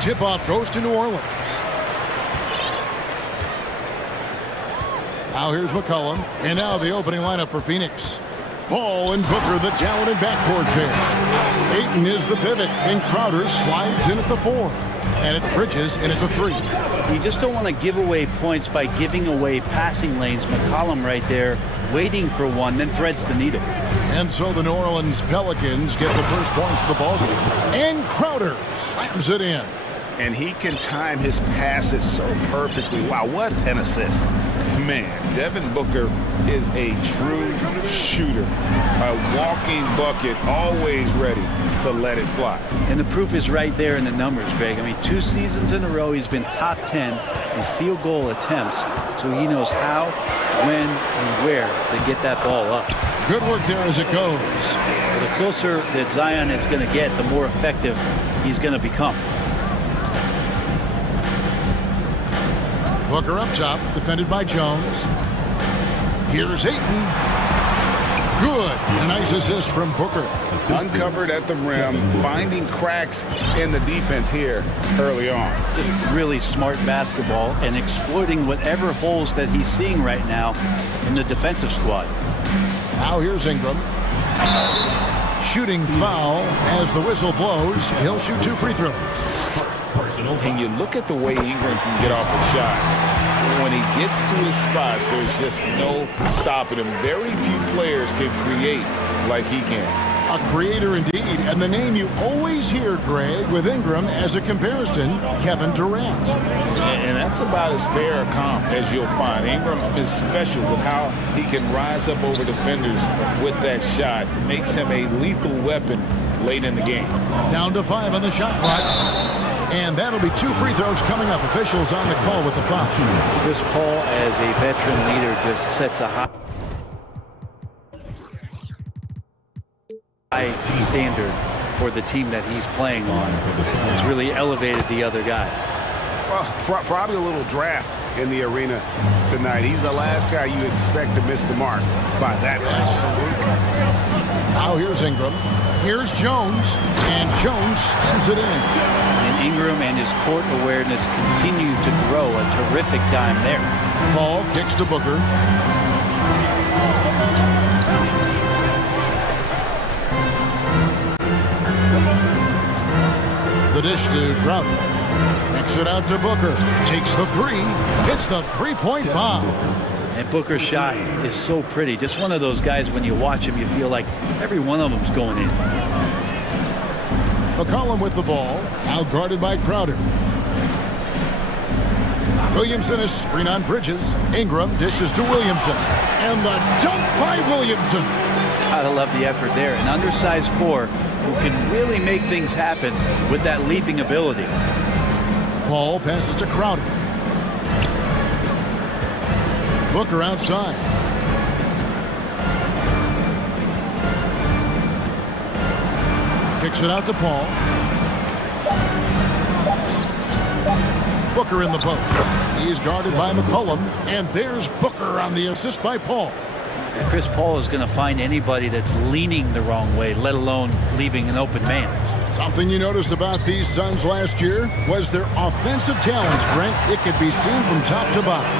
Tip-off goes to New Orleans. Now here's McCollum. And now the opening lineup for Phoenix. Ball and Booker, the talented backcourt pair. Ayton is the pivot, and Crowder slides in at the 4. And it's Bridges in at the 3. You just don't want to give away points by giving away passing lanes. McCollum right there, waiting for one, then threads the needle. And so the New Orleans Pelicans get the first points of the ballgame. And Crowder slams it in. And he can time his passes so perfectly. Wow, what an assist. Man, Devin Booker is a true shooter. A walking bucket, always ready to let it fly. And the proof is right there in the numbers, Greg. I mean, 2 seasons in a row, he's been top 10 in field goal attempts. So he knows how, when, and where to get that ball up. Good work there as it goes. Well, the closer that Zion is going to get, the more effective he's going to become. Booker up top, defended by Jones. Here's Ayton. Good. A nice assist from Booker. Uncovered at the rim, finding cracks in the defense here early on. Just really smart basketball and exploiting whatever holes that he's seeing right now in the defensive squad. Now here's Ingram. Shooting foul as the whistle blows. He'll shoot 2 free throws. And you look at the way Ingram can get off a shot. When he gets to his spots, there's just no stopping him. Very few players can create like he can. A creator indeed, and the name you always hear, Greg, with Ingram as a comparison, Kevin Durant. And that's about as fair a comp as you'll find. Ingram is special with how he can rise up over defenders with that shot. Makes him a lethal weapon late in the game. Down to 5 on the shot clock. And that'll be 2 free throws coming up. Officials on the call with the foul. Chris Paul, as a veteran leader, just sets a high standard for the team that he's playing on. It's really elevated the other guys. Well, probably a little draft in the arena tonight. He's the last guy you expect to miss the mark by that much. Now here's Ingram. Here's Jones, and Jones slams it in. And Ingram and his court awareness continue to grow. A terrific dime there. Paul kicks to Booker. The dish to Crowder. Kicks it out to Booker. Takes the 3. Hits the 3-point bomb. And Booker's shot is so pretty. Just one of those guys, when you watch him, you feel like every one of them's going in. McCollum with the ball. Now guarded by Crowder. Williamson is screen on Bridges. Ingram dishes to Williamson. And the dunk by Williamson. Gotta love the effort there. An undersized 4 who can really make things happen with that leaping ability. Paul passes to Crowder. Booker outside. Kicks it out to Paul. Booker in the post. He's guarded by McCollum. And there's Booker on the assist by Paul. Chris Paul is going to find anybody that's leaning the wrong way, let alone leaving an open man. Something you noticed about these Suns last year was their offensive talents, Brent. It could be seen from top to bottom.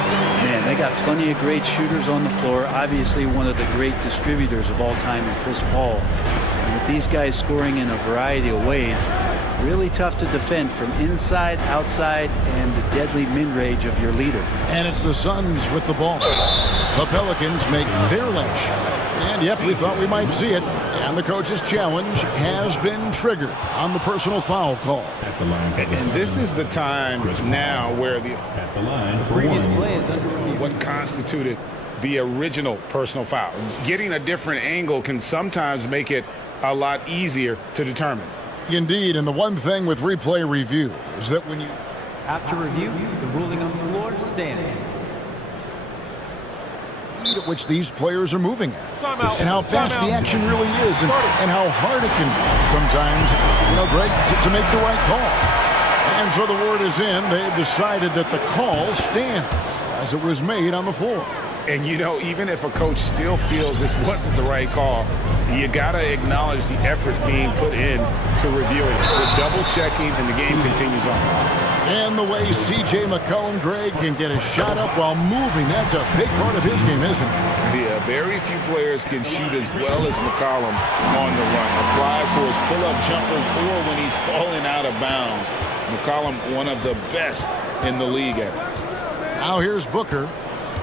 Man, they got plenty of great shooters on the floor. Obviously, one of the great distributors of all time in Chris Paul. And with these guys scoring in a variety of ways, really tough to defend from inside, outside, and the deadly mid-range of your leader. And it's the Suns with the ball. The Pelicans make their last shot. And yep, we thought we might see it. And the coach's challenge has been triggered on the personal foul call. And this is the time now where the Previous play is under review. what constituted the original personal foul. Getting a different angle can sometimes make it a lot easier to determine. Indeed, and the one thing with replay review is that when you After review, the ruling on the floor stands. at which these players are moving at, Timeout. and how fast Timeout. the action really is, and how hard it can be sometimes, Greg, to make the right call. And so the word is in. They've decided that the call stands as it was made on the floor. And even if a coach still feels this wasn't the right call, you gotta acknowledge the effort being put in to reviewing it. We're double checking, and the game continues on. And the way C.J. McCollum, Greg, can get his shot up while moving, that's a big part of his game, isn't it? Yeah, very few players can shoot as well as McCollum on the run. Applies for his pull-up jumpers or when he's falling out of bounds. McCollum, one of the best in the league at it. Now here's Booker.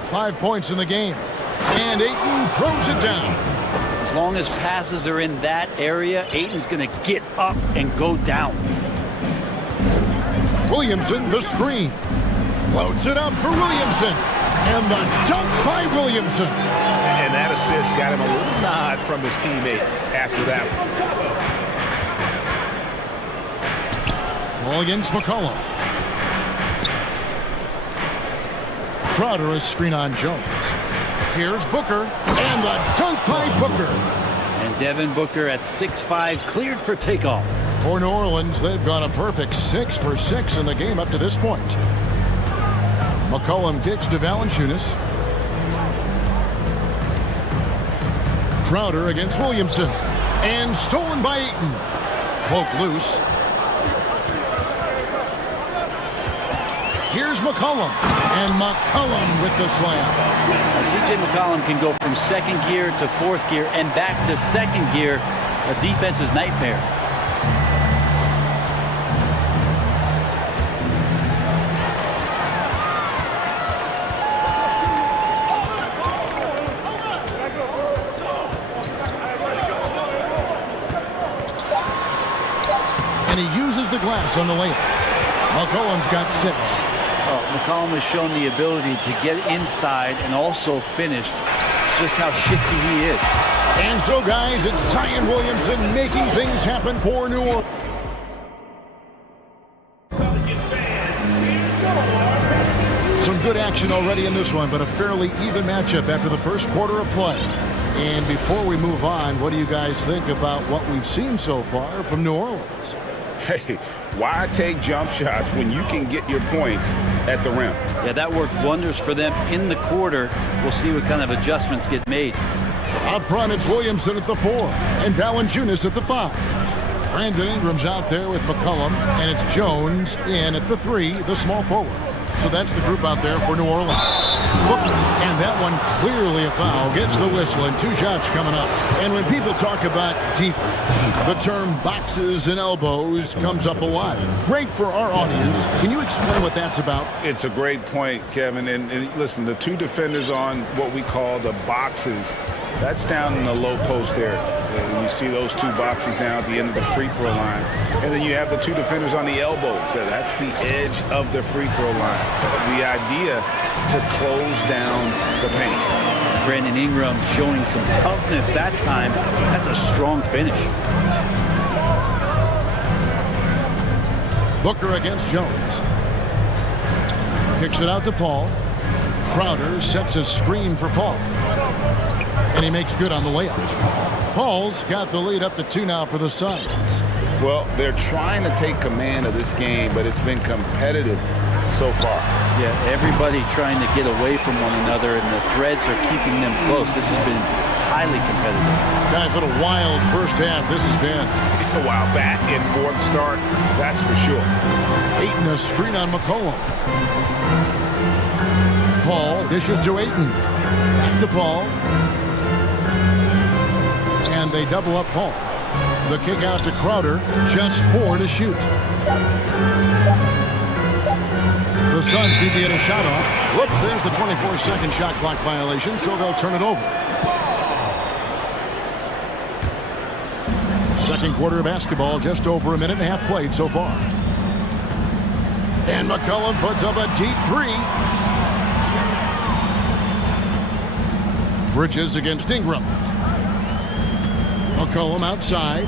5 points in the game. And Ayton throws it down. As long as passes are in that area, Ayton's going to get up and go down. Williamson, the screen. Floats it up for Williamson. And the dunk by Williamson. And that assist got him a little nod from his teammate after that one. Ball against McCollum. Crowder is screen on Jones. Here's Booker. And the dunk by Booker. And Devin Booker at 6'5", cleared for takeoff. For New Orleans, they've gone a perfect 6 for 6 in the game up to this point. McCollum kicks to Valanciunas. Crowder against Williamson. And stolen by Ayton. Poke loose. Here's McCollum. And McCollum with the slam. Now, C.J. McCollum can go from second gear to fourth gear and back to second gear. A defense's nightmare. And he uses the glass on the layup. McCollum's got 6. McCollum has shown the ability to get inside and also finish. It's just how shifty he is. And so, guys, it's Zion Williamson making things happen for New Orleans. Some good action already in this one, but a fairly even matchup after the first quarter of play. And before we move on, what do you guys think about what we've seen so far from New Orleans? Hey, why take jump shots when you can get your points at the rim? Yeah, that worked wonders for them in the quarter. We'll see what kind of adjustments get made. Up front, it's Williamson at the 4 and Valanciunas at the 5. Brandon Ingram's out there with McCollum, and it's Jones in at the 3, the small forward. So that's the group out there for New Orleans. And that one clearly a foul. Gets the whistle, and 2 shots coming up. And when people talk about defense, the term boxes and elbows comes up a lot. Great for our audience. Can you explain what that's about? It's a great point, Kevin. And listen, the 2 defenders on what we call the boxes, that's down in the low post area. And you see those 2 boxes down at the end of the free throw line. And then you have the 2 defenders on the elbows. So that's the edge of the free throw line. The idea to close down the paint. Brandon Ingram showing some toughness that time. That's a strong finish. Booker against Jones. Kicks it out to Paul. Crowder sets a screen for Paul. And he makes good on the layup. Paul's got the lead up to 2 now for the Suns. Well, they're trying to take command of this game, but it's been competitive so far. Yeah, everybody trying to get away from one another, and the threads are keeping them close. This has been highly competitive. Guys, what a wild first half this has been. Wow, back and forth start, that's for sure. Ayton a screen on McCollum. Paul dishes to Ayton. Back to Paul. And they double up Paul. The kick out to Crowder, just 4 to shoot. The Suns need to get a shot off. Whoops, there's the 24-second shot clock violation, so they'll turn it over. Second quarter of basketball, just over a minute and a half played so far. And McCollum puts up a deep three. Bridges against Ingram. McCollum outside.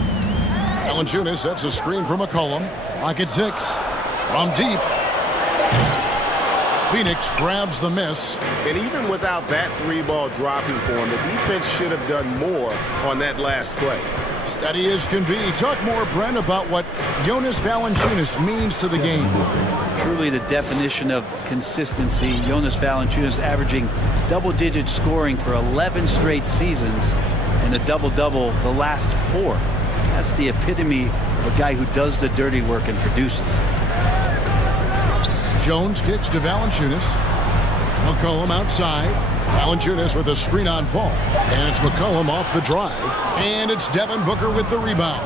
Valanciunas sets a screen for McCollum. Clock at 6. From deep. Phoenix grabs the miss. And even without that three-ball dropping for him, the defense should have done more on that last play. Steady as can be. Talk more, Brent, about what Jonas Valanciunas means to the game. Truly the definition of consistency. Jonas Valanciunas averaging double-digit scoring for 11 straight seasons and a double-double the last 4. That's the epitome of a guy who does the dirty work and produces. Jones kicks to Valanciunas. McCollum outside. Valanciunas with a screen on Paul. And it's McCollum off the drive. And it's Devin Booker with the rebound.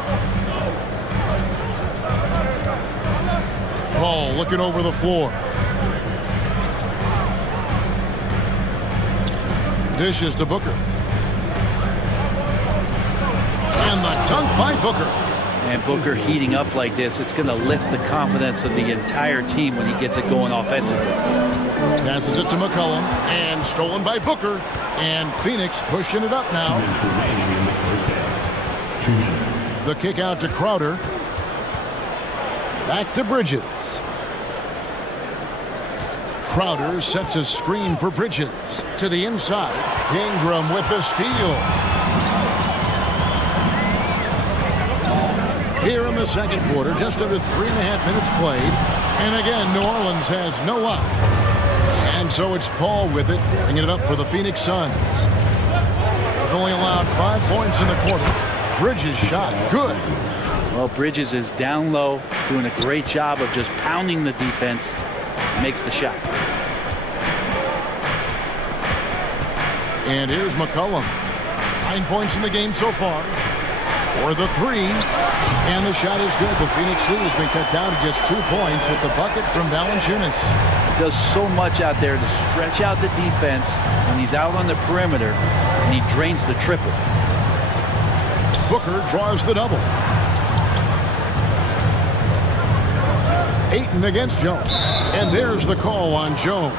Paul looking over the floor. Dishes to Booker. And the dunk by Booker. And Booker heating up like this, it's going to lift the confidence of the entire team when he gets it going offensively. Passes it to McCollum, and stolen by Booker. And Phoenix pushing it up now. The kick out to Crowder. Back to Bridges. Crowder sets a screen for Bridges. To the inside. Ingram with the steal. Here in the second quarter, just under 3.5 minutes played. And again, New Orleans has no luck. And so it's Paul with it, bringing it up for the Phoenix Suns. They've only allowed 5 points in the quarter. Bridges shot good. Well, Bridges is down low, doing a great job of just pounding the defense. Makes the shot. And here's McCollum. 9 points in the game so far. For the three. And the shot is good. The Phoenix lead has been cut down to just 2 points with the bucket from Valanciunas. He does so much out there to stretch out the defense when he's out on the perimeter, and he drains the triple. Booker draws the double. Ayton against Jones. And there's the call on Jones.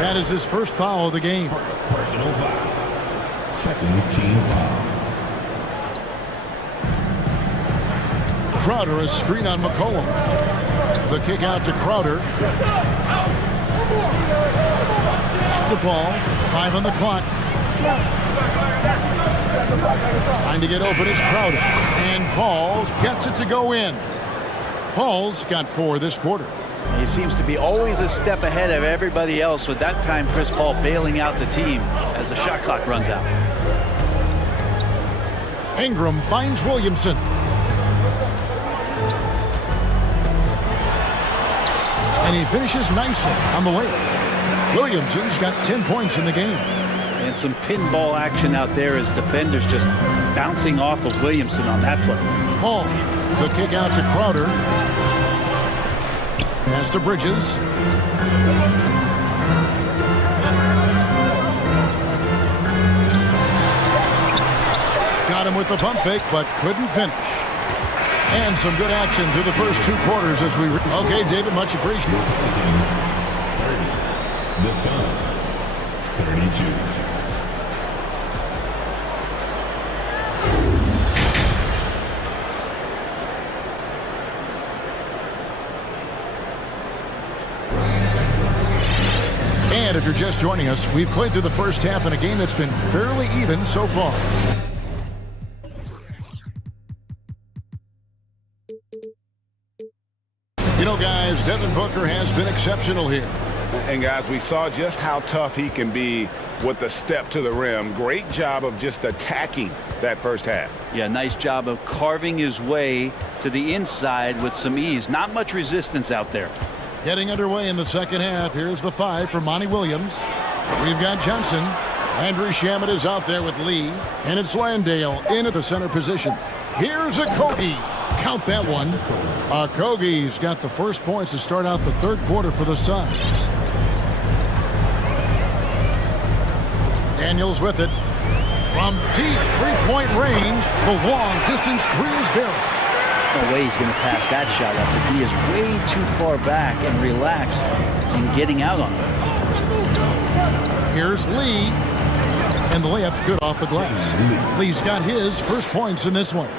That is his first foul of the game. Personal foul. Second team foul. Crowder, a screen on McCollum. The kick out to Crowder. The ball. 5 on the clock. Trying to get open is Crowder. And Paul gets it to go in. Paul's got 4 this quarter. He seems to be always a step ahead of everybody else, with that time Chris Paul bailing out the team as the shot clock runs out. Ingram finds Williamson. And he finishes nicely on the layup. Williamson's got 10 points in the game. And some pinball action out there as defenders just bouncing off of Williamson on that play. Paul, the kick out to Crowder. Pass to Bridges. Got him with the pump fake, but couldn't finish. And some good action through the first 2 quarters as we... Okay, David, much appreciated. The Suns, 32. And if you're just joining us, we've played through the first half in a game that's been fairly even so far. You know, guys, Devin Booker has been exceptional here. And, guys, we saw just how tough he can be with the step to the rim. Great job of just attacking that first half. Yeah, nice job of carving his way to the inside with some ease. Not much resistance out there. Getting underway in the second half. Here's the 5 for Monty Williams. We've got Johnson. Andrew Shamet is out there with Lee. And it's Landale in at the center position. Here's a Kobe. Count that one. Okogie's got the first points to start out the third quarter for the Suns. Daniels with it. From deep three-point range, the long-distance three is buried. No way he's going to pass that shot up. The D is way too far back and relaxed in getting out on it. Here's Lee. And the layup's good off the glass. Lee's got his first points in this one.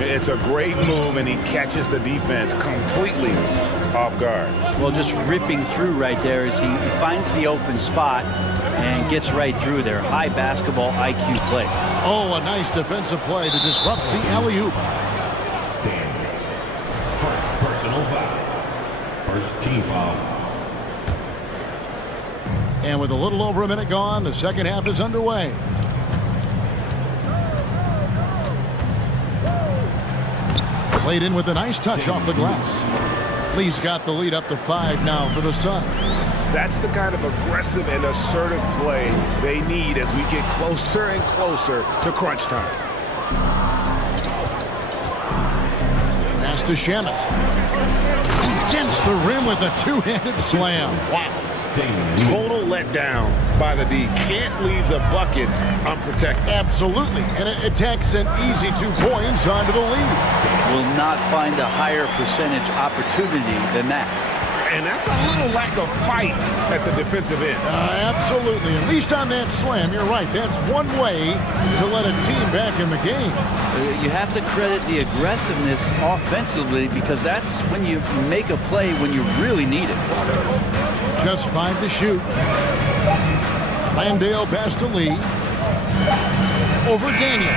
It's a great move, and he catches the defense completely off guard. Well, just ripping through right there as he finds the open spot and gets right through there. High basketball IQ play. Oh, a nice defensive play to disrupt the alley-oop. Personal foul. First team foul. And with a little over a minute gone, the second half is underway. Played in with a nice touch off the glass. Lee's got the lead up to 5 now for the Suns. That's the kind of aggressive and assertive play they need as we get closer and closer to crunch time. Pass to Shamet. Against the rim with a two-handed slam. Wow. Total letdown by the D. Can't leave the bucket unprotected. Absolutely. And it attacks an easy 2 points onto the lead. Will not find a higher percentage opportunity than that. And that's a little lack of fight at the defensive end. Absolutely. At least on that slam, you're right. That's one way to let a team back in the game. You have to credit the aggressiveness offensively because that's when you make a play when you really need it. Just 5 to shoot. Landale pass to Lee. Over Daniels.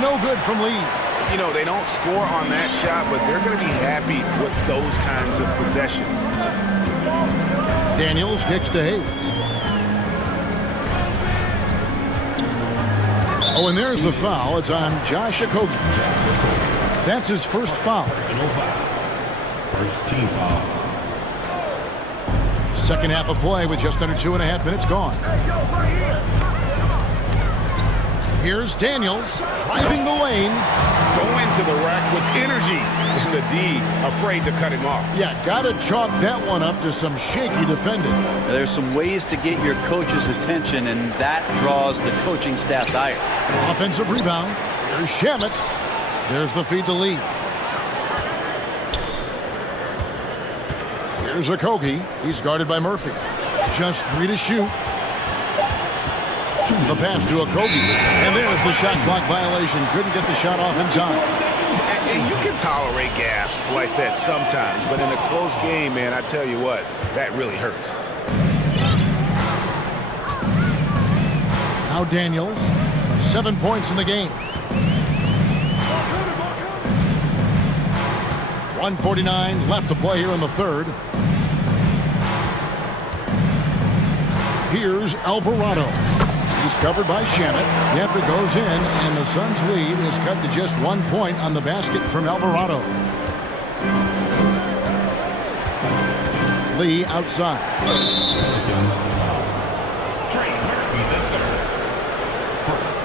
No good from Lee. You know, they don't score on that shot, but they're going to be happy with those kinds of possessions. Daniels kicks to Hayes. Oh, and there's the foul. It's on Josh Okogie. That's his first foul. Personal foul. First team foul. Second half of play with just under 2.5 minutes gone. Here's Daniels driving the lane. Going to the rack with energy. And the D afraid to cut him off. Yeah, got to chalk that one up to some shaky defending. There's some ways to get your coach's attention, and that draws the coaching staff's ire. Offensive rebound. There's Shamet. There's the feed to Lee. Here's Okogie. He's guarded by Murphy. Just 3 to shoot. The pass to Okogie. And there's the shot clock violation. Couldn't get the shot off in time. And you can tolerate gas like that sometimes, but in a close game, man, I tell you what, that really hurts. Now Daniels, 7 points in the game. 1:49 left to play here in the third. Here's Alvarado. He's covered by Shamet. Yep, it goes in, and the Suns' lead is cut to just 1 point on the basket from Alvarado. Lee outside.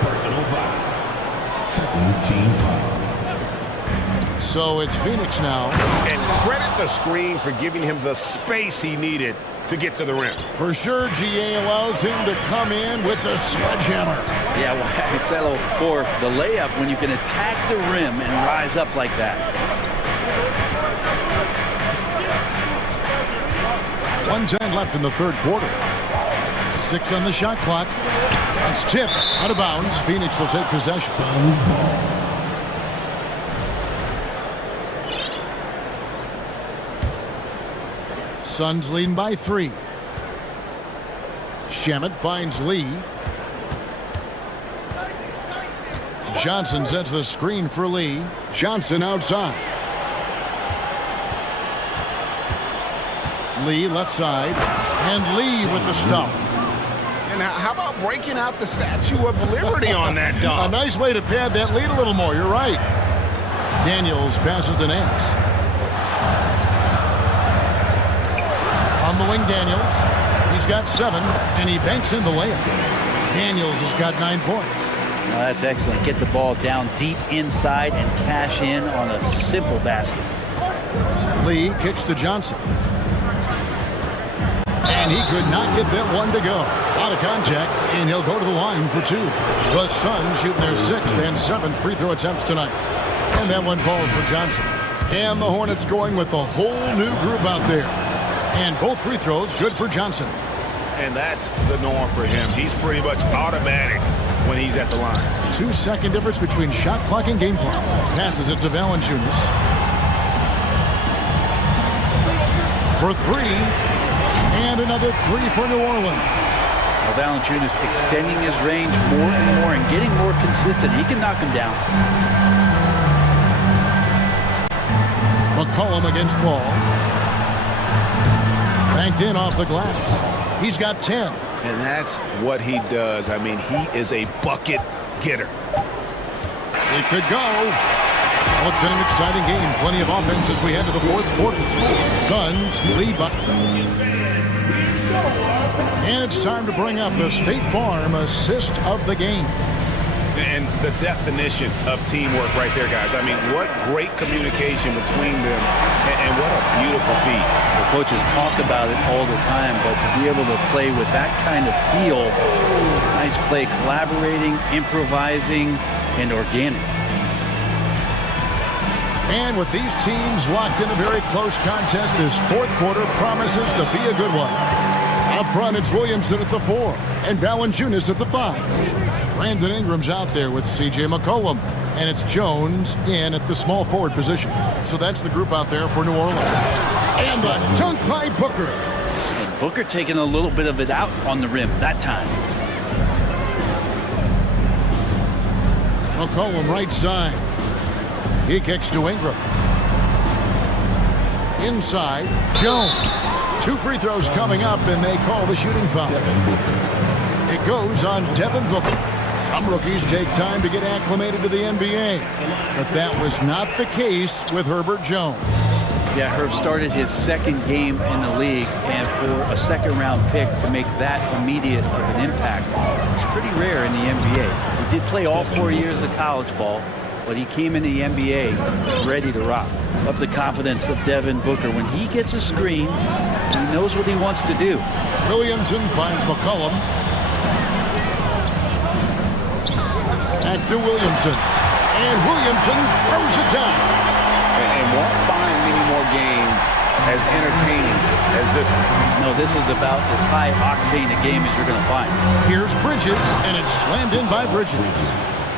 Personal foul. Second team foul. So it's Phoenix now. And credit the screen for giving him the space he needed to get to the rim. For sure, GA allows him to come in with the sledgehammer. Yeah, well, I settle for the layup when you can attack the rim and rise up like that. 1:10 left in the third quarter. 6 on the shot clock. It's tipped out of bounds. Phoenix will take possession. Suns leading by 3. Shamet finds Lee. Johnson sets the screen for Lee. Johnson outside. Lee left side. And Lee with the stuff. And how about breaking out the Statue of Liberty on that dunk? A nice way to pad that lead a little more. You're right. Daniels passes to Nance. On the wing, Daniels. He's got 7, and he banks in the layup. Daniels has got 9 points. Well, that's excellent. Get the ball down deep inside and cash in on a simple basket. Lee kicks to Johnson. And he could not get that one to go. Out of contact, and he'll go to the line for two. The Suns shooting their 6th and 7th free throw attempts tonight. And that one falls for Johnson. And the Hornets going with a whole new group out there. And both free throws good for Johnson. And that's the norm for him. He's pretty much automatic when he's at the line. 2-second difference between shot clock and game clock. Passes it to Valanciunas. For three. And another three for New Orleans. Well, Valanciunas extending his range more and more and getting more consistent. He can knock him down. McCollum against Paul. Banked in off the glass. He's got 10. And that's what he does. I mean, he is a bucket getter. It could go. Well, it's been an exciting game. Plenty of offense as we head to the fourth quarter. Suns lead by... And it's time to bring up the State Farm assist of the game. And the definition of teamwork right there, guys. I mean, what great communication between them, and what a beautiful feat. The coaches talk about it all the time, but to be able to play with that kind of feel, nice play, collaborating, improvising, and organic. And with these teams locked in a very close contest, this fourth quarter promises to be a good one. Up front, it's Williamson at the 4 and Valanciunas at the 5. Brandon Ingram's out there with C.J. McCollum, and it's Jones in at the small forward position. So that's the group out there for New Orleans. And the dunk by Booker. And Booker taking a little bit of it out on the rim that time. McCollum right side. He kicks to Ingram. Inside, Jones. 2 free throws coming up, and they call the shooting foul. It goes on Devin Booker. Some rookies take time to get acclimated to the NBA, but that was not the case with Herbert Jones. Yeah, Herb started his second game in the league, and for a second-round pick to make that immediate of an impact, it's pretty rare in the NBA. He did play all 4 years of college ball, but he came in the NBA ready to rock. Love the confidence of Devin Booker. When he gets a screen, he knows what he wants to do. Williamson finds McCollum. Back to Williamson. And Williamson throws it down. And won't find many more games as entertaining as this one. No, this is about as high-octane a game as you're going to find. Here's Bridges, and it's slammed in by Bridges.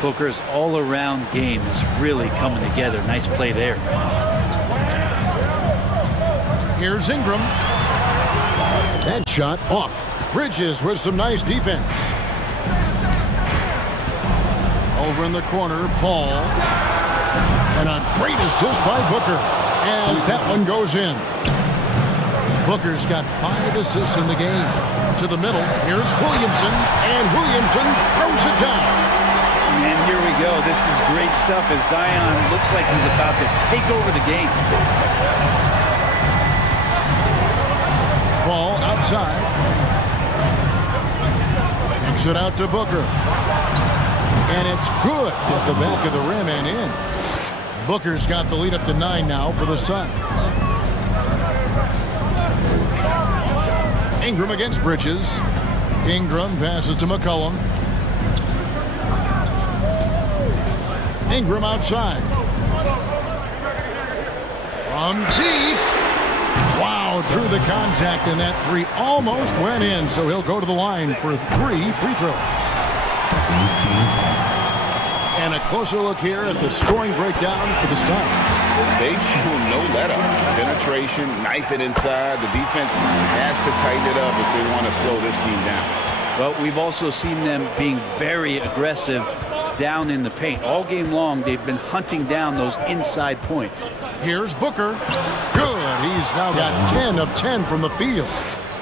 Booker's all-around game is really coming together. Nice play there. Here's Ingram. That shot off. Bridges with some nice defense. Over in the corner, Paul. And a great assist by Booker as that one goes in. Booker's got 5 assists in the game. To the middle, here's Williamson, and Williamson throws it down. And here we go. This is great stuff as Zion looks like he's about to take over the game. Paul outside. Kicks it out to Booker. And it's good off the back of the rim and in. Booker's got the lead up to 9 now for the Suns. Ingram against Bridges. Ingram passes to McCollum. Ingram outside. From deep. Wow, through the contact, and that 3 almost went in, so he'll go to the line for 3 free throws. And a closer look here at the scoring breakdown for the Suns. They've shown no let-up. Penetration, knife it inside. The defense has to tighten it up if they want to slow this team down. Well, we've also seen them being very aggressive down in the paint. All game long, they've been hunting down those inside points. Here's Booker. Good. He's now got 10 of 10 from the field.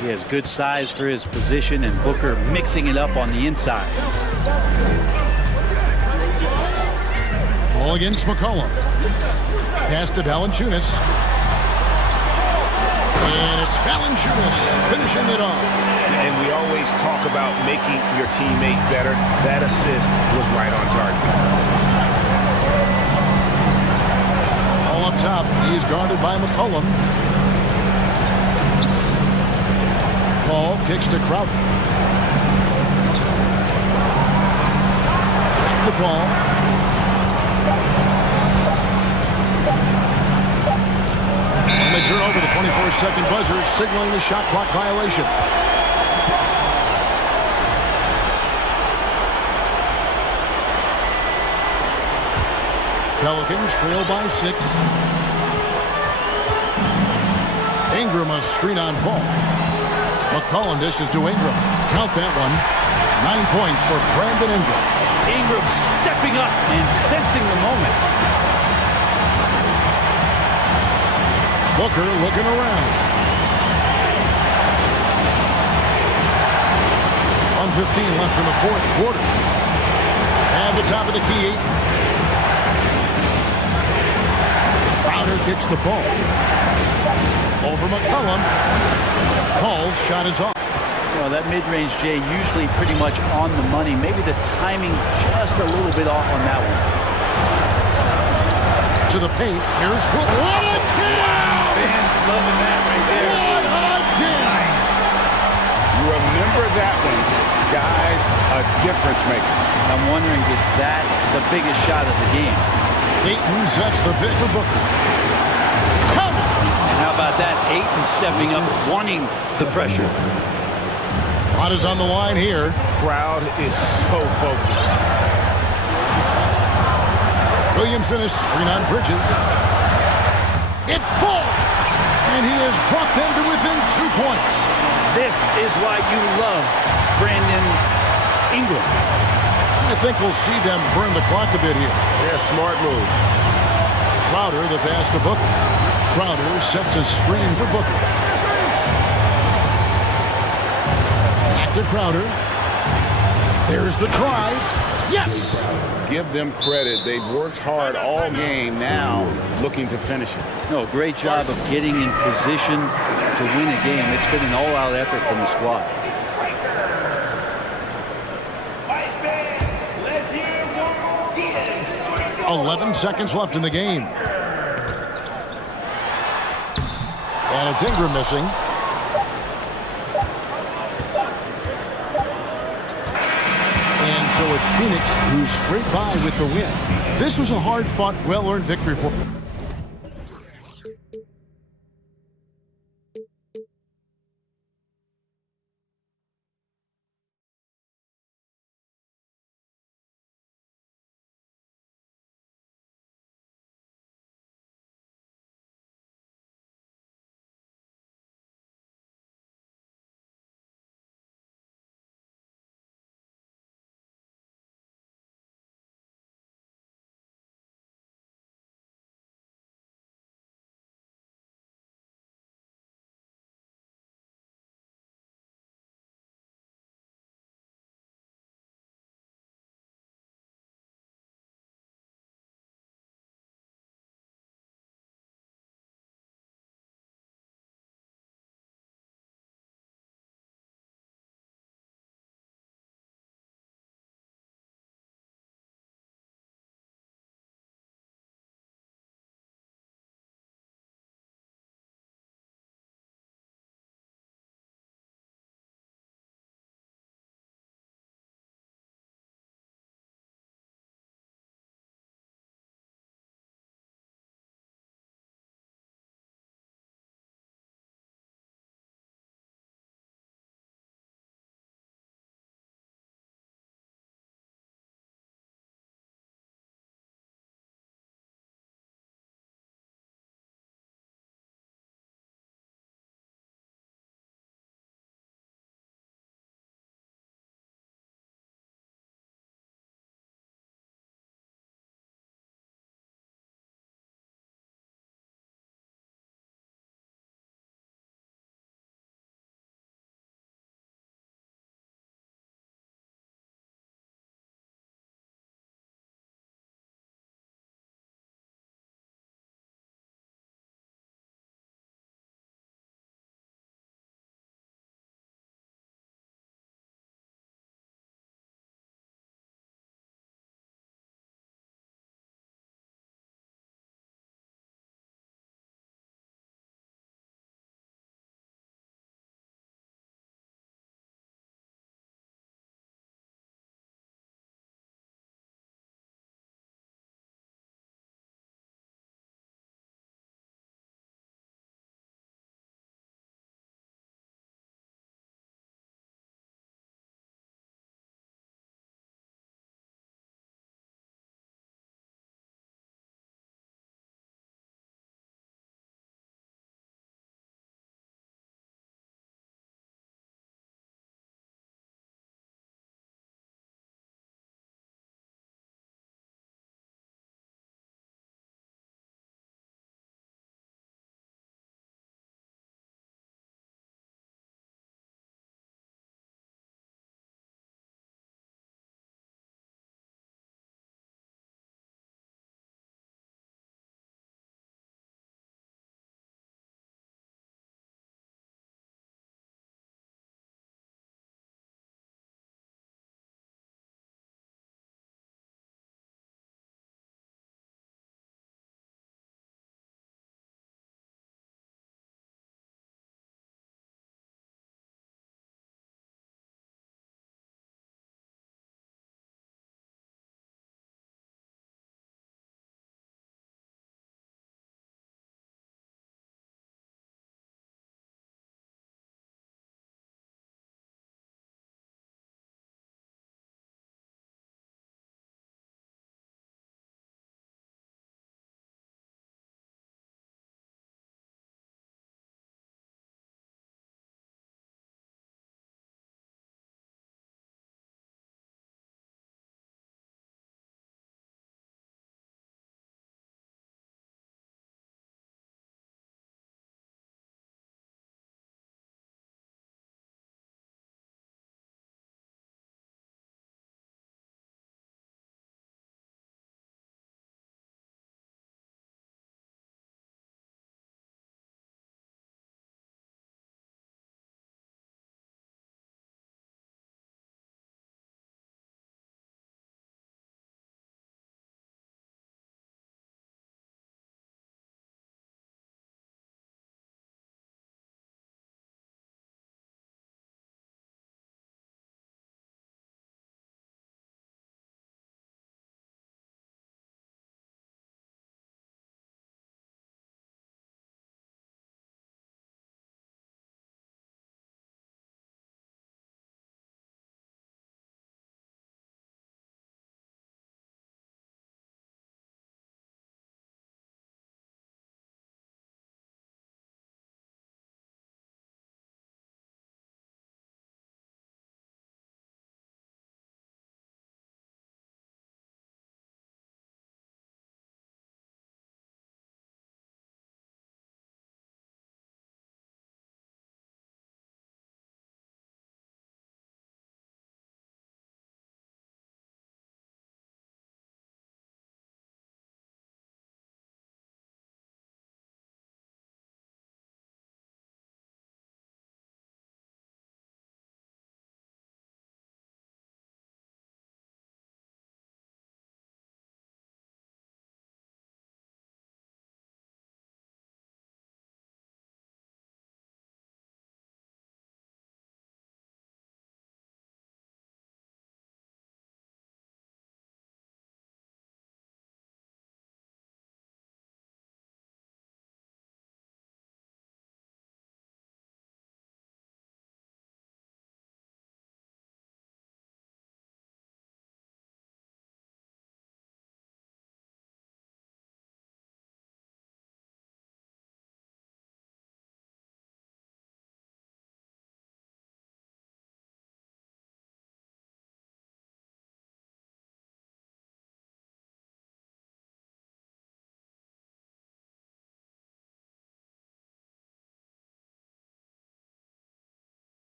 He has good size for his position, and Booker mixing it up on the inside. Ball against McCollum. Pass to Valanciunas. And it's Valanciunas finishing it off. And we always talk about making your teammate better. That assist was right on target. All up top, he is guarded by McCollum. Ball kicks to Crowder. Back the ball. And they turn over the 24-second buzzer, signaling the shot clock violation. Pelicans trail by 6. Ingram a screen on Paul. McCollum dishes to Ingram. Count that one. 9 points for Brandon Ingram. Ingram stepping up and sensing the moment. Booker looking around. 1:15 left in the fourth quarter. And the top of the key. Crowder kicks to Paul. Over McCollum. Paul's shot is off. Well, that mid-range, Jay, usually pretty much on the money. Maybe the timing just a little bit off on that one. To the paint. Here's what a jam! Fans loving that right there. What a jam! Remember that one. Guys, a difference maker. I'm wondering, is that the biggest shot of the game? Ayton sets the pick for Booker. Come on! And how about that? Ayton stepping up, wanting the pressure. A lot is on the line here. Crowd is so focused. Williamson is screen on Bridges. It falls! And he has brought them to within 2 points. This is why you love Brandon Ingram. I think we'll see them burn the clock a bit here. Yeah, smart move. Crowder, the pass to Booker. Crowder sets a screen for Booker. Back to Crowder. There's the drive. Yes! Give them credit. They've worked hard all game, now looking to finish it. No, great job of getting in position to win a game. It's been an all-out effort from the squad. Let's hear one more hit. 11 seconds left in the game. And it's Ingram missing. And so it's Phoenix who scraped by with the win. This was a hard-fought, well-earned victory for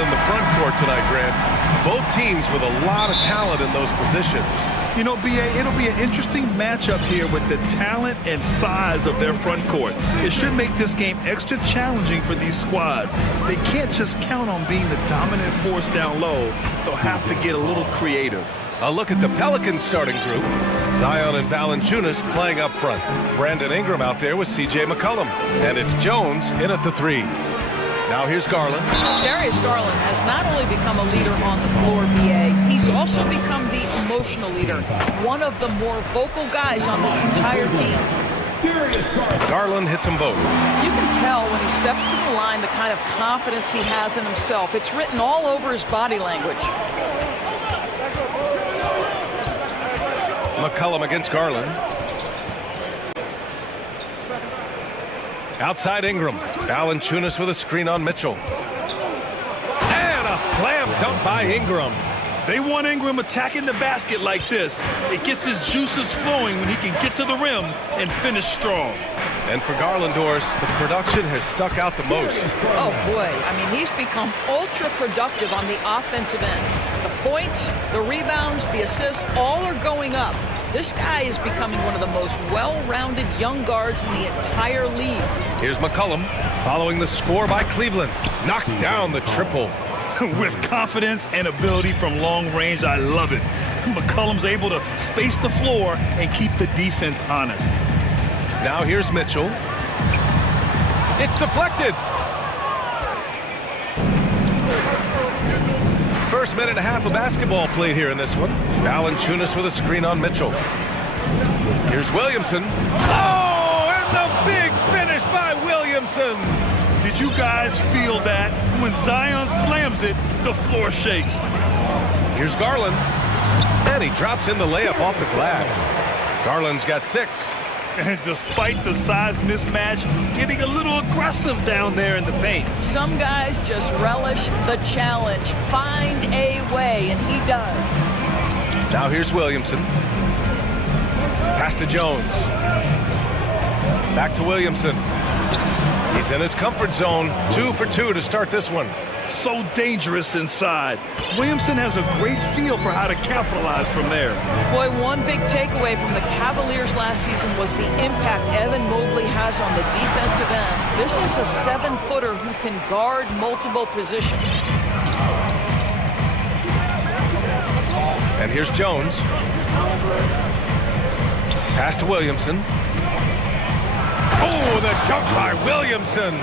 than the front court tonight, Grant. Both teams with a lot of talent in those positions. You know, B.A., it'll be an interesting matchup here with the talent and size of their front court. It should make this game extra challenging for these squads. They can't just count on being the dominant force down low. They'll have to get a little creative. A look at the Pelicans starting group. Zion and Valanciunas playing up front. Brandon Ingram out there with C.J. McCollum. And it's Jones in at the 3. Now here's Garland. Darius Garland has not only become a leader on the floor, B.A., he's also become the emotional leader, one of the more vocal guys on this entire team. Garland hits them both. You can tell when he steps to the line the kind of confidence he has in himself. It's written all over his body language. McCollum against Garland. Outside Ingram. Valanciunas with a screen on Mitchell. And a slam dunk by Ingram. They want Ingram attacking the basket like this. It gets his juices flowing when he can get to the rim and finish strong. And for Garland, Doris, the production has stuck out the most. Oh, boy. I mean, he's become ultra-productive on the offensive end. The points, the rebounds, the assists, all are going up. This guy is becoming one of the most well-rounded young guards in the entire league. Here's McCollum following the score by Cleveland. Knocks down the triple. With confidence and ability from long range, I love it. McCollum's able to space the floor and keep the defense honest. Now here's Mitchell. It's deflected. First minute and a half of basketball played here in this one. Valanciunas with a screen on Mitchell. Here's Williamson. Oh, and the big finish by Williamson. Did you guys feel that? When Zion slams it, the floor shakes. Here's Garland. And he drops in the layup off the glass. Garland's got 6. And despite the size mismatch, getting a little aggressive down there in the paint. Some guys just relish the challenge. Find a way, and he does. Now here's Williamson. Pass to Jones. Back to Williamson. He's in his comfort zone. 2 for 2 to start this one. So dangerous inside. Williamson has a great feel for how to capitalize from there. Boy, one big takeaway from the Cavaliers last season was the impact Evan Mobley has on the defensive end. This is a 7-footer who can guard multiple positions. And here's Jones. Pass to Williamson. Oh, the dunk by Williamson.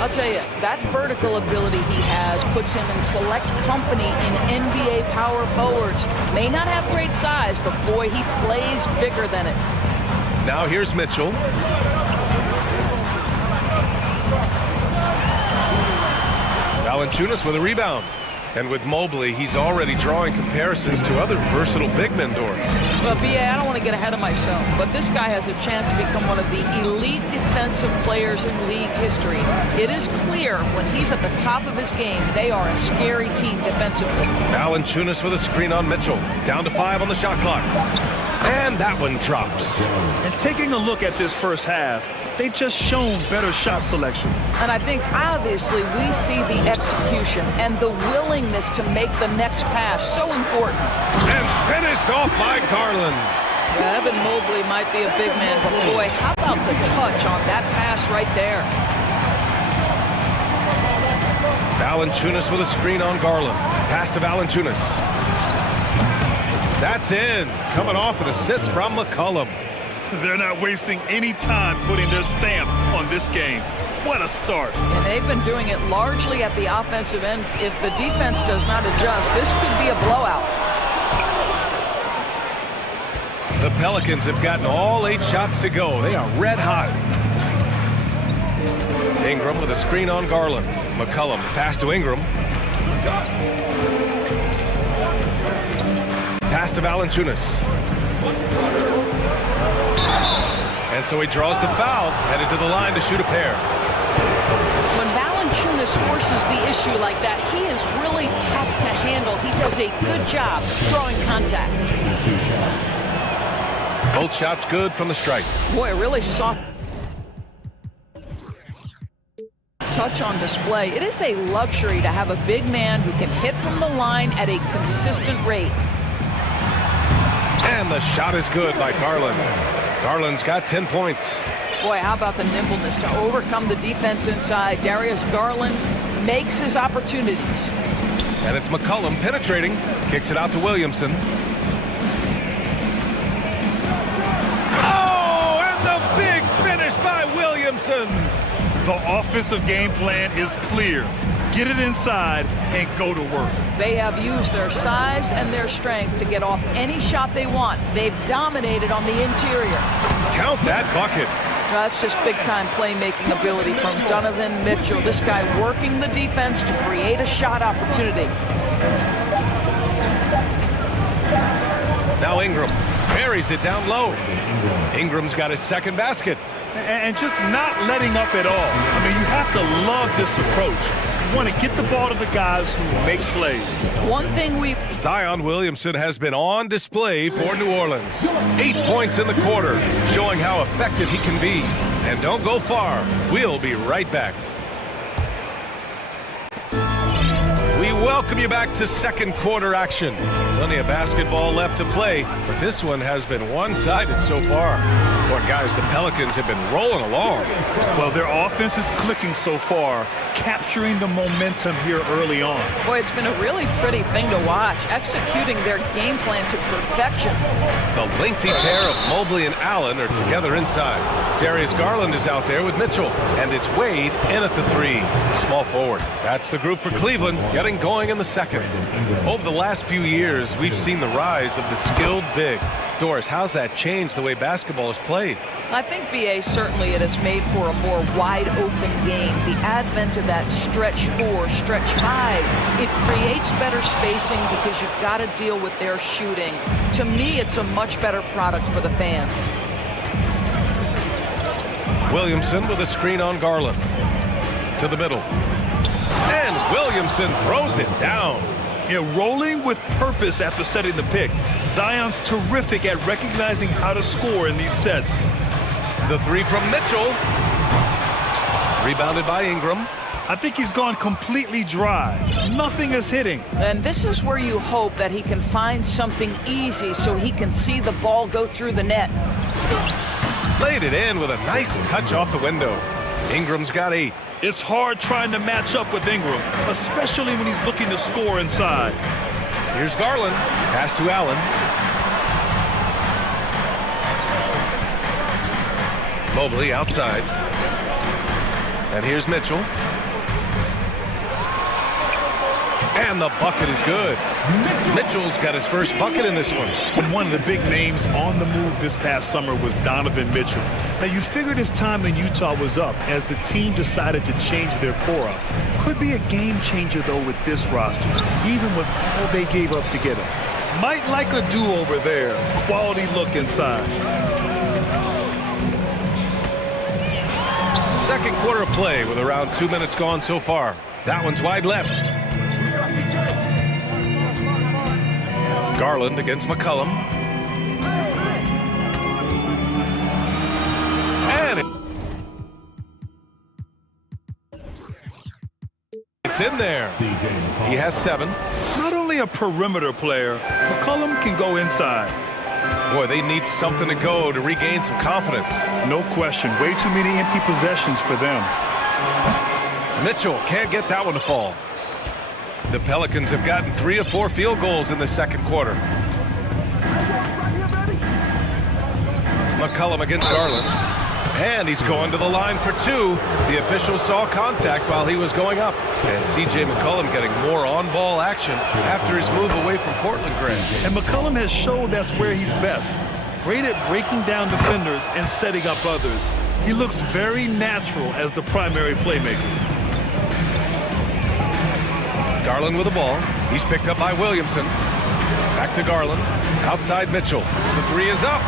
I'll tell you, that vertical ability he has puts him in select company in NBA power forwards. May not have great size, but boy, he plays bigger than it. Now here's Mitchell. Valanciunas with a rebound. And with Mobley, he's already drawing comparisons to other versatile big men, Doris. Well, B.A., I don't want to get ahead of myself, but this guy has a chance to become one of the elite defensive players in league history. It is clear when he's at the top of his game, they are a scary team defensively. Valanciunas with a screen on Mitchell. Down to 5 on the shot clock. And that one drops. And taking a look at this first half, they've just shown better shot selection. And I think, obviously, we see the execution and the willingness to make the next pass so important. And finished off by Garland. Yeah, Evan Mobley might be a big man, but boy, how about the touch on that pass right there? Valanciunas with a screen on Garland. Pass to Valanciunas. That's in. Coming off an assist from McCollum. They're not wasting any time putting their stamp on this game. What a start. And they've been doing it largely at the offensive end. If the defense does not adjust, this could be a blowout. The Pelicans have gotten all 8 shots to go. They are red hot. Ingram with a screen on Garland. McCollum, pass to Ingram. Pass to Valanciunas. And so he draws the foul, headed to the line to shoot a pair. When Valanciunas forces the issue like that, he is really tough to handle. He does a good job drawing contact. Both shots good from the strike. Boy, really soft touch on display. It is a luxury to have a big man who can hit from the line at a consistent rate. And the shot is good by Garland. Garland's got 10 points. Boy, how about the nimbleness to overcome the defense inside. Darius Garland makes his opportunities. And it's McCollum penetrating. Kicks it out to Williamson. Oh, and the big finish by Williamson. The offensive game plan is clear. Get it inside and go to work. They have used their size and their strength to get off any shot they want. They've dominated on the interior. Count that bucket. That's just big-time playmaking ability from Donovan Mitchell. This guy working the defense to create a shot opportunity. Now Ingram buries it down low. Ingram's got his second basket. And just not letting up at all. I mean, you have to love this approach. You want to get the ball to the guys who make plays. One thing Zion Williamson has been on display for New Orleans. 8 points in the quarter, showing how effective he can be. And don't go far. We'll be right back. We welcome you back to second quarter action. Plenty of basketball left to play, but this one has been one-sided so far. Boy, guys, the Pelicans have been rolling along. Well, their offense is clicking so far, capturing the momentum here early on. Boy, it's been a really pretty thing to watch, executing their game plan to perfection. The lengthy pair of Mobley and Allen are together inside. Darius Garland is out there with Mitchell, and it's Wade in at the three. Small forward. That's the group for Cleveland, getting going in the second. Over the last few years, we've seen the rise of the skilled big. Doris, how's that changed the way basketball is played? I think, B.A., certainly it has made for a more wide-open game. The advent of that stretch 4, stretch 5, it creates better spacing because you've got to deal with their shooting. To me, it's a much better product for the fans. Williamson with a screen on Garland. To the middle. And Williamson throws it down. Yeah, rolling with purpose after setting the pick. Zion's terrific at recognizing how to score in these sets. The three from Mitchell. Rebounded by Ingram. I think he's gone completely dry. Nothing is hitting. And this is where you hope that he can find something easy so he can see the ball go through the net. Laid it in with a nice touch off the window. Ingram's got 8. It's hard trying to match up with Ingram, especially when he's looking to score inside. Here's Garland. Pass to Allen. Mobley outside. And here's Mitchell. And the bucket is good. Mitchell's got his first bucket in this one. And one of the big names on the move this past summer was Donovan Mitchell. Now, you figured his time in Utah was up as the team decided to change their core up. Could be a game changer, though, with this roster, even with all they gave up to get him. Might like a do-over there. Quality look inside. Second quarter of play with around 2 minutes gone so far. That one's wide left. Garland against McCollum. And it's in there. He has 7. Not only a perimeter player, McCollum can go inside. Boy, they need something to go to regain some confidence. No question. Way too many empty possessions for them. Mitchell can't get that one to fall. The Pelicans have gotten 3 or 4 field goals in the second quarter. McCollum against Garland. And he's going to the line for 2. The official saw contact while he was going up. And C.J. McCollum getting more on-ball action after his move away from Portland Gray. And McCollum has showed that's where he's best. Great at breaking down defenders and setting up others. He looks very natural as the primary playmaker. Garland with the ball. He's picked up by Williamson. Back to Garland. Outside Mitchell. The 3 is up.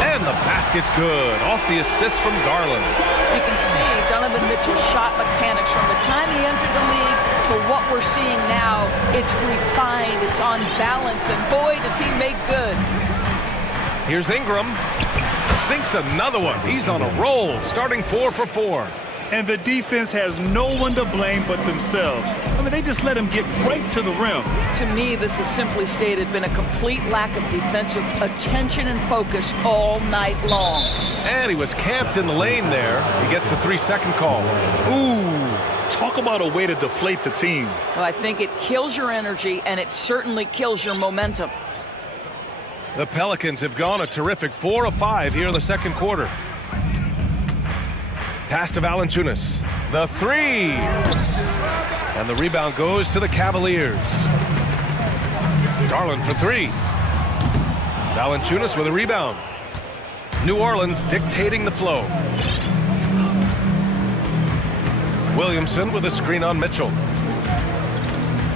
And the basket's good. Off the assist from Garland. You can see Donovan Mitchell's shot mechanics from the time he entered the league to what we're seeing now. It's refined. It's on balance. And boy, does he make good. Here's Ingram. Sinks another one. He's on a roll. Starting 4 for 4. And the defense has no one to blame but themselves. I mean, they just let him get right to the rim. To me, this has simply stated been a complete lack of defensive attention and focus all night long. And he was camped in the lane there. He gets a 3-second call. Ooh, talk about a way to deflate the team. Well, I think it kills your energy, and it certainly kills your momentum. The Pelicans have gone a terrific 4 of 5 here in the second quarter. Pass to Valanciunas. The three. And the rebound goes to the Cavaliers. Garland for three. Valanciunas with a rebound. New Orleans dictating the flow. Williamson with a screen on Mitchell.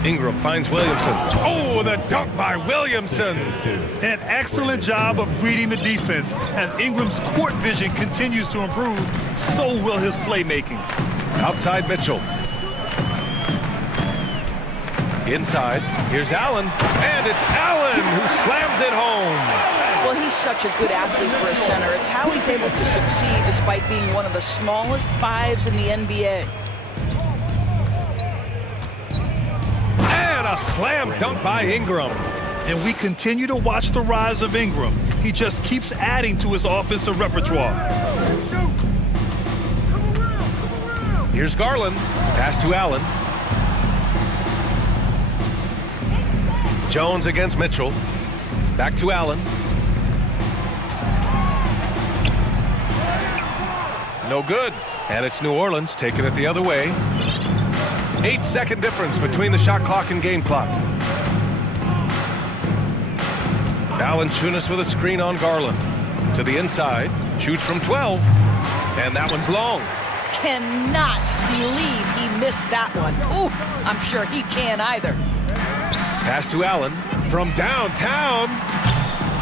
Ingram finds Williamson. Oh, the dunk by Williamson. An excellent job of reading the defense. As Ingram's court vision continues to improve, so will his playmaking. Outside Mitchell. Inside, here's Allen. And it's Allen who slams it home. Well, he's such a good athlete for a center. It's how he's able to succeed despite being one of the smallest fives in the NBA. And a slam dunk by Ingram. And we continue to watch the rise of Ingram. He just keeps adding to his offensive repertoire. Here's Garland. Pass to Allen. Jones against Mitchell. Back to Allen. No good. And it's New Orleans taking it the other way. 8-second difference between the shot clock and game clock. Valanciunas with a screen on Garland. To the inside. Shoots from 12. And that one's long. Cannot believe he missed that one. Ooh, I'm sure he can't either. Pass to Allen from downtown.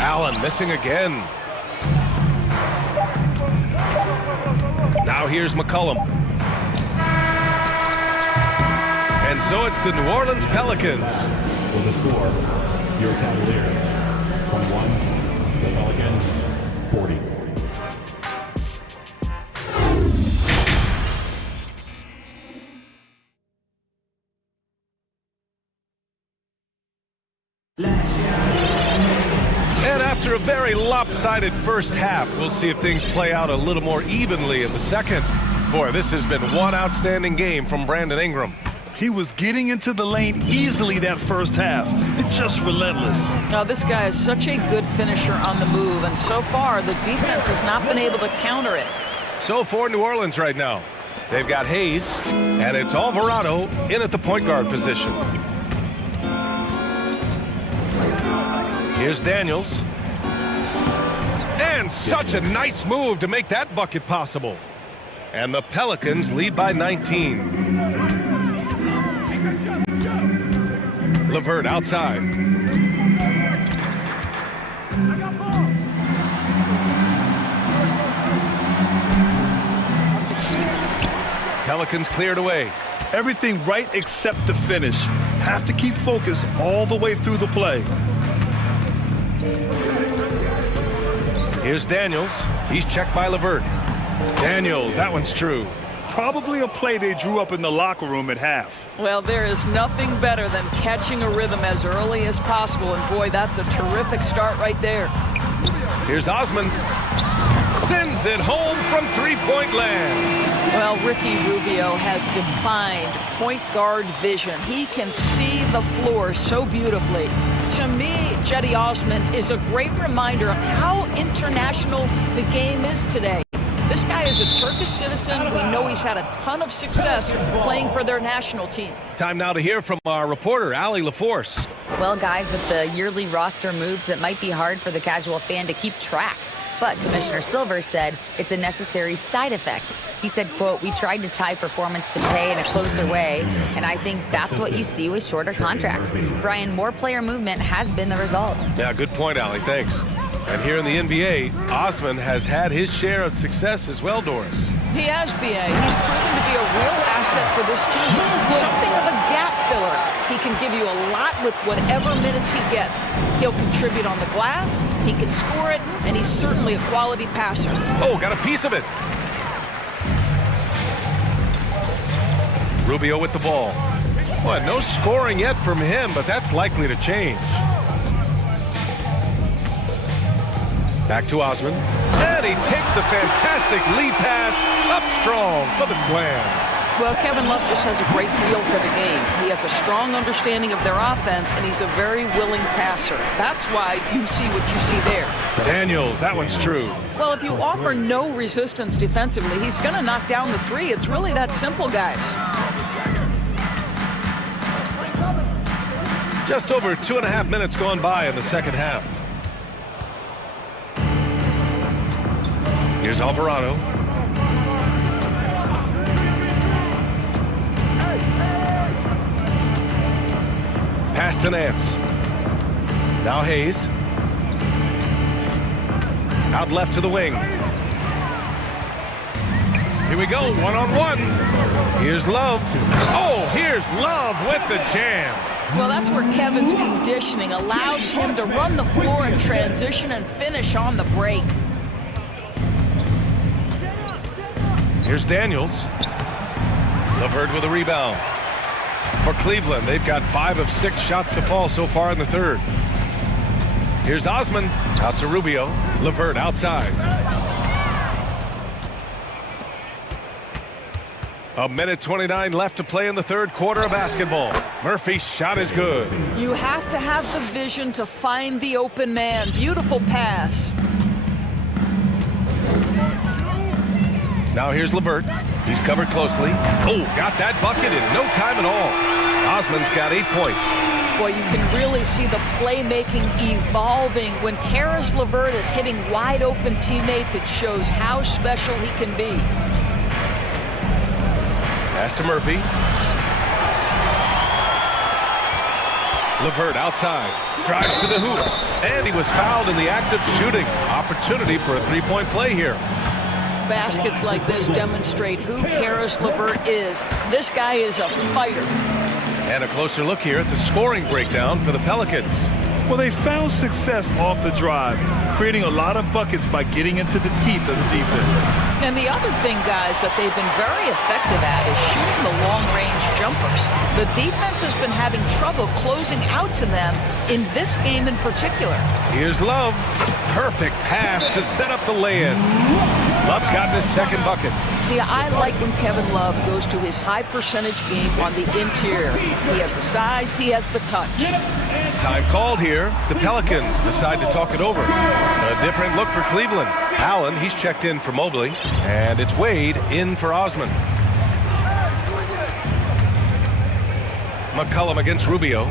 Allen missing again. Now here's McCollum. And so it's the New Orleans Pelicans. With the score, your Cavaliers 21, the Pelicans 40. And after a very lopsided first half, we'll see if things play out a little more evenly in the second. Boy, this has been one outstanding game from Brandon Ingram. He was getting into the lane easily that first half. It's just relentless. Now, this guy is such a good finisher on the move, and so far, the defense has not been able to counter it. So for New Orleans right now, they've got Hayes, and it's Alvarado in at the point guard position. Here's Daniels. And such a nice move to make that bucket possible. And the Pelicans lead by 19. LeVert outside. Pelicans cleared away. Everything right except the finish. Have to keep focused all the way through the play. Here's Daniels. He's checked by LeVert. Daniels, that one's true. Probably a play they drew up in the locker room at half. Well, there is nothing better than catching a rhythm as early as possible, and boy, that's a terrific start right there. Here's Osman. Sends it home from three-point land. Well, Ricky Rubio has defined point guard vision. He can see the floor so beautifully. To me, Cedi Osman is a great reminder of how international the game is today. This guy is a Turkish citizen. We know he's had a ton of success playing for their national team. Time now to hear from our reporter, Allie LaForce. Well, guys, with the yearly roster moves, it might be hard for the casual fan to keep track. But Commissioner Silver said it's a necessary side effect. He said, quote, "We tried to tie performance to pay in a closer way, and I think that's what you see with shorter contracts." Brian, more player movement has been the result. Yeah, good point, Allie. Thanks. And here in the NBA, Osman has had his share of success as well, Doris. He has, B.A. He's proven to be a real asset for this team. Something of a gap filler. He can give you a lot with whatever minutes he gets. He'll contribute on the glass, he can score it, and he's certainly a quality passer. Oh, got a piece of it. Rubio with the ball. Well, no scoring yet from him, but that's likely to change. Back to Osman. And he takes the fantastic lead pass up strong for the slam. Well, Kevin Love just has a great feel for the game. He has a strong understanding of their offense, and he's a very willing passer. That's why you see what you see there. Daniels, that one's true. Well, if you offer no resistance defensively, he's going to knock down the three. It's really that simple, guys. Just over 2.5 minutes gone by in the second half. Here's Alvarado. Pass to Nance. Now Hayes. Out left to the wing. Here we go, one-on-one. Here's Love. Oh, here's Love with the jam. Well, that's where Kevin's conditioning allows him to run the floor in transition and finish on the break. Here's Daniels. LeVert with a rebound. For Cleveland, they've got 5 of 6 shots to fall so far in the third. Here's Osman. Out to Rubio. LeVert outside. A minute 29 left to play in the third quarter of basketball. Murphy's shot is good. You have to have the vision to find the open man. Beautiful pass. Now here's LeVert. He's covered closely. Oh, got that bucket in no time at all. Osman's got 8 points. Boy, you can really see the playmaking evolving. When Karis LeVert is hitting wide open teammates, it shows how special he can be. Pass to Murphy. LeVert outside. Drives to the hoop. And he was fouled in the act of shooting. Opportunity for a three-point play here. Baskets like this demonstrate who Karis LeVert is. This guy is a fighter. And a closer look here at the scoring breakdown for the Pelicans. Well, they found success off the drive, creating a lot of buckets by getting into the teeth of the defense. And the other thing, guys, that they've been very effective at is shooting the long-range jumpers. The defense has been having trouble closing out to them in this game in particular. Here's Love. Perfect pass to set up the lay-in. Love's gotten his second bucket. See, I like when Kevin Love goes to his high-percentage game on the interior. He has the size, he has the touch. Time called here. The Pelicans decide to talk it over. A different look for Cleveland. Allen, he's checked in for Mobley. And it's Wade in for Osman. McCollum against Rubio.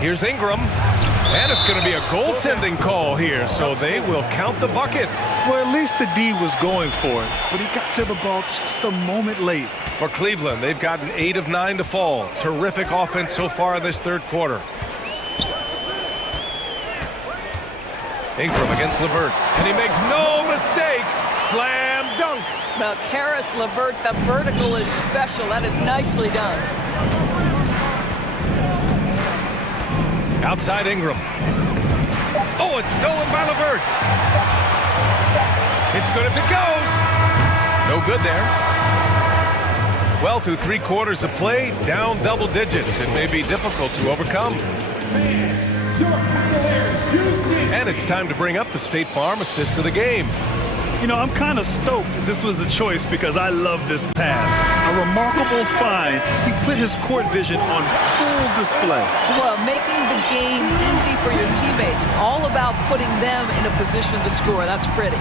Here's Ingram. And it's going to be a goaltending call here, so they will count the bucket. Well, at least the D was going for it, but he got to the ball just a moment late. For Cleveland, they've gotten 8 of 9 to fall. Terrific offense so far in this third quarter. Ingram against LeVert, and he makes no mistake. Slam dunk. Now, Karis LeVert, the vertical is special. That is nicely done. Outside Ingram. Oh, it's stolen by LeVert. It's good if it goes. No good there. Well, through 3 quarters of play, down double digits. It may be difficult to overcome. And it's time to bring up the State Farm assist of the game. You know, I'm kind of stoked this was a choice because I love this pass. A remarkable find. He put his court vision on full display. Well, making the game easy for your teammates. All about putting them in a position to score. That's pretty.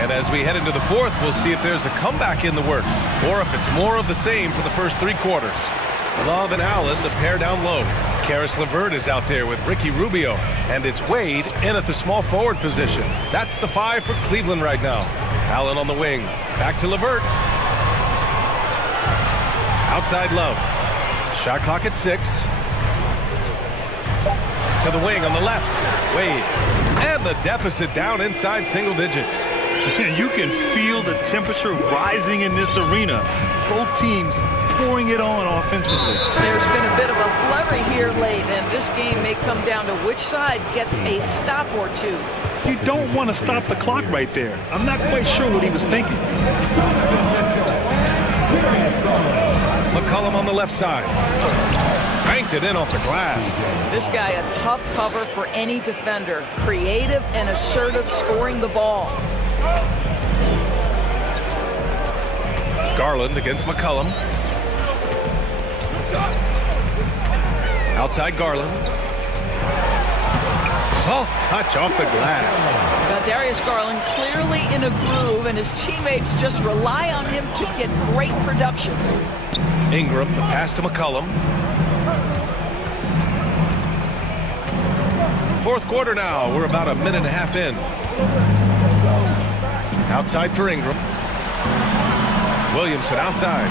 And as we head into the fourth, we'll see if there's a comeback in the works or if it's more of the same for the first 3 quarters. Love and Allen, the pair down low. Karis LeVert is out there with Ricky Rubio. And it's Wade in at the small forward position. That's the 5 for Cleveland right now. Allen on the wing. Back to LeVert. Outside Love. Shot clock at 6. To the wing on the left. Wade. And the deficit down inside single digits. You can feel the temperature rising in this arena. Both teams pouring it on offensively. There's been a bit of a flurry here late, and this game may come down to which side gets a stop or two. You don't want to stop the clock right there. I'm not quite sure what he was thinking. McCollum on the left side. Banked it in off the glass. This guy a tough cover for any defender. Creative and assertive scoring the ball. Garland against McCollum. Outside Garland. Soft touch off the glass. Darius Garland clearly in a groove, and his teammates just rely on him to get great production. Ingram, the pass to McCollum. Fourth quarter now. We're about a minute and a half in. Outside for Ingram. Williamson outside.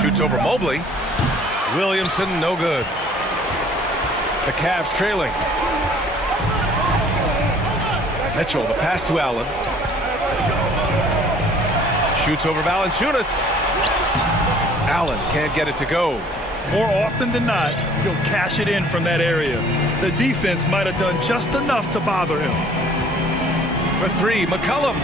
Shoots over Mobley. Williamson, no good. The Cavs trailing. Mitchell, the pass to Allen. Shoots over Valanciunas. Allen can't get it to go. More often than not, he'll cash it in from that area. The defense might have done just enough to bother him. For three, McCollum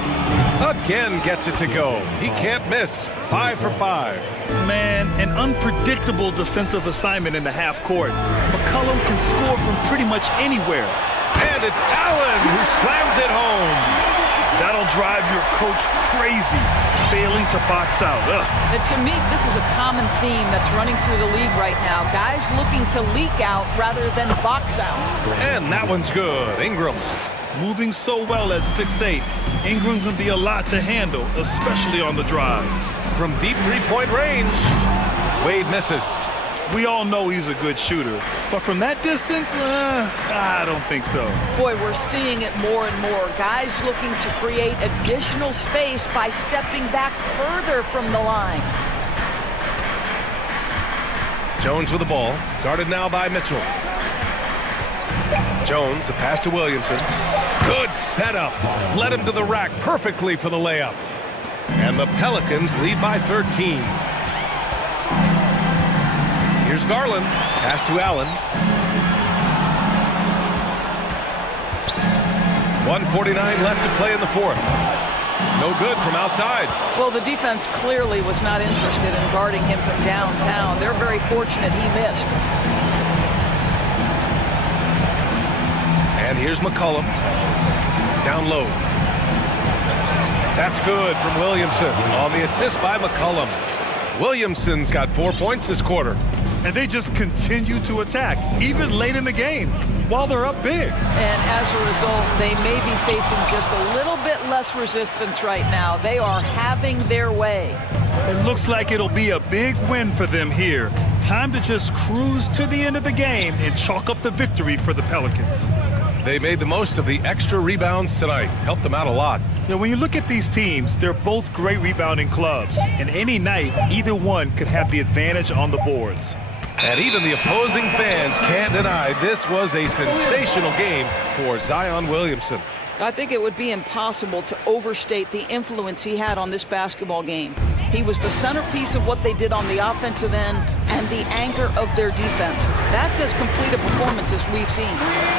again gets it to go. He can't miss. 5 for 5. Man, an unpredictable defensive assignment in the half court. McCollum can score from pretty much anywhere. And it's Allen who slams it home. That'll drive your coach crazy, failing to box out. And to me, this is a common theme that's running through the league right now. Guys looking to leak out rather than box out. And that one's good. Ingram. Moving so well at 6'8", Ingram can be a lot to handle, especially on the drive. From deep three-point range, Wade misses. We all know he's a good shooter, but from that distance, I don't think so. Boy, we're seeing it more and more. Guys looking to create additional space by stepping back further from the line. Jones with the ball, guarded now by Mitchell. Jones, the pass to Williamson. Good setup. Led him to the rack perfectly for the layup. And the Pelicans lead by 13. Here's Garland. Pass to Allen. 1:49 left to play in the fourth. No good from outside. Well, the defense clearly was not interested in guarding him from downtown. They're very fortunate he missed. And here's McCollum. Down low. That's good from Williamson on the assist by McCollum. Williamson's got 4 points this quarter. And they just continue to attack, even late in the game, while they're up big. And as a result, they may be facing just a little bit less resistance right now. They are having their way. It looks like it'll be a big win for them here. Time to just cruise to the end of the game and chalk up the victory for the Pelicans. They made the most of the extra rebounds tonight. Helped them out a lot. Now, when you look at these teams, they're both great rebounding clubs. And any night, either one could have the advantage on the boards. And even the opposing fans can't deny this was a sensational game for Zion Williamson. I think it would be impossible to overstate the influence he had on this basketball game. He was the centerpiece of what they did on the offensive end and the anchor of their defense. That's as complete a performance as we've seen.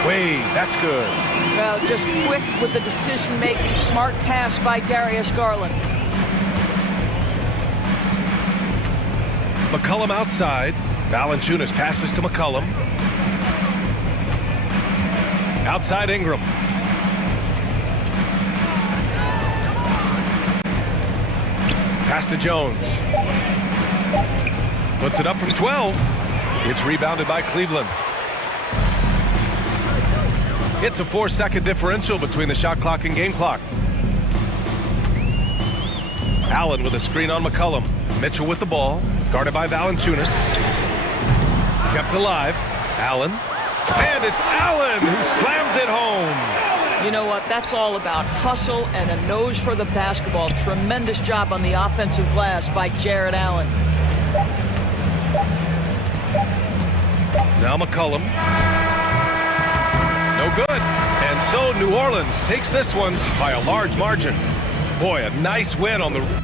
Wade, that's good. Well, just quick with the decision-making, smart pass by Darius Garland. McCollum outside. Valanciunas passes to McCollum. Outside Ingram. Pass to Jones. Puts it up from 12. It's rebounded by Cleveland. It's a 4-second differential between the shot clock and game clock. Allen with a screen on McCollum. Mitchell with the ball, guarded by Valanciunas. Kept alive. Allen. And it's Allen who slams it home. You know what? That's all about hustle and a nose for the basketball. Tremendous job on the offensive glass by Jared Allen. Now McCollum. No good. And so New Orleans takes this one by a large margin. Boy, a nice win on the...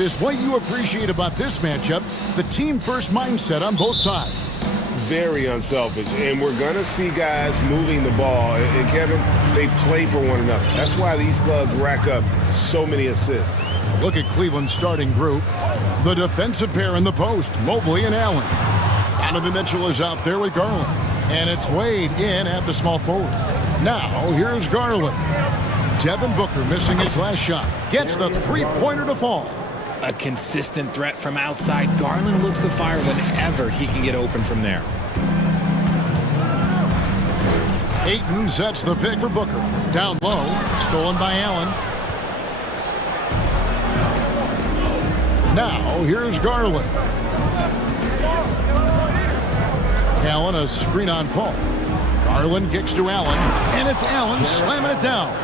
Is what you appreciate about this matchup, the team-first mindset on both sides. Very unselfish, and we're going to see guys moving the ball. And Kevin, they play for one another. That's why these clubs rack up so many assists. Look at Cleveland's starting group. The defensive pair in the post, Mobley and Allen. Donovan Mitchell is out there with Garland. And it's Wade in at the small forward. Now, here's Garland. Devin Booker missing his last shot. Gets the three-pointer to fall. A consistent threat from outside. Garland looks to fire whenever he can get open from there. Ayton sets the pick for Booker. Down low, stolen by Allen. Now, here's Garland. Allen, a screen on Paul. Garland kicks to Allen, and it's Allen slamming it down.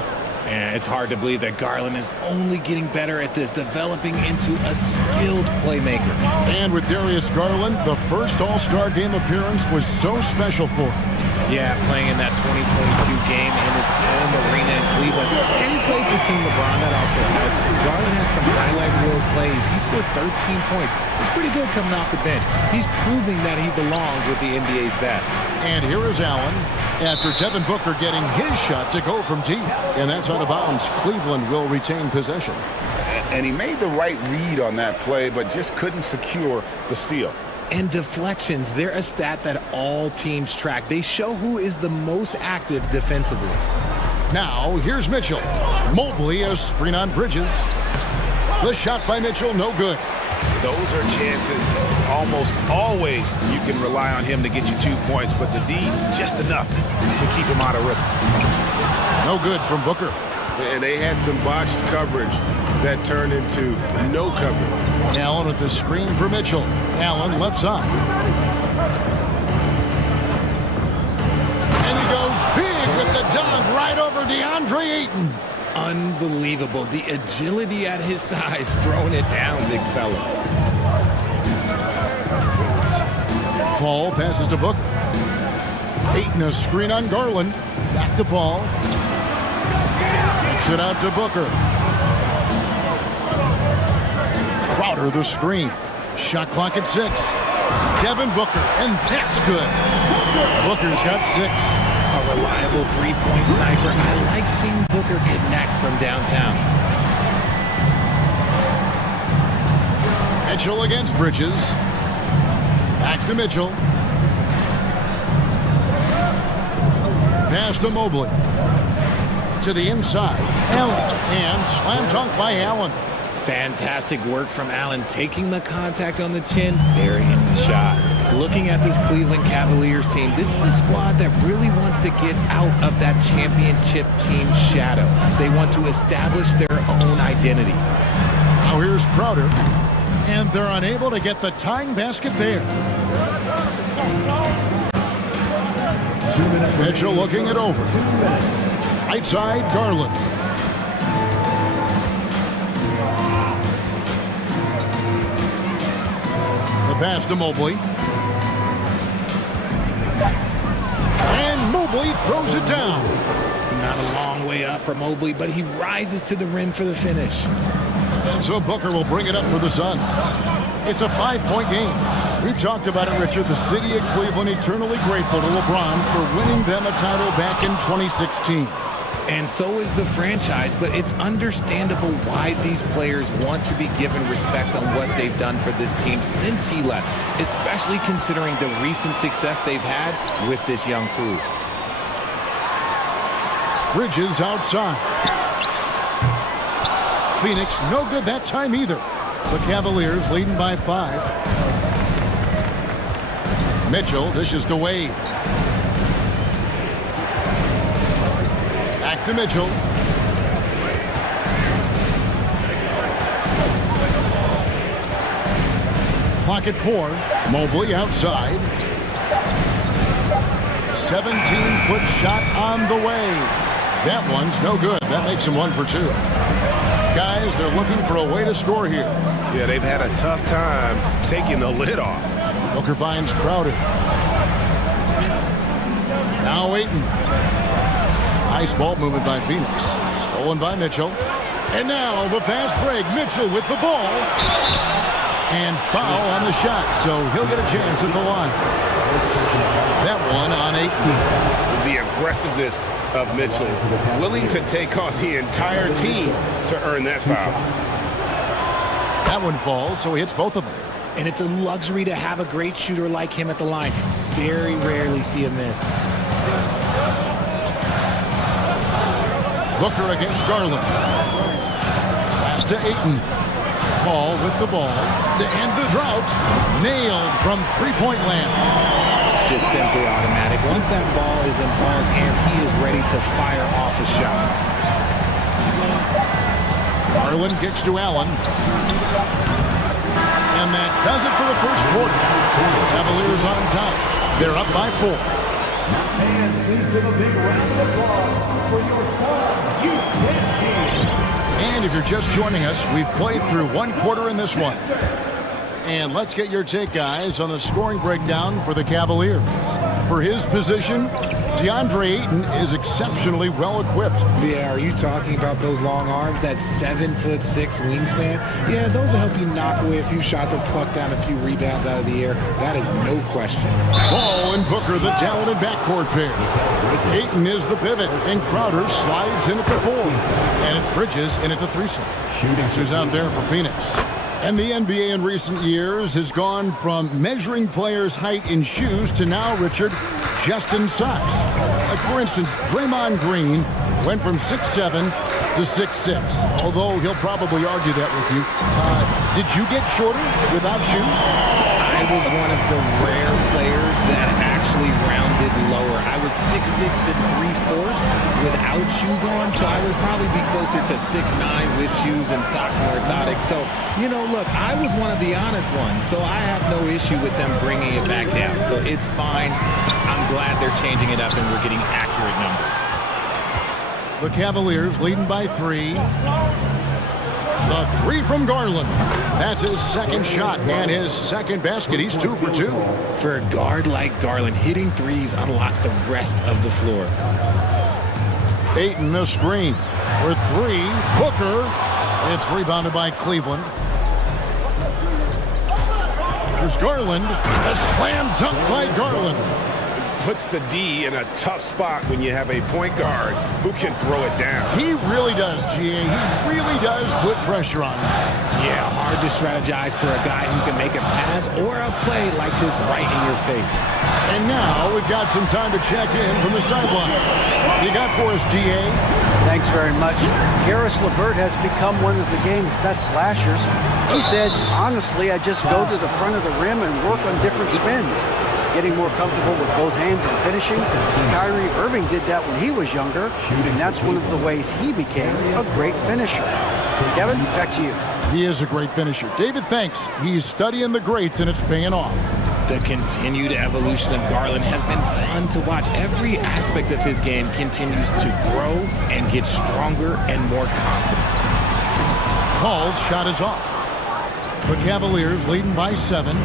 And it's hard to believe that Garland is only getting better at this, developing into a skilled playmaker. And with Darius Garland, the first All-Star game appearance was so special for him. Yeah, playing in that 2022 game in his home arena in Cleveland. And he played for Team LeBron, that also helped. Garland has some highlight reel plays. He scored 13 points. He's pretty good coming off the bench. He's proving that he belongs with the NBA's best. And here is Allen after Devin Booker getting his shot to go from deep. And that's out of bounds. Cleveland will retain possession. And he made the right read on that play, but just couldn't secure the steal. And deflections, they're a stat that all teams track. They show who is the most active defensively. Now, here's Mitchell. Mobley, a screen on Bridges. The shot by Mitchell, no good. Those are chances. Almost always you can rely on him to get you 2 points, but the D, just enough to keep him out of rhythm. No good from Booker. And they had some botched coverage that turned into no coverage. Allen with the screen for Mitchell. Allen left side. And he goes big with the dunk right over DeAndre Ayton. Unbelievable. The agility at his size, throwing it down, big fella. Paul passes to Booker. Ayton a screen on Garland. Back to Paul. Kicks it out to Booker. Crowder the screen. Shot clock at 6. Devin Booker, and that's good. Booker's got 6. A reliable three-point sniper. I like seeing Booker connect from downtown. Mitchell against Bridges. Back to Mitchell. Pass to Mobley. To the inside. Allen. And slam dunk by Allen. Fantastic work from Allen, taking the contact on the chin, burying the shot. Looking at this Cleveland Cavaliers team, this is a squad that really wants to get out of that championship team shadow. They want to establish their own identity. Now here's Crowder, and they're unable to get the tying basket there. Mitchell looking it over. Right side, Garland. Pass to Mobley. And Mobley throws it down. Not a long way up for Mobley, but he rises to the rim for the finish. And so Booker will bring it up for the Suns. It's a 5-point game. We've talked about it, Richard. The city of Cleveland eternally grateful to LeBron for winning them a title back in 2016. And so is the franchise, but it's understandable why these players want to be given respect on what they've done for this team since he left, especially considering the recent success they've had with this young crew. Bridges outside. Phoenix no good that time either. The Cavaliers leading by 5. Mitchell dishes to Wade. Back to Mitchell. Clock at 4. Mobley outside. 17-foot shot on the way. That one's no good. That makes him 1 for 2. Guys, they're looking for a way to score here. Yeah, they've had a tough time taking the lid off. Booker finds Crowder. Now Ayton. Nice ball movement by Phoenix. Stolen by Mitchell. And now the fast break. Mitchell with the ball. And foul on the shot, so he'll get a chance at the line. That one on 8. The aggressiveness of Mitchell, willing to take on the entire team to earn that foul. That one falls, so he hits both of them. And it's a luxury to have a great shooter like him at the line. Very rarely see a miss. Booker against Garland. Pass to Ayton. Paul with the ball to end the drought. Nailed from three-point land. Just simply automatic. Once that ball is in Paul's hands, he is ready to fire off a shot. Garland kicks to Allen. And that does it for the first quarter. Cavaliers on top. They're up by 4. And please give a big round of applause for your And if you're just joining us, we've played through one quarter in this one. And let's get your take, guys, on the scoring breakdown for the Cavaliers. For his position, DeAndre Ayton is exceptionally well-equipped. Yeah, are you talking about those long arms, that 7'6" wingspan? Yeah, those will help you knock away a few shots or pluck down a few rebounds out of the air. That is no question. Ball and Booker, the talented backcourt pair. Ayton is the pivot, and Crowder slides in at the 4. And it's Bridges in at the 3-slot. Who's out there for Phoenix. And the NBA in recent years has gone from measuring players' height in shoes to now, Richard, just in socks. Like, for instance, Draymond Green went from 6'7" to 6'6", although he'll probably argue that with you. Did you get shorter without shoes? I was one of the rare players that actually rounded lower. I was 6'6" and 3/4 without shoes on, so I would probably be closer to 6'9" with shoes and socks and orthotics. So, you know, look, I was one of the honest ones, so I have no issue with them bringing it back down. So it's fine. I'm glad they're changing it up and we're getting accurate numbers. The Cavaliers leading by 3. The 3 from Garland. That's his second shot and his second basket. He's 2 for 2. For a guard like Garland, hitting threes unlocks the rest of the floor. Ayton, the screen for 3. Booker. It's rebounded by Cleveland. There's Garland. A slam dunk by Garland. Puts the D in a tough spot when you have a point guard who can throw it down. He really does, GA. He really does put pressure on him. Yeah, hard to strategize for a guy who can make a pass or a play like this right in your face. And now we've got some time to check in from the sideline. You got for us, GA? Thanks very much. Karis LeVert has become one of the game's best slashers. He says, honestly, I just go to the front of the rim and work on different spins. Getting more comfortable with both hands and finishing. Kyrie Irving did that when he was younger, and that's one of the ways he became a great finisher. Kevin, back to you. He is a great finisher. David, thanks. He's studying the greats, and it's paying off. The continued evolution of Garland has been fun to watch. Every aspect of his game continues to grow and get stronger and more confident. Paul's shot is off. The Cavaliers leading by 7.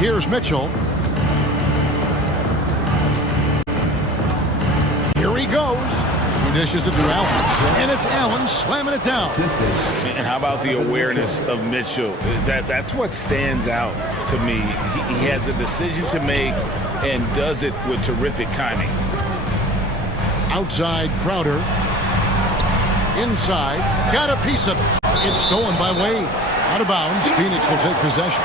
Here's Mitchell. Here he goes. He dishes it to Allen. And it's Allen slamming it down. And how about the awareness of Mitchell? That's what stands out to me. He has a decision to make and does it with terrific timing. Outside, Crowder. Inside, got a piece of it. It's stolen by Wade. Out of bounds, Phoenix will take possession.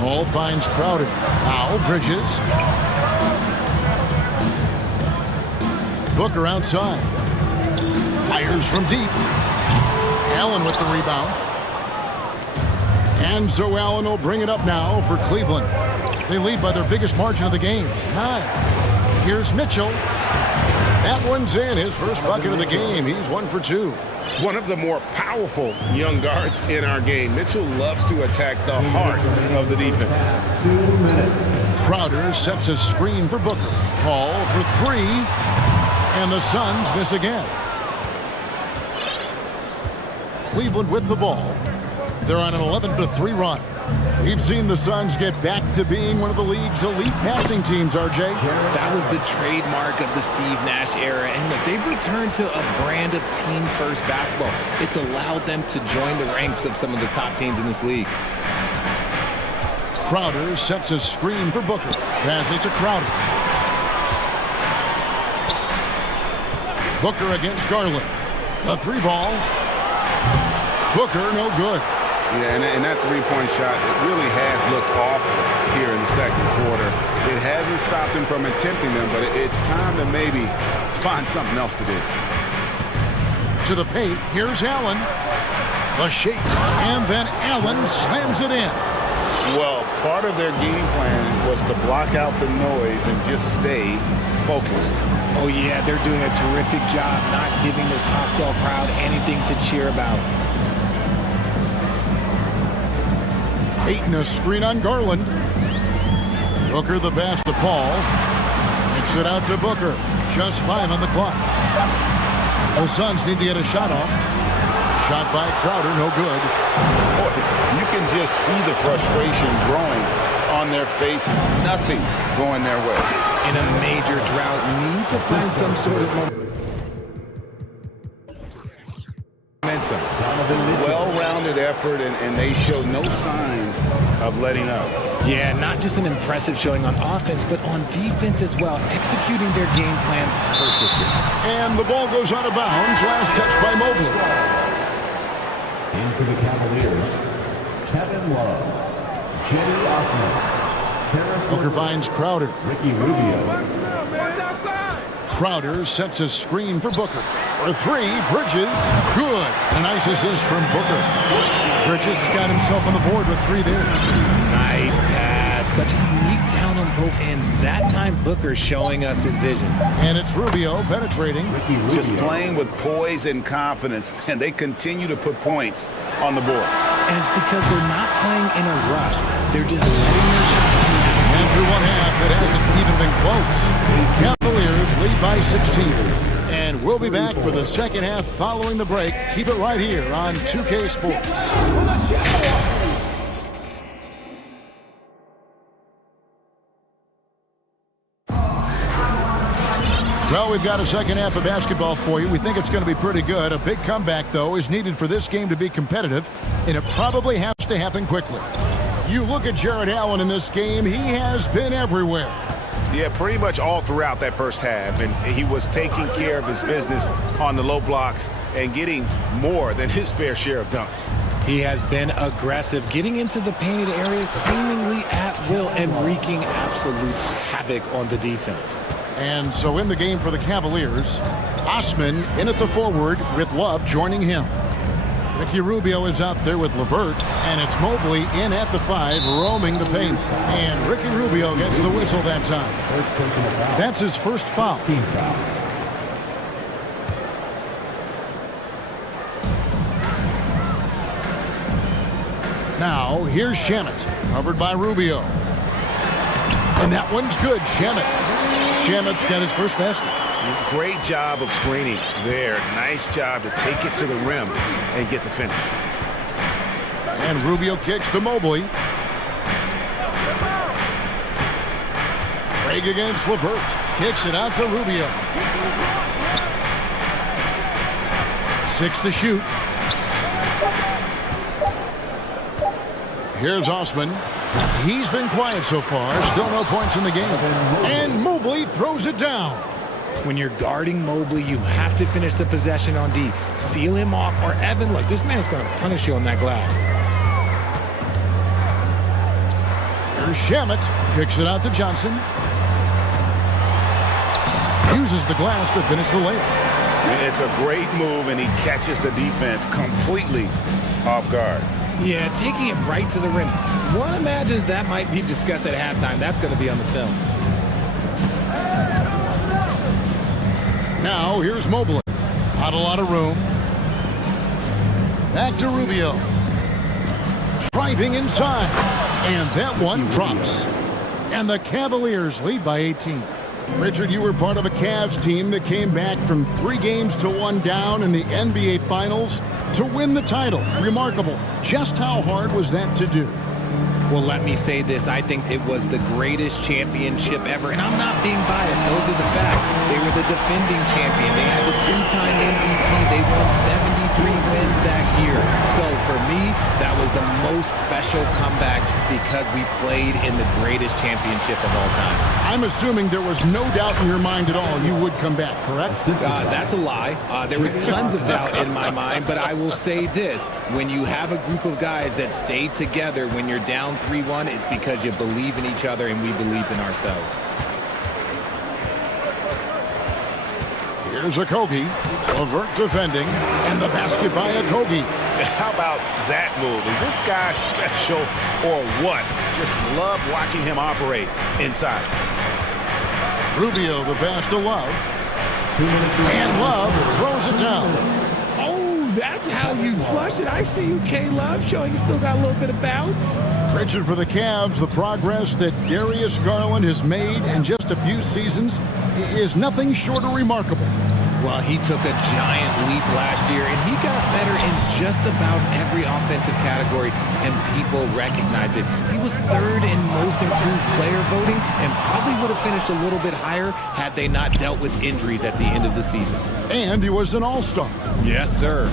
Paul finds Crowder. Now Bridges. Booker outside. Fires from deep. Allen with the rebound. And so Allen will bring it up now for Cleveland. They lead by their biggest margin of the game, 9. Here's Mitchell. That one's in. His first bucket of the game. He's 1 for 2. One of the more powerful young guards in our game. Mitchell loves to attack the heart of the defense. 2 minutes. Crowder sets a screen for Booker. Paul for 3. And the Suns miss again. Cleveland with the ball. They're on an 11-3 run. We've seen the Suns get back to being one of the league's elite passing teams, RJ. That was the trademark of the Steve Nash era. And look, they've returned to a brand of team-first basketball. It's allowed them to join the ranks of some of the top teams in this league. Crowder sets a screen for Booker. Passes to Crowder. Booker against Garland. A three ball. Booker, no good. Yeah, and that three-point shot, it really has looked awful here in the second quarter. It hasn't stopped him from attempting them, but it's time to maybe find something else to do. To the paint, here's Allen. The shake, and then Allen slams it in. Well, part of their game plan was to block out the noise and just stay focused. Oh, yeah, they're doing a terrific job not giving this hostile crowd anything to cheer about. Ayton a screen on Garland. Booker the pass to Paul. Kicks it out to Booker. Just 5 on the clock. The Suns need to get a shot off. Shot by Crowder, no good. Boy, you can just see the frustration growing on their faces. Nothing going their way. In a major drought, need to find some sort of momentum. Well-rounded effort, and they show no signs of letting up. Yeah, not just an impressive showing on offense, but on defense as well, executing their game plan perfectly. And the ball goes out of bounds. Last touch by Mobley. In for the Cavaliers, Kevin Love, Jenny Osmond, Booker finds Crowder. Ricky Rubio. Crowder sets a screen for Booker. For three, Bridges, good. A nice assist from Booker. Bridges got himself on the board with 3 there. Nice pass. Such unique talent on both ends. That time, Booker showing us his vision. And it's Rubio penetrating. Just playing with poise and confidence, and they continue to put points on the board. And it's because they're not playing in a rush. They're just letting their shots come out. And through one half, it hasn't even been close. Cavaliers lead by 16. And we'll be back for the second half following the break. Keep it right here on 2K Sports. Well, we've got a second half of basketball for you. We think it's going to be pretty good. A big comeback, though, is needed for this game to be competitive, and it probably has to happen quickly. You look at Jared Allen in this game, he has been everywhere. Yeah, pretty much all throughout that first half, and he was taking care of his business on the low blocks and getting more than his fair share of dunks. He has been aggressive, getting into the painted areas seemingly at will and wreaking absolute havoc on the defense. And so in the game for the Cavaliers, Osman in at the forward with Love joining him. Ricky Rubio is out there with LeVert, and it's Mobley in at the 5, roaming the paint. And Ricky Rubio gets the whistle that time. That's his first foul. Now, here's Shamet, covered by Rubio. And that one's good, Shamet. Shamet's got his first basket. Great job of screening there. Nice job to take it to the rim and get the finish. And Rubio kicks to Mobley. Craig against LeVert. Kicks it out to Rubio. 6 to shoot. Here's Osman. He's been quiet so far. Still no points in the game. And Mobley throws it down. When you're guarding Mobley, you have to finish the possession on D. Seal him off, or Evan, look, this man's going to punish you on that glass. Here's Shamet. Kicks it out to Johnson. Uses the glass to finish the layup. It's a great move, and he catches the defense completely off guard. Yeah, taking it right to the rim. One imagines that might be discussed at halftime. That's going to be on the film. Now, here's Mobley. Not a lot of room. Back to Rubio. Driving inside. And that one drops. And the Cavaliers lead by 18. Richard, you were part of a Cavs team that came back from 3 games to 1 down in the NBA Finals to win the title. Remarkable. Just how hard was that to do? Well, let me say this. I think it was the greatest championship ever. And I'm not being biased. Those are the facts. They were the defending champion. They had the 2-time MVP. They won 73 wins that year. So for me, that was the most special comeback because we played in the greatest championship of all time. I'm assuming there was no doubt in your mind at all you would come back, correct? That's a lie. There was tons of doubt in my mind, but I will say this. When you have a group of guys that stay together when you're down 3-1, it's because you believe in each other and we believed in ourselves. Here's Okogie, Levert defending, and the basket by Okogie. How about that move? Is this guy special or what? Just love watching him operate inside. Rubio, the pass to Love. 2 minutes. And Love throws it down. Oh, that's how you flush it. I see you, K-Love, showing you still got a little bit of bounce. Richard, for the Cavs, the progress that Darius Garland has made in just a few seasons is nothing short of remarkable. Well, he took a giant leap last year, and he got better in just about every offensive category, and people recognize it. He was 3rd in most improved player voting and probably would have finished a little bit higher had they not dealt with injuries at the end of the season. And he was an all-star. Yes, sir.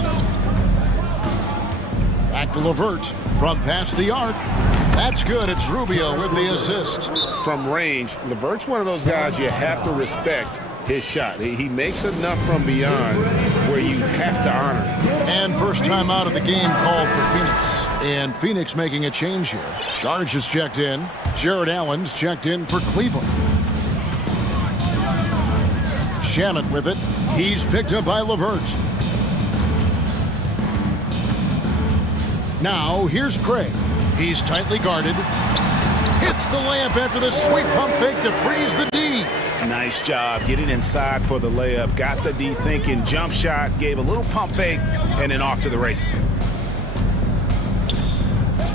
Back to Levert from past the arc. That's good. It's Rubio with the assist. From range, Levert's one of those guys you have to respect his shot. He makes enough from beyond where you have to honor him. And first time out of the game called for Phoenix. And Phoenix making a change here. Charge is checked in. Jared Allen's checked in for Cleveland. Shamet with it. He's picked up by Levert. Now here's Craig. He's tightly guarded. Hits the layup after the sweet pump fake to freeze the D. Nice job getting inside for the layup. Got the D thinking, jump shot, gave a little pump fake, and then off to the races.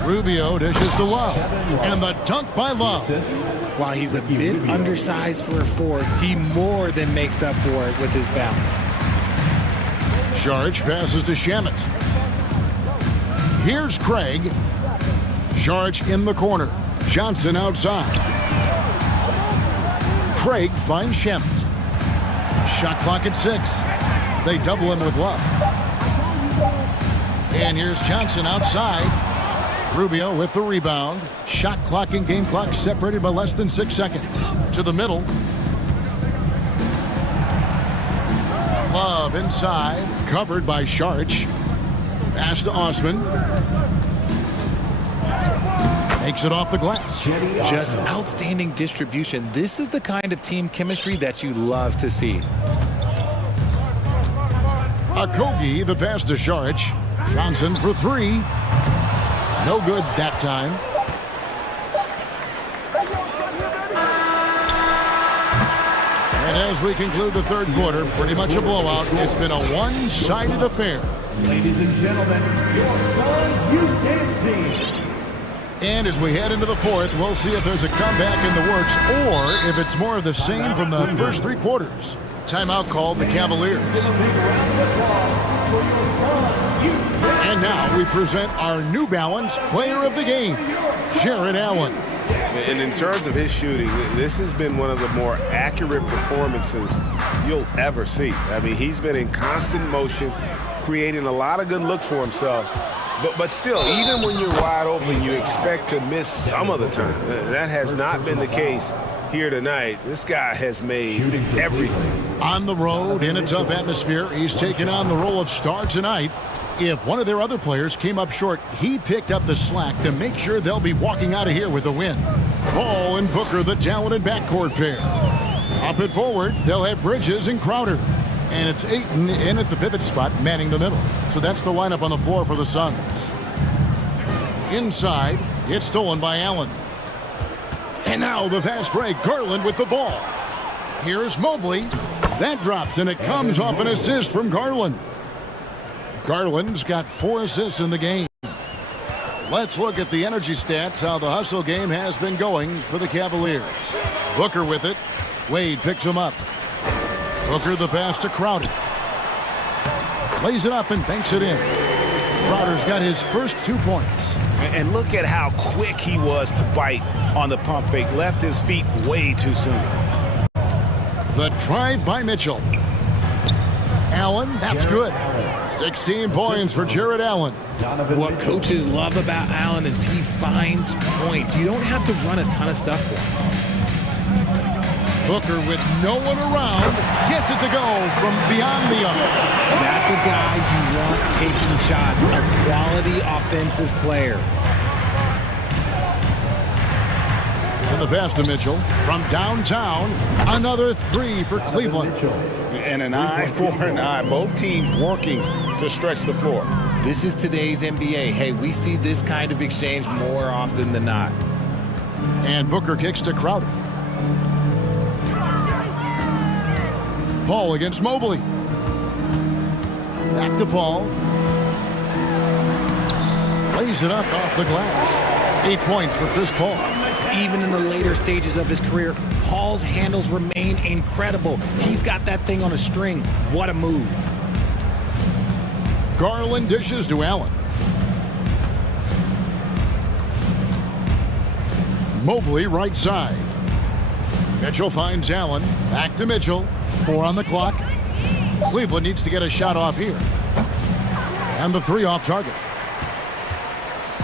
Rubio dishes to Love. And the dunk by Love. While he's a bit undersized for a 4, he more than makes up for it with his bounce. Charge passes to Shamet. Here's Craig. Charge in the corner. Johnson outside. Craig finds Shamet. Shot clock at 6. They double him with Love. And here's Johnson outside. Rubio with the rebound. Shot clock and game clock separated by less than 6 seconds. To the middle. Love inside. Covered by Sharch. Pass to Osman. Makes it off the glass. Just outstanding distribution. This is the kind of team chemistry that you love to see. Okogie, the pass to Sharch. Johnson for 3. No good that time. And as we conclude the 3rd quarter, pretty much a blowout. It's been a one-sided affair. Ladies and gentlemen, your Suns Youth Dance Team. And as we head into the 4th, we'll see if there's a comeback in the works or if it's more of the same from the first 3 quarters. Timeout called the Cavaliers. And now we present our New Balance Player of the Game, Jared Allen. And in terms of his shooting, this has been one of the more accurate performances you'll ever see. I mean, he's been in constant motion, creating a lot of good looks for himself. But still, even when you're wide open, you expect to miss some of the time. That has not been the case here tonight. This guy has made everything. On the road, in a tough atmosphere, he's taken on the role of star tonight. If one of their other players came up short, he picked up the slack to make sure they'll be walking out of here with a win. Ball and Booker, the talented backcourt pair. Up and forward, they'll have Bridges and Crowder. And it's Ayton in at the pivot spot, manning the middle. So that's the lineup on the floor for the Suns. Inside, it's stolen by Allen. And now the fast break, Garland with the ball. Here's Mobley. That drops, and it comes off an assist from Garland. Garland's got 4 assists in the game. Let's look at the energy stats, how the hustle game has been going for the Cavaliers. Booker with it. Wade picks him up. Booker the pass to Crowder. Lays it up and banks it in. Crowder's got his first 2 points. And look at how quick he was to bite on the pump fake. Left his feet way too soon. The drive by Mitchell. Allen, that's good. 16 points for Jared Allen. What coaches love about Allen is he finds points. You don't have to run a ton of stuff for him. Booker with no one around gets it to go from beyond the arc. That's a guy you want taking shots, a quality offensive player. And the pass to Mitchell from downtown. Another 3 for Cleveland. And an eye for an eye. Both teams working to stretch the floor. This is today's NBA. Hey, we see this kind of exchange more often than not. And Booker kicks to Crowder. Paul against Mobley. Back to Paul. Lays it up off the glass. 8 points for Chris Paul. Even in the later stages of his career, Paul's handles remain incredible. He's got that thing on a string. What a move. Garland dishes to Allen. Mobley right side. Mitchell finds Allen. Back to Mitchell. 4 on the clock. Cleveland needs to get a shot off here. And the 3 off target.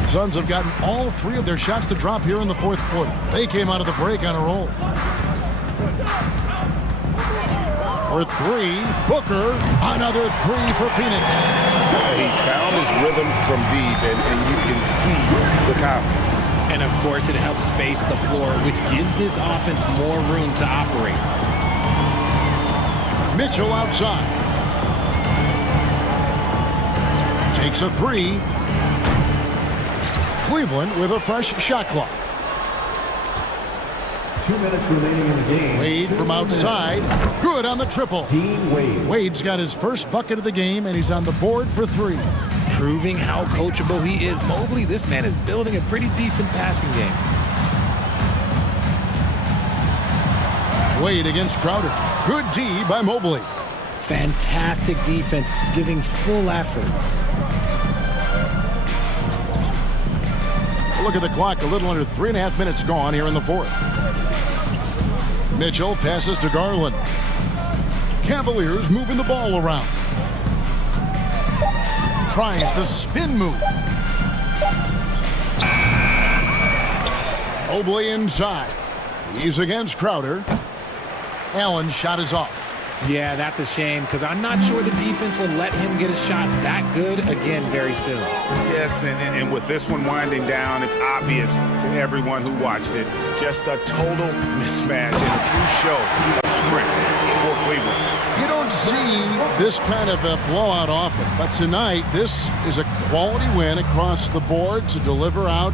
The Suns have gotten all 3 of their shots to drop here in the 4th quarter. They came out of the break on a roll. For 3, Booker. Another 3 for Phoenix. He's found his rhythm from deep, and you can see the confidence. And of course, it helps space the floor, which gives this offense more room to operate. Mitchell outside. Takes a 3. Cleveland with a fresh shot clock. 2 minutes remaining in the game. Wade from outside. Good on the triple. Dean Wade. Wade's got his first bucket of the game, and he's on the board for 3. Proving how coachable he is. Mobley, this man is building a pretty decent passing game. Wade against Crowder. Good D by Mobley. Fantastic defense, giving full effort. Look at the clock, a little under 3.5 minutes gone here in the 4th. Mitchell passes to Garland. Cavaliers moving the ball around. Tries the spin move. Mobley inside. He's against Crowder. Allen's shot is off. Yeah, that's a shame because I'm not sure the defense will let him get a shot that good again very soon. Yes, and with this one winding down, it's obvious to everyone who watched it. Just a total mismatch and a true show of strength for Cleveland. You don't see this kind of a blowout often, but tonight this is a quality win across the board to deliver out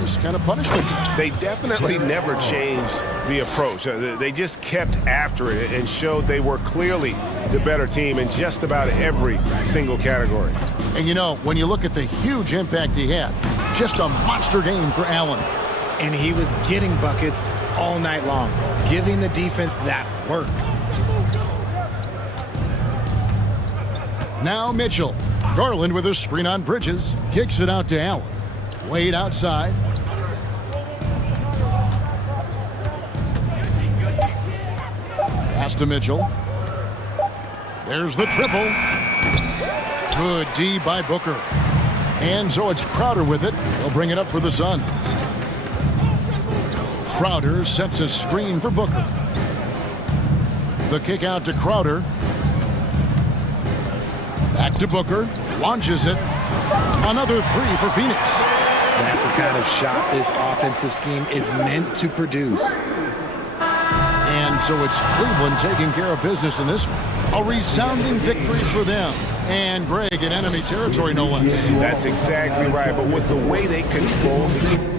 this kind of punishment. They definitely never changed the approach. They just kept after it and showed they were clearly the better team in just about every single category. And you know, when you look at the huge impact he had, just a monster game for Allen. And he was getting buckets all night long, giving the defense that work. Now Mitchell. Garland with a screen on Bridges. Kicks it out to Allen. Wade outside. Pass to Mitchell. There's the triple. Good D by Booker. And so it's Crowder with it. They'll bring it up for the Suns. Crowder sets a screen for Booker. The kick out to Crowder. Back to Booker. Launches it. Another 3 for Phoenix. That's the kind of shot this offensive scheme is meant to produce. And so it's Cleveland taking care of business in this one. A resounding victory for them. And Greg in enemy territory, no less. That's exactly right. But with the way they control the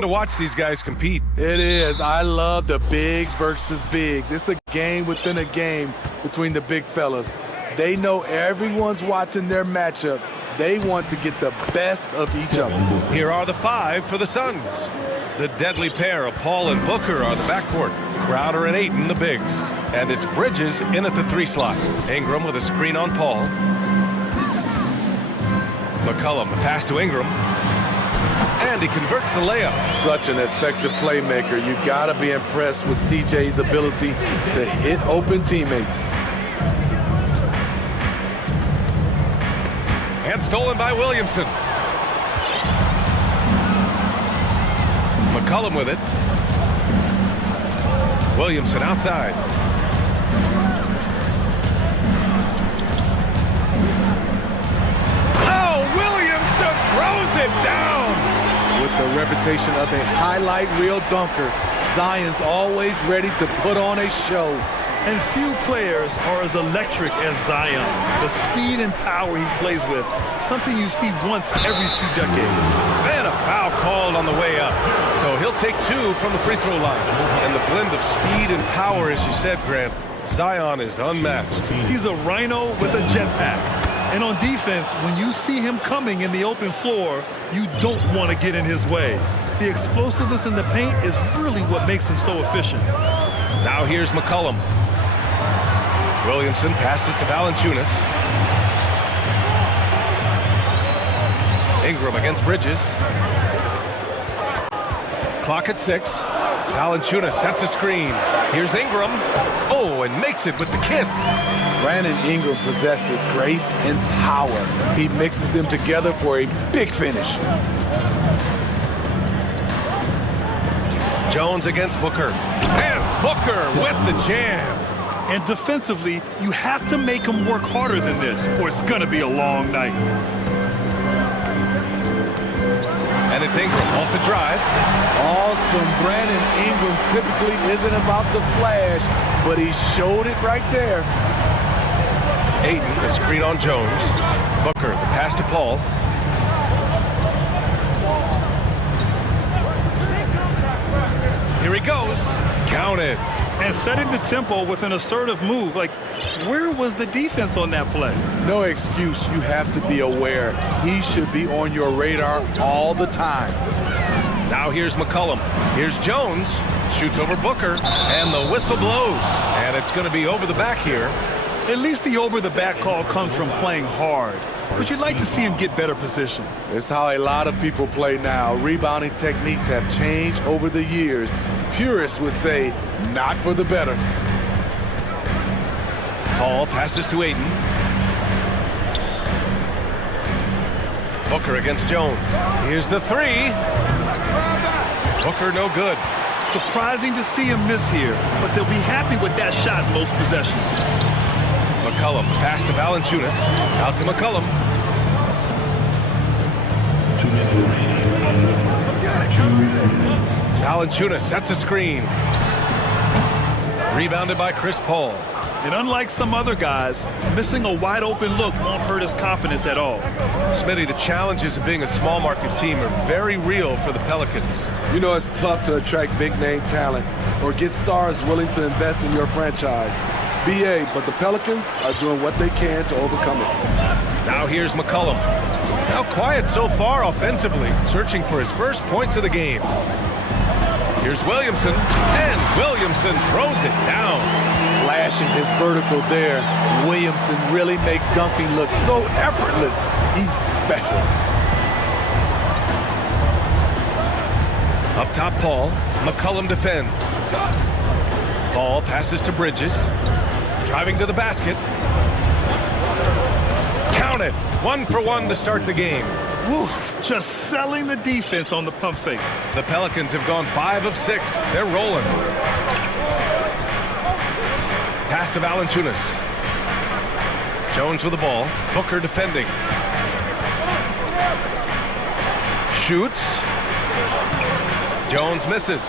to watch these guys compete. It is. I love the bigs versus bigs. It's a game within a game between the big fellas. They know everyone's watching their matchup. They want to get the best of each other. Here are the 5 for the Suns. The deadly pair of Paul and Booker are the backcourt. Crowder and Ayton, the bigs. And it's Bridges in at the 3 slot. Ingram with a screen on Paul. McCollum, the pass to Ingram. And he converts the layup. Such an effective playmaker. You gotta be impressed with CJ's ability to hit open teammates. And stolen by Williamson. McCollum with it. Williamson outside. Oh, Williamson throws it down. With the reputation of a highlight reel dunker, Zion's always ready to put on a show. And few players are as electric as Zion. The speed and power he plays with, something you see once every few decades. And a foul called on the way up. So he'll take 2 from the free throw line. And the blend of speed and power, as you said, Grant, Zion is unmatched. He's a rhino with a jetpack. And on defense, when you see him coming in the open floor, you don't want to get in his way. The explosiveness in the paint is really what makes him so efficient. Now here's McCollum. Williamson passes to Valanciunas. Ingram against Bridges. Clock at 6. Valanciunas sets a screen. Here's Ingram. Oh, and makes it with the kiss. Brandon Ingram possesses grace and power. He mixes them together for a big finish. Jones against Booker. And Booker with the jam. And defensively, you have to make him work harder than this, or it's going to be a long night. And it's Ingram off the drive. Awesome. Brandon Ingram typically isn't about the flash, but he showed it right there. Ayton, the screen on Jones. Booker, the pass to Paul. Here he goes. Counted. And setting the tempo with an assertive move. Like, where was the defense on that play? No excuse. You have to be aware. He should be on your radar all the time. Now here's McCollum. Here's Jones. Shoots over Booker. And the whistle blows. And it's going to be over the back here. At least the over-the-back call comes from playing hard. But you'd like to see him get better position. It's how a lot of people play now. Rebounding techniques have changed over the years. Purists would say, not for the better. Paul passes to Ayton. Booker against Jones. Here's the 3. Booker no good. Surprising to see him miss here, but they'll be happy with that shot most possessions. McCollum pass to Valanciunas. Out to McCollum. Valanciunas sets a screen. Rebounded by Chris Paul. And unlike some other guys, missing a wide open look won't hurt his confidence at all. Smitty, the challenges of being a small market team are very real for the Pelicans. You know it's tough to attract big name talent or get stars willing to invest in your franchise. BA, but the Pelicans are doing what they can to overcome it. Now here's McCollum. Now quiet so far offensively, searching for his first points of the game. Here's Williamson, and Williamson throws it down. Flashing his vertical there, Williamson really makes dunking look so effortless. He's special. Up top, Paul. McCollum defends. Paul passes to Bridges. Driving to the basket. Count it. 1 for 1 to start the game. Woo, just selling the defense on the pump fake. The Pelicans have gone 5 of 6. They're rolling. Pass to Valanciunas. Jones with the ball. Booker defending. Shoots. Jones misses.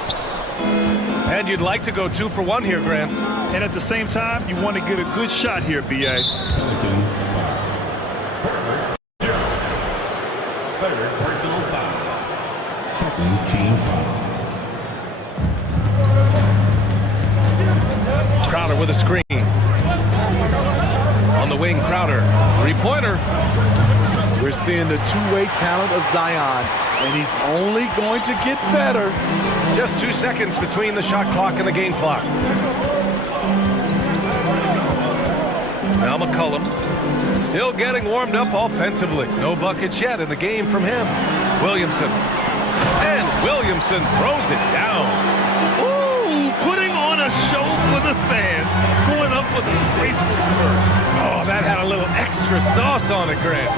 And you'd like to go 2 for 1 here, Grant. And at the same time, you want to get a good shot here, B.A. Second team foul. Crowder with a screen. On the wing, Crowder. Three-pointer. We're seeing the two-way talent of Zion, and he's only going to get better. Just 2 seconds between the shot clock and the game clock. Now McCollum still getting warmed up offensively. No buckets yet in the game from him. Williamson. And Williamson throws it down. Ooh, putting on a show for the fans. Going up for the graceful reverse. Oh, that had a little extra sauce on it, Grant.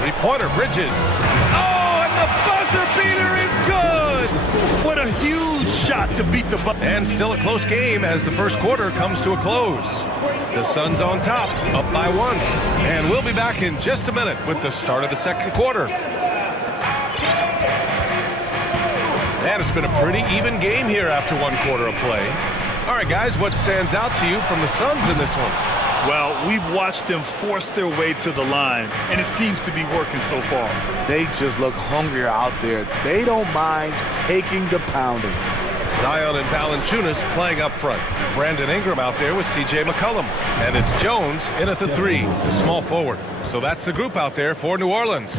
Three-pointer, Bridges. Oh, and the buzzer beater is good! What a huge shot to beat the buzzer. And still a close game as the first quarter comes to a close. The Suns on top, up by 1. And we'll be back in just a minute with the start of the second quarter. And it's been a pretty even game here after 1 quarter of play. All right, guys, what stands out to you from the Suns in this one? Well, we've watched them force their way to the line, and it seems to be working so far. They just look hungrier out there. They don't mind taking the pounding. Zion and Valanciunas playing up front. Brandon Ingram out there with C.J. McCollum. And it's Jones in at the 3, the small forward. So that's the group out there for New Orleans.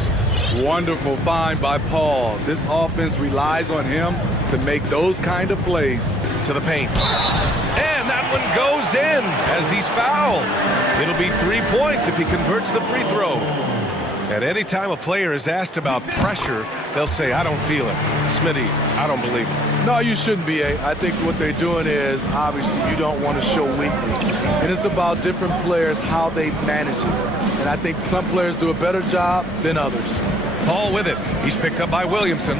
Wonderful find by Paul. This offense relies on him to make those kind of plays. To the paint. And that one goes in as he's fouled. It'll be 3 points if he converts the free throw. And anytime a player is asked about pressure, they'll say, I don't feel it. Smitty, I don't believe it. No, you shouldn't be. I think what they're doing is, obviously, you don't want to show weakness. And it's about different players, how they manage it. And I think some players do a better job than others. Paul with it. He's picked up by Williamson.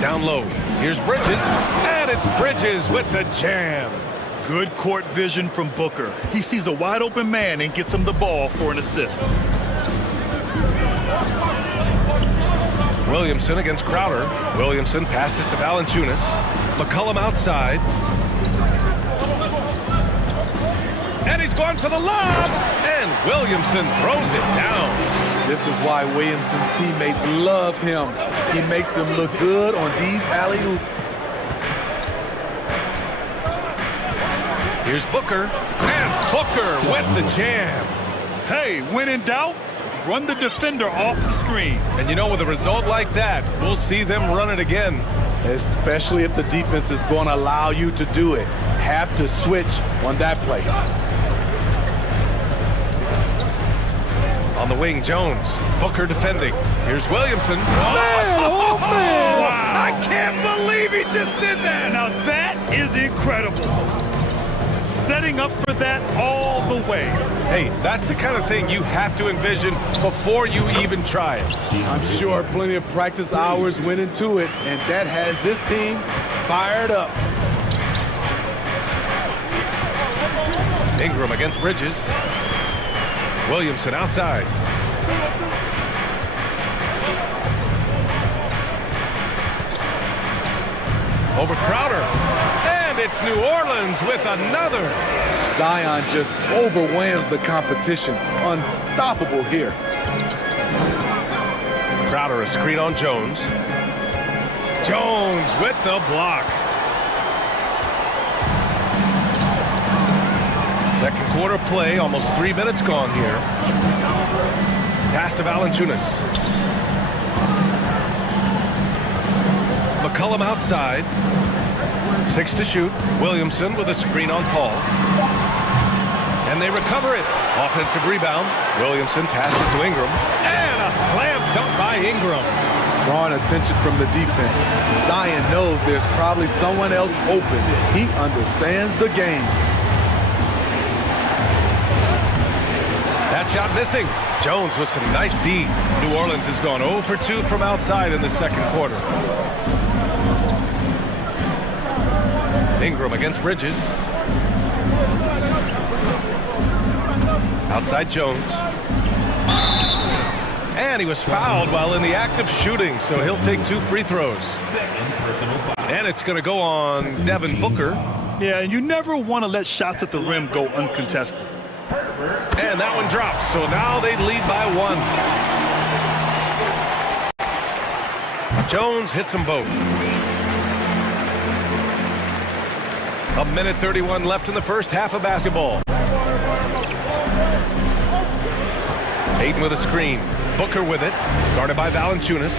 Down low. Here's Bridges. And it's Bridges with the jam. Good court vision from Booker. He sees a wide open man and gets him the ball for an assist. Williamson against Crowder. Williamson passes to Valanciunas. McCollum outside. And he's going for the lob. And Williamson throws it down. This is why Williamson's teammates love him. He makes them look good on these alley-oops. Here's Booker. And Booker with the jam. Hey, when in doubt, run the defender off the screen. And you know, with a result like that, we'll see them run it again. Especially if the defense is going to allow you to do it. Have to switch on that play. On the wing, Jones. Booker defending. Here's Williamson. Oh, man! Wow. I can't believe he just did that. Now that is incredible. Setting up for that all the way. Hey, that's the kind of thing you have to envision before you even try it. I'm sure plenty of practice hours went into it, and that has this team fired up. Ingram against Bridges. Williamson outside. Over Crowder. And it's New Orleans with another. Zion just overwhelms the competition. Unstoppable here. Crowder a screen on Jones. Jones with the block. Second quarter play, almost 3 minutes gone here. Pass to Valanciunas. McCollum outside. 6 to shoot. Williamson with a screen on Paul. And they recover it. Offensive rebound. Williamson passes to Ingram. And a slam dunk by Ingram. Drawing attention from the defense. Zion knows there's probably someone else open. He understands the game. That shot missing. Jones with some nice D. New Orleans has gone 0 for 2 from outside in the second quarter. Ingram against Bridges. Outside Jones. And he was fouled while in the act of shooting, so he'll take 2 free throws. And it's going to go on Devin Booker. Yeah, and you never want to let shots at the rim go uncontested. And that one drops, so now they lead by 1. Jones hits them both. 1:31 left in the first half of basketball. Ayton with a screen. Booker with it. Guarded by Valanciunas.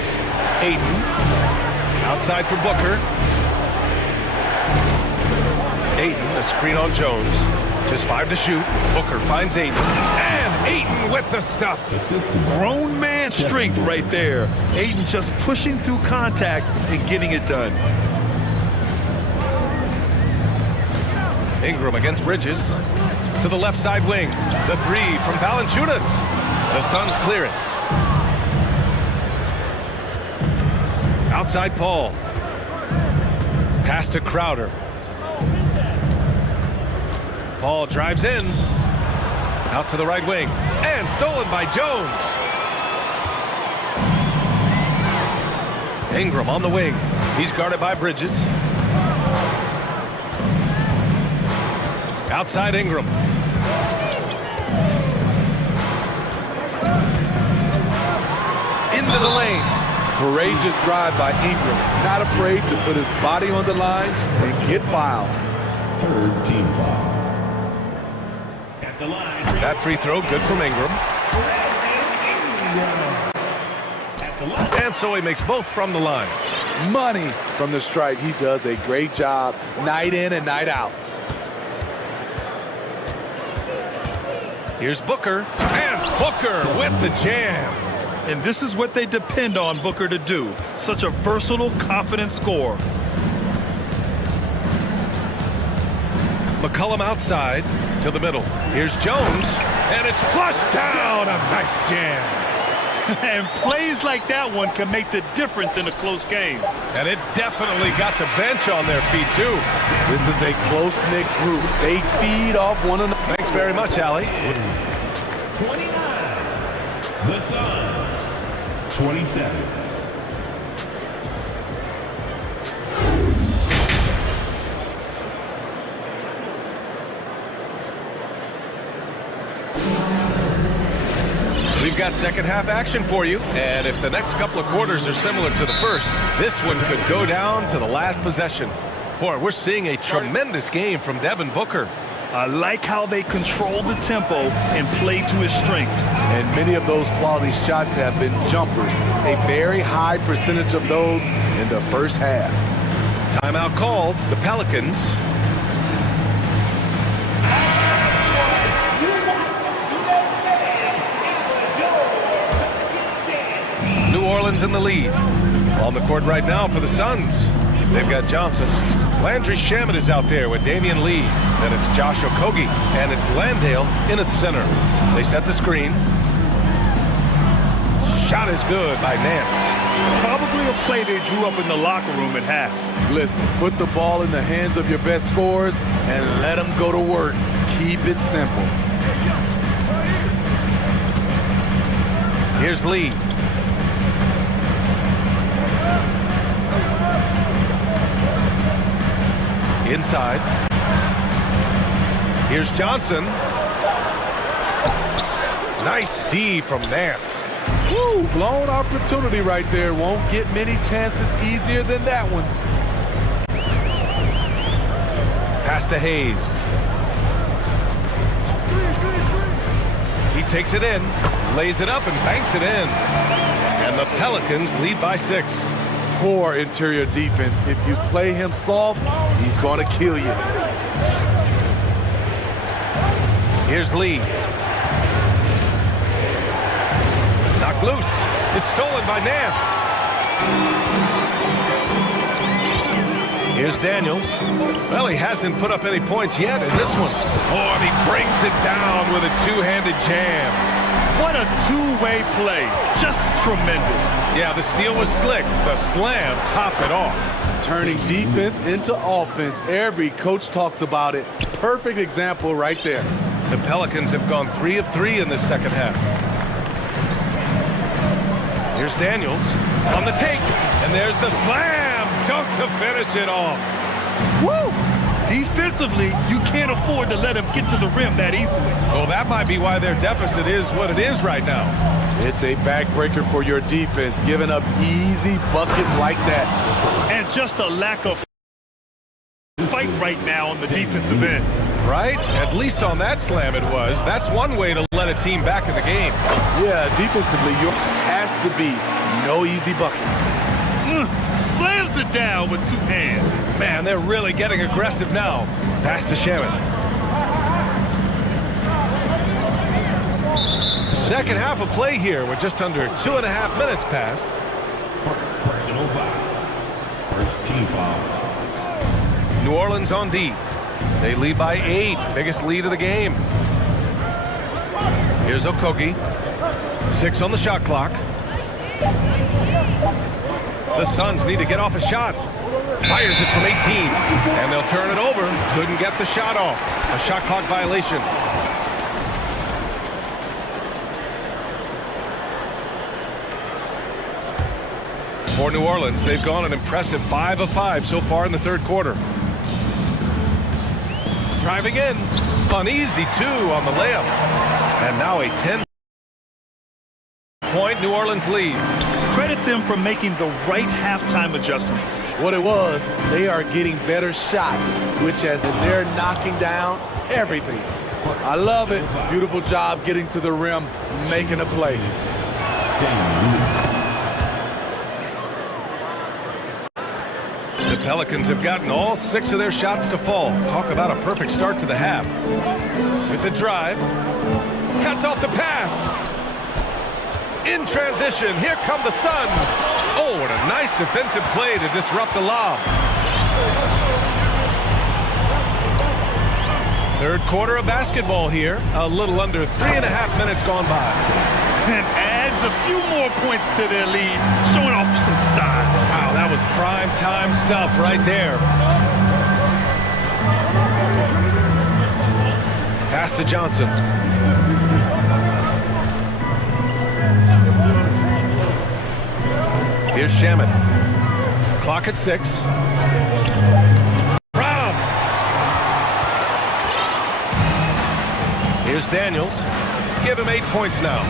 Ayton. Outside for Booker. Ayton, a screen on Jones. Just 5 to shoot. Booker finds Ayton. And Ayton with the stuff. Grown man strength right there. Ayton just pushing through contact and getting it done. Ingram against Bridges. To the left side wing. The three from Valanciunas. The Suns clear it. Outside Paul. Pass to Crowder. Paul drives in. Out to the right wing. And stolen by Jones. Ingram on the wing. He's guarded by Bridges. Outside Ingram. Into the lane. Courageous drive by Ingram. Not afraid to put his body on the line and get fouled. Third team foul. That free throw good from Ingram. And so he makes both from the line. Money from the stripe. He does a great job night in and night out. Here's Booker. And Booker with the jam. And this is what they depend on Booker to do. Such a versatile, confident scorer. McCollum outside to the middle. Here's Jones. And it's flushed down. A nice jam. And plays like that one can make the difference in a close game. And it definitely got the bench on their feet, too. This is a close-knit group. They feed off one another. Thanks very much, Allie. 29. The Suns. 27. We've got second half action for you, and if the next couple of quarters are similar to the first, this one could go down to the last possession. Boy, we're seeing a tremendous game from Devin Booker. I like how they control the tempo and play to his strengths. And many of those quality shots have been jumpers. A very high percentage of those in the first half. Timeout called. The Pelicans. New Orleans in the lead. On the court right now for the Suns. They've got Johnson. Landry Shamet is out there with Damian Lee. Then it's Josh Okogie. And it's Landale in its center. They set the screen. Shot is good by Nance. Probably a play they drew up in the locker room at half. Listen, put the ball in the hands of your best scorers and let them go to work. Keep it simple. Here's Lee. Inside. Here's Johnson. Nice D from Nance. Woo, blown opportunity right there. Won't get many chances easier than that one. Pass to Hayes. He takes it in, lays it up, and banks it in. And the Pelicans lead by 6. Poor interior defense. If you play him soft, he's going to kill you. Here's Lee. Knocked loose. It's stolen by Nance. Here's Daniels. Well, he hasn't put up any points yet in this one. Oh, and he brings it down with a two-handed jam. What a two-way play. Just tremendous. Yeah, the steal was slick. The slam topped it off. Turning defense into offense. Every coach talks about it. Perfect example right there. The Pelicans have gone 3 of 3 in this second half. Here's Daniels on the take. And there's the slam dunk to finish it off. Woo! Defensively, you can't afford to let him get to the rim that easily. Well, that might be why their deficit is what it is right now. It's a backbreaker for your defense, giving up easy buckets like that. And just a lack of fight right now on the defensive end. Right? At least on that slam it was. That's one way to let a team back in the game. Yeah, defensively, yours has to be no easy buckets. Slams it down with two hands. Man, they're really getting aggressive now. Pass to Shaman. Second half of play here. We're just under 2.5 minutes past. Personal foul. First team foul. New Orleans on D. They lead by 8. Biggest lead of the game. Here's Okogie. 6 on the shot clock. The Suns need to get off a shot. Fires it from 18. And they'll turn it over. Couldn't get the shot off. A shot clock violation. For New Orleans, they've gone an impressive 5 of 5 so far in the third quarter. Driving in. Uneasy, too, on the layup. And now a 10-point New Orleans lead. Credit them for making the right halftime adjustments. What it was, they are getting better shots, which as in they're knocking down everything. I love it. Beautiful job getting to the rim, making a play. The Pelicans have gotten all 6 of their shots to fall. Talk about a perfect start to the half. With the drive. Cuts off the pass. In transition, here come the Suns. Oh, what a nice defensive play to disrupt the lob. Third quarter of basketball here. A little under 3.5 minutes gone by. And adds a few more points to their lead, showing off some style. Wow, that was prime time stuff right there. Pass to Johnson. Here's Shaman. Clock at 6. Robbed. Here's Daniels. Give him 8 points now.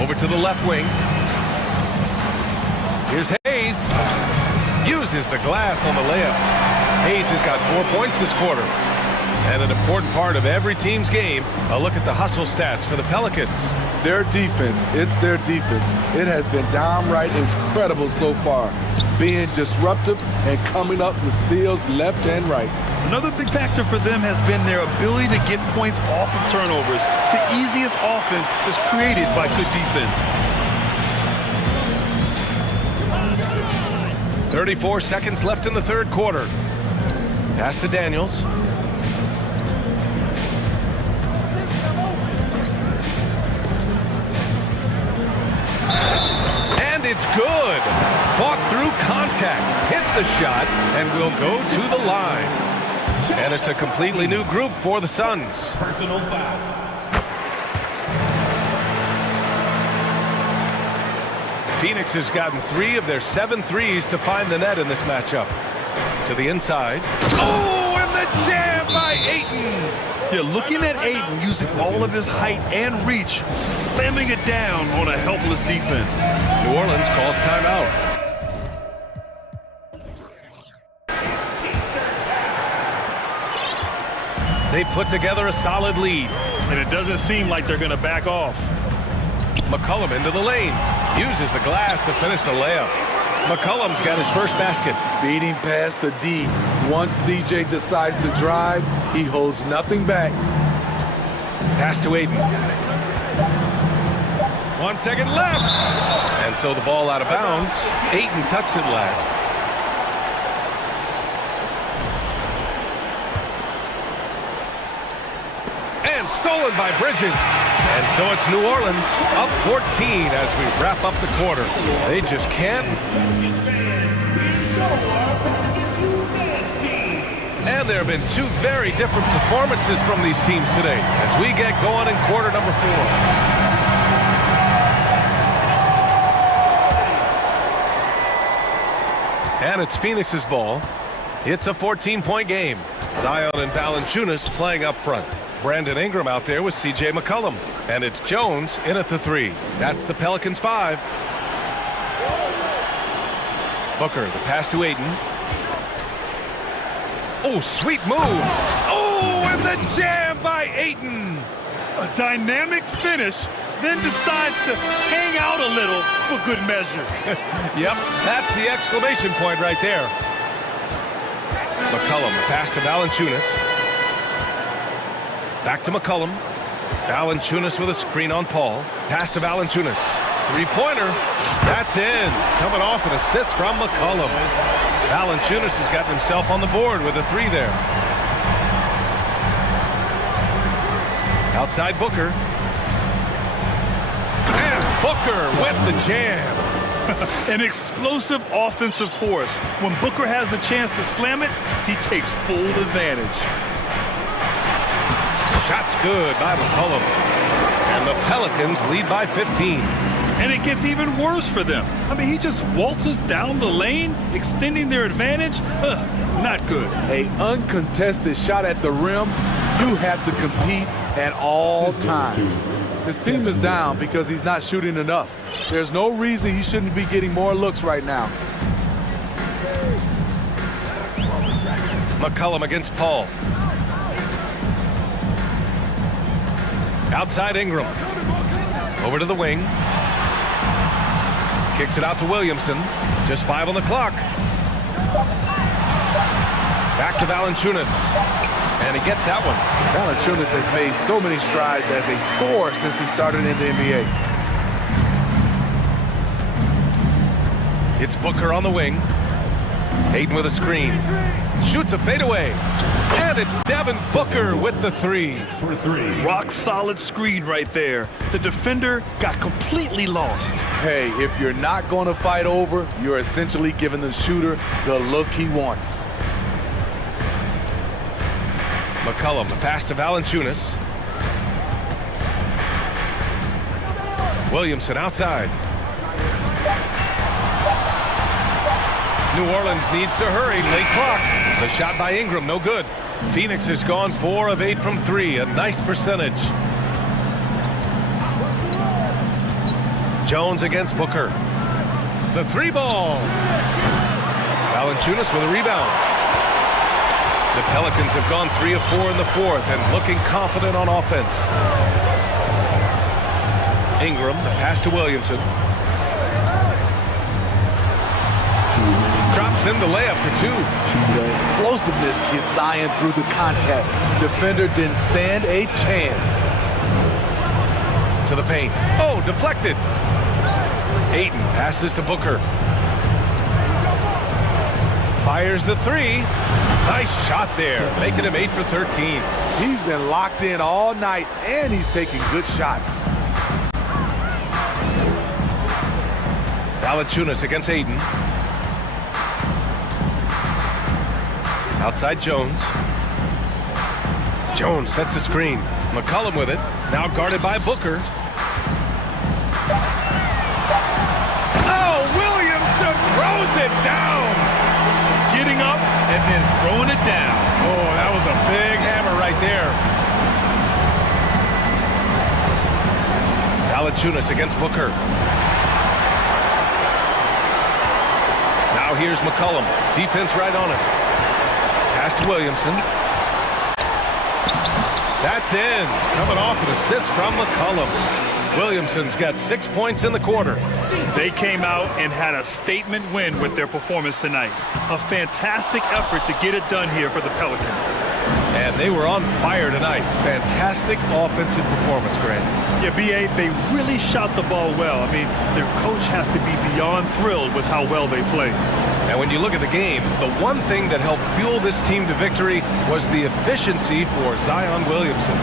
Over to the left wing. Here's Hayes. Uses the glass on the layup. Hayes has got 4 points this quarter. And an important part of every team's game, a look at the hustle stats for the Pelicans. Their defense, it's their defense. It has been downright incredible so far, being disruptive and coming up with steals left and right. Another big factor for them has been their ability to get points off of turnovers. The easiest offense is created by good defense. 34 seconds left in the third quarter. Pass to Daniels. And it's good. Fought through contact, hit the shot, and will go to the line. And it's a completely new group for the Suns. Personal foul. Phoenix has gotten 3 of their 7 threes to find the net in this matchup. To the inside. Oh, and the jam by Ayton. Yeah, looking at Ayton using all of his height and reach, slamming it down on a helpless defense. New Orleans calls timeout. They put together a solid lead. And it doesn't seem like they're going to back off. McCollum into the lane. Uses the glass to finish the layup. McCollum's got his first basket. Beating past the D. Once CJ decides to drive, he holds nothing back. Pass to Ayton. 1 second left. And so the ball out of bounds. Ayton touched it last. And stolen by Bridges. And so it's New Orleans up 14 as we wrap up the quarter. They just can't. And there have been 2 very different performances from these teams today as we get going in quarter number 4. And it's Phoenix's ball. It's a 14-point game. Zion and Valanciunas playing up front. Brandon Ingram out there with C.J. McCollum. And it's Jones in at the 3. That's the Pelicans 5. Booker, the pass to Ayton. Oh, sweet move. Oh, and the jam by Ayton. A dynamic finish, then decides to hang out a little for good measure. Yep, that's the exclamation point right there. McCollum, pass to Valanciunas. Back to McCollum. Valanciunas with a screen on Paul. Pass to Valanciunas. Three-pointer. That's in. Coming off an assist from McCollum. Valanciunas has gotten himself on the board with a 3 there. Outside Booker. And Booker with the jam. An explosive offensive force. When Booker has the chance to slam it, he takes full advantage. Shot's good by McCollum. And the Pelicans lead by 15. And it gets even worse for them. I mean, he just waltzes down the lane, extending their advantage. Not good. An uncontested shot at the rim, you have to compete at all times. His team is down because he's not shooting enough. There's no reason he shouldn't be getting more looks right now. McCollum against Paul. Outside Ingram. Over to the wing. Kicks it out to Williamson. Just 5 on the clock. Back to Valanciunas. And he gets that one. Valanciunas has made so many strides as a scorer since he started in the NBA. It's Booker on the wing. Ayton with a screen. Shoots a fadeaway. And it's Devin Booker with the 3. For 3. Rock solid screen right there. The defender got completely lost. Hey, if you're not going to fight over, you're essentially giving the shooter the look he wants. McCollum, the pass to Valanciunas. Williamson outside. New Orleans needs to hurry, late clock. The shot by Ingram, no good. Phoenix has gone 4 of 8 from 3, a nice percentage. Jones against Booker. The 3 ball. Valanciunas with a rebound. The Pelicans have gone 3 of 4 in the 4th and looking confident on offense. Ingram, the pass to Williamson. Drops in the layup for 2. The explosiveness gets Zion through the contact. Defender didn't stand a chance. To the paint. Oh, deflected. Ayton passes to Booker. Fires the 3. Nice shot there, making him 8 for 13. He's been locked in all night, and he's taking good shots. Valanciunas against Ayton. Outside Jones. Jones sets a screen. McCollum with it. Now guarded by Booker. Oh, Williamson throws it down. Getting up and then throwing it down. Oh, that was a big hammer right there. Valanciunas against Booker. Now here's McCollum. Defense right on him. Pass to Williamson. That's in. Coming off an assist from McCollum. Williamson's got 6 points in the quarter. They came out and had a statement win with their performance tonight. A fantastic effort to get it done here for the Pelicans. And they were on fire tonight. Fantastic offensive performance, Grant. Yeah, B.A., they really shot the ball well. I mean, their coach has to be beyond thrilled with how well they played. And when you look at the game, the one thing that helped fuel this team to victory was the efficiency for Zion Williamson.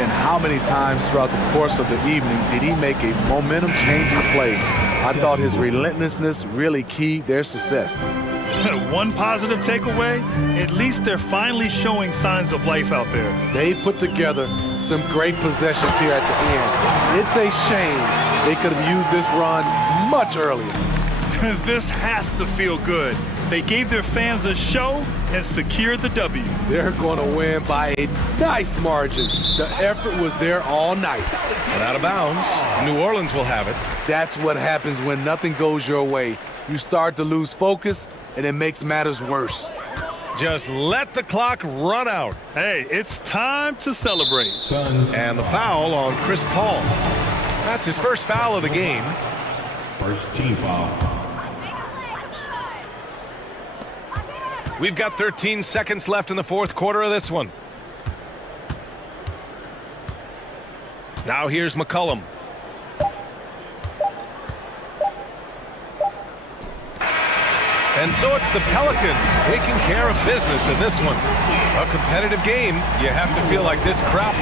And how many times throughout the course of the evening did he make a momentum-changing play? I thought his relentlessness really keyed their success. One positive takeaway, at least they're finally showing signs of life out there. They put together some great possessions here at the end. It's a shame they could have used this run much earlier. This has to feel good. They gave their fans a show and secured the W. They're going to win by a nice margin. The effort was there all night. And out of bounds, New Orleans will have it. That's what happens when nothing goes your way. You start to lose focus, and it makes matters worse. Just let the clock run out. Hey, it's time to celebrate. And the foul on Chris Paul. That's his first foul of the game. First team foul. We've got 13 seconds left in the fourth quarter of this one. Now here's McCollum. And so it's the Pelicans taking care of business in this one. A competitive game. You have to feel like this crowd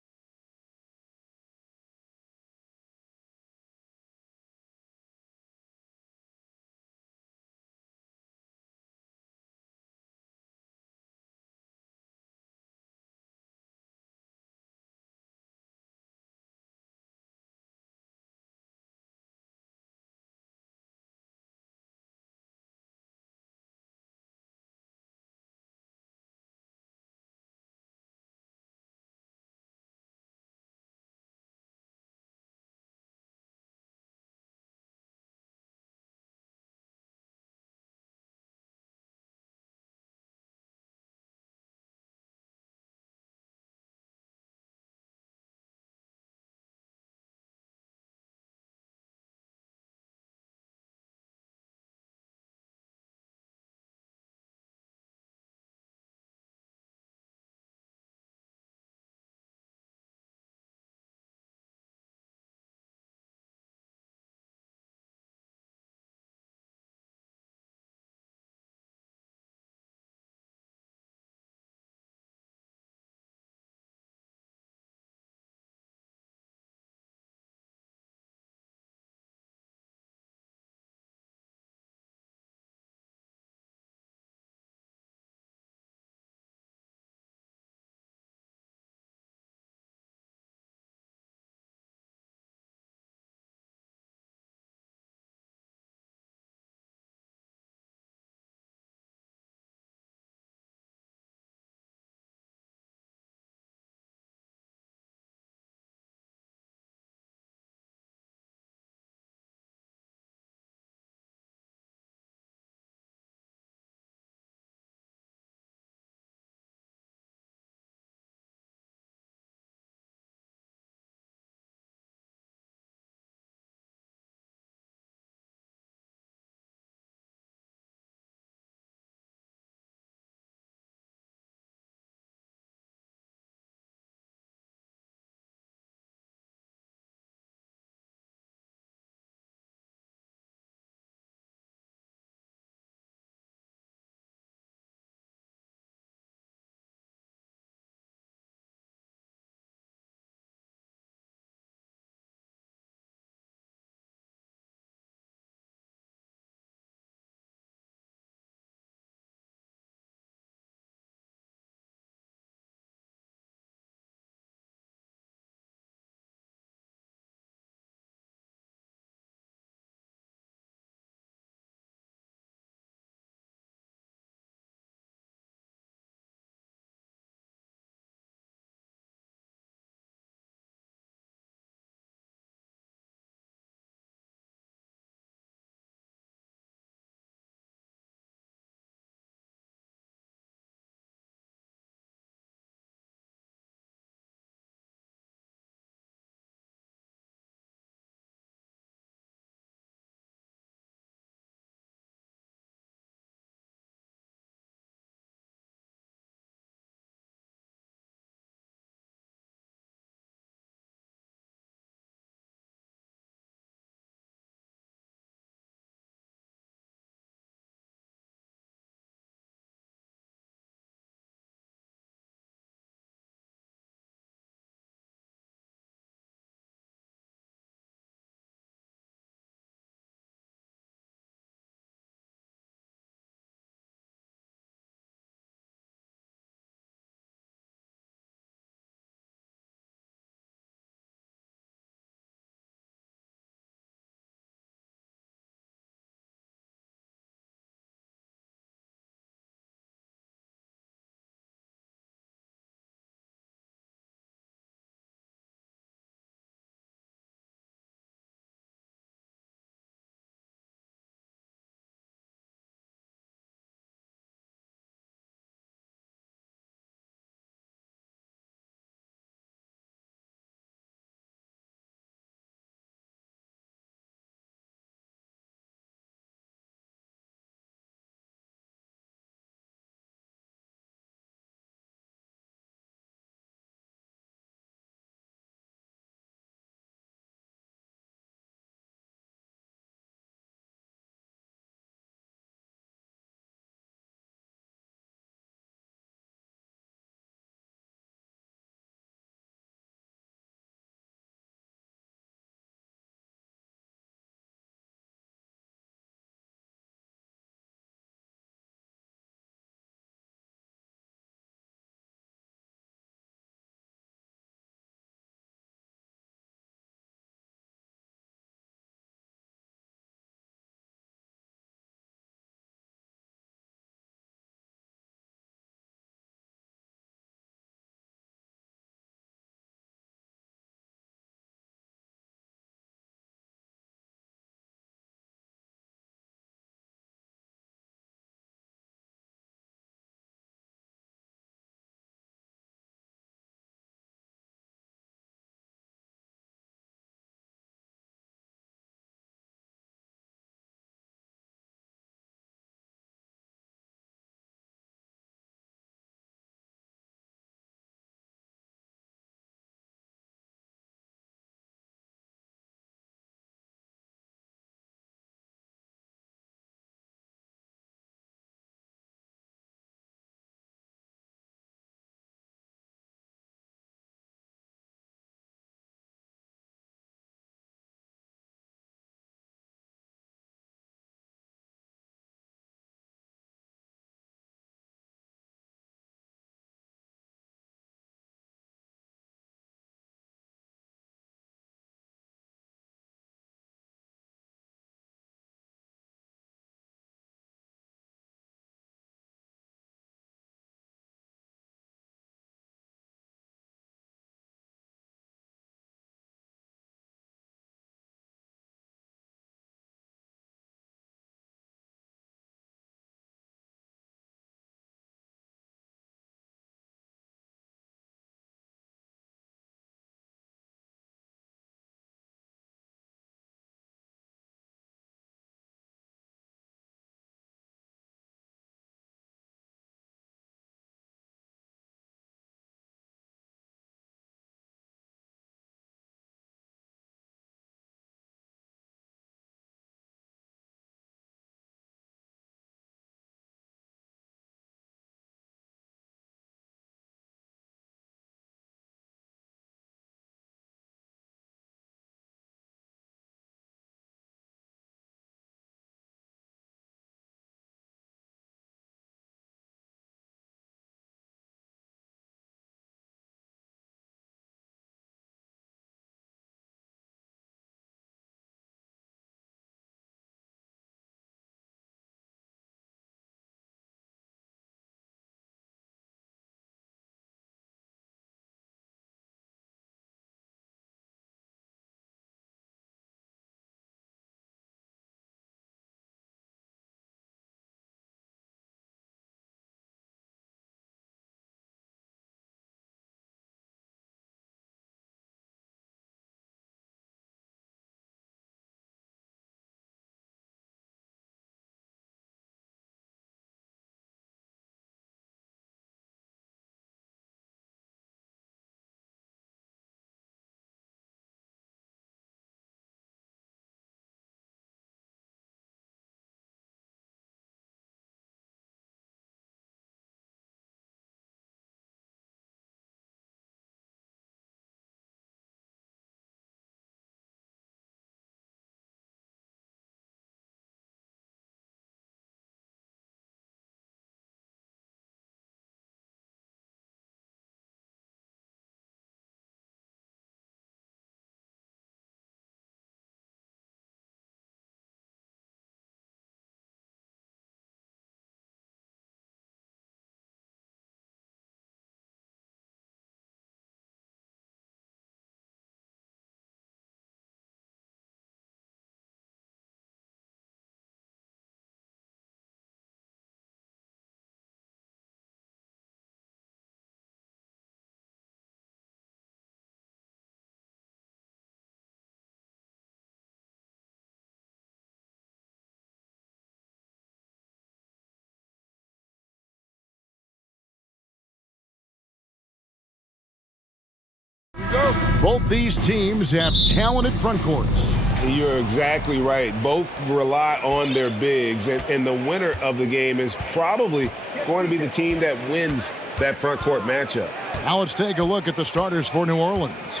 Both these teams have talented front courts. You're exactly right. Both rely on their bigs, and the winner of the game is probably going to be the team that wins that front court matchup. Now let's take a look at the starters for New Orleans.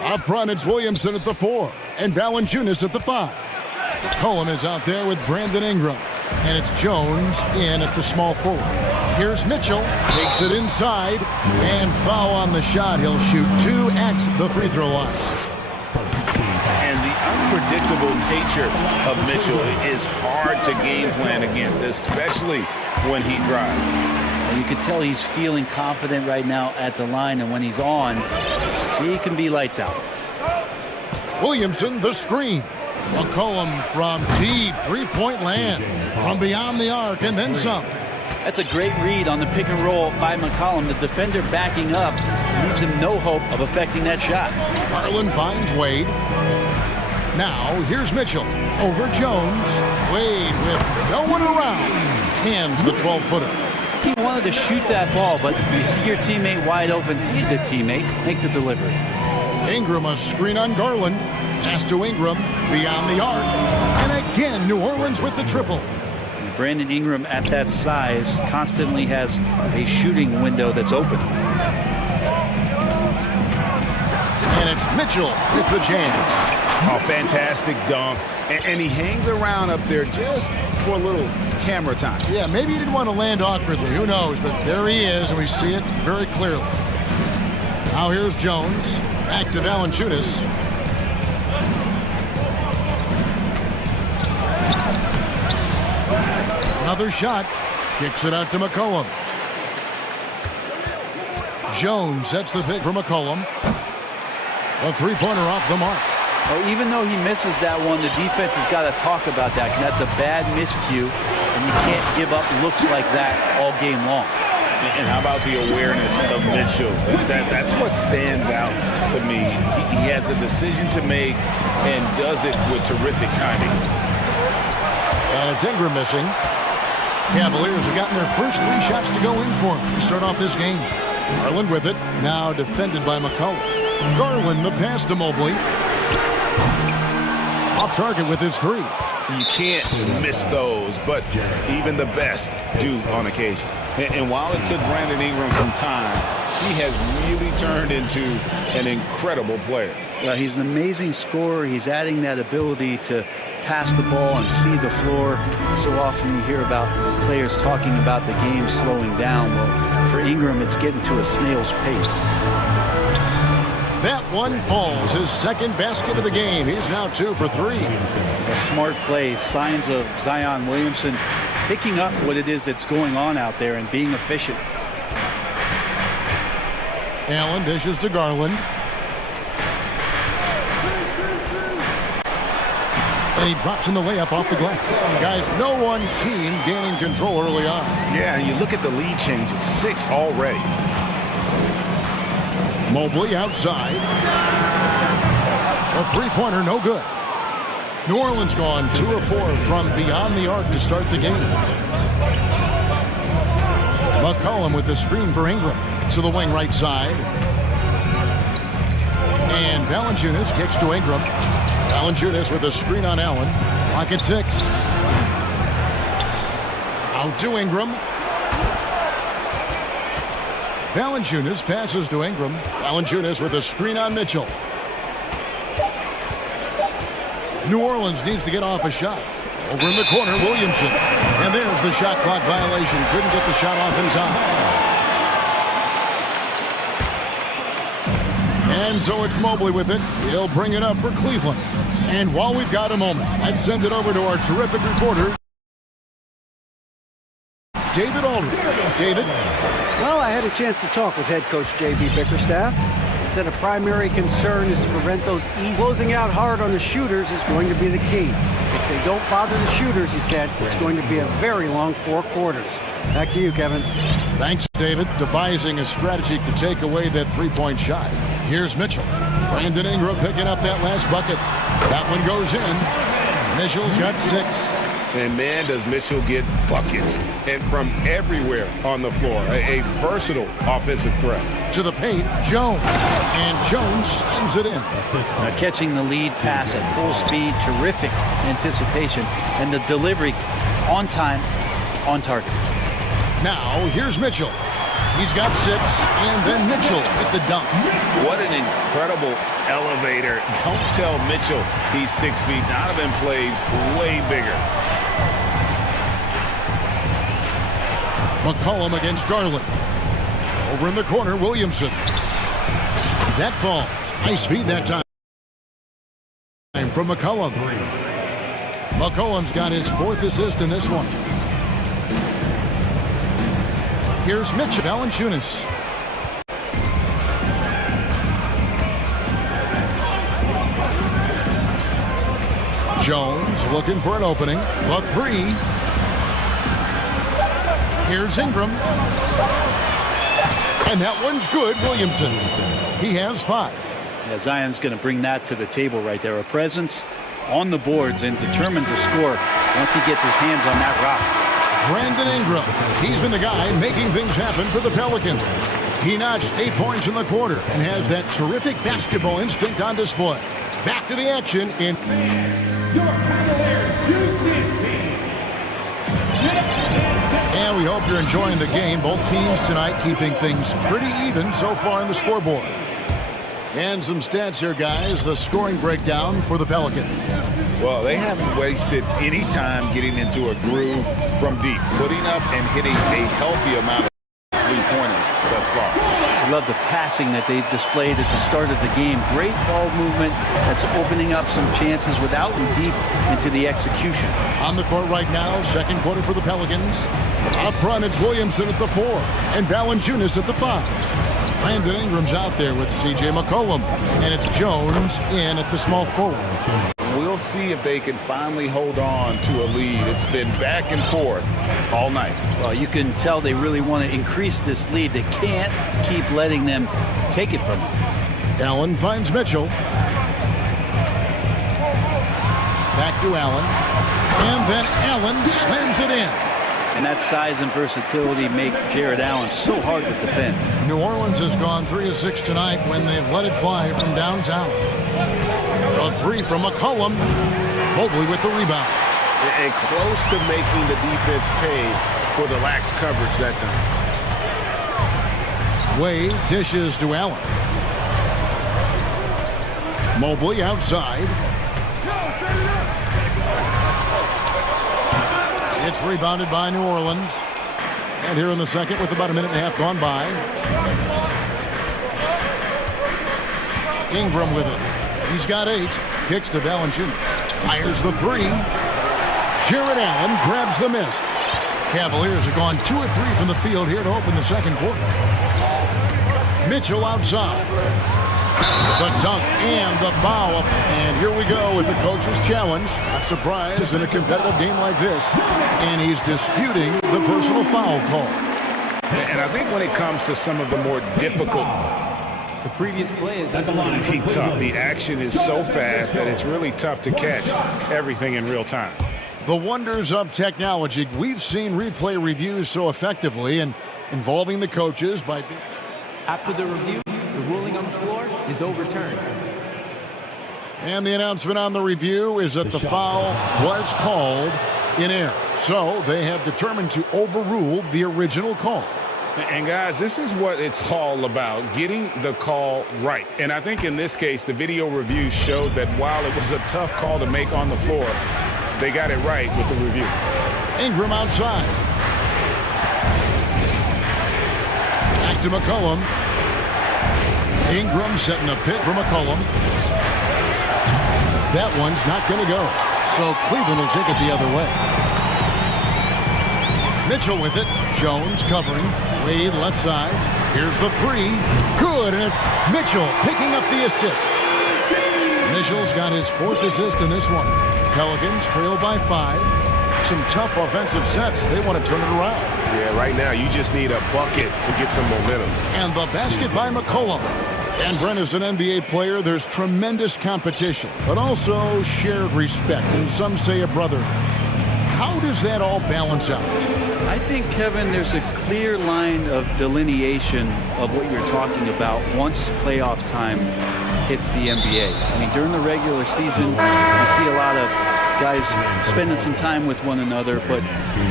Up front, it's Williamson at the 4 and Valanciunas at the 5. Cohen is out there with Brandon Ingram, and it's Jones in at the small forward. Here's Mitchell, takes it inside, and foul on the shot. He'll shoot 2 at the free throw line. And the unpredictable nature of Mitchell is hard to game plan against, especially when he drives. And you can tell he's feeling confident right now at the line, and when he's on, he can be lights out. Williamson, the screen. McCollum from deep three-point land, from beyond the arc, and then some. That's a great read on the pick and roll by McCollum. The defender backing up leaves him no hope of affecting that shot. Garland finds Wade. Now, here's Mitchell over Jones. Wade with no one around. Hands the 12-footer. He wanted to shoot that ball, but you see your teammate wide open. Be a good teammate. Make the delivery. Ingram a screen on Garland. Pass to Ingram, beyond the arc. And again, New Orleans with the triple. Brandon Ingram at that size constantly has a shooting window that's open. And it's Mitchell with the jam. Oh, fantastic dunk. And he hangs around up there just for a little camera time. Yeah, maybe he didn't want to land awkwardly. Who knows? But there he is, and we see it very clearly. Now here's Jones. Back to Valanciunas. Another shot. Kicks it out to McCollum. Jones sets the pick for McCollum. A three-pointer off the mark. Oh, even though he misses that one, the defense has got to talk about that. That's a bad miscue, and you can't give up looks like that all game long. And how about the awareness of Mitchell? That's what stands out to me. He has a decision to make and does it with terrific timing. And it's Ingram missing. Cavaliers have gotten their first 3 shots to go in for him to start off this game. Garland with it, now defended by McCollum. Garland the pass to Mobley. Off target with his 3. You can't miss those, but even the best do on occasion. And while it took Brandon Ingram some time, he has really turned into an incredible player. He's an amazing scorer. He's adding that ability to pass the ball and see the floor. So often you hear about players talking about the game slowing down. Well, for Ingram, it's getting to a snail's pace. That one falls, his second basket of the game. He's now 2 for 3. A smart play, signs of Zion Williamson picking up what it is that's going on out there and being efficient. Allen dishes to Garland. And he drops in the layup off the glass. Guys, no one team gaining control early on. Yeah, you look at the lead changes, 6 already. Mobley outside. A three-pointer, no good. New Orleans gone 2 of 4 from beyond the arc to start the game. McCollum with the screen for Ingram to the wing right side. And Valanciunas kicks to Ingram. Valanciunas with a screen on Allen. Clock at 6. Out to Ingram. Valanciunas passes to Ingram. Valanciunas with a screen on Mitchell. New Orleans needs to get off a shot. Over in the corner, Williamson. And there's the shot clock violation. Couldn't get the shot off in time. And so it's Mobley with it. He'll bring it up for Cleveland. And while we've got a moment, let's send it over to our terrific reporter, David Aldridge. David? Well, I had a chance to talk with head coach J.B. Bickerstaff. He said a primary concern is to prevent those easy. Closing out hard on the shooters is going to be the key. If they don't bother the shooters, he said, it's going to be a very long 4 quarters. Back to you, Kevin. Thanks, David. Devising a strategy to take away that three-point shot. Here's Mitchell. Brandon Ingram picking up that last bucket. That one goes in. Mitchell's got 6. And man, does Mitchell get buckets. And from everywhere on the floor. A versatile offensive threat. To the paint, Jones. And Jones slams it in. Now catching the lead pass at full speed, terrific anticipation, and the delivery on time, on target. Now, here's Mitchell. He's got 6, and then Mitchell with the dunk. What an incredible elevator. Don't tell Mitchell he's 6 feet. Donovan plays way bigger. McCollum against Garland. Over in the corner, Williamson. That falls. Nice feed that time from McCollum. McCollum's got his 4th assist in this one. Here's Mitchell. Valanciunas. Jones looking for an opening. A 3. Here's Ingram. And that one's good, Williamson. He has 5. Yeah, Zion's going to bring that to the table right there. A presence on the boards and determined to score once he gets his hands on that rock. Brandon Ingram. He's been the guy making things happen for the Pelicans. He notched 8 points in the quarter and has that terrific basketball instinct on display. Back to the action in... And we hope you're enjoying the game. Both teams tonight keeping things pretty even so far in the scoreboard. And some stats here, guys. The scoring breakdown for the Pelicans. Well, they haven't wasted any time getting into a groove from deep, putting up and hitting a healthy amount of three-pointers thus far. I love the passing that they displayed at the start of the game. Great ball movement that's opening up some chances without and deep into the execution. On the court right now, second quarter for the Pelicans. Up front, it's Williamson at the 4 and Valanciunas at the 5. Brandon Ingram's out there with C.J. McCollum, and it's Jones in at the small forward. We'll see if they can finally hold on to a lead. It's been back and forth all night. Well, you can tell they really want to increase this lead. They can't keep letting them take it from them. Allen finds Mitchell. Back to Allen. And then Allen slams it in. And that size and versatility make Jared Allen so hard to defend. New Orleans has gone 3 of 6 tonight when they've let it fly from downtown. A 3 from McCollum. Mobley with the rebound. And close to making the defense pay for the lax coverage that time. Wade dishes to Allen. Mobley outside. It's rebounded by New Orleans. And here in the second with about a minute and a half gone by. Ingram with it. He's got 8. Kicks to Valanciunas. Fires the 3. Jared Allen grabs the miss. Cavaliers are gone 2 of 3 from the field here to open the second quarter. Mitchell outside. The dunk and the foul. And here we go with the coach's challenge. Not surprised in a competitive game like this. And he's disputing the personal foul call. And I think when it comes to some of the more difficult, The previous play is at the line. tough. The action is so fast that it's really tough to catch everything in real time. The wonders of technology. We've seen replay reviews so effectively and involving the coaches by... After the review, the ruling on the floor is overturned. And the announcement on the review is that the foul was called in error. So they have determined to overrule the original call. And guys, this is what it's all about, getting the call right. And I think in this case, the video review showed that while it was a tough call to make on the floor, they got it right with the review. Ingram outside. Back to McCollum. Ingram setting a pick for McCollum. That one's not going to go. So Cleveland will take it the other way. Mitchell with it. Jones covering. Wade left side. Here's the 3. Good, and it's Mitchell picking up the assist. Mitchell's got his 4th assist in this one. Pelicans trail by 5. Some tough offensive sets. They want to turn it around. Yeah, right now you just need a bucket to get some momentum. And the basket by McCollum. And Brent, as an NBA player, there's tremendous competition, but also shared respect, and some say a brother. how does that all balance out? I think, Kevin, there's a clear line of delineation of what you're talking about once playoff time hits the NBA. I mean, during the regular season, you see a lot of guys spending some time with one another, but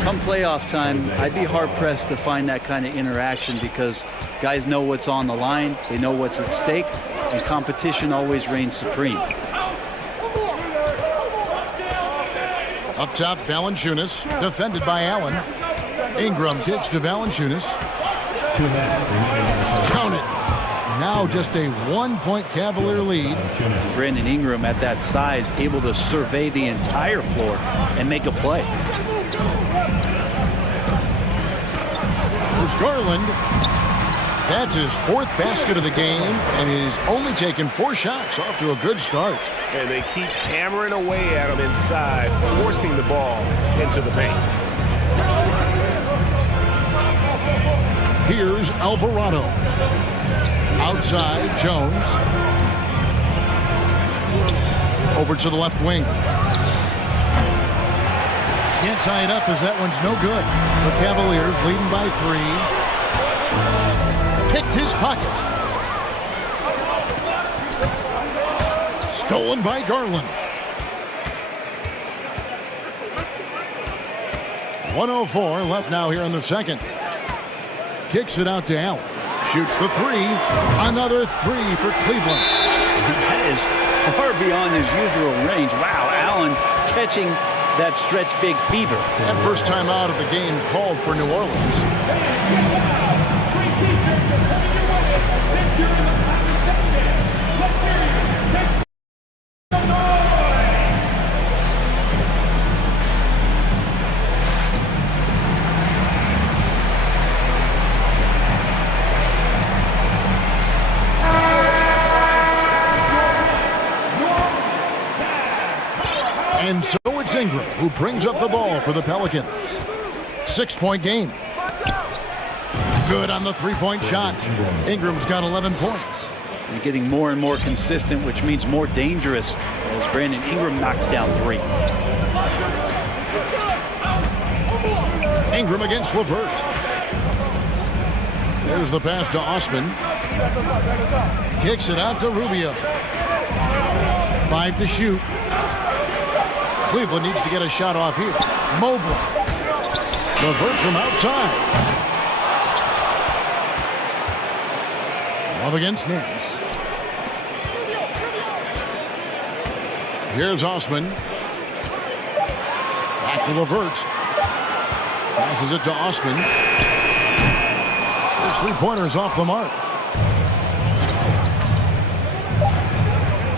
come playoff time, I'd be hard-pressed to find that kind of interaction because guys know what's on the line, they know what's at stake, and competition always reigns supreme. Up top, Valanciunas, defended by Allen. Ingram kicks to Valanciunas. Count it. Now just a 1-point Cavalier lead. Brandon Ingram at that size, able to survey the entire floor and make a play. There's Garland. That's his 4th basket of the game, and he's only taken 4 shots. Off to a good start. And they keep hammering away at him inside, forcing the ball into the paint. Here's Alvarado. Outside, Jones. Over to the left wing. Can't tie it up as that one's no good. The Cavaliers leading by 3. Picked his pocket. Stolen by Garland. 1:04 left now here in the second. Kicks it out to Allen. Shoots the 3. Another 3 for Cleveland. That is far beyond his usual range. Wow, Allen catching that stretch big fever. And first time out of the game called for New Orleans. And so it's Ingram who brings up the ball for the Pelicans. 6-point game. Good on the 3-point shot. Ingram's got 11 points. And getting more and more consistent, which means more dangerous as Brandon Ingram knocks down 3. Ingram against LeVert. There's the pass to Osman. Kicks it out to Rubio. 5 to shoot. Cleveland needs to get a shot off here. Mobley. LeVert from outside. Love against Nance. Here's Osman. Back to LeVert. Passes it to Osman. His 3-pointer's off the mark.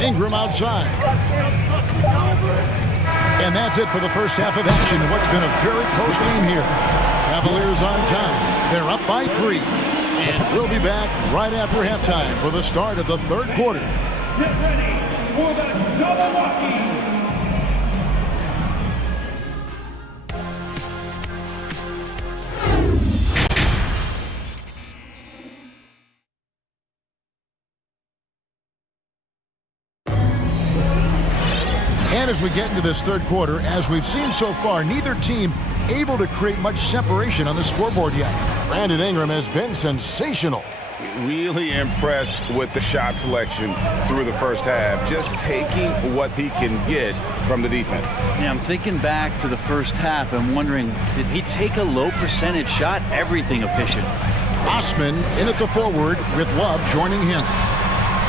Ingram outside. And that's it for the first half of action in what's been a very close game here. Cavaliers on top. They're up by 3. And we'll be back right after halftime for the start of the third quarter. Get ready for the double walkie. And as we get into this third quarter, as we've seen so far, neither team able to create much separation on the scoreboard yet. Brandon Ingram has been sensational. Really impressed with the shot selection through the first half, just taking what he can get from the defense. Yeah, I'm thinking back to the first half and wondering, did he take a low percentage shot? Everything efficient. Osman in at the forward with Love joining him.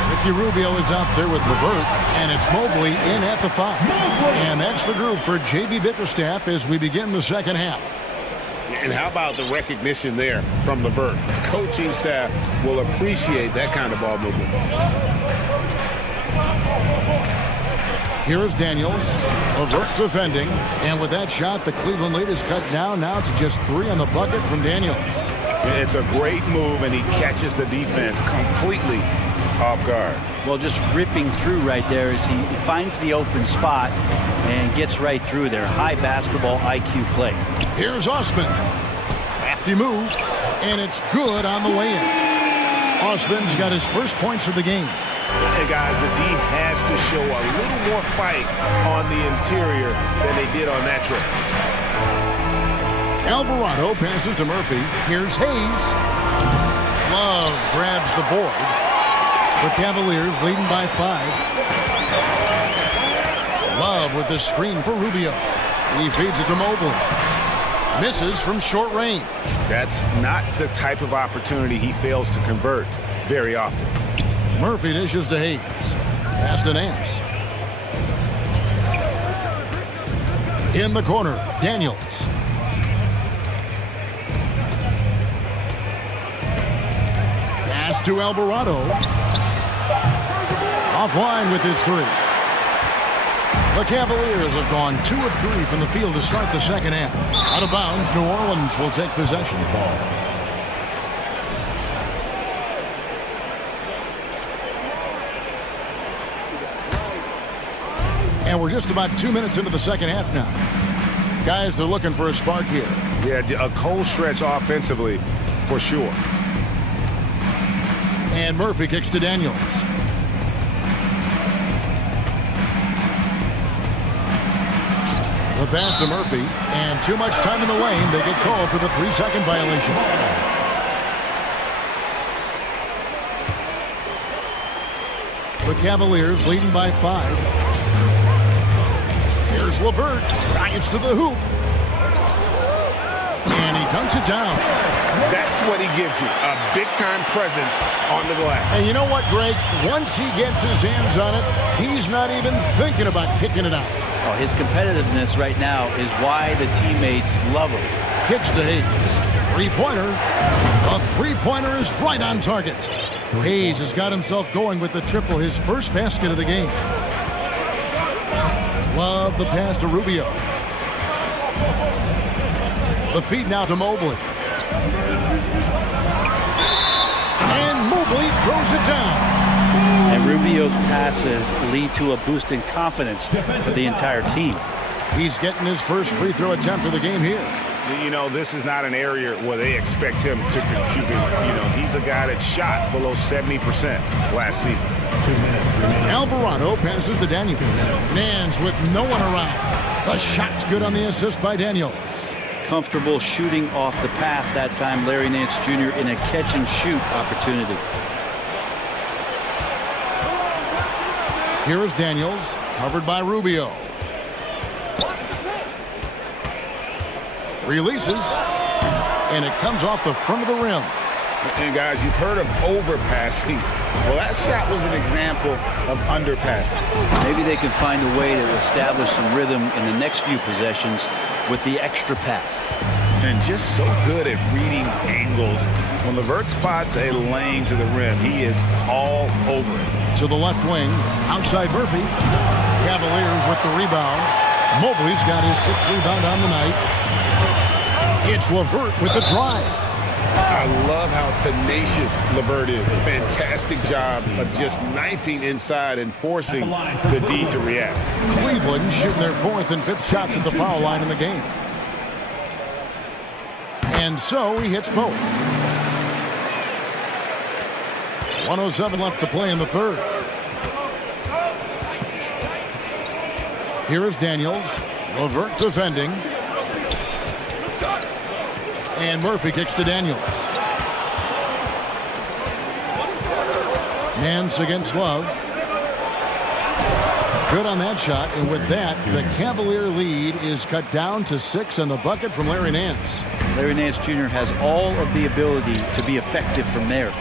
Ricky Rubio is out there with LeVert, and it's Mobley in at the 5. And that's the group for J.B. Bickerstaff as we begin the second half. And how about the recognition there from LeVert? The coaching staff will appreciate that kind of ball movement. Here is Daniels. LeVert defending. And with that shot, the Cleveland lead is cut down now to just 3 on the bucket from Daniels. It's a great move, and he catches the defense completely off guard. Well, just ripping through right there as he finds the open spot and gets right through there. High basketball IQ play. Here's Osman. Crafty move, and it's good on the way in. Osman's got his first points of the game. Hey, guys, the D has to show a little more fight on the interior than they did on that trip. Alvarado passes to Murphy. Here's Hayes. Love grabs the board. The Cavaliers leading by 5. Love with the screen for Rubio. He feeds it to Mobley. Misses from short range. That's not the type of opportunity he fails to convert very often. Murphy dishes to Hayes. Pass to Nance. In the corner, Daniels. Pass to Alvarado. Offline with his 3. The Cavaliers have gone 2 of 3 from the field to start the second half. Out of bounds, New Orleans will take possession. And we're just about 2 minutes into the second half now. Guys are looking for a spark here. Yeah, a cold stretch offensively, for sure. And Murphy kicks to Daniels. The pass to Murphy, and too much time in the lane. They get called for the 3-second violation. The Cavaliers leading by 5. Here's LeVert, drives to the hoop. And he dunks it down. That's what he gives you, a big-time presence on the glass. And you know what, Greg? Once he gets his hands on it, he's not even thinking about kicking it out. Oh, his competitiveness right now is why the teammates love him. Kicks to Hayes. Three-pointer. A three-pointer is right on target. Hayes has got himself going with the triple, his first basket of the game. Love the pass to Rubio. The feed now to Mobley. And Mobley throws it down. And Rubio's passes lead to a boost in confidence for the entire team. He's getting his first free throw attempt of the game here. You know, this is not an area where they expect him to contribute. You know, he's a guy that shot below 70% last season. 2 minutes remaining. Alvarado passes to Daniels. Nance with no one around. The shot's good on the assist by Daniels. Comfortable shooting off the pass that time, Larry Nance Jr. in a catch-and-shoot opportunity. Here is Daniels, covered by Rubio. Releases, and it comes off the front of the rim. And guys, you've heard of overpassing. Well, that shot was an example of underpassing. Maybe they can find a way to establish some rhythm in the next few possessions with the extra pass. And just so good at reading angles. When LeVert spots a lane to the rim, he is all over it. To the left wing, outside Murphy. Cavaliers with the rebound. Mobley's got his 6th rebound on the night. It's LeVert with the drive. I love how tenacious LeVert is. Fantastic job of just knifing inside and forcing the D to react. Cleveland shooting their 4th and 5th shots at the foul line in the game. And so he hits both. 1:07 left to play in the third. Here is Daniels. LeVert defending. And Murphy kicks to Daniels. Nance against Love. Good on that shot, and with that, the Cavalier lead is cut down to 6 and the bucket from Larry Nance. Larry Nance Jr. has all of the ability to be effective from there.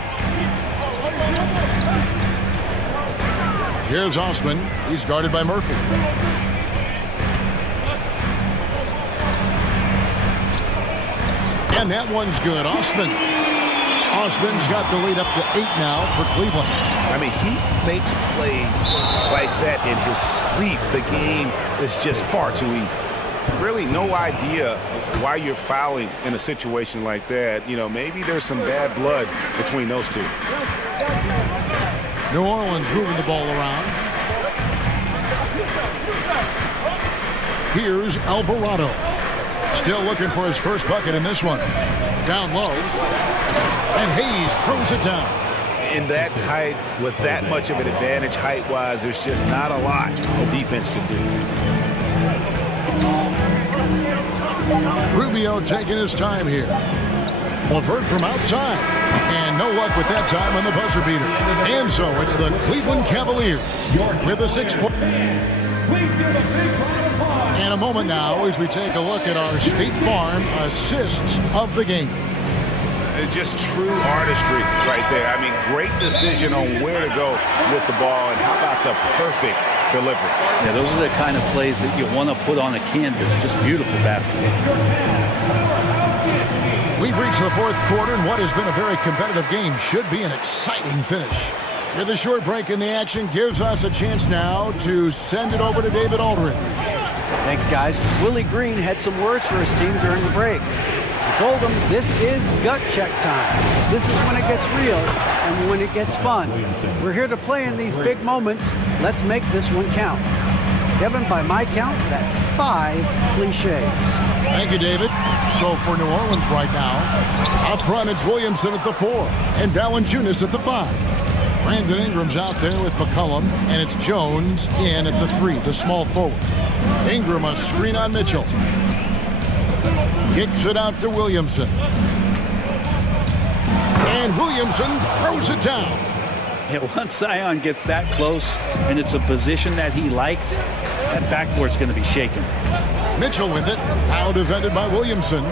Here's Osman. He's guarded by Murphy. And that one's good. Osman's got the lead up to 8 now for Cleveland. I mean, he makes plays like that in his sleep. The game is just far too easy. Really no idea why you're fouling in a situation like that. You know, maybe there's some bad blood between those two. New Orleans moving the ball around. Here's Alvarado. Still looking for his first bucket in this one. Down low. And Hayes throws it down. In that tight, with that much of an advantage height-wise, there's just not a lot the defense can do. Rubio taking his time here. LeVert from outside. And no luck with that time on the buzzer beater. And so it's the Cleveland Cavaliers with a 6-point. And a moment now as we take a look at our State Farm assists of the game. Just true artistry right there. I mean, great decision on where to go with the ball, and how about the perfect delivery? Yeah, those are the kind of plays that you want to put on a canvas. Just beautiful basketball. We've reached the fourth quarter, and what has been a very competitive game should be an exciting finish. With a short break in the action gives us a chance now to send it over to David Aldridge. Thanks, guys. Willie Green had some words for his team during the break. He told them this is gut check time. This is when it gets real and when it gets fun. We're here to play in these big moments. Let's make this one count. Kevin, by my count, that's 5 cliches. Thank you, David. So for New Orleans right now, up front it's Williamson at the 4 and Valanciunas at the 5. Brandon Ingram's out there with McCollum, and it's Jones in at the 3, the small forward. Ingram a screen on Mitchell. Kicks it out to Williamson. And Williamson throws it down. Yeah, once Zion gets that close and it's a position that he likes, that backboard's going to be shaken. Mitchell with it. Now defended by Williamson.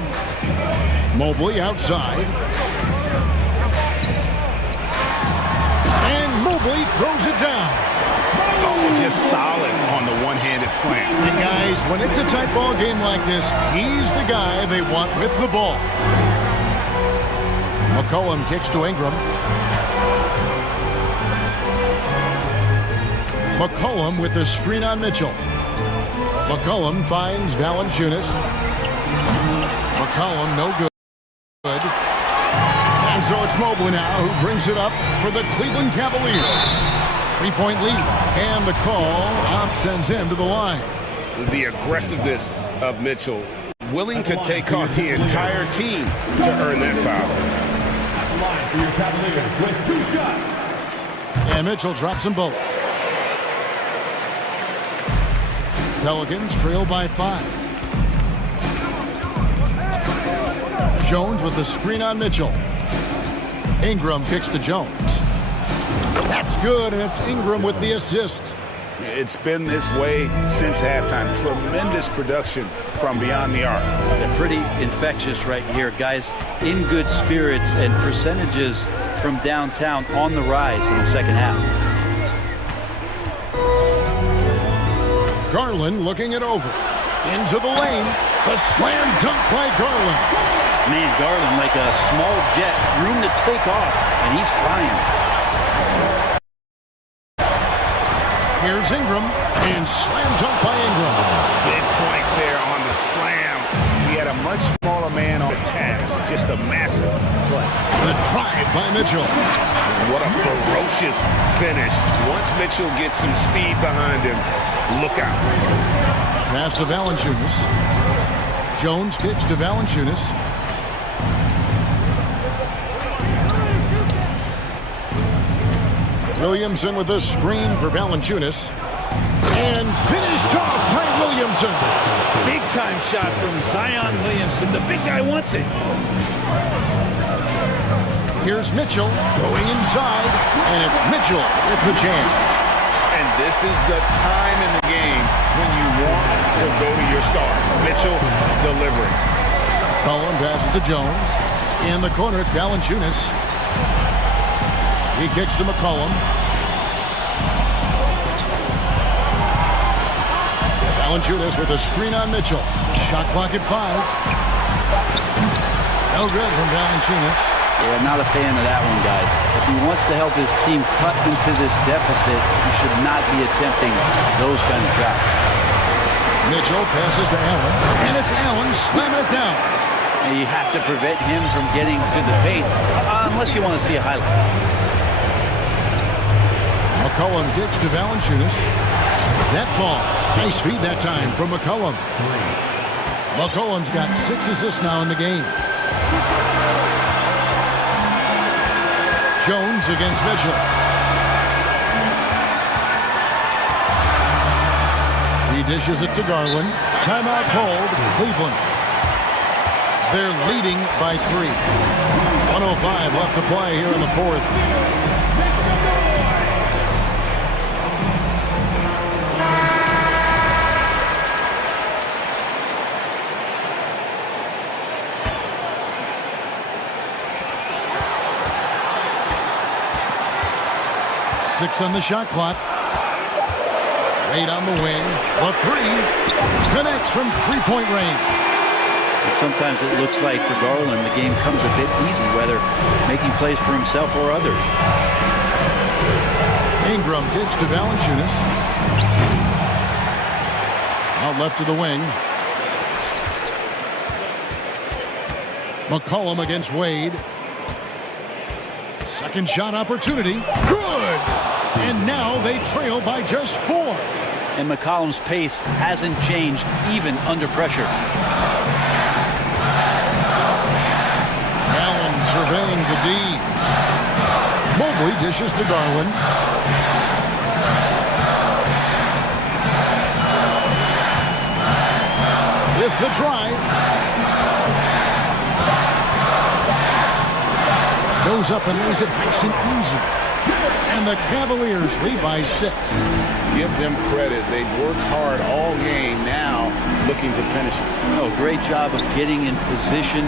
Mobley outside. And Mobley throws it down. Oh, just solid on the one-handed slam. And guys, when it's a tight ball game like this, he's the guy they want with the ball. McCollum kicks to Ingram. McCollum with the screen on Mitchell. McCollum finds Valanciunas. McCollum no good. And so it's Mobley now who brings it up for the Cleveland Cavaliers. 3-point lead, and the call sends him to the line. The aggressiveness of Mitchell, willing to take on the entire team to earn that foul. And Mitchell drops them both. Pelicans trail by 5. Jones with the screen on Mitchell. Ingram kicks to Jones. That's good, and it's Ingram with the assist. It's been this way since halftime. Tremendous production from beyond the arc. They're pretty infectious right here. Guys in good spirits, and percentages from downtown on the rise in the second half. Garland looking it over. Into the lane. The slam dunk by Garland. Man, Garland like a small jet. Room to take off, and he's flying. Here's Ingram, and slam dunk by Ingram. Big points there on the slam. He had a much smaller man on the task. Just a massive play. The drive by Mitchell. What a ferocious finish. Once Mitchell gets some speed behind him, look out. Pass to Valanciunas. Jones kicks to Valanciunas. Williamson with the screen for Valanciunas. And finished off by Williamson. Big time shot from Zion Williamson. The big guy wants it. Here's Mitchell going inside, and it's Mitchell with the jam. And this is the time in the game when you want to go to your star. Mitchell delivering. Cullen passes to Jones. In the corner, it's Valanciunas. He kicks to McCollum. Valanciunas with a screen on Mitchell. Shot clock at 5. No good from Valanciunas. Yeah, not a fan of that one, guys. If he wants to help his team cut into this deficit, he should not be attempting those kind of shots. Mitchell passes to Allen, and it's Allen slamming it down. And you have to prevent him from getting to the paint, unless you want to see a highlight. McCollum kicks to Valanciunas. That falls. Nice feed that time from McCollum. McCollum's got 6 assists now in the game. Jones against Mitchell. He dishes it to Garland. Timeout called, Cleveland. They're leading by 3. 1:05 left to play here in the fourth. Six on the shot clock. Wade on the wing. The three connects from three-point range. And sometimes it looks like for Garland the game comes a bit easy, whether making plays for himself or others. Ingram gets to Valanciunas. Out left to the wing. McCollum against Wade. Second shot opportunity. Good! And now they trail by just 4. And McCollum's pace hasn't changed even under pressure. Allen surveying the D. Mobley dishes to Garland. With the drive. Goes up and lays it nice and easy. And the Cavaliers lead by 6. Give them credit. They've worked hard all game, now looking to finish it. Oh, great job of getting in position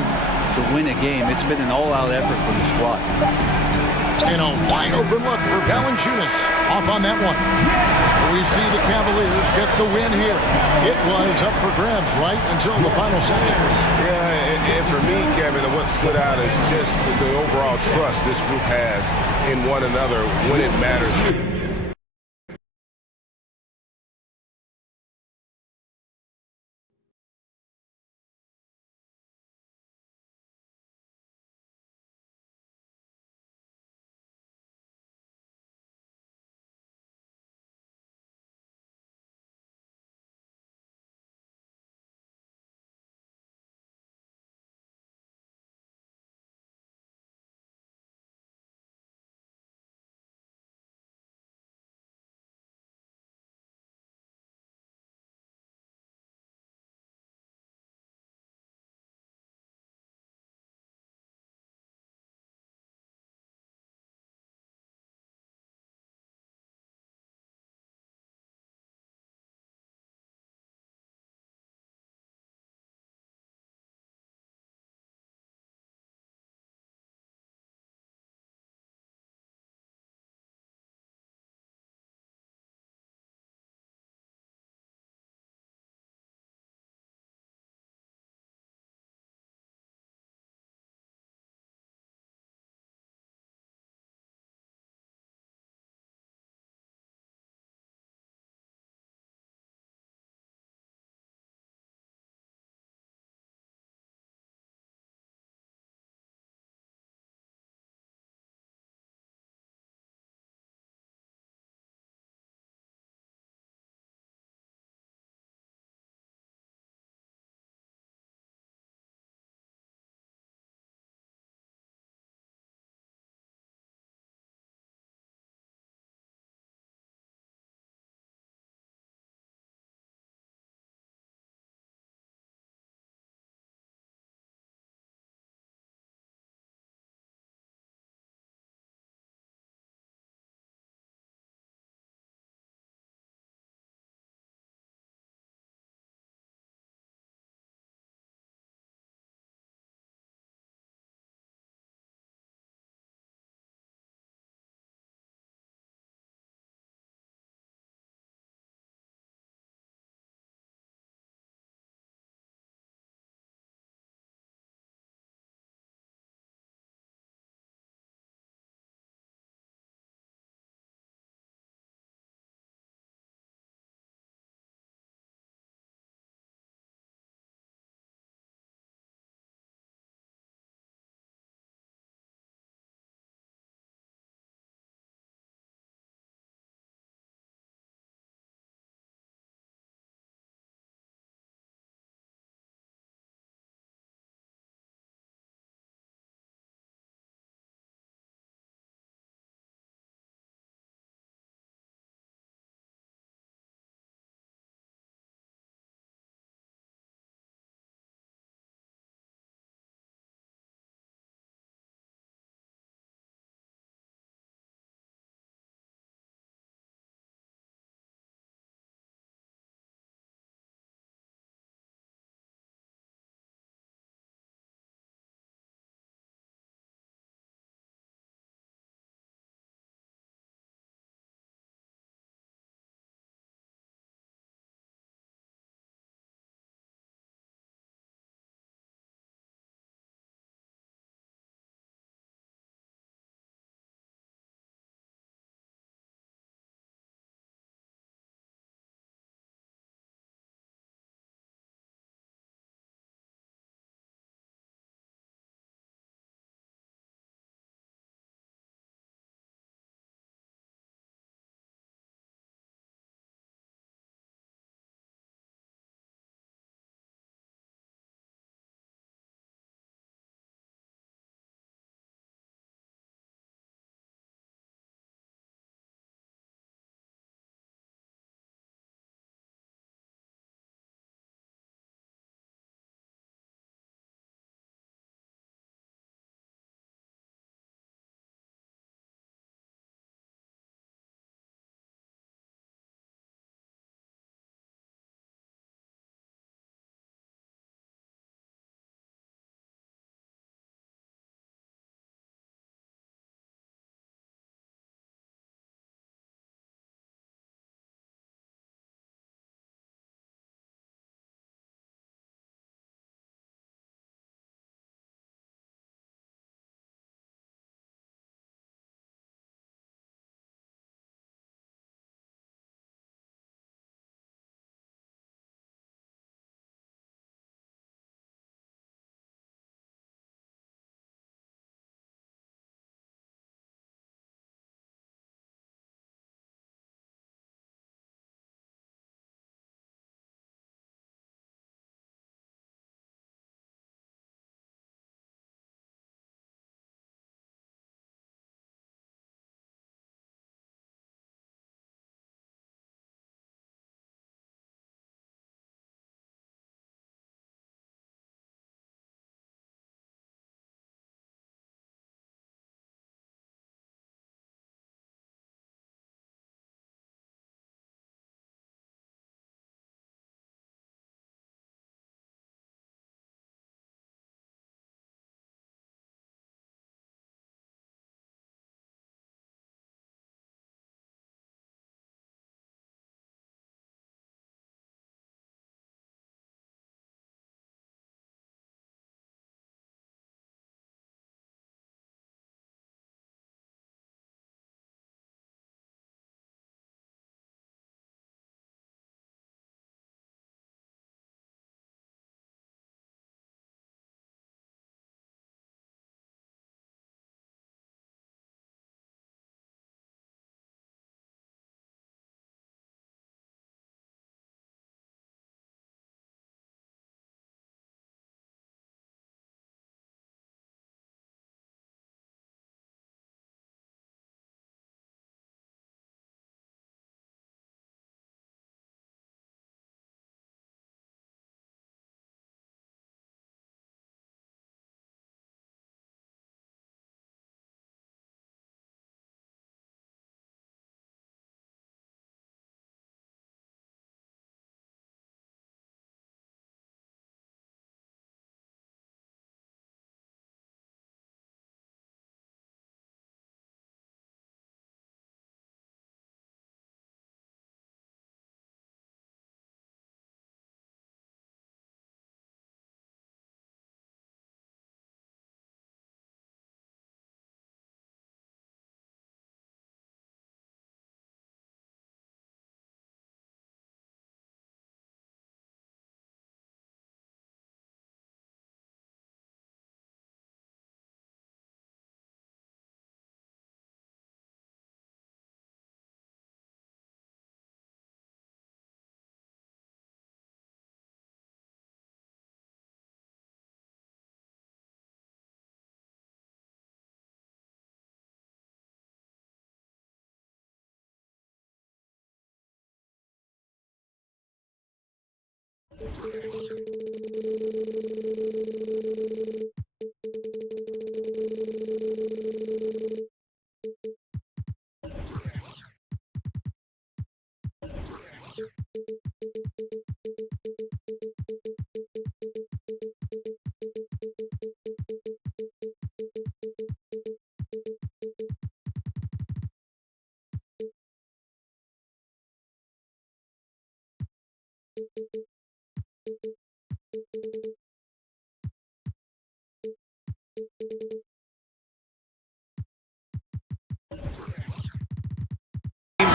to win a game. It's been an all-out effort from the squad. And a wide-open look for Valanciunas. Off on that one. So we see the Cavaliers get the win here. It was up for grabs right until the final seconds. Yeah, and for me, Kevin, what stood out is just the overall trust this group has in one another when it matters.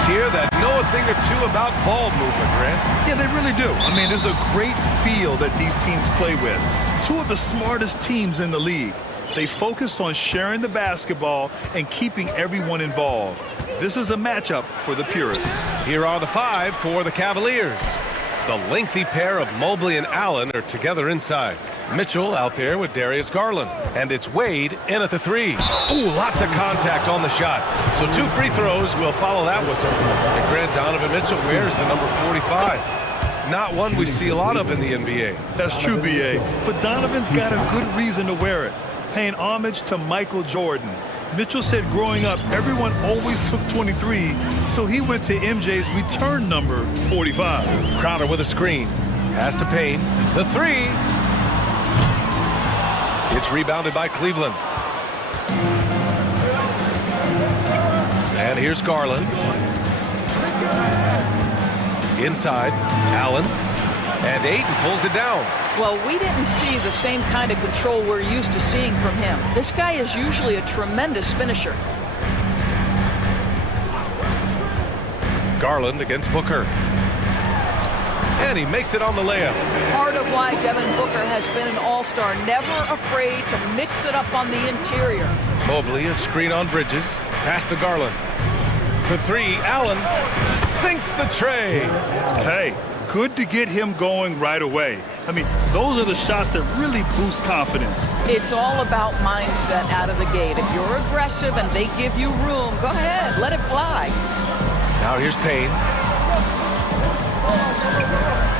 Here that know a thing or two about ball movement, Grant. Yeah, they really do. I mean, there's a great feel that these teams play with. Two of the smartest teams in the league. They focus on sharing the basketball and keeping everyone involved. This is a matchup for the purists. Here are the five for the Cavaliers. The lengthy pair of Mobley and Allen are together inside. Mitchell out there with Darius Garland. And it's Wade in at the three. Ooh, lots of contact on the shot. So 2 free throws will follow that whistle. And Grant Donovan Mitchell wears the number 45. Not one we see a lot of in the NBA. That's true, B.A. But Donovan's got a good reason to wear it, paying homage to Michael Jordan. Mitchell said growing up, everyone always took 23, so he went to MJ's return number 45. Crowder with a screen. Pass to Payne. The three. It's rebounded by Cleveland. And here's Garland. Inside, Allen. And Ayton pulls it down. Well, we didn't see the same kind of control we're used to seeing from him. This guy is usually a tremendous finisher. Garland against Booker. And he makes it on the layup. Part of why Devin Booker has been an all-star, never afraid to mix it up on the interior. Mobley, a screen on Bridges. Pass to Garland. For three, Allen sinks the tray. Hey, good to get him going right away. I mean, those are the shots that really boost confidence. It's all about mindset out of the gate. If you're aggressive and they give you room, go ahead, let it fly. Now here's Payne.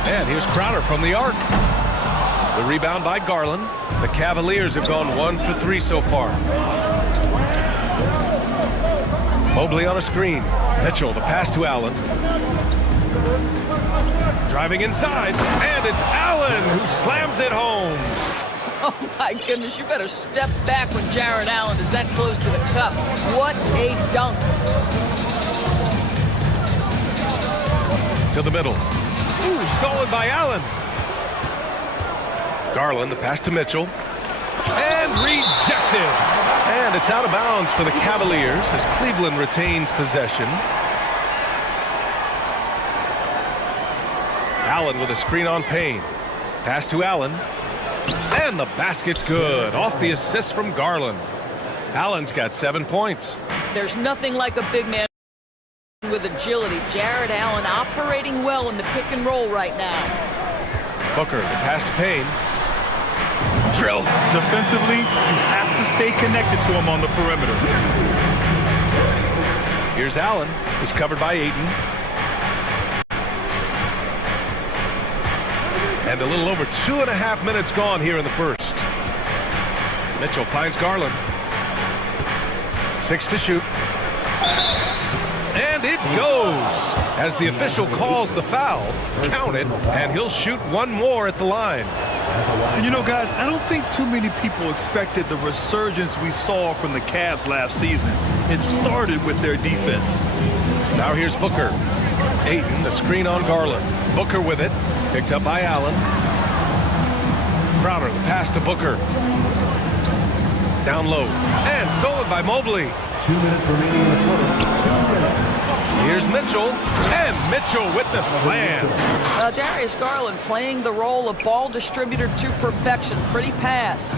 And here's Crowder from the arc. The rebound by Garland. The Cavaliers have gone 1 for 3 so far. Mobley on a screen. Mitchell, the pass to Allen. Driving inside, and it's Allen who slams it home. Oh my goodness, you better step back when Jared Allen is that close to the cup. What a dunk. To the middle. Ooh, stolen by Allen. Garland, the pass to Mitchell. And rejected. And it's out of bounds for the Cavaliers as Cleveland retains possession. Allen with a screen on Payne. Pass to Allen. And the basket's good. Off the assist from Garland. Allen's got 7 points. There's nothing like a big man with agility. Jared Allen operating well in the pick and roll right now. Booker, the pass to Payne. Drilled. Defensively, you have to stay connected to him on the perimeter. Here's Allen. He's covered by Ayton. And a little over 2.5 minutes gone here in the first. Mitchell finds Garland. 6 to shoot. And it goes. As the official calls the foul, count it, and he'll shoot one more at the line. And you know, guys, I don't think too many people expected the resurgence we saw from the Cavs last season. It started with their defense. Now here's Booker. Ayton, the screen on Garland. Booker with it. Picked up by Allen. Crowder, the pass to Booker. Down low. And stolen by Mobley. 2 minutes remaining in the first. 2 minutes. Here's Mitchell. And Mitchell with the slam. Darius Garland playing the role of ball distributor to perfection. Pretty pass.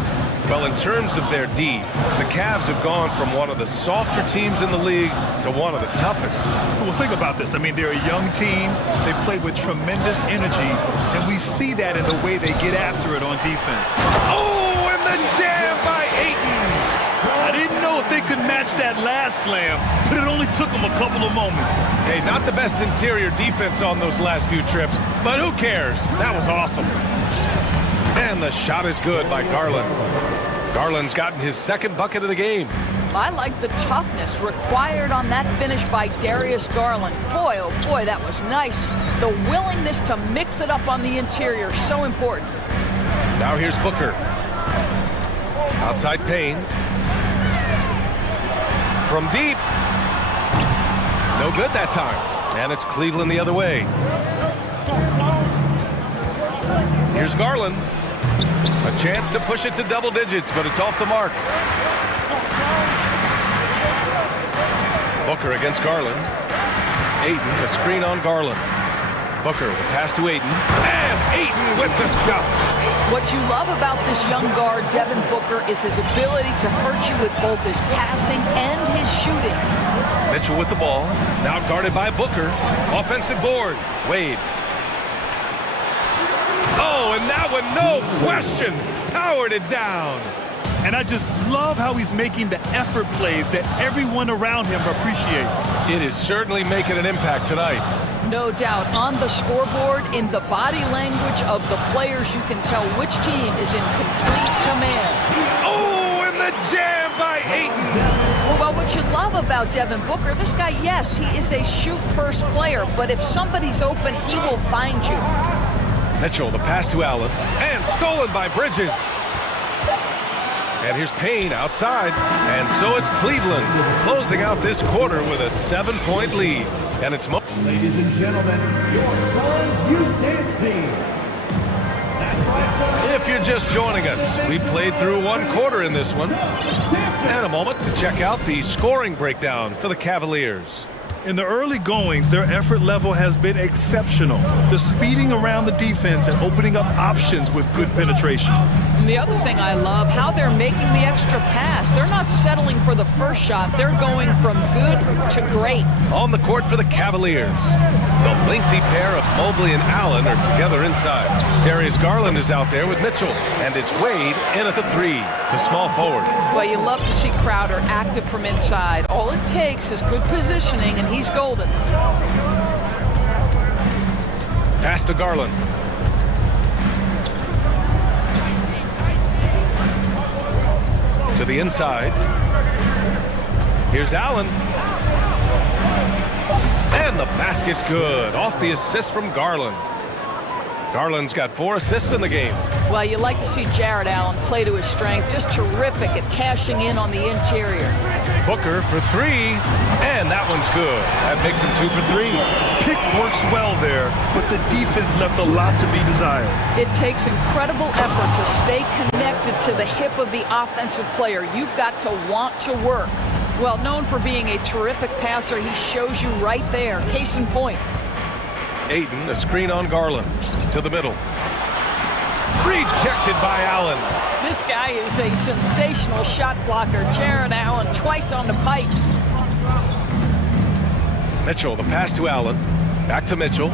Well, in terms of their D, the Cavs have gone from one of the softer teams in the league to one of the toughest. Well, think about this. I mean, they're a young team. They play with tremendous energy, and we see that in the way they get after it on defense. Oh, and the jam by Ayton. I didn't know if they could match catch that last slam, but it only took him a couple of moments. Hey, not the best interior defense on those last few trips, but who cares? That was awesome. And the shot is good by Garland. Garland's gotten his second bucket of the game. I like the toughness required on that finish by Darius Garland. Boy, oh boy, that was nice. The willingness to mix it up on the interior, so important. Now here's Booker. Outside Payne. From deep. No good that time. And it's Cleveland the other way. Here's Garland. A chance to push it to double digits, but it's off the mark. Booker against Garland. Ayton, a screen on Garland. Booker, the pass to Ayton. And Ayton with the stuff. What you love about this young guard, Devin Booker, is his ability to hurt you with both his passing and his shooting. Mitchell with the ball. Now guarded by Booker. Offensive board. Wade. Oh, and that one, no question, powered it down. And I just love how he's making the effort plays that everyone around him appreciates. It is certainly making an impact tonight. No doubt. On the scoreboard, in the body language of the players, you can tell which team is in complete command. Oh, and the jam by Ayton. Well, what you love about Devin Booker, this guy, yes, he is a shoot-first player, but if somebody's open, he will find you. Mitchell, the pass to Allen, and stolen by Bridges. And here's Payne outside, and so it's Cleveland closing out this quarter with a 7-point lead. And it's Ladies and gentlemen, your Suns Youth Dance Team. If you're just joining us, we played through one quarter in this one. And a moment to check out the scoring breakdown for the Cavaliers. In the early goings, their effort level has been exceptional. They're speeding around the defense and opening up options with good penetration. And the other thing I love, how they're making the extra pass. They're not settling for the first shot. They're going from good to great. On the court for the Cavaliers, the lengthy pair of Mobley and Allen are together inside. Darius Garland is out there with Mitchell, and it's Wade in at the three, the small forward. Well, you love to see Crowder active from inside. All it takes is good positioning, and he's golden. Pass to Garland. To the inside. Here's Allen. And the basket's good. Off the assist from Garland. Garland's got 4 assists in the game. Well, you like to see Jared Allen play to his strength. Just terrific at cashing in on the interior. Booker for 3, and that one's good. That makes him 2 for 3. Pick works well there, but the defense left a lot to be desired. It takes incredible effort to stay connected to the hip of the offensive player. You've got to want to work. Well, known for being a terrific passer, he shows you right there. Case in point. Ayton, a screen on Garland. To the middle. Rejected by Allen. This guy is a sensational shot blocker. Jared Allen twice on the pipes. Mitchell, the pass to Allen. Back to Mitchell.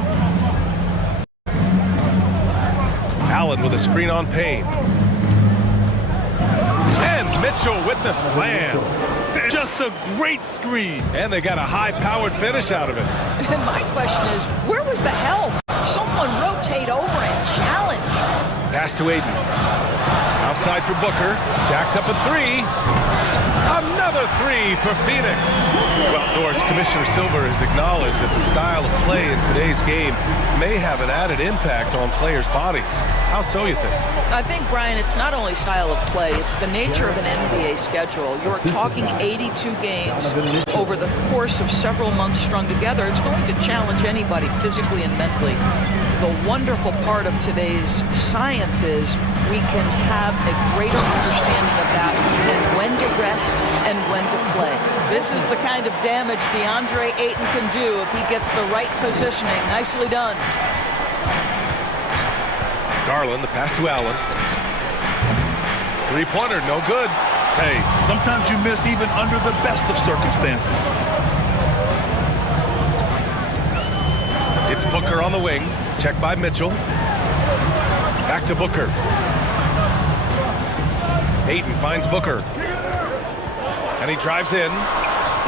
Allen with a screen on Payne. And Mitchell with the slam. Just a great screen. And they got a high-powered finish out of it. And my question is, where was the help? Someone rotate over and challenge. Pass to Ayton. Outside for Booker. Jacks up a 3. Another 3 for Phoenix. Well, Norris, Commissioner Silver has acknowledged that the style of play in today's game may have an added impact on players' bodies. How so, you think? I think, Brian, it's not only style of play, it's the nature of an NBA schedule. You're talking 82 games over the course of several months strung together. It's going to challenge anybody physically and mentally. The wonderful part of today's science is we can have a greater understanding of that and when to rest and when to play. This is the kind of damage DeAndre Ayton can do if he gets the right positioning. Nicely done. Garland, the pass to Allen. 3-pointer, no good. Hey, sometimes you miss even under the best of circumstances. It's Booker on the wing. Checked by Mitchell. Back to Booker. Ayton finds Booker. And he drives in.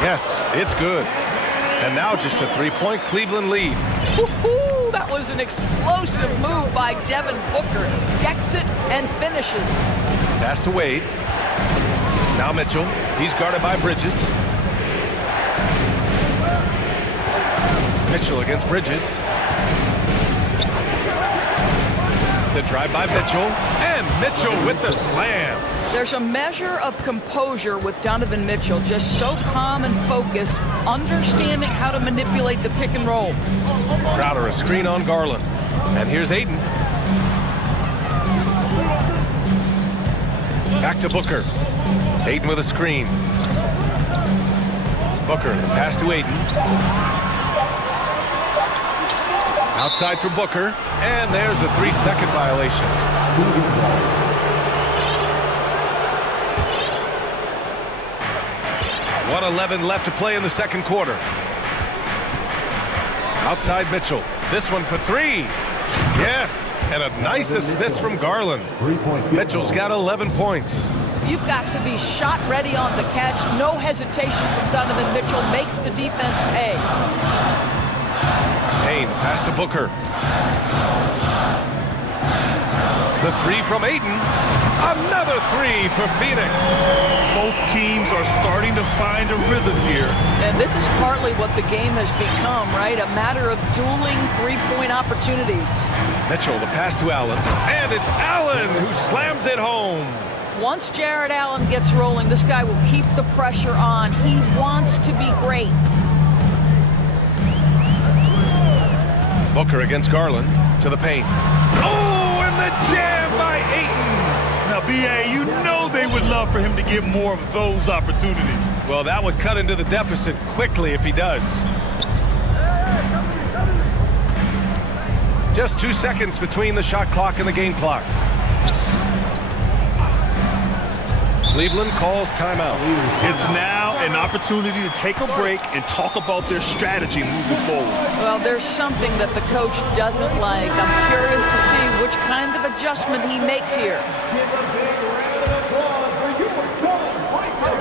Yes, it's good. And now just a three-point Cleveland lead. Woo-hoo! That was an explosive move by Devin Booker. Decks it and finishes. Pass to Wade. Now Mitchell. He's guarded by Bridges. Mitchell against Bridges. The drive by Mitchell. And Mitchell with the slam. There's a measure of composure with Donovan Mitchell, just so calm and focused, understanding how to manipulate the pick and roll. Crowder a screen on Garland. And here's Ayton. Back to Booker. Ayton with a screen. Booker, the pass to Ayton. Outside for Booker. And there's a 3-second violation. 1:11 left to play in the second quarter. Outside Mitchell. This one for three. Yes, and a nice assist from Garland. Mitchell's got 11 points. You've got to be shot ready on the catch. No hesitation from Donovan Mitchell. Makes the defense pay. Payne, pass to Booker. The three from Ayton. Another three for Phoenix. Both teams are starting to find a rhythm here. And this is partly what the game has become, right? A matter of dueling three-point opportunities. Mitchell, the pass to Allen. And it's Allen who slams it home. Once Jared Allen gets rolling, this guy will keep the pressure on. He wants to be great. Booker against Garland to the paint. Oh, and the jam by Ayton. Now, B.A., you know they would love for him to get more of those opportunities. Well, that would cut into the deficit quickly if he does. Just 2 seconds between the shot clock and the game clock. Cleveland calls timeout. It's now an opportunity to take a break and talk about their strategy moving forward. Well, there's something that the coach doesn't like. I'm curious to see which kind of adjustment he makes here.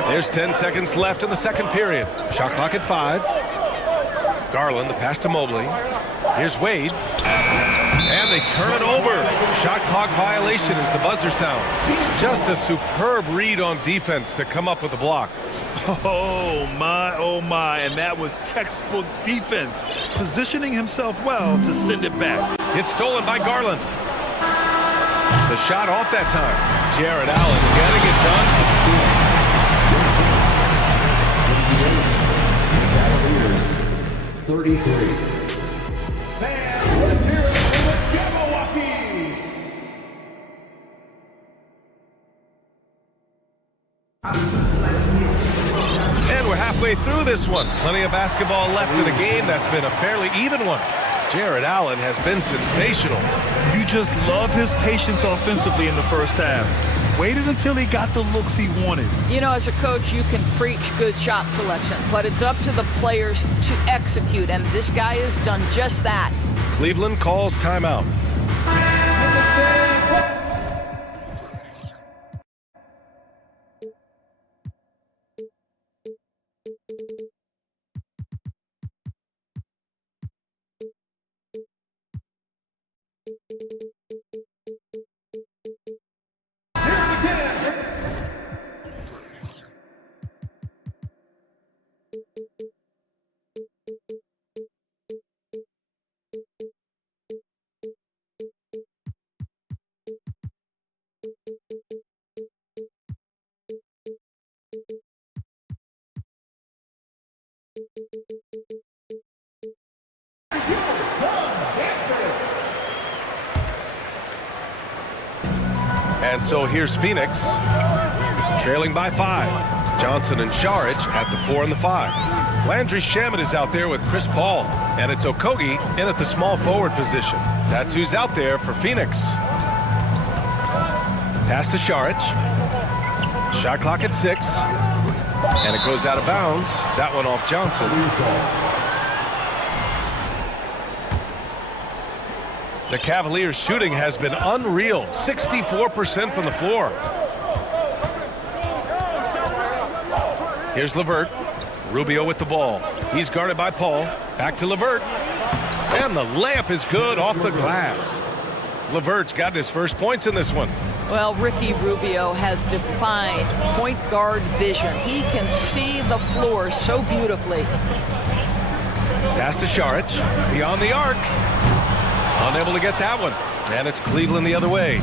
There's 10 seconds left in the second period. Shot clock at 5. Garland, the pass to Mobley. Here's Wade. And they turn it over. Shot clock violation as the buzzer sounds. Just a superb read on defense to come up with the block. Oh my, and that was textbook defense, positioning himself well to send it back. It's stolen by Garland. The shot off that time. Jared Allen getting it done. 33. And we're halfway through this one. Plenty of basketball left in a game that's been a fairly even one. Jared Allen has been sensational. You just love his patience offensively in the first half. Waited until he got the looks he wanted. You know, as a coach, you can preach good shot selection, but it's up to the players to execute, and this guy has done just that. Cleveland calls timeout. And so here's Phoenix, trailing by 5. Johnson and Saric at the 4 and the 5. Landry Shamet is out there with Chris Paul, and it's Okogie in at the small forward position. That's who's out there for Phoenix. Pass to Saric. Shot clock at 6. And it goes out of bounds. That one off Johnson. The Cavaliers' shooting has been unreal. 64% from the floor. Here's Levert. Rubio with the ball. He's guarded by Paul. Back to Levert. And the layup is good off the glass. Levert's got his first points in this one. Well, Ricky Rubio has defined point guard vision. He can see the floor so beautifully. Pass to Šarić. Beyond the arc. Unable to get that one. And it's Cleveland the other way.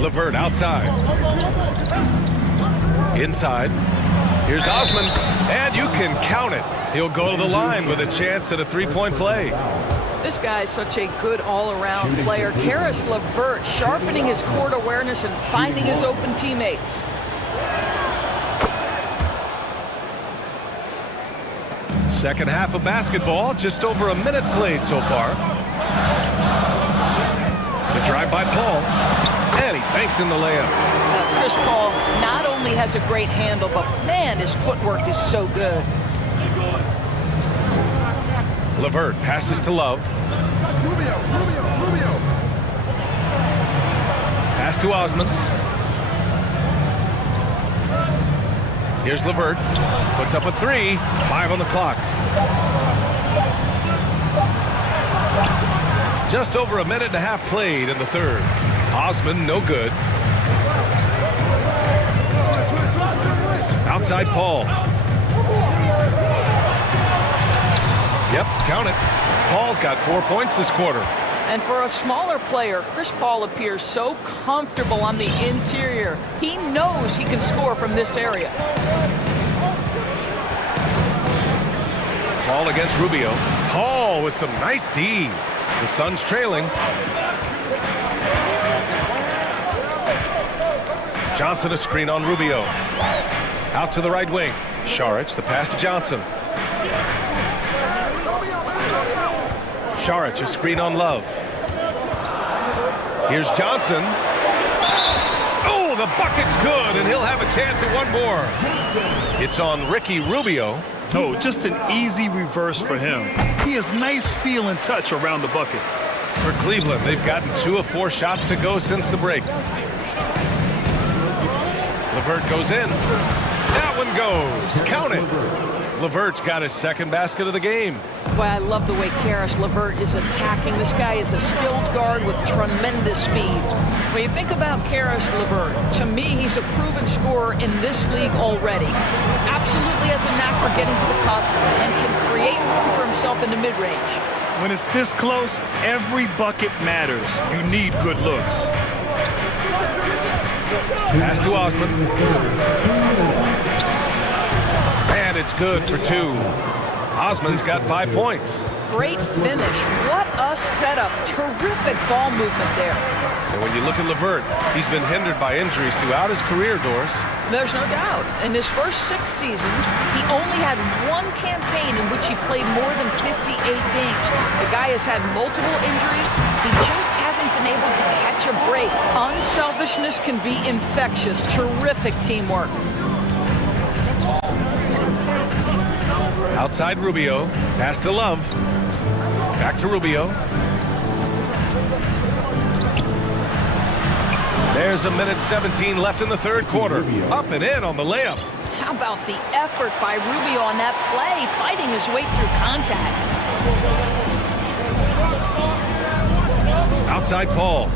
Levert outside. Inside. Here's Osman. And you can count it. He'll go to the line with a chance at a three-point play. This guy is such a good all-around player. Caris LeVert sharpening his court awareness and finding his open teammates. Second half of basketball, just over a minute played so far. The drive by Paul, and he banks in the layup. Chris Paul not only has a great handle, but man, his footwork is so good. LeVert passes to Love. Pass to Osman. Here's LeVert. Puts up a three. 5 on the clock. Just over a minute and a half played in the third. Osman, no good. Outside Paul. Yep, count it. Paul's got 4 points this quarter. And for a smaller player, Chris Paul appears so comfortable on the interior. He knows he can score from this area. Paul against Rubio. Paul with some nice D. The Suns trailing. Johnson a screen on Rubio. Out to the right wing. Šarić, the pass to Johnson. Šarić, a screen on Love. Here's Johnson. Oh, the bucket's good, and he'll have a chance at one more. It's on Ricky Rubio. Oh, just an easy reverse for him. He has nice feel and touch around the bucket. For Cleveland, they've gotten 2 of 4 shots to go since the break. LeVert goes in. That one goes. Count it. LeVert's got his second basket of the game. Boy, I love the way Caris LeVert is attacking. This guy is a skilled guard with tremendous speed. When you think about Caris LeVert, to me, he's a proven scorer in this league already. Absolutely has a knack for getting to the cup and can create room for himself in the mid-range. When it's this close, every bucket matters. You need good looks. Pass to Osman. And it's good for 2. Osman's got 5 points. Great finish. What a setup. Terrific ball movement there. And when you look at LeVert, he's been hindered by injuries throughout his career, Doris. There's no doubt. In his first 6 seasons, he only had 1 campaign in which he played more than 58 games. The guy has had multiple injuries. He just hasn't been able to catch a break. Unselfishness can be infectious. Terrific teamwork. Outside Rubio. Pass to Love. Back to Rubio. There's a minute 17 left in the third quarter. Up and in on the layup. How about the effort by Rubio on that play, fighting his way through contact. Outside Paul.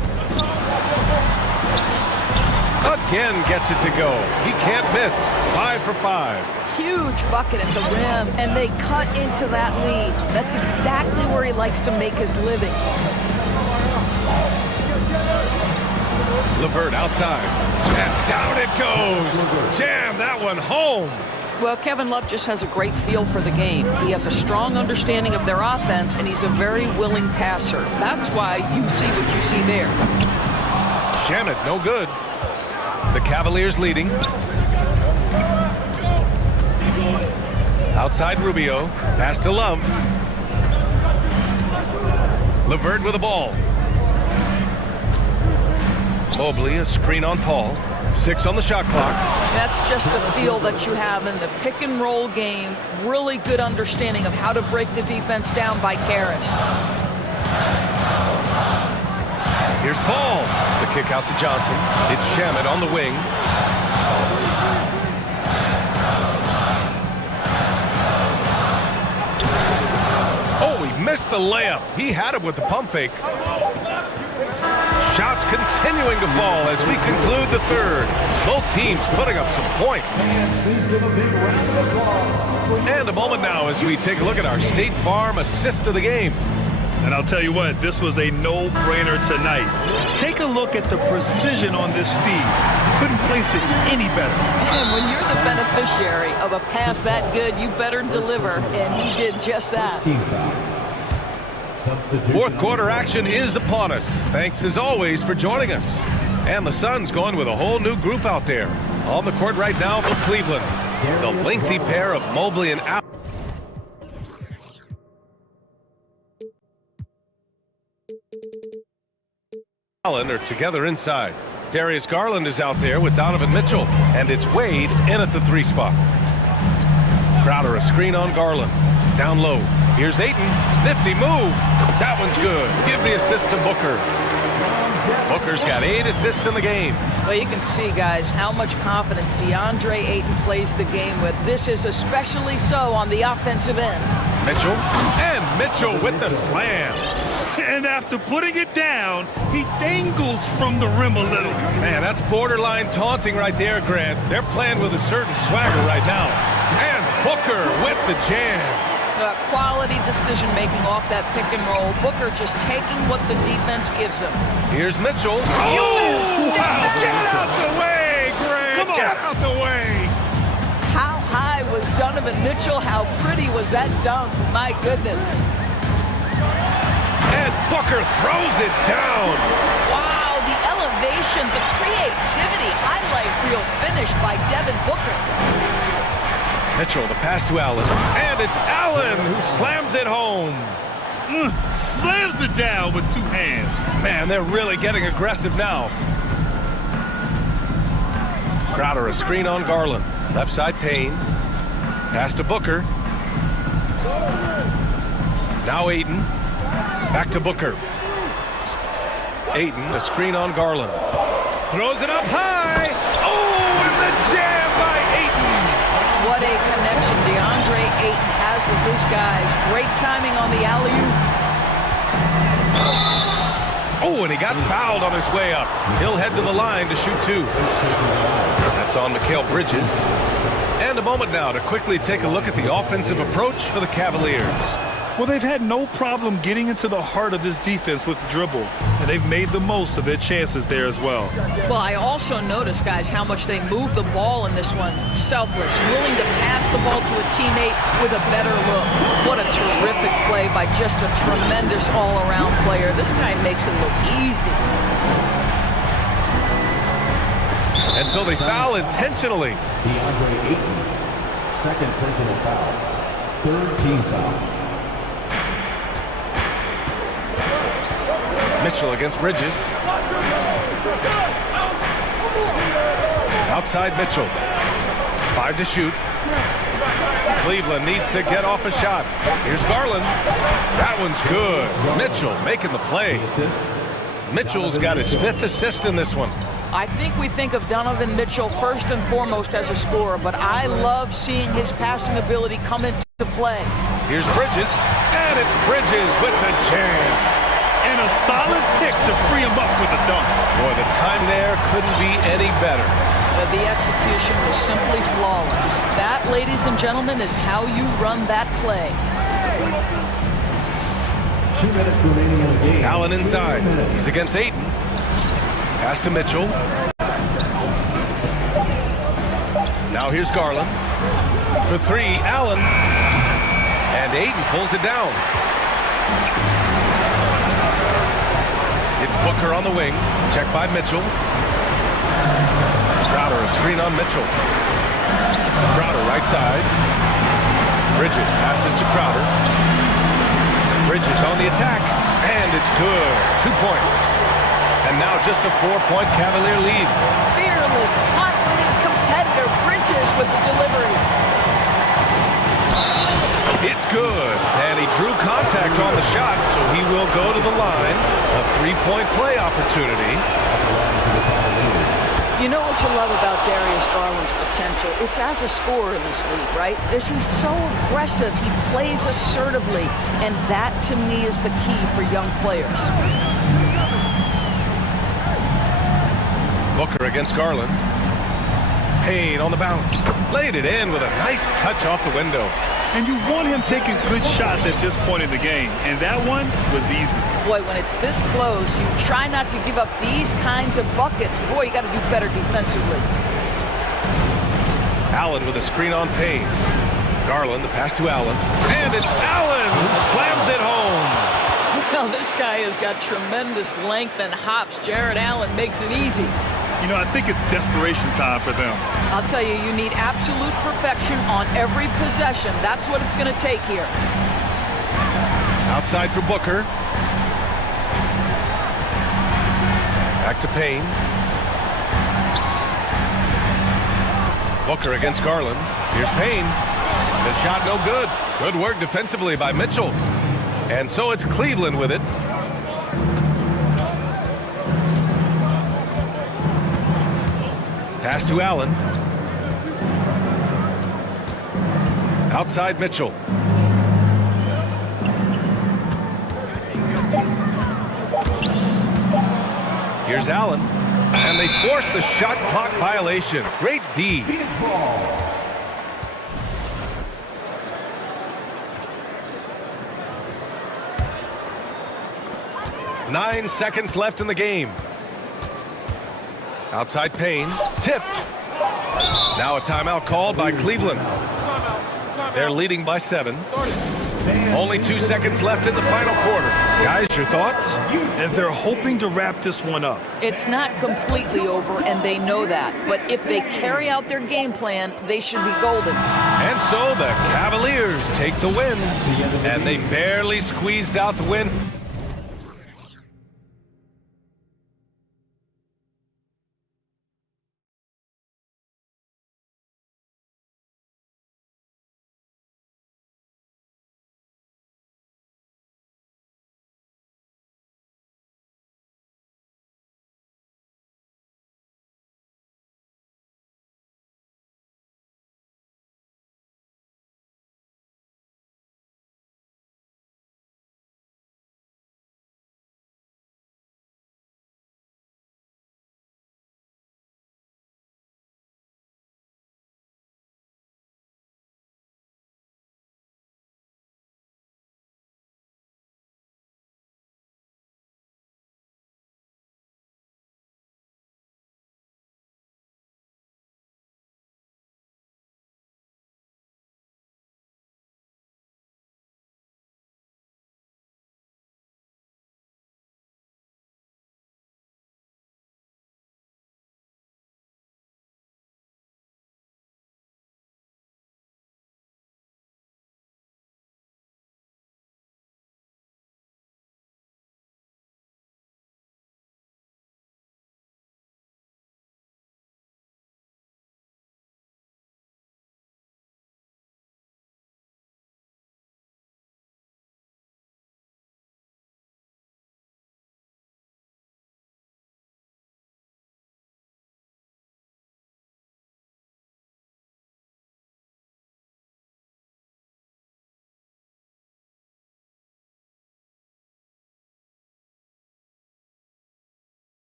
Again gets it to go. He can't miss. 5 for 5. Huge bucket at the rim, and they cut into that lead. That's exactly where he likes to make his living. LeVert outside. And down it goes. Jam that one home. Well, Kevin Love just has a great feel for the game. He has a strong understanding of their offense, and he's a very willing passer. That's why you see what you see there. Shamet, no good. The Cavaliers leading. Outside Rubio. Pass to Love. LeVert with the ball. Mobley, a screen on Paul. 6 on the shot clock. That's just a feel that you have in the pick and roll game. Really good understanding of how to break the defense down by Caris. Here's Paul. The kick out to Johnson. It's Shamet on the wing. missed the layup. He had him with the pump fake. Shots continuing to fall as we conclude the third. Both teams putting up some points. And a moment now as we take a look at our State Farm assist of the game. And I'll tell you what, this was a no-brainer tonight. Take a look at the precision on this feed. Couldn't place it any better. And when you're the beneficiary of a pass that good, you better deliver, and he did just that. Fourth quarter action is upon us. Thanks as always for joining us. And the Suns going with a whole new group out there. On the court right now for Cleveland. The lengthy pair of Mobley and Allen are together inside. Darius Garland is out there with Donovan Mitchell, and it's Wade in at the 3 spot. Crowder a screen on Garland. Down low. Here's Ayton. Nifty move. That one's good. Give the assist to Booker. Booker's got 8 assists in the game. Well, you can see, guys, how much confidence DeAndre Ayton plays the game with. This is especially so on the offensive end. Mitchell. And Mitchell with the slam. And after putting it down, he dangles from the rim a little. Man, that's borderline taunting right there, Grant. They're playing with a certain swagger right now. And Booker with the jam. Quality decision-making off that pick and roll. Booker just taking what the defense gives him. Here's Mitchell. Oh! Get out the way, Grant! Come on. Get out the way! How high was Donovan Mitchell? How pretty was that dunk? My goodness. And Booker throws it down. Wow, the elevation, the creativity, highlight reel finish by Devin Booker. Mitchell, the pass to Allen. And it's Allen who slams it home. Slams it down with 2 hands. Man, they're really getting aggressive now. Crowder a screen on Garland. Left side Payne. Pass to Booker. Now Ayton. Back to Booker. Ayton, a screen on Garland. Throws it up high. Oh, and the jam by Ayton. What a connection DeAndre Ayton has with his guys. Great timing on the alley-oop. Oh, and he got fouled on his way up. He'll head to the line to shoot 2. That's on Mikal Bridges. And a moment now to quickly take a look at the offensive approach for the Cavaliers. Well, they've had no problem getting into the heart of this defense with the dribble, and they've made the most of their chances there as well. Well, I also noticed, guys, how much they move the ball in this one. Selfless, willing to pass the ball to a teammate with a better look. What a terrific play by just a tremendous all-around player. This guy makes it look easy. And so they foul intentionally. DeAndre Ayton, second personal foul, 3rd team foul. Mitchell against Bridges. Outside Mitchell. 5 to shoot. Cleveland needs to get off a shot. Here's Garland. That one's good. Mitchell making the play. Mitchell's got his 5th assist in this one. I think we think of Donovan Mitchell first and foremost as a scorer, but I love seeing his passing ability come into play. Here's Bridges, and it's Bridges with the jam. And a solid pick to free him up with a dunk. Boy, the time there couldn't be any better. The execution was simply flawless. That, ladies and gentlemen, is how you run that play. 2 minutes remaining in the game. Allen inside. He's against Ayton. Pass to Mitchell. Now here's Garland. For 3, Allen. And Ayton pulls it down. It's Booker on the wing. Checked by Mitchell. Crowder, a screen on Mitchell. Crowder, right side. Bridges passes to Crowder. Bridges on the attack. And it's good. 2 points. And now just a 4-point Cavalier lead. Fearless, confident competitor. Bridges with the delivery. It's good. And he drew contact on the shot, so he will go to the line. A 3-point play opportunity. You know what you love about Darius Garland's potential? It's as a scorer in this league, right? Is he's so aggressive. He plays assertively. And that, to me, is the key for young players. Booker against Garland. Payne on the bounce. Laid it in with a nice touch off the window. And you want him taking good shots at this point in the game. And that one was easy. Boy, when it's this close, you try not to give up these kinds of buckets. Boy, you got to do better defensively. Allen with a screen on Payne. Garland, the pass to Allen. And it's Allen who slams it home. Well, this guy has got tremendous length and hops. Jared Allen makes it easy. You know, I think it's desperation time for them. I'll tell you, you need absolute perfection on every possession. That's what it's going to take here. Outside for Booker. Back to Payne. Booker against Garland. Here's Payne. The shot no good. Good work defensively by Mitchell. And so it's Cleveland with it. Pass to Allen. Outside Mitchell. Here's Allen. And they force the shot clock violation. Great D. 9 seconds left in the game. Outside Payne. Tipped. Now a timeout called by Cleveland. They're leading by 7. Only 2 seconds left in the final quarter. Guys, your thoughts? And they're hoping to wrap this one up. It's not completely over, and they know that. But if they carry out their game plan, they should be golden. And so the Cavaliers take the win. And they barely squeezed out the win.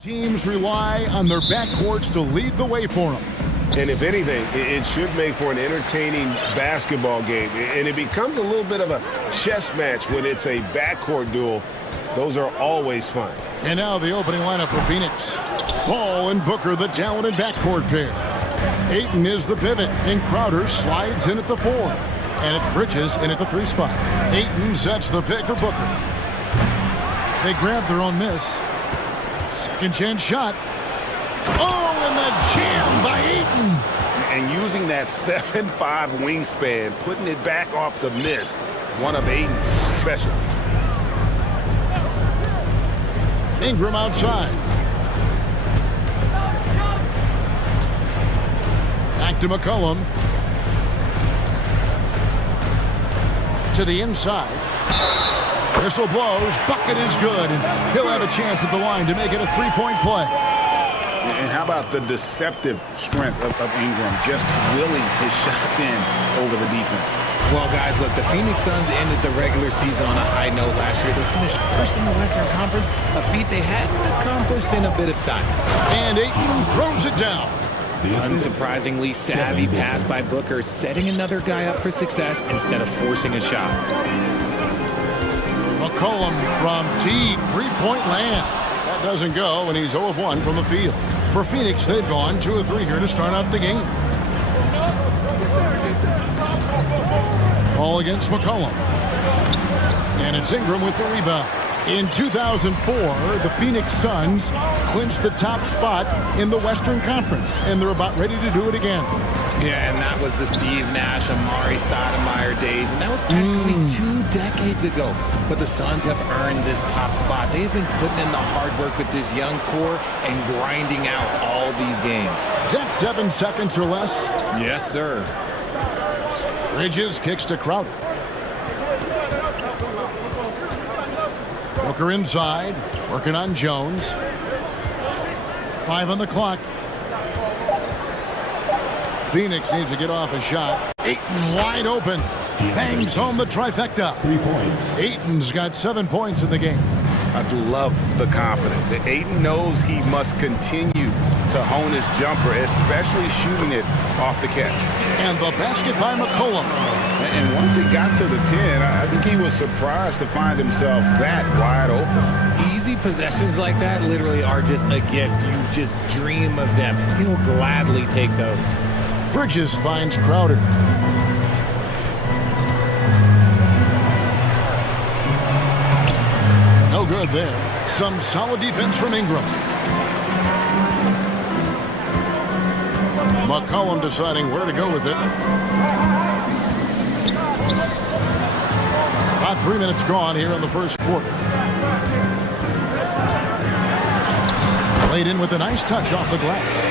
Teams rely on their backcourts to lead the way for them. And if anything, it should make for an entertaining basketball game. And it becomes a little bit of a chess match when it's a backcourt duel. Those are always fun. And now the opening lineup for Phoenix. Ball and Booker, the talented backcourt pair. Ayton is the pivot, and Crowder slides in at the 4. And it's Bridges in at the 3 spot. Ayton sets the pick for Booker. They grab their own miss. Second chance shot. Oh, and the jam by Ayton. And using that 7'5" wingspan, putting it back off the miss, one of Ayton's specialties. Ingram outside. Back to McCollum. To the inside. Whistle blows. Bucket is good. And he'll have a chance at the line to make it a 3-point play. And how about the deceptive strength of Ingram, just willing his shots in over the defense? Well, guys, look, the Phoenix Suns ended the regular season on a high note last year. They finished first in the Western Conference, a feat they hadn't accomplished in a bit of time. And Ayton throws it down. Unsurprisingly savvy pass by Booker, setting another guy up for success instead of forcing a shot. McCollum from deep three-point land. That doesn't go, and he's 0 of 1 from the field. For Phoenix, they've gone 2 of 3 here to start out the game. Ball against McCollum. And it's Ingram with the rebound. In 2004, the Phoenix Suns clinched the top spot in the Western Conference, and they're about ready to do it again. Yeah, and that was the Steve Nash, Amari Stoudemire days, and that was practically 2 decades ago. But the Suns have earned this top spot. They have been putting in the hard work with this young core and grinding out all these games. Is that 7 seconds or less? Yes, sir. Bridges kicks to Crowder. Booker inside, working on Jones. 5 on the clock. Phoenix needs to get off a shot. Ayton wide open. Bangs home the trifecta. 3 points. Ayton's got 7 points in the game. I love the confidence. Ayton knows he must continue to hone his jumper, especially shooting it off the catch. And the basket by McCollum. And once he got to the 10, I think he was surprised to find himself that wide open. Easy possessions like that literally are just a gift. You just dream of them. He'll gladly take those. Bridges finds Crowder. No good there. Some solid defense from Ingram. McCollum deciding where to go with it. About 3 minutes gone here in the first quarter. Played in with a nice touch off the glass.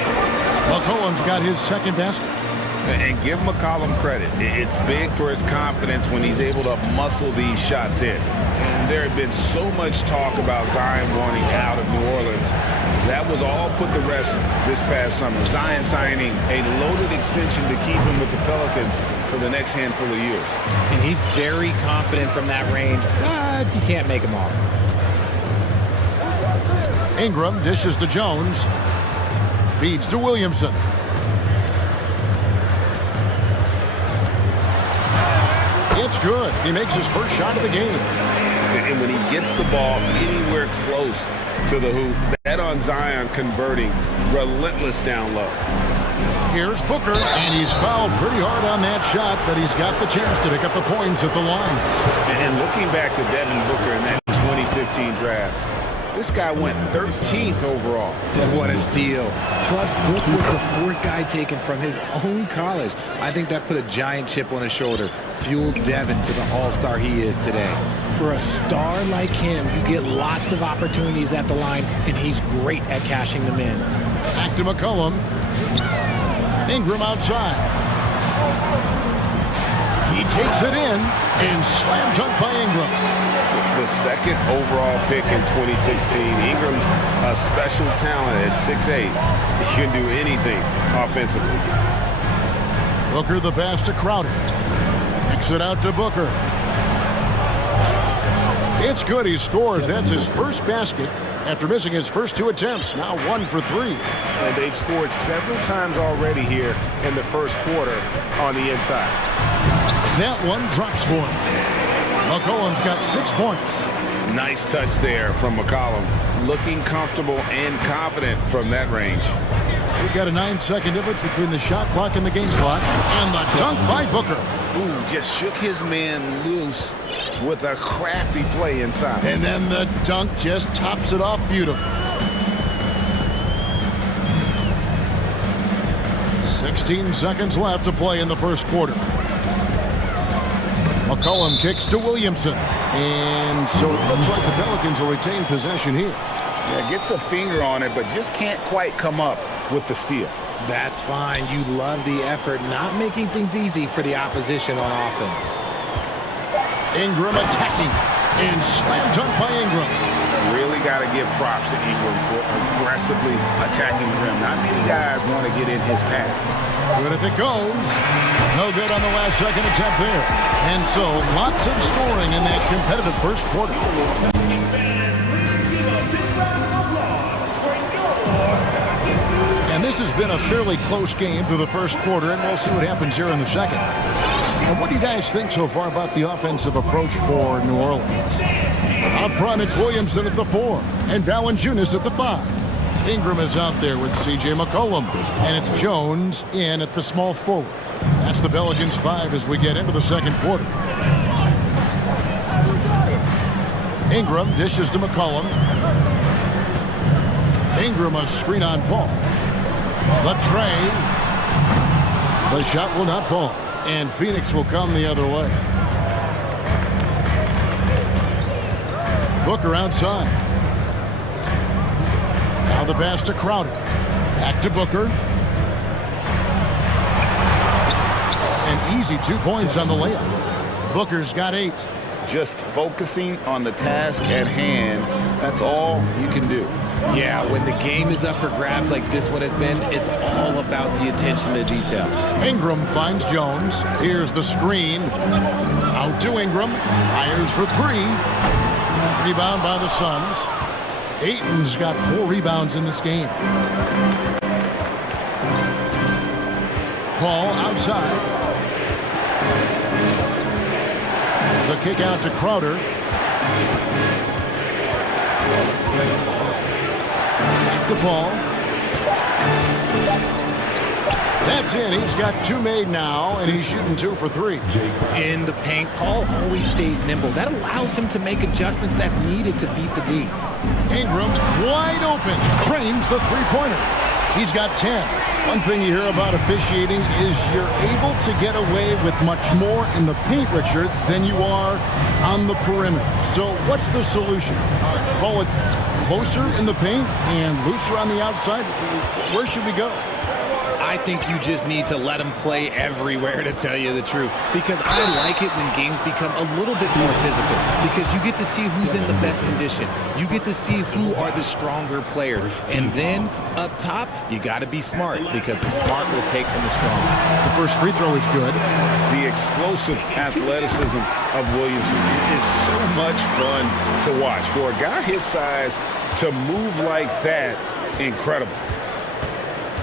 McCollum's got his second basket. And give McCollum credit. It's big for his confidence when he's able to muscle these shots in. And there had been so much talk about Zion wanting out of New Orleans. That was all put to rest this past summer. Zion signing a loaded extension to keep him with the Pelicans for the next handful of years. And he's very confident from that range, but you can't make him all. Ingram dishes to Jones. Feeds to Williamson. It's good. He makes his first shot of the game. And when he gets the ball anywhere close to the hoop, that on Zion converting, relentless down low. Here's Booker, and he's fouled pretty hard on that shot, but he's got the chance to pick up the points at the line. And looking back to Devin Booker in that 2015 draft, this guy went 13th overall. What a steal. Plus, Book was the 4th guy taken from his own college. I think that put a giant chip on his shoulder, fueled Devin to the all-star he is today. For a star like him, you get lots of opportunities at the line, and he's great at cashing them in. Back to McCollum. Ingram outside. He takes it in, and slam dunk by Ingram. The 2nd overall pick in 2016. Ingram's a special talent at 6'8". He can do anything offensively. Booker the pass to Crowder. Kicks it out to Booker. It's good. He scores. That's his first basket, after missing his first 2 attempts. Now 1 for 3. And they've scored several times already here in the first quarter on the inside. That one drops for him. McCollum's got 6 points. Nice touch there from McCollum. Looking comfortable and confident from that range. We've got a 9-second difference between the shot clock and the game clock. And the dunk by Booker. Ooh, just shook his man loose with a crafty play inside. And then the dunk just tops it off beautifully. 16 seconds left to play in the first quarter. McCollum kicks to Williamson. And so it looks like the Pelicans will retain possession here. Yeah, gets a finger on it, but just can't quite come up with the steal. That's fine. You love the effort, not making things easy for the opposition on offense. Ingram attacking. And slam dunk by Ingram. Really got to give props to Ingram for aggressively attacking the rim. Not many guys want to get in his path. Good if it goes. No good on the last second attempt there. And so lots of scoring in that competitive first quarter. And this has been a fairly close game through the first quarter, and we'll see what happens here in the second. And what do you guys think so far about the offensive approach for New Orleans? Up front, it's Williamson at the 4 and Valanciunas at the 5. Ingram is out there with C.J. McCollum, and it's Jones in at the small forward. That's the Pelicans 5 as we get into the second quarter. Ingram dishes to McCollum. Ingram a screen on Paul. The tray. The shot will not fall, and Phoenix will come the other way. Booker outside. Now the pass to Crowder. Back to Booker. An easy 2 points on the layup. Booker's got 8. Just focusing on the task at hand. That's all you can do. Yeah, when the game is up for grabs like this one has been, it's all about the attention to detail. Ingram finds Jones. Here's the screen. Out to Ingram. Fires for 3. Rebound by the Suns. Ayton's got 4 rebounds in this game. Paul outside. The kick out to Crowder. Back to Paul. That's in. He's got 2 made now, and he's shooting 2 for 3. In the paint, Paul always stays nimble. That allows him to make adjustments that needed to beat the D. Ingram wide open. Frames the 3-pointer. He's got 10. One thing you hear about officiating is you're able to get away with much more in the paint, Richard, than you are on the perimeter. So what's the solution? Call it closer in the paint and looser on the outside? Where should we go? I think you just need to let them play everywhere, to tell you the truth. Because I like it when games become a little bit more physical. Because you get to see who's in the best condition. You get to see who are the stronger players. And then, up top, you got to be smart. Because the smart will take from the strong. The first free throw is good. The explosive athleticism of Williamson is so much fun to watch. For a guy his size to move like that, incredible.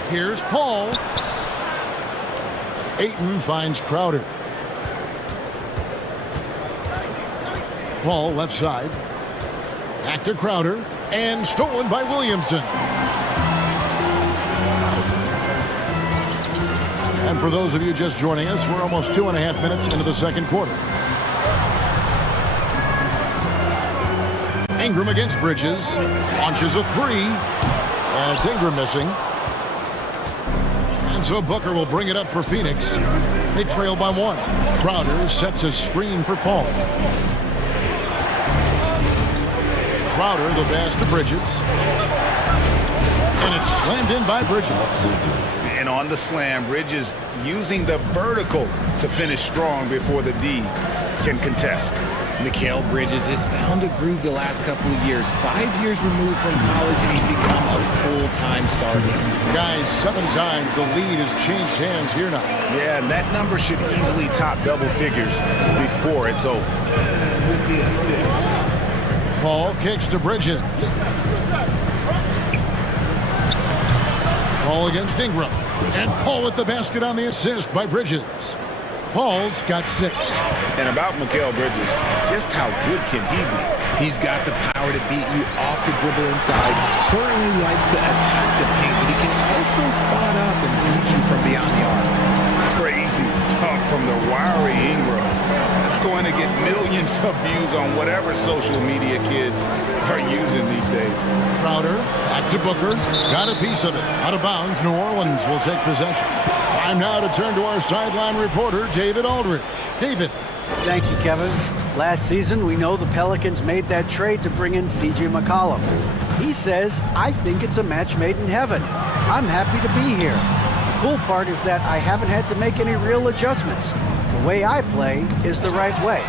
Here's Paul. Ayton finds Crowder. Paul left side. Back to Crowder. And stolen by Williamson. And for those of you just joining us, we're almost 2.5 minutes into the second quarter. Ingram against Bridges. Launches a 3. And it's Ingram missing. And so Booker will bring it up for Phoenix. They trail by 1. Crowder sets a screen for Paul. Crowder, the pass to Bridges. And it's slammed in by Bridges. And on the slam, Bridges using the vertical to finish strong before the D can contest. Mikal Bridges has found a groove the last couple of years. 5 years removed from college, and he's become a full-time starter. Guys, 7 times the lead has changed hands here now. Yeah, and that number should easily top double figures before it's over. Paul kicks to Bridges. Ball against Ingram. And Paul with the basket on the assist by Bridges. Paul's got 6. And about Mikal Bridges, just how good can he be? He's got the power to beat you off the dribble inside. Certainly likes to attack the paint, but he can also spot up and beat you from beyond the arc. Crazy talk from the wiry Ingram. That's going to get millions of views on whatever social media kids are using these days. Crowder, back to Booker. Got a piece of it. Out of bounds, New Orleans will take possession. Time now to turn to our sideline reporter, David Aldridge. David. Thank you, Kevin. Last season, we know the Pelicans made that trade to bring in C.J. McCollum. He says, I think it's a match made in heaven. I'm happy to be here. The cool part is that I haven't had to make any real adjustments. The way I play is the right way.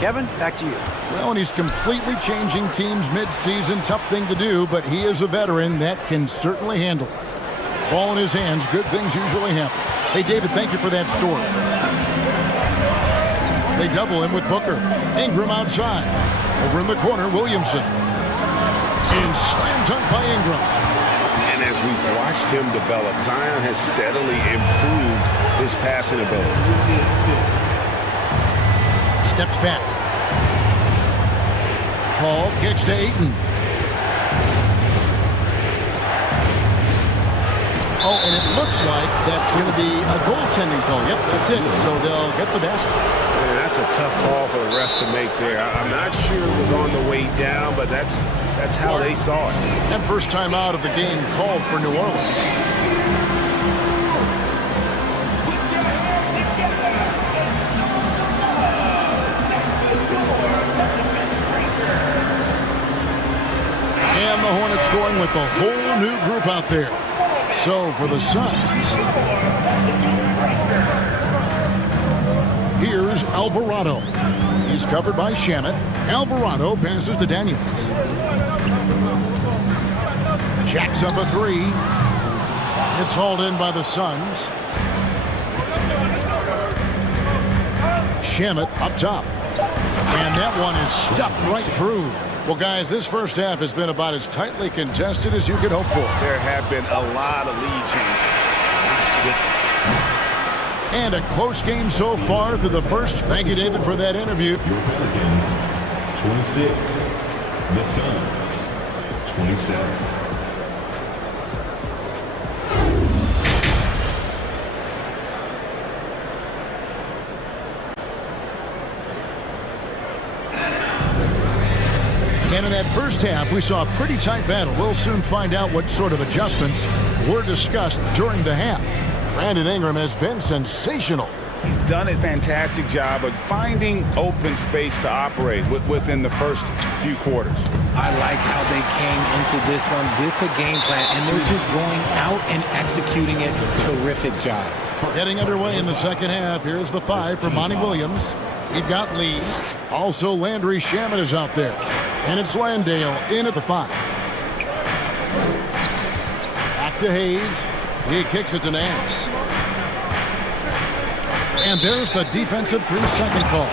Kevin, back to you. Well, and he's completely changing teams mid-season. Tough thing to do, but he is a veteran that can certainly handle it. Ball in his hands. Good things usually happen. Hey, David, thank you for that story. They double him with Booker. Ingram outside. Over in the corner, Williamson. And slam dunk by Ingram. And as we've watched him develop, Zion has steadily improved his passing ability. Steps back. Paul kicks to Ayton. Oh, and it looks like that's going to be a goaltending call. Yep, that's it. So they'll get the basket. Man, that's a tough call for the refs to make there. I'm not sure it was on the way down, but that's how they saw it. And first time out of the game called for New Orleans. And the Hornets going with a whole new group out there. So for the Suns, here's Alvarado. He's covered by Shamet. Alvarado passes to Daniels. Jacks up a 3. It's hauled in by the Suns. Shamet up top. And that one is stuffed right through. Well, guys, this first half has been about as tightly contested as you could hope for. There have been a lot of lead changes. And a close game so far through the first. Thank you, David, for that interview. Your Pelicans, 26. The Suns, 27. And in that first half, we saw a pretty tight battle. We'll soon find out what sort of adjustments were discussed during the half. Brandon Ingram has been sensational. He's done a fantastic job of finding open space to operate within the first few quarters. I like how they came into this one with a game plan, and they're just going out and executing it. Terrific job. Getting underway in the second half. Here's the 5 for Monty Williams. We've got Lee. Also, Landry Shamet is out there. And it's Landale in at the 5. Back to Hayes. He kicks it to Nance. And there's the defensive 3-second call.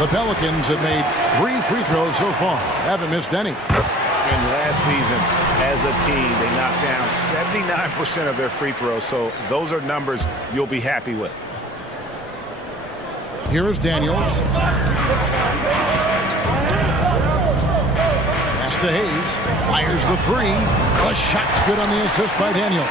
The Pelicans have made 3 free throws so far. Haven't missed any. And last season, as a team, they knocked down 79% of their free throws. So those are numbers you'll be happy with. Here is Daniels. Pass to Hayes. Fires the 3. The shot's good on the assist by Daniels.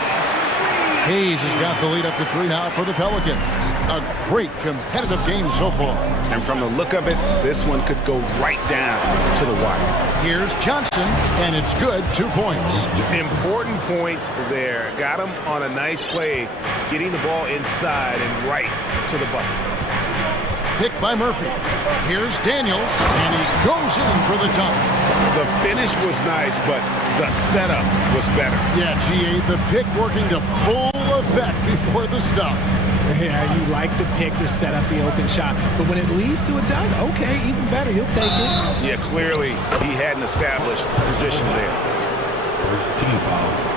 Hayes has got the lead up to 3 now for the Pelicans. A great competitive game so far. And from the look of it, this one could go right down to the wire. Here's Johnson, and it's good. 2 points. Important points there. Got him on a nice play, getting the ball inside and right to the bucket. Picked by Murphy. Here's Daniels, and he goes in for the dunk. The finish was nice, but the setup was better. Yeah, G.A., the pick working to full effect before the stuff. Yeah, you like the pick to set up the open shot, but when it leads to a dunk, okay, even better, you'll take it. Yeah, clearly he had an established position there. First team foul.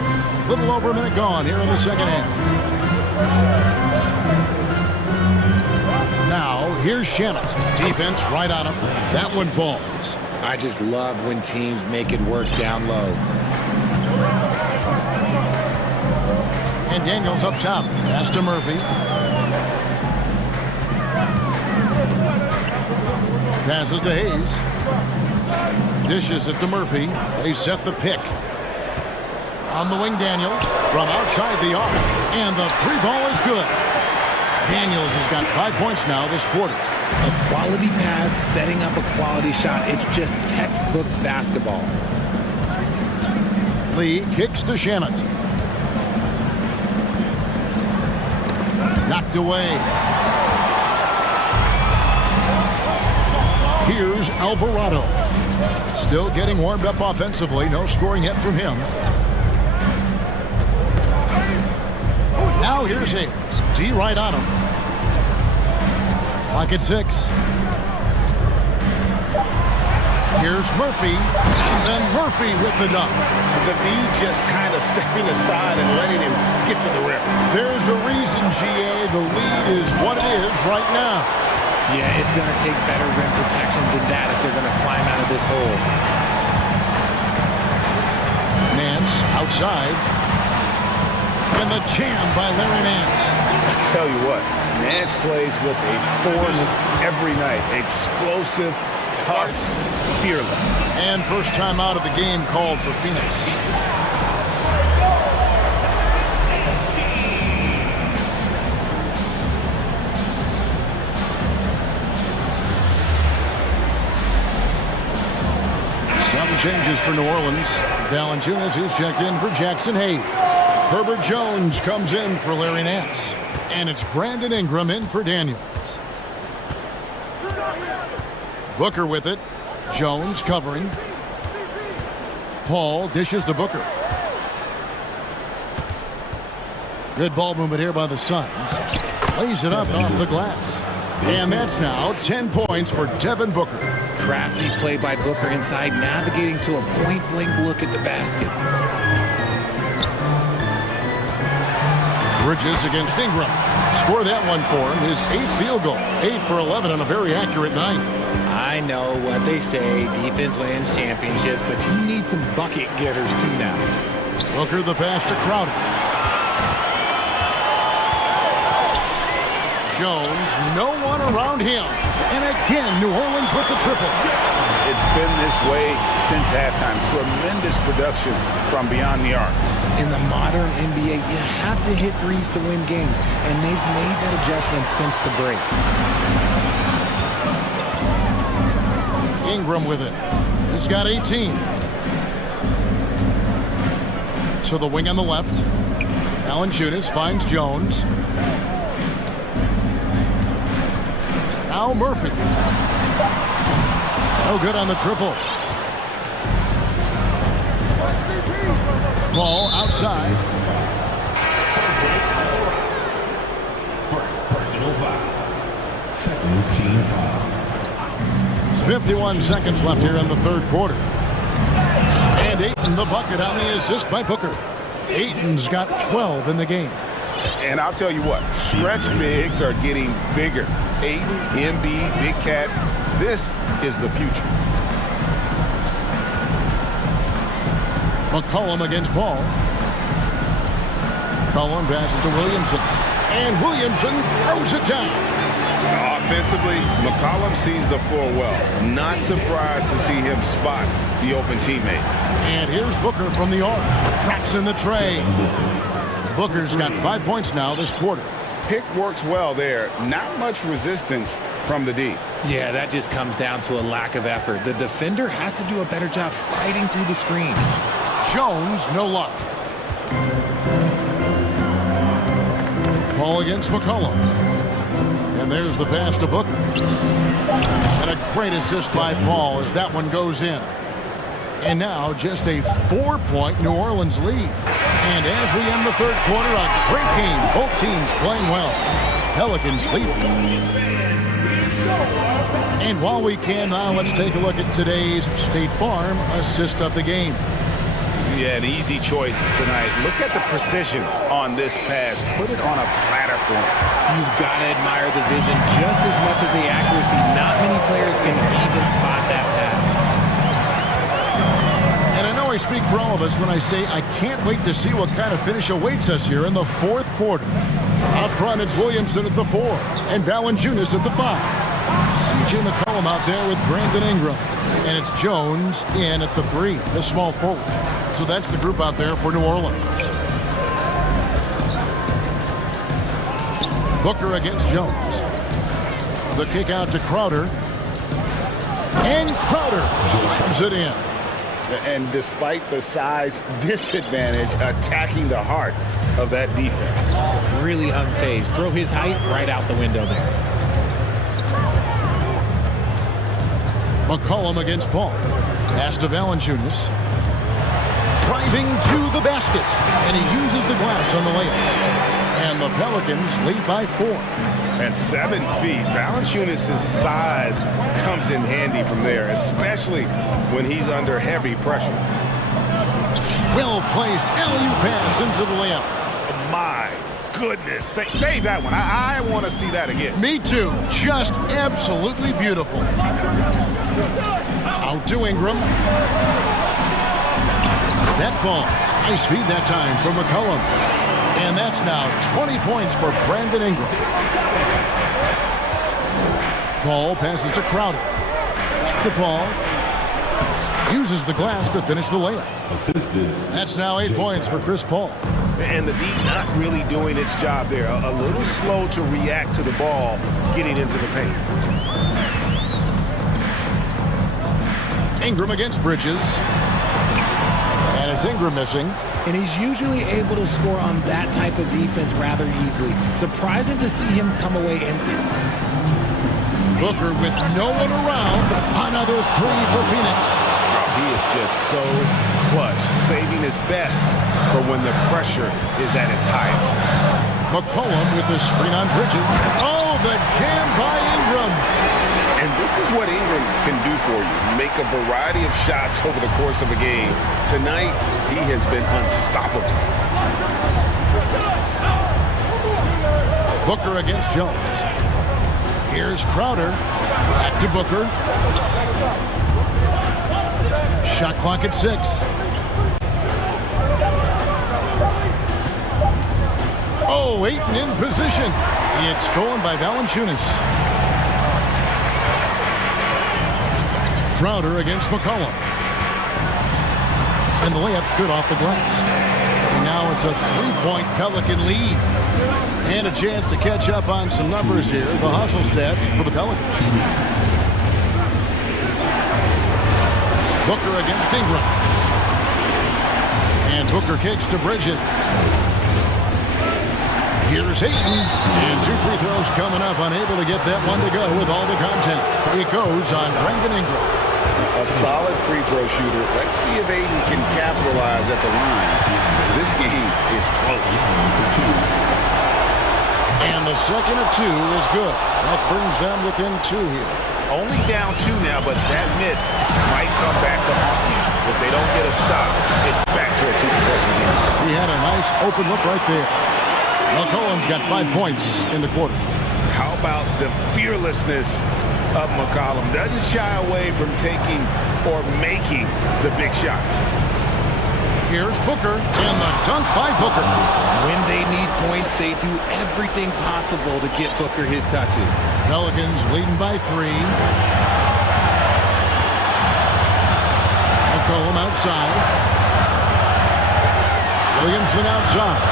A little over a minute gone here in the second half. Now, here's Shamet. Defense right on him. That one falls. I just love when teams make it work down low. And Daniels up top. Pass to Murphy. Passes to Hayes. Dishes it to Murphy. They set the pick. On the wing, Daniels. From outside the arc. And the three ball is good. Daniels has got 5 points now this quarter. A quality pass, setting up a quality shot. It's just textbook basketball. Lee kicks to Shannon. Knocked away. Here's Alvarado. Still getting warmed up offensively. No scoring yet from him. Now here's Hayes. D right on him. Lock at 6. Here's Murphy. And then Murphy with the dunk. The D just kind of stepping aside and letting him get to the rim. There's a reason, GA. The lead is what it is right now. Yeah, it's going to take better rim protection than that if they're going to climb out of this hole. Nance outside. And the jam by Larry Nance. I tell you what, Nance plays with a force every night. Explosive, tough, fearless. And first time out of the game called for Phoenix. Some changes for New Orleans. Valanciunas, who's checked in for Jackson Hayes. Herbert Jones comes in for Larry Nance. And it's Brandon Ingram in for Daniels. Booker with it. Jones covering. Paul dishes to Booker. Good ball movement here by the Suns. Lays it up off the glass. And that's now 10 points for Devin Booker. Crafty play by Booker inside, navigating to a point-blank look at the basket. Bridges against Ingram. Score that one for him. His 8th field goal. 8 for 11 on a very accurate night. I know what they say, defense wins championships, but you need some bucket getters too now. Booker the pass to Crowder. Jones, no one around him. And again, New Orleans with the triple. It's been this way since halftime. Tremendous production from beyond the arc. In the modern NBA, you have to hit threes to win games, and they've made that adjustment since the break. Ingram with it. He's got 18. To the wing on the left. Valanciunas finds Jones. Now Murphy. No good on the triple. Ball outside. Personal foul. Second team foul. 51 seconds left here in the third quarter. And Ayton the bucket on the assist by Booker. Ayton's got 12 in the game. And I'll tell you what, stretch bigs are getting bigger. Ayton, Embiid, Big Cat, this is the future. McCollum against Paul. McCollum passes to Williamson. And Williamson throws it down. Offensively, McCollum sees the floor well. Not surprised to see him spot the open teammate. And here's Booker from the arc. Traps in the tray. Booker's got 5 points now this quarter. Pick works well there. Not much resistance from the D. Yeah, that just comes down to a lack of effort. The defender has to do a better job fighting through the screen. Jones, no luck. Paul against McCollum. And there's the pass to Booker. And a great assist by Paul as that one goes in. And now just a 4-point New Orleans lead. And as we end the third quarter, a great game. Both teams playing well. Pelicans lead. And while we can now, let's take a look at today's State Farm assist of the game. Yeah, an easy choice tonight. Look at the precision on this pass. Put it on a platter for him. You've got to admire the vision just as much as the accuracy. Not many players can even spot that pass. I speak for all of us when I say I can't wait to see what kind of finish awaits us here in the fourth quarter. Up front, it's Williamson at the 4 and Valanciunas at the 5. C.J. McCollum out there with Brandon Ingram. And it's Jones in at the 3, the small forward. So that's the group out there for New Orleans. Booker against Jones. The kick out to Crowder. And Crowder slams it in. And despite the size disadvantage, attacking the heart of that defense. Really unfazed. Throw his height right out the window there. McCollum against Paul. Pass to Valanciunas. Driving to the basket. And he uses the glass on the layup. And the Pelicans lead by 4. At 7 feet, Valanciunas' size comes in handy from there, especially when he's under heavy pressure. Well-placed alley-oop pass into the layup. My goodness. Save that one. I want to see that again. Me too. Just absolutely beautiful. Out to Ingram. That falls. Nice feed that time from McCollum. And that's now 20 points for Brandon Ingram. Paul passes to Crowder. Back to Paul. Uses the glass to finish the layup. That's now 8 points for Chris Paul. And the D not really doing its job there. A little slow to react to the ball getting into the paint. Ingram against Bridges. And it's Ingram missing. And he's usually able to score on that type of defense rather easily. Surprising to see him come away empty. Booker with no one around. Another 3 for Phoenix. He is just so clutch, saving his best for when the pressure is at its highest. McCollum with the screen on Bridges. Oh, the jam by Ingram. And this is what Ingram can do for you. Make a variety of shots over the course of a game. Tonight, he has been unstoppable. Booker against Jones. Here's Crowder. Back to Booker. Shot clock at 6. Oh, Ayton in position. It's stolen by Valanciunas. Crowder against McCollum. And the layup's good off the glass. And now it's a 3-point Pelican lead. And a chance to catch up on some numbers here. The hustle stats for the Pelicans. Booker against Ingram. And Booker kicks to Bridges. Here's Ayton. And 2 free throws coming up. Unable to get that one to go with all the contact. It goes on Brandon Ingram. A solid free throw shooter. Let's see if Ayton can capitalize at the line. This game is close. And the second of 2 is good. That brings them within 2 here. Only down 2 now, but that miss might come back to haunt you. If they don't get a stop, it's back to a 2-possession game. He had a nice open look right there. McCollum's got 5 points in the quarter. How about the fearlessness of McCollum? Doesn't shy away from taking or making the big shots. Here's Booker, and the dunk by Booker. When they need points, they do everything possible to get Booker his touches. Pelicans leading by 3. McCollum outside. Williamson outside.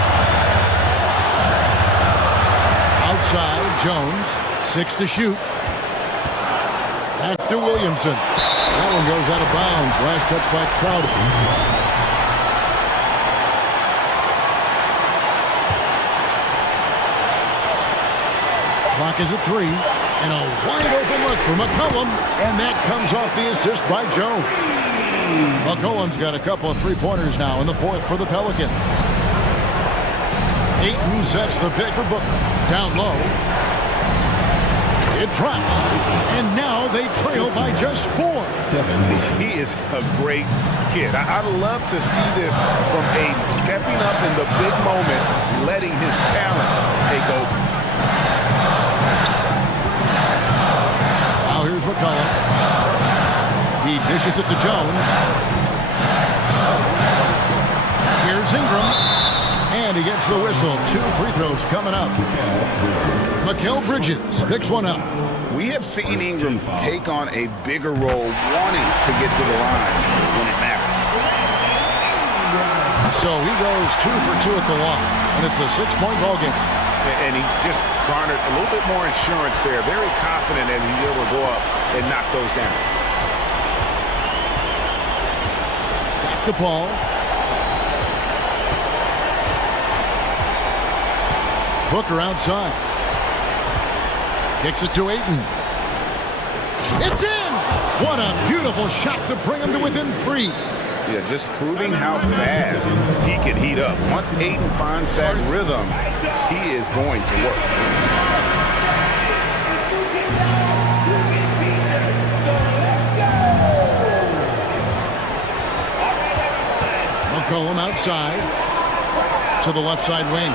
Outside, Jones. 6 to shoot. Back to Williamson. That one goes out of bounds. Last touch by Crowder. Clock is at 3, and a wide open look for McCollum, and that comes off the assist by Jones. McCollum's got a couple of 3-pointers now in the 4th for the Pelicans. Ayton sets the pick for Booker. Down low. It drops, and now they trail by just 4. He is a great kid. I'd love to see this from Ayton, stepping up in the big moment, letting his talent take over. Here's McCollum. He dishes it to Jones. is Ingram. And he gets the whistle. 2 free throws coming up. Mikal Bridges picks one up. We have seen Ingram take on a bigger role, wanting to get to the line when it matters. So he goes 2 for 2 at the line, and it's a 6-point ball game. And he just garnered a little bit more insurance there. Very confident as he's able to go up and knock those down. Back to Paul. Booker outside. Kicks it to Ayton. It's in! What a beautiful shot to bring him to within 3. Yeah, just proving how fast he can heat up. Once Ayton finds that rhythm, he is going to work. McCollum outside to the left side wing.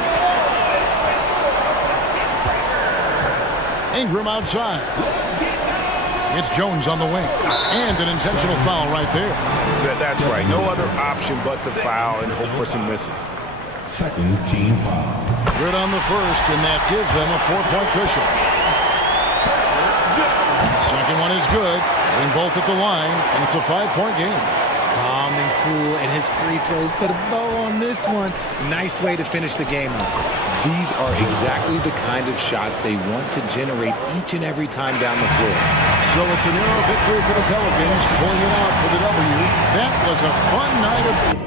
Ingram outside. It's Jones on the wing. And an intentional foul right there. That's right. No other option but to foul and hope for some misses. Second team foul. Good on the first, and that gives them a 4-point cushion. Second one is good. And both at the line, and it's a 5-point game. Calm and cool, and his free throws put a bow on this one. Nice way to finish the game up. These are exactly the kind of shots they want to generate each and every time down the floor. So it's a narrow victory for the Pelicans, pulling it out for the W. That was a fun night of...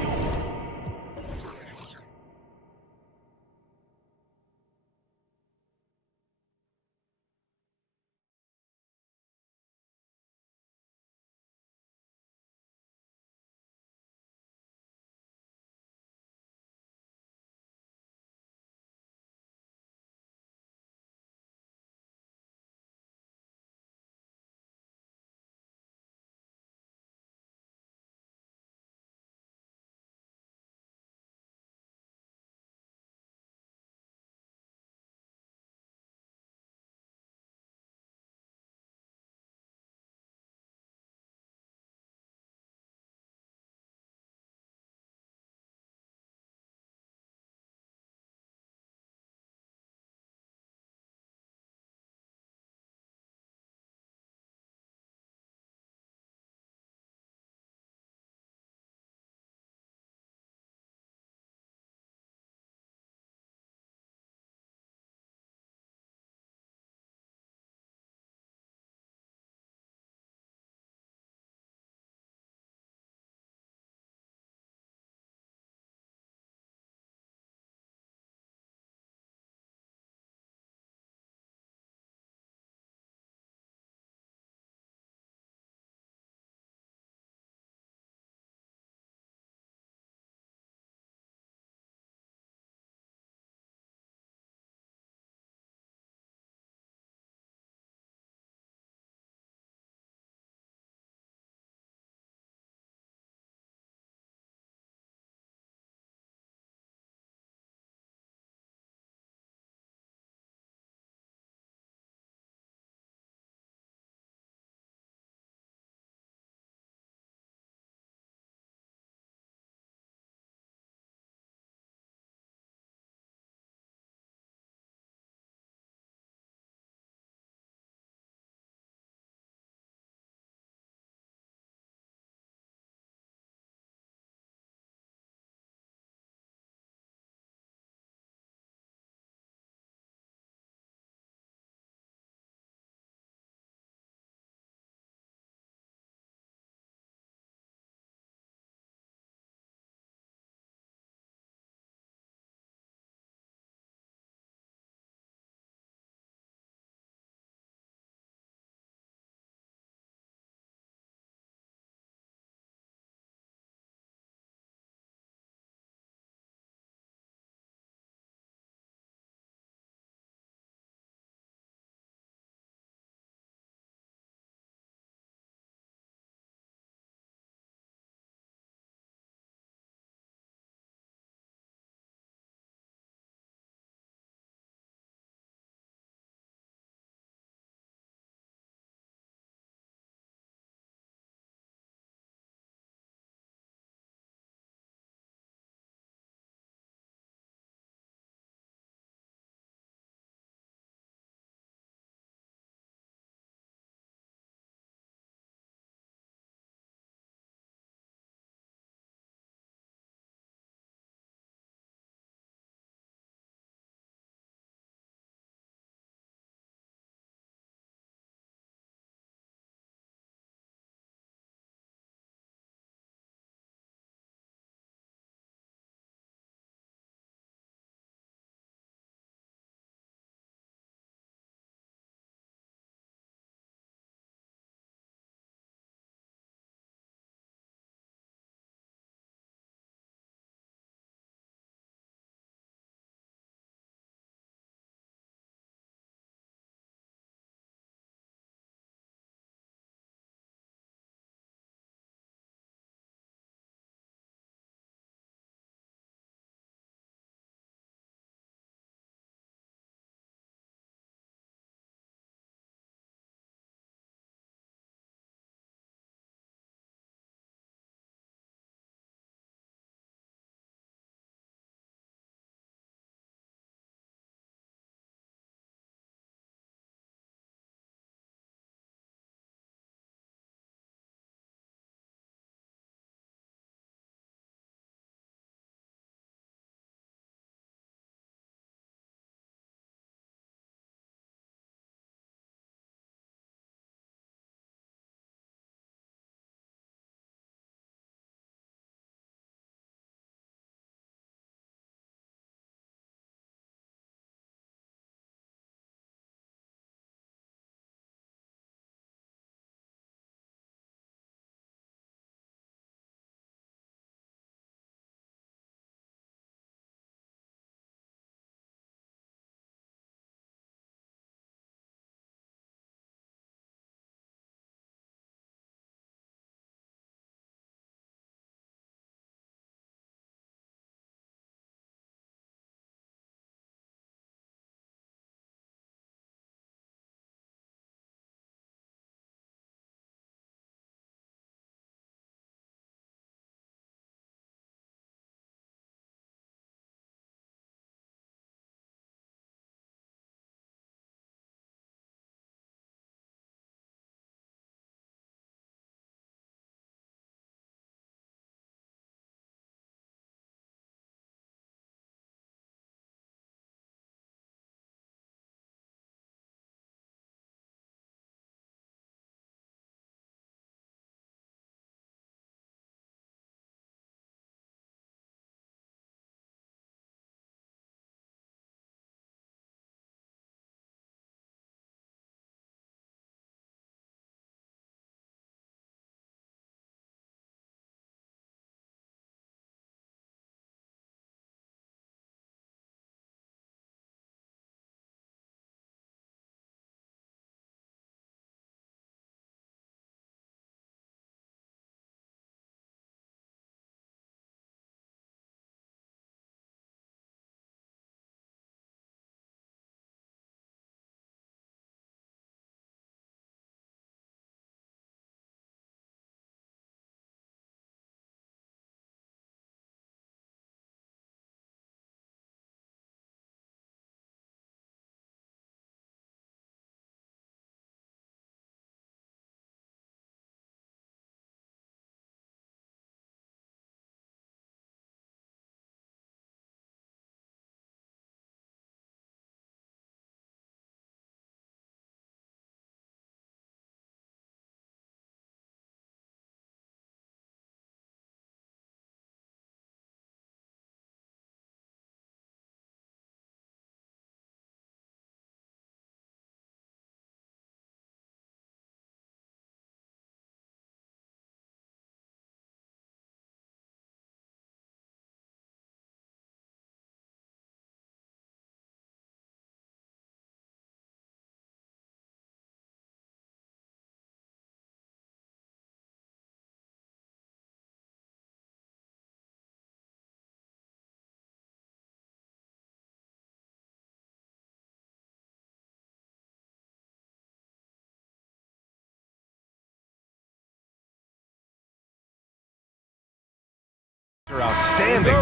Outstanding.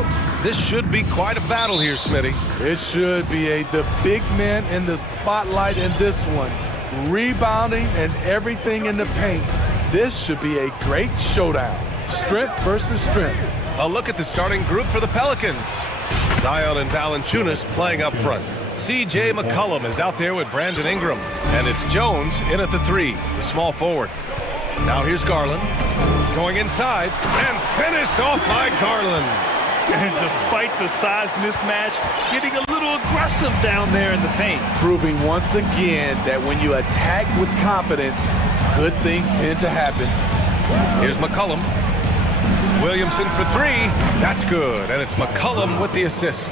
This should be quite a battle here, Smitty. It should be the big men in the spotlight in this one. Rebounding and everything in the paint. This should be a great showdown. Strength versus strength. A look at the starting group for the Pelicans. Zion and Valanciunas playing up front. C.J. McCollum is out there with Brandon Ingram. And it's Jones in at the 3, the small forward. Now here's Garland. Going inside and finished off by Garland. And despite the size mismatch, getting a little aggressive down there in the paint. Proving once again that when you attack with confidence, good things tend to happen. Here's McCollum. Williamson for 3. That's good. And it's McCollum with the assist.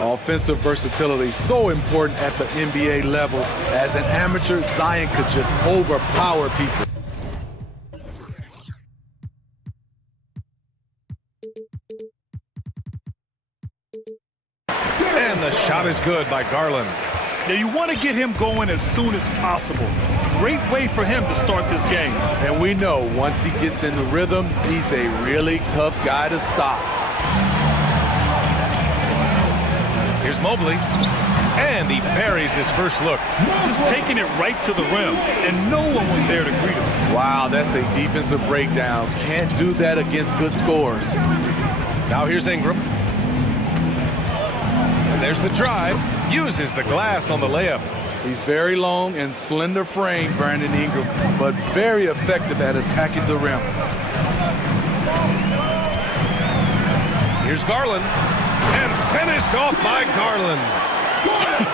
Offensive versatility so important at the NBA level. As an amateur, Zion could just overpower people. And the shot is good by Garland. Now you want to get him going as soon as possible. Great way for him to start this game. And we know once he gets in the rhythm, he's a really tough guy to stop. Here's Mobley. And he buries his first look. Just taking it right to the rim, and no one was there to greet him. Wow, that's a defensive breakdown. Can't do that against good scores. Now here's Ingram. And there's the drive. Uses the glass on the layup. He's very long and slender frame, Brandon Ingram, but very effective at attacking the rim. Here's Garland. And finished off by Garland.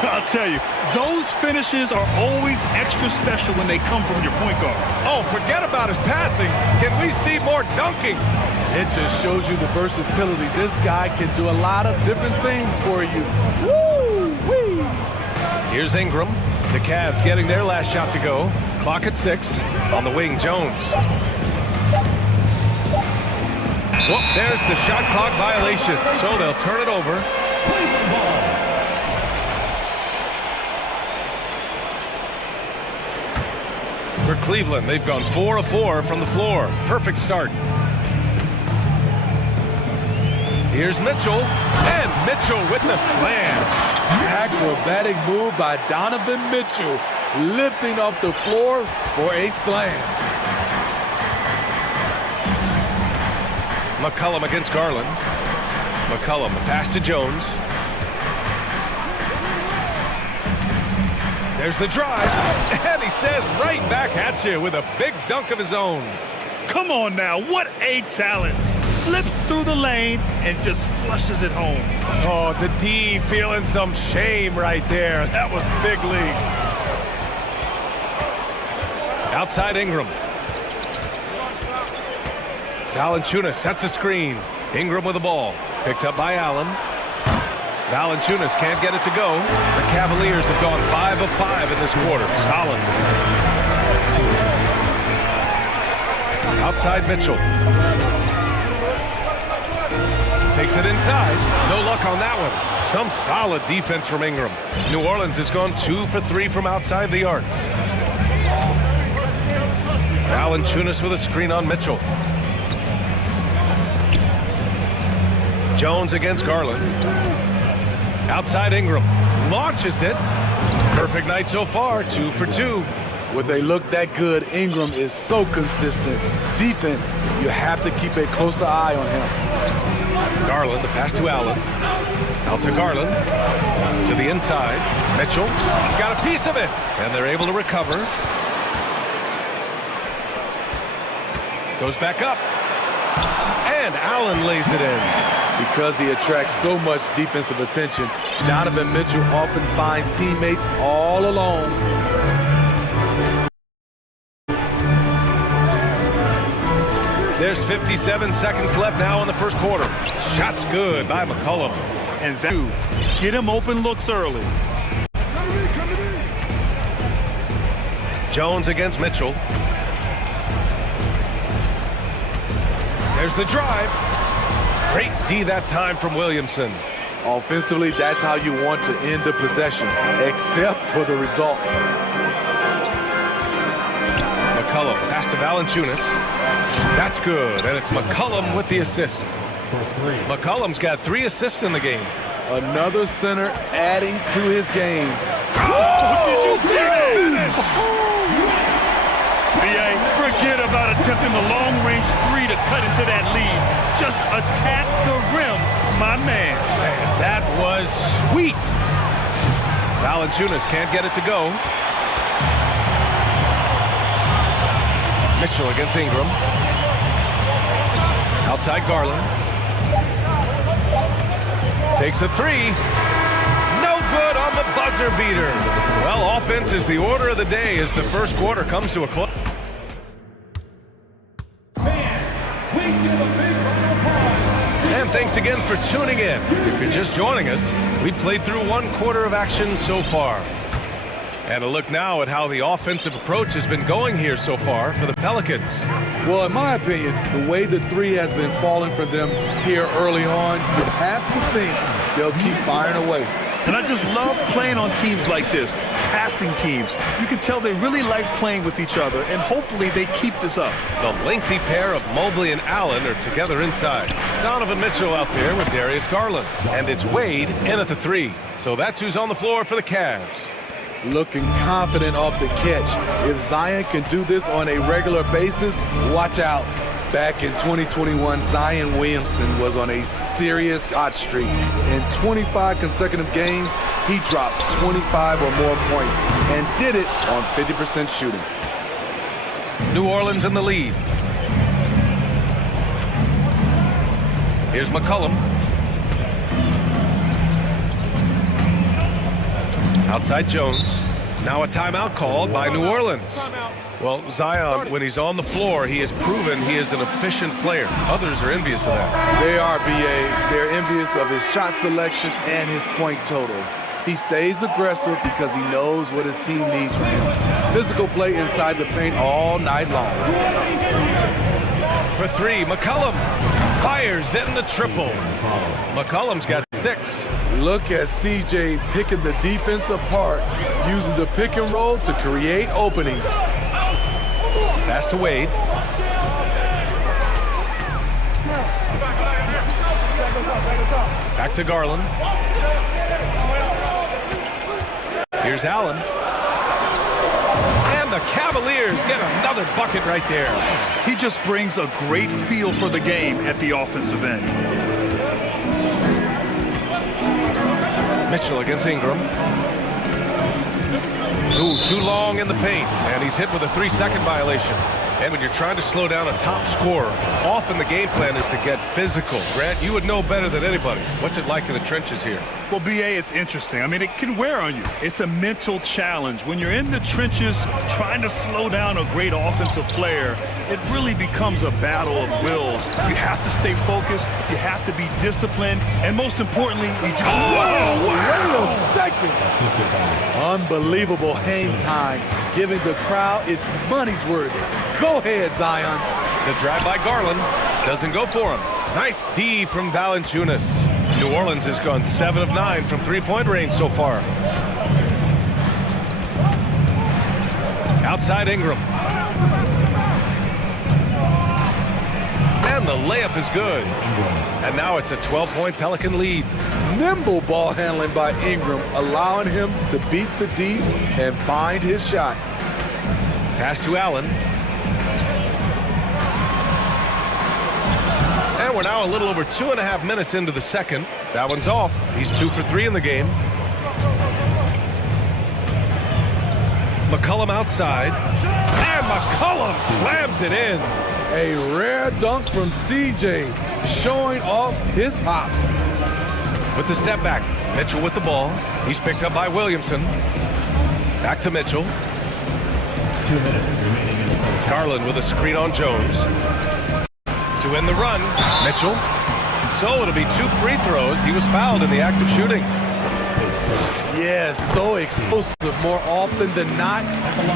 I'll tell you, those finishes are always extra special when they come from your point guard. Oh, forget about his passing. Can we see more dunking? It just shows you the versatility. This guy can do a lot of different things for you. Woo-wee! Here's Ingram. The Cavs getting their last shot to go. Clock at 6. On the wing, Jones. Whoop, there's the shot clock violation. So they'll turn it over. For Cleveland, they've gone 4 of 4 from the floor. Perfect start. Here's Mitchell, and Mitchell with the slam. Acrobatic move by Donovan Mitchell, lifting off the floor for a slam. McCollum against Garland. McCollum, the pass to Jones. There's the drive, and he says right back at you with a big dunk of his own. Come on now, what a talent. Slips through the lane and just flushes it home. Oh, the D feeling some shame right there. That was big league. Outside Ingram. Valanciunas sets a screen. Ingram with the ball. Picked up by Allen. Valanciunas can't get it to go. The Cavaliers have gone 5 of 5 in this quarter. Solid. Outside Mitchell. Takes it inside. No luck on that one. Some solid defense from Ingram. New Orleans has gone 2 for 3 from outside the arc. Valanciunas with a screen on Mitchell. Jones against Garland. Outside Ingram. Launches it. Perfect night so far. 2 for 2. When they look that good, Ingram is so consistent. Defense, you have to keep a closer eye on him. Garland, the pass to Allen. Out to Garland. To the inside. Mitchell got a piece of it. And they're able to recover. Goes back up. And Allen lays it in. Because he attracts so much defensive attention, Donovan Mitchell often finds teammates all alone. There's 57 seconds left now in the first quarter. Shot's good by McCollum. And that get him open looks early. Jones against Mitchell. There's the drive. Great D that time from Williamson. Offensively, that's how you want to end the possession, except for the result. McCollum pass to Valanciunas. That's good, and it's McCollum with the assist. McCollum's got 3 assists in the game. Another center adding to his game. Oh, did you see that? BA, forget about attempting the long-range 3 to cut into that lead. Just attack the rim, my man. That was sweet. Valanciunas can't get it to go. Mitchell against Ingram. Outside Garland. Takes a 3. No good on the buzzer beater. Well, offense is the order of the day as the first quarter comes to a close. And thanks again for tuning in. If you're just joining us, we've played through 1 quarter of action so far. And a look now at how the offensive approach has been going here so far for the Pelicans. Well, in my opinion, the way the 3 has been falling for them here early on, you have to think they'll keep firing away. And I just love playing on teams like this, passing teams. You can tell they really like playing with each other, and hopefully they keep this up. The lengthy pair of Mobley and Allen are together inside. Donovan Mitchell out there with Darius Garland. And it's Wade in at the 3. So that's who's on the floor for the Cavs. Looking confident off the catch. If Zion can do this on a regular basis, watch out. Back in 2021, Zion Williamson was on a serious hot streak. In 25 consecutive games, he dropped 25 or more points and did it on 50% shooting. New Orleans in the lead. Here's McCollum. Outside Jones. Now a timeout called by New Orleans. Well, Zion, when he's on the floor, he has proven he is an efficient player. Others are envious of that. They are, BA. They're envious of his shot selection and his point total. He stays aggressive because he knows what his team needs from him. Physical play inside the paint all night long. For 3, McCollum fires in the triple. McCollum's got 6. Look at CJ picking the defense apart, using the pick and roll to create openings. Pass to Wade. Back to Garland. Here's Allen. And the Cavaliers get another bucket right there. He just brings a great feel for the game at the offensive end. Mitchell against Ingram. Ooh, too long in the paint, and he's hit with a 3-second violation. And when you're trying to slow down a top scorer, often the game plan is to get physical. Grant, you would know better than anybody. What's it like in the trenches here? Well, BA, it's interesting. I mean, it can wear on you. It's a mental challenge. When you're in the trenches trying to slow down a great offensive player, it really becomes a battle of wills. You have to stay focused. You have to be disciplined. And most importantly, you just... Whoa, wait a second. Unbelievable hang time, giving the crowd its money's worth. Go ahead, Zion. The drive by Garland doesn't go for him. Nice D from Valanciunas. New Orleans has gone 7 of 9 from three-point range so far. Outside Ingram. And the layup is good. And now it's a 12-point Pelican lead. Nimble ball handling by Ingram, allowing him to beat the D and find his shot. Pass to Allen. And we're now a little over 2.5 minutes into the second. That one's off. He's 2 for 3 in the game. McCollum outside. And McCollum slams it in. A rare dunk from CJ, showing off his hops. With the step back, Mitchell with the ball. He's picked up by Williamson. Back to Mitchell. 2 minutes remaining in the first. Garland with a screen on Jones. To end the run, Mitchell. So it'll be 2 free throws. He was fouled in the act of shooting. Yes, so explosive more often than not.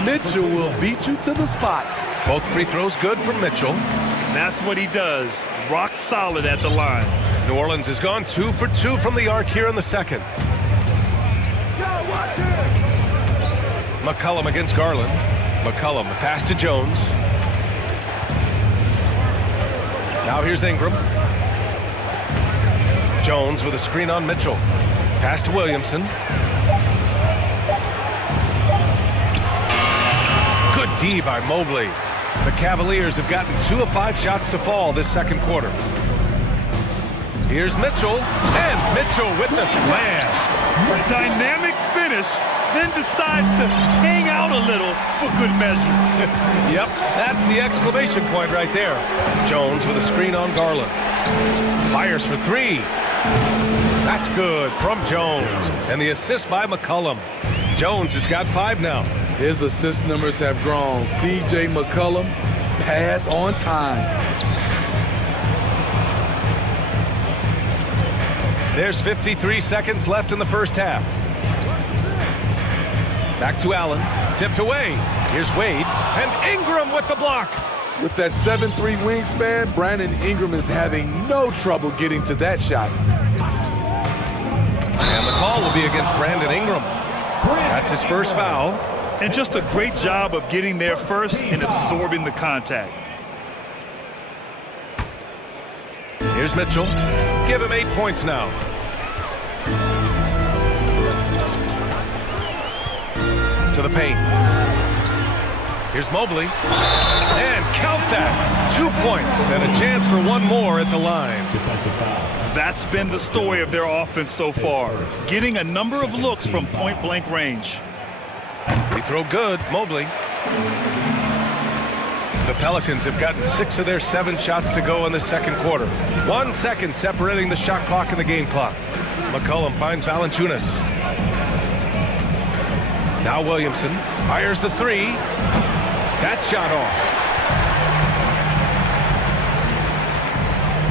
Mitchell will beat you to the spot. Both free throws good from Mitchell. That's what he does. Rock solid at the line. New Orleans has gone 2 for 2 from the arc here in the second. McCollum against Garland. McCollum, the pass to Jones. Now here's Ingram. Jones with a screen on Mitchell. Pass to Williamson. Good D by Mobley. The Cavaliers have gotten 2 of 5 shots to fall this second quarter. Here's Mitchell, and Mitchell with the slam. A dynamic finish, then decides to hang out a little for good measure. Yep, that's the exclamation point right there. Jones with a screen on Garland. Fires for 3. That's good from Jones. And the assist by McCollum. Jones has got 5 now. His assist numbers have grown. C.J. McCollum, pass on time. There's 53 seconds left in the first half. Back to Allen, tipped away. Here's Wade, and Ingram with the block. With that 7'3" wingspan, Brandon Ingram is having no trouble getting to that shot. And the call will be against Brandon Ingram. That's his first foul. And just a great job of getting there first and absorbing the contact. Here's Mitchell. Give him 8 points now. To the paint. Here's Mobley. And count that. 2 points and a chance for one more at the line. That's been the story of their offense so far. Getting a number of looks from point-blank range. They throw good. Mobley. The Pelicans have gotten 6 of their 7 shots to go in the second quarter. 1 second separating the shot clock and the game clock. McCollum finds Valanciunas. Now Williamson fires the 3. That shot off.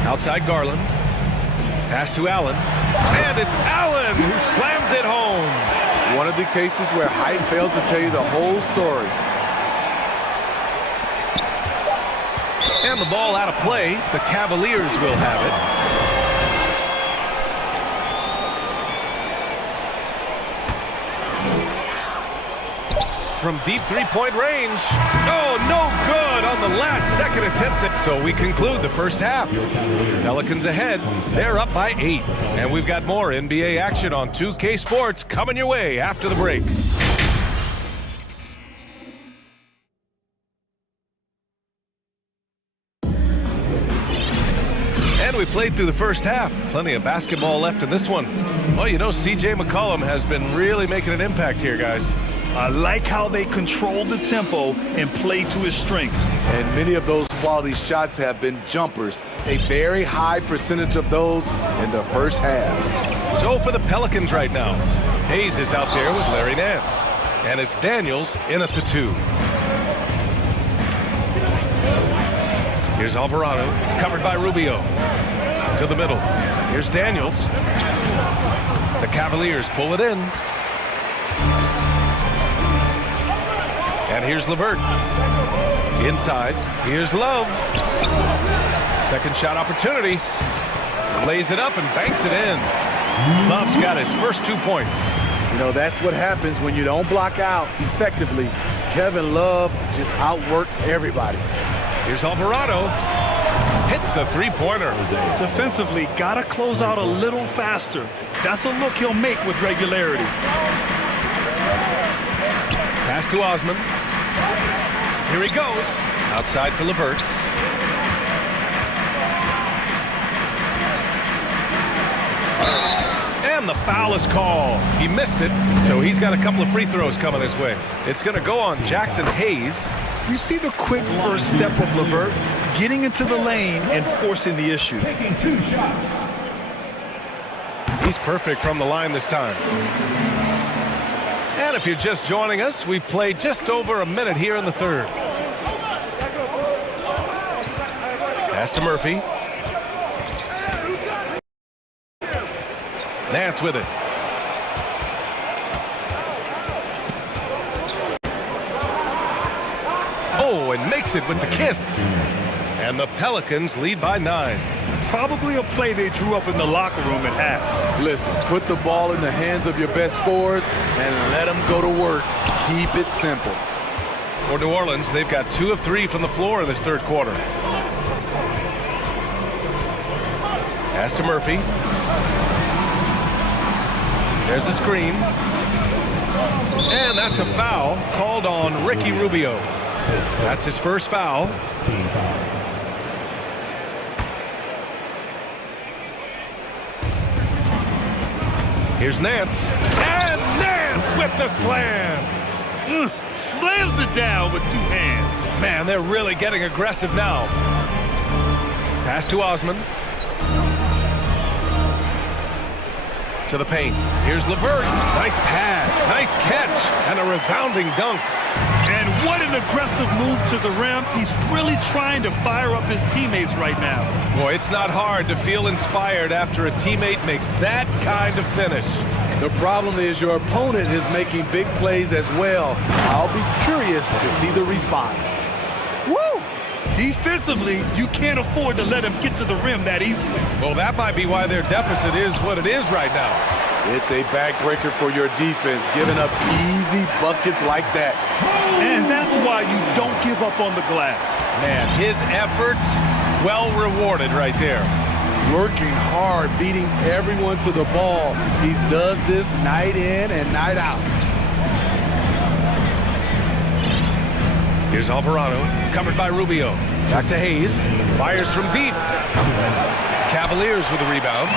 Outside Garland. Pass to Allen. And it's Allen who slams it home. One of the cases where height fails to tell you the whole story. And the ball out of play. The Cavaliers will have it. From deep three-point range. Oh, no good on the last second attempt. So we conclude the first half. Pelicans ahead. They're up by 8. And we've got more NBA action on 2K Sports coming your way after the break. We played through the first half. Plenty of basketball left in this one. Well, you know, C.J. McCollum has been really making an impact here, guys. I like how they control the tempo and play to his strengths. And many of those quality shots have been jumpers. A very high percentage of those in the first half. So for the Pelicans right now, Hayes is out there with Larry Nance. And it's Daniels in at the 2. Here's Alvarado, covered by Rubio. To the middle. Here's Daniels. The Cavaliers pull it in. And here's LeVert. Inside. Here's Love. Second shot opportunity. Lays it up and banks it in. Love's got his first 2 points. You know, that's what happens when you don't block out effectively. Kevin Love just outworked everybody. Here's Alvarado. Hits the three-pointer. Defensively, gotta close out a little faster. That's a look he'll make with regularity. Pass to Osman. Here he goes. Outside for LeVert. And the foul is called. He missed it, so he's got a couple of free throws coming his way. It's going to go on Jackson Hayes. You see the quick first step of LeVert, getting into the lane and forcing the issue. Taking 2 shots. He's perfect from the line this time. And if you're just joining us, we've played just over a minute here in the third. Pass to Murphy. Nance with it. Oh, and makes it with the kiss. And the Pelicans lead by 9. Probably a play they drew up in the locker room at half. Listen, put the ball in the hands of your best scorers and let them go to work. Keep it simple. For New Orleans, they've got 2 of 3 from the floor in this third quarter. Pass to Murphy. There's a screen. And that's a foul called on Ricky Rubio. That's his first foul. Here's Nance. And Nance with the slam. Slams it down with two hands. Man, they're really getting aggressive now. Pass to Osman. To the paint. Here's LeVert. Nice pass. Nice catch. And a resounding dunk. And what an aggressive move to the rim. He's really trying to fire up his teammates right now. Boy, it's not hard to feel inspired after a teammate makes that kind of finish. The problem is your opponent is making big plays as well. I'll be curious to see the response. Woo! Defensively, you can't afford to let him get to the rim that easily. Well, that might be why their deficit is what it is right now. It's a backbreaker for your defense, giving up easy buckets like that. And that's why you don't give up on the glass. Man, his efforts well rewarded right there. Working hard, beating everyone to the ball. He does this night in and night out. Here's Alvarado, covered by Rubio. Back to Hayes, fires from deep. Cavaliers with a rebound.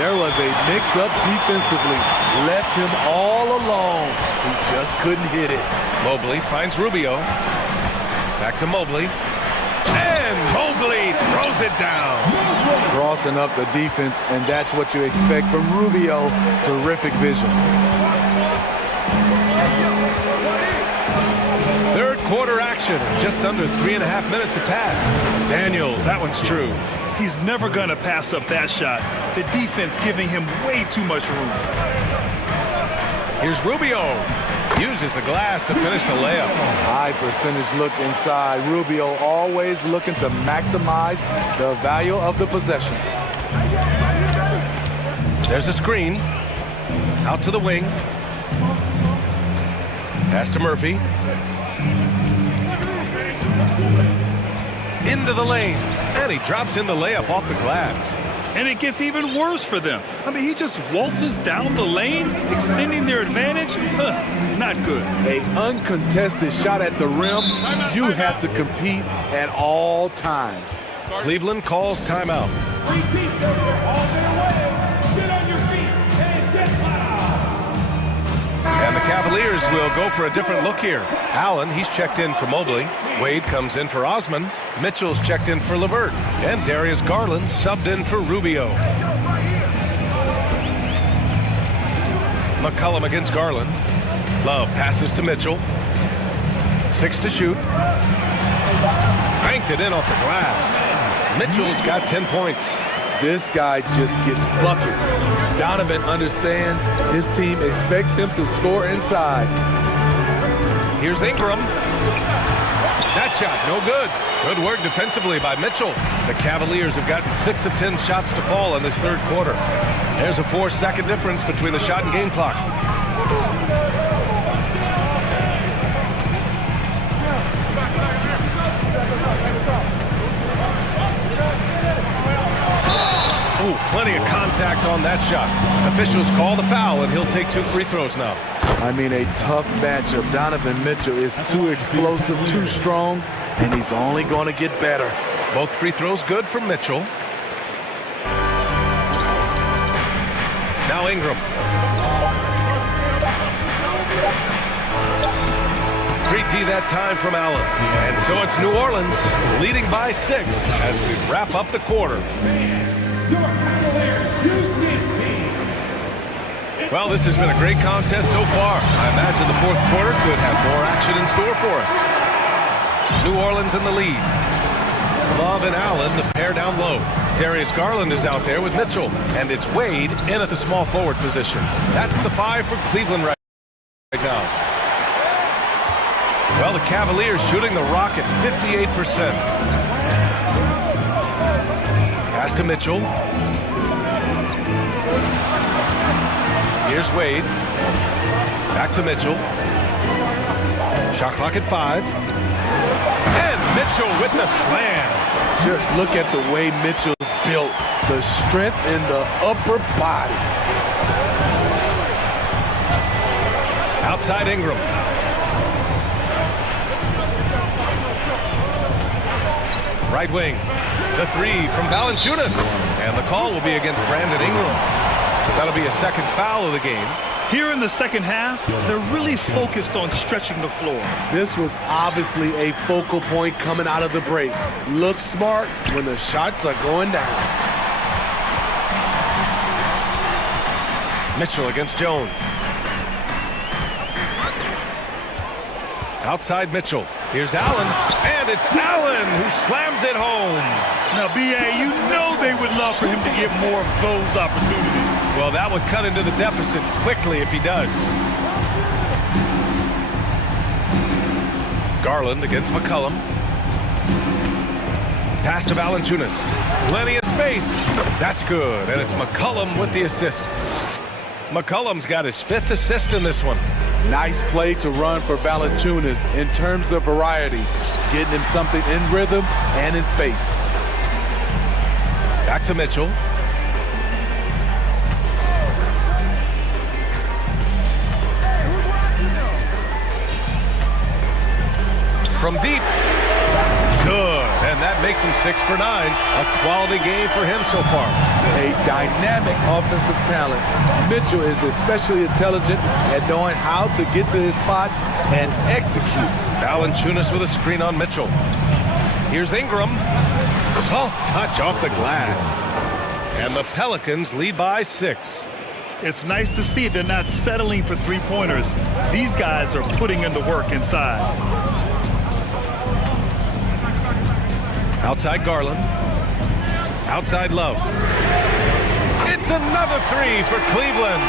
There was a mix-up defensively. Left him all alone. He just couldn't hit it. Mobley finds Rubio. Back to Mobley. And Mobley throws it down. Crossing up the defense, and that's what you expect from Rubio. Terrific vision. Third quarter action. Just under 3.5 minutes have passed. Daniels, that one's true. He's never going to pass up that shot. The defense giving him way too much room. Here's Rubio. Uses the glass to finish the layup. High percentage look inside. Rubio always looking to maximize the value of the possession. There's a screen. Out to the wing. Pass to Murphy. Into the lane. And he drops in the layup off the glass. And it gets even worse for them. I mean, he just waltzes down the lane, extending their advantage. Not good. An uncontested shot at the rim. You have to compete at all times. Cleveland calls timeout. And the Cavaliers will go for a different look here. Allen, he's checked in for Mobley. Wade comes in for Osman. Mitchell's checked in for LeVert. And Darius Garland subbed in for Rubio. McCollum against Garland. Love passes to Mitchell. 6 to shoot. Banked it in off the glass. Mitchell's got 10 points. This guy just gets buckets. Donovan understands his team expects him to score inside. Here's Ingram. That shot, no good. Good work defensively by Mitchell. The Cavaliers have gotten 6 of 10 shots to fall in this third quarter. There's a 4-second difference between the shot and game clock. Ooh, plenty of contact on that shot. Officials call the foul, and he'll take 2 free throws now. I mean, a tough matchup. Donovan Mitchell is too explosive, too strong, and he's only going to get better. Both free throws good from Mitchell. Now Ingram. 3D that time from Allen. And so it's New Orleans leading by 6 as we wrap up the quarter. Well, this has been a great contest so far. I imagine the fourth quarter could have more action in store for us. New Orleans in the lead. Love and Allen, the pair down low. Darius Garland is out there with Mitchell. And it's Wade in at the small forward position. That's the 5 for Cleveland right now. Well, the Cavaliers shooting the rock at 58%. Pass to Mitchell. Here's Wade. Back to Mitchell. Shot clock at 5. And Mitchell with the slam. Just look at the way Mitchell's built. The strength in the upper body. Outside Ingram. Right wing. The three from Valanciunas. And the call will be against Brandon Ingram. That'll be a second foul of the game. Here in the second half, they're really focused on stretching the floor. This was obviously a focal point coming out of the break. Look smart when the shots are going down. Mitchell against Jones. Outside Mitchell. Here's Allen, and it's Allen who slams it home. Now, B.A., you know they would love for him to get more of those opportunities. Well, that would cut into the deficit quickly if he does. Garland against McCollum. Pass to Valanciunas. Plenty of space. That's good, and it's McCollum with the assist. McCollum's got his 5th assist in this one. Nice play to run for Valanciunas in terms of variety, getting him something in rhythm and in space. Back to Mitchell. From deep. Good, and that makes him 6 for 9. A quality game for him so far. A dynamic offensive talent. Mitchell is especially intelligent at knowing how to get to his spots and execute. Valanciunas with a screen on Mitchell. Here's Ingram. Soft touch off the glass. And the Pelicans lead by 6. It's nice to see they're not settling for three-pointers. These guys are putting in the work inside. Outside Garland. Outside Love. It's another 3 for Cleveland.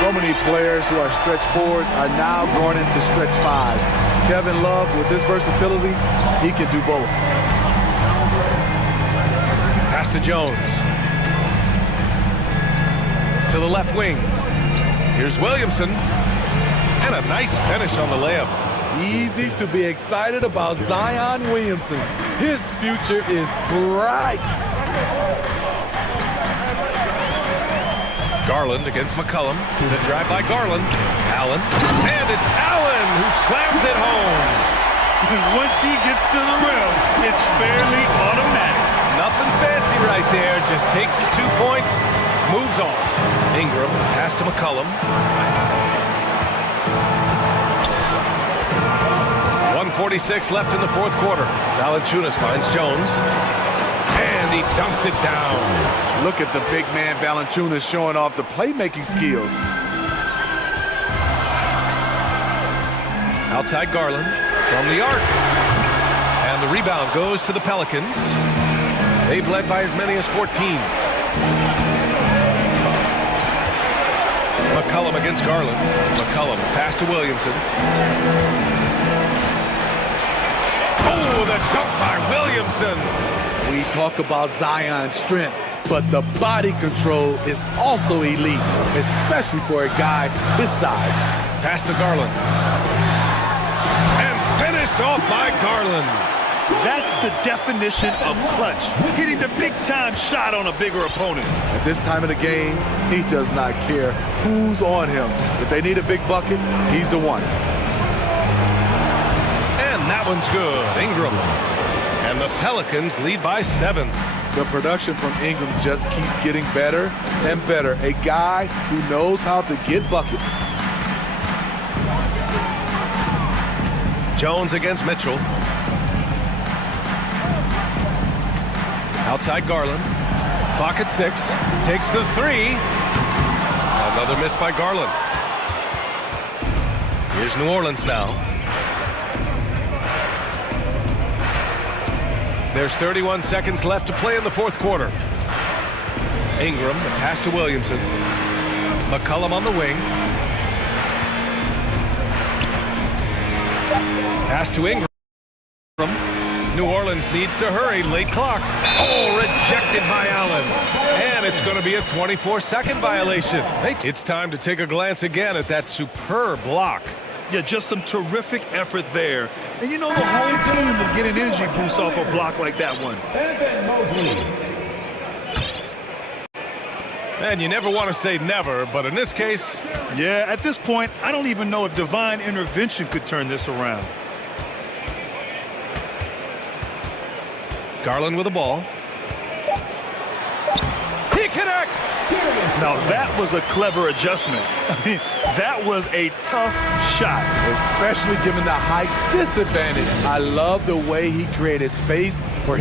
So many players who are stretch fours are now going into stretch fives. Kevin Love, with his versatility, he can do both. Pass to Jones. To the left wing. Here's Williamson. And a nice finish on the layup. Easy to be excited about Zion Williamson. His future is bright. Garland against McCollum. The drive by Garland. Allen. And it's Allen who slams it home. Once he gets to the rim, it's fairly automatic. Nothing fancy right there. Just takes his 2 points, moves on. Ingram, pass to McCollum. 1:46 left in the fourth quarter. Valanciunas finds Jones. And he dunks it down. Look at the big man Valanciunas showing off the playmaking skills. Outside Garland from the arc. And the rebound goes to the Pelicans. They've led by as many as 14. McCollum against Garland. McCollum pass to Williamson. Oh, the dunk by Williamson. We talk about Zion's strength, but the body control is also elite, especially for a guy his size. Pass to Garland. And finished off by Garland. That's the definition of clutch. Hitting the big-time shot on a bigger opponent. At this time of the game, he does not care who's on him. If they need a big bucket, he's the one. And that one's good. Ingram. And the Pelicans lead by 7. The production from Ingram just keeps getting better and better. A guy who knows how to get buckets. Jones against Mitchell. Outside Garland. Clock at 6. Takes the 3. Another miss by Garland. Here's New Orleans now. There's 31 seconds left to play in the fourth quarter. Ingram, the pass to Williamson. McCollum on the wing. Pass to Ingram. New Orleans needs to hurry. Late clock. Oh, rejected by Allen. And it's going to be a 24-second violation. It's time to take a glance again at that superb block. Yeah, just some terrific effort there. And you know the whole team will get an energy boost off a block like that one. And you never want to say never, but in this case... Yeah, at this point, I don't even know if divine intervention could turn this around. Garland with the ball. He connects! Now that was a clever adjustment. I mean, that was a tough shot. Especially given the height disadvantage. I love the way he created space for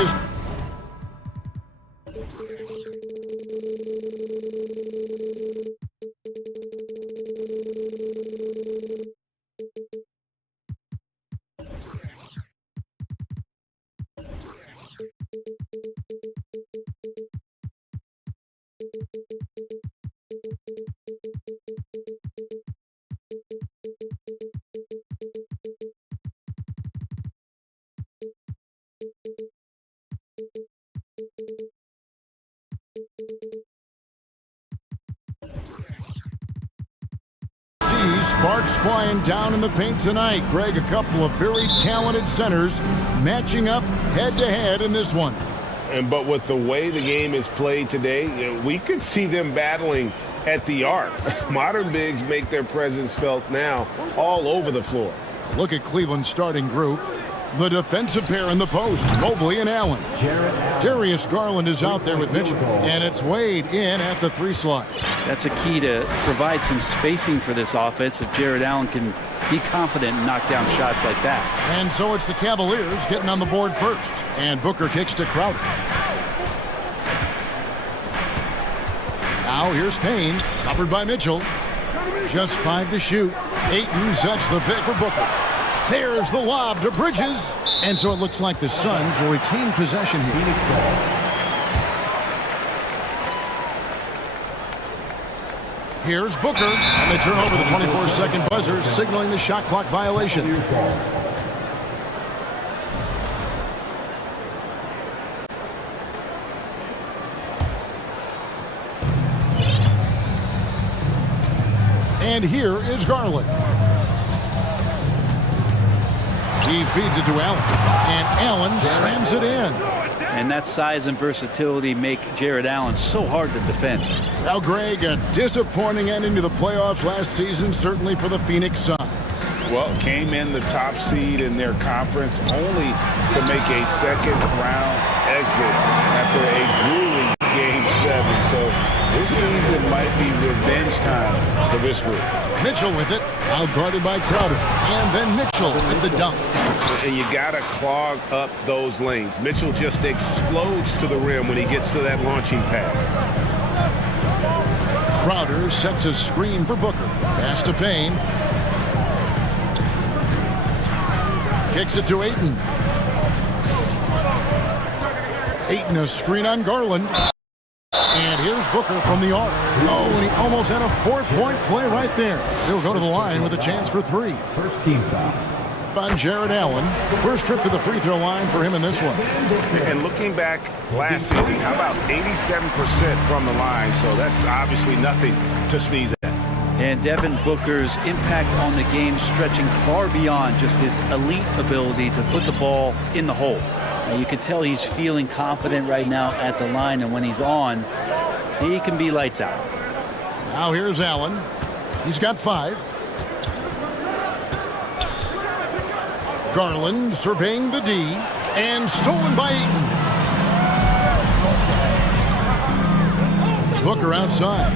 practice. Sparks flying down in the paint tonight. Greg, a couple of very talented centers matching up head-to-head in this one. But with the way the game is played today, we could see them battling at the arc. Modern bigs make their presence felt now all over the floor. Look at Cleveland's starting group. The defensive pair in the post, Mobley and Allen. Darius Garland is out there with Mitchell, and it's Wade in at the 3 slot. That's a key to provide some spacing for this offense if Jared Allen can be confident and knock down shots like that. And so it's the Cavaliers getting on the board first, and Booker kicks to Crowder. Now here's Payne, covered by Mitchell. Just 5 to shoot. Ayton sets the pick for Booker. There's the lob to Bridges. And so it looks like the Suns will retain possession here. Here's Booker, and they turn over the 24-second buzzer, signaling the shot clock violation. And here is Garland. He feeds it to Allen, and Allen slams it in. And that size and versatility make Jared Allen so hard to defend. Now, Greg, a disappointing ending to the playoffs last season, certainly for the Phoenix Suns. Well, came in the top seed in their conference only to make a second-round exit after a grueling Game 7. So this season might be revenge time for this group. Mitchell with it, outguarded by Crowder, and then Mitchell with the dunk. And you got to clog up those lanes. Mitchell just explodes to the rim when he gets to that launching pad. Crowder sets a screen for Booker. Pass to Payne. Kicks it to Ayton. Ayton a screen on Garland. And here's Booker from the arc. Oh, and he almost had a 4-point play right there. He'll go to the line with a chance for 3. First team foul. On Jared Allen. First trip to the free throw line for him in this one. And looking back last season, how about 87% from the line? So that's obviously nothing to sneeze at. And Devin Booker's impact on the game stretching far beyond just his elite ability to put the ball in the hole. Now, you can tell he's feeling confident right now at the line, and when he's on, he can be lights out. Now here's Allen. He's got 5. Garland surveying the D, and stolen by Ayton. Booker outside.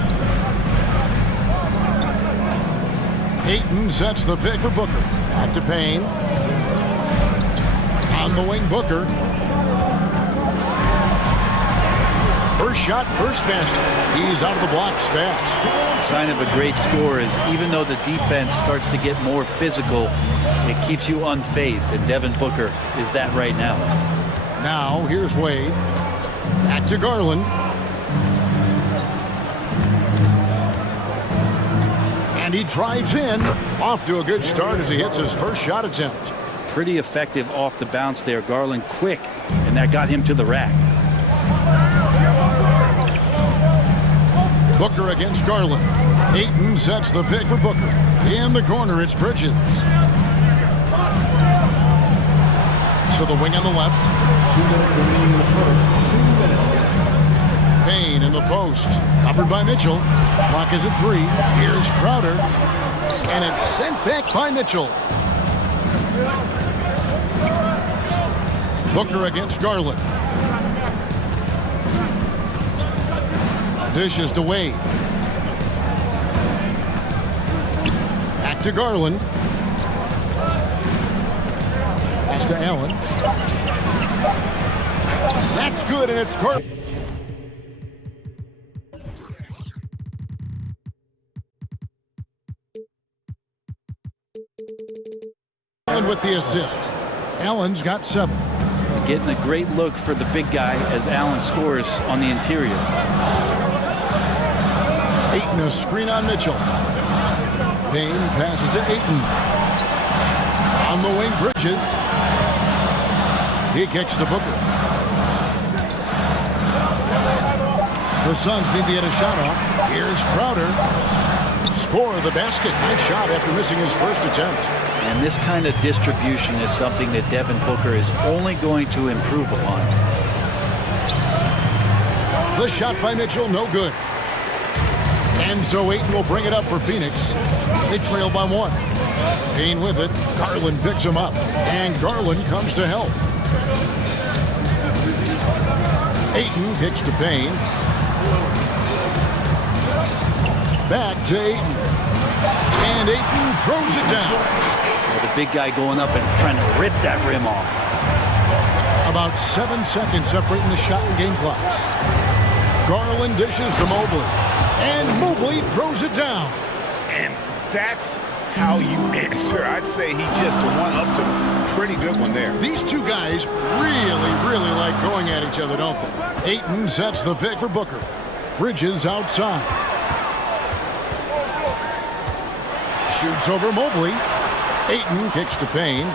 Ayton sets the pick for Booker. Back to Payne. On the wing, Booker. First shot, first basket. He's out of the blocks fast. Sign of a great score is even though the defense starts to get more physical, it keeps you unfazed, and Devin Booker is that right now. Now, here's Wade. Back to Garland. And he drives in. Off to a good start as he hits his first shot attempt. Pretty effective off the bounce there. Garland quick, and that got him to the rack. Booker against Garland. Ayton sets the pick for Booker. In the corner, it's Bridges. To the wing on the left. 2 minutes remaining in the first. 2 minutes. Payne in the post. Covered by Mitchell. Clock is at 3. Here's Crowder. And it's sent back by Mitchell. Booker against Garland. Dishes to Wade. Back to Garland. Pass to Allen. That's good, and it's Garland. With the assist. Allen's got 7. Getting a great look for the big guy as Allen scores on the interior. Ayton, a screen on Mitchell. Payne passes to Ayton. On the wing, Bridges. He kicks to Booker. The Suns need to get a shot off. Here's Crowder. Score the basket. Nice shot after missing his first attempt. And this kind of distribution is something that Devin Booker is only going to improve upon. The shot by Mitchell, no good. And so Ayton will bring it up for Phoenix. They trail by 1. Payne with it. Garland picks him up. And Garland comes to help. Ayton kicks to Payne. Back to Ayton. And Ayton throws it down. The big guy going up and trying to rip that rim off. About 7 seconds separating the shot and game clocks. Garland dishes to Mobley. And Mobley throws it down. And that's how you answer. I'd say he just one-upped him. Pretty good one there. These two guys really like going at each other, don't they? Ayton sets the pick for Booker. Bridges outside. Shoots over Mobley. Ayton kicks to Payne.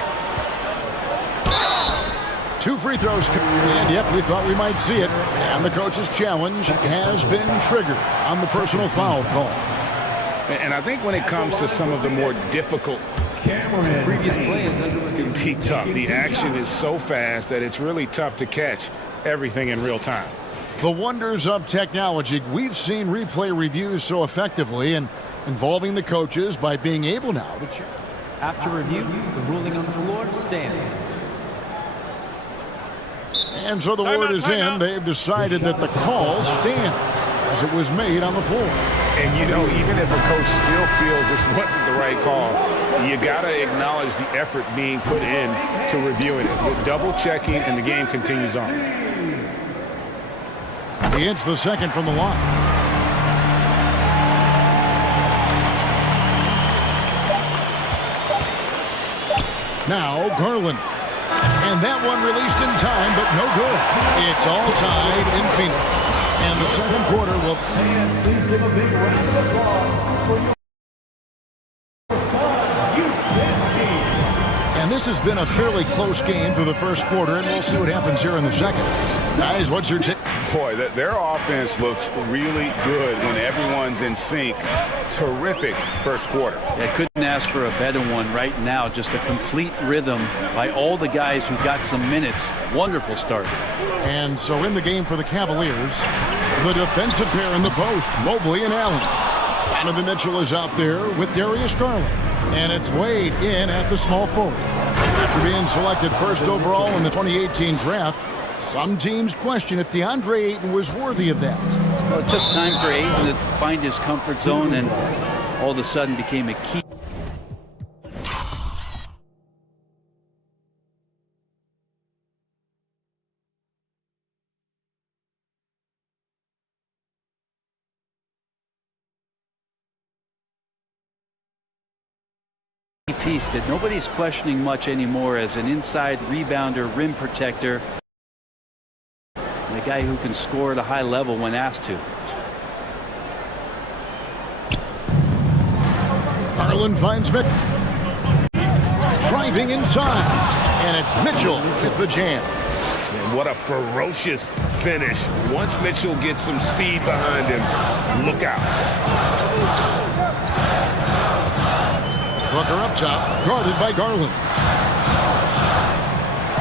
2 free throws. And yep, we thought we might see it. And the coach's challenge has been triggered on the personal foul call. And I think when it comes to some of the more difficult Previous play is under it can be tough. The action is so fast that it's really tough to catch everything in real time. The wonders of technology. We've seen replay reviews so effectively and involving the coaches by being able now to check. After review, the ruling on the floor stands. And so the word is in. They've decided that the call stands as it was made on the floor. And you know, even if a coach still feels this wasn't the right call, you got to acknowledge the effort being put in to reviewing it. With double checking, and the game continues on. He hits the second from the line. Now Garland. And that one released in time, but no good. It's all tied in Phoenix. And the second quarter will... Please give a big round of applause for your And this has been a fairly close game through the first quarter, and we'll see what happens here in the second. Guys, what's your take? Boy, their offense looks really good when everyone's in sync. Terrific first quarter. I couldn't ask for a better one right now. Just a complete rhythm by all the guys who got some minutes. Wonderful start. And so in the game for the Cavaliers, the defensive pair in the post, Mobley and Allen. Donovan Mitchell is out there with Darius Garland. And it's Wade in at the small forward. After being selected first overall in the 2018 draft, some teams question if DeAndre Ayton was worthy of that. Well, it took time for Ayton to find his comfort zone and all of a sudden became a key. Piece that nobody's questioning much anymore as an inside rebounder, rim protector, and a guy who can score at a high level when asked to. Garland finds Mitchell. Driving inside. And it's Mitchell with the jam. And what a ferocious finish. Once Mitchell gets some speed behind him, look out. Booker up top, guarded by Garland.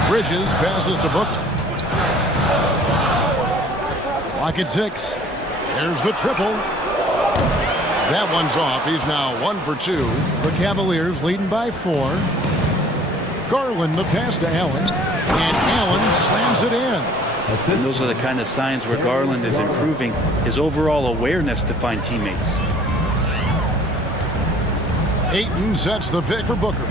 Bridges passes to Booker. Clock at 6. There's the triple. That one's off. He's now 1 for 2. The Cavaliers leading by 4. Garland the pass to Allen. And Allen slams it in. And those are the kind of signs where Garland is improving his overall awareness to find teammates. Ayton sets the pick for Booker.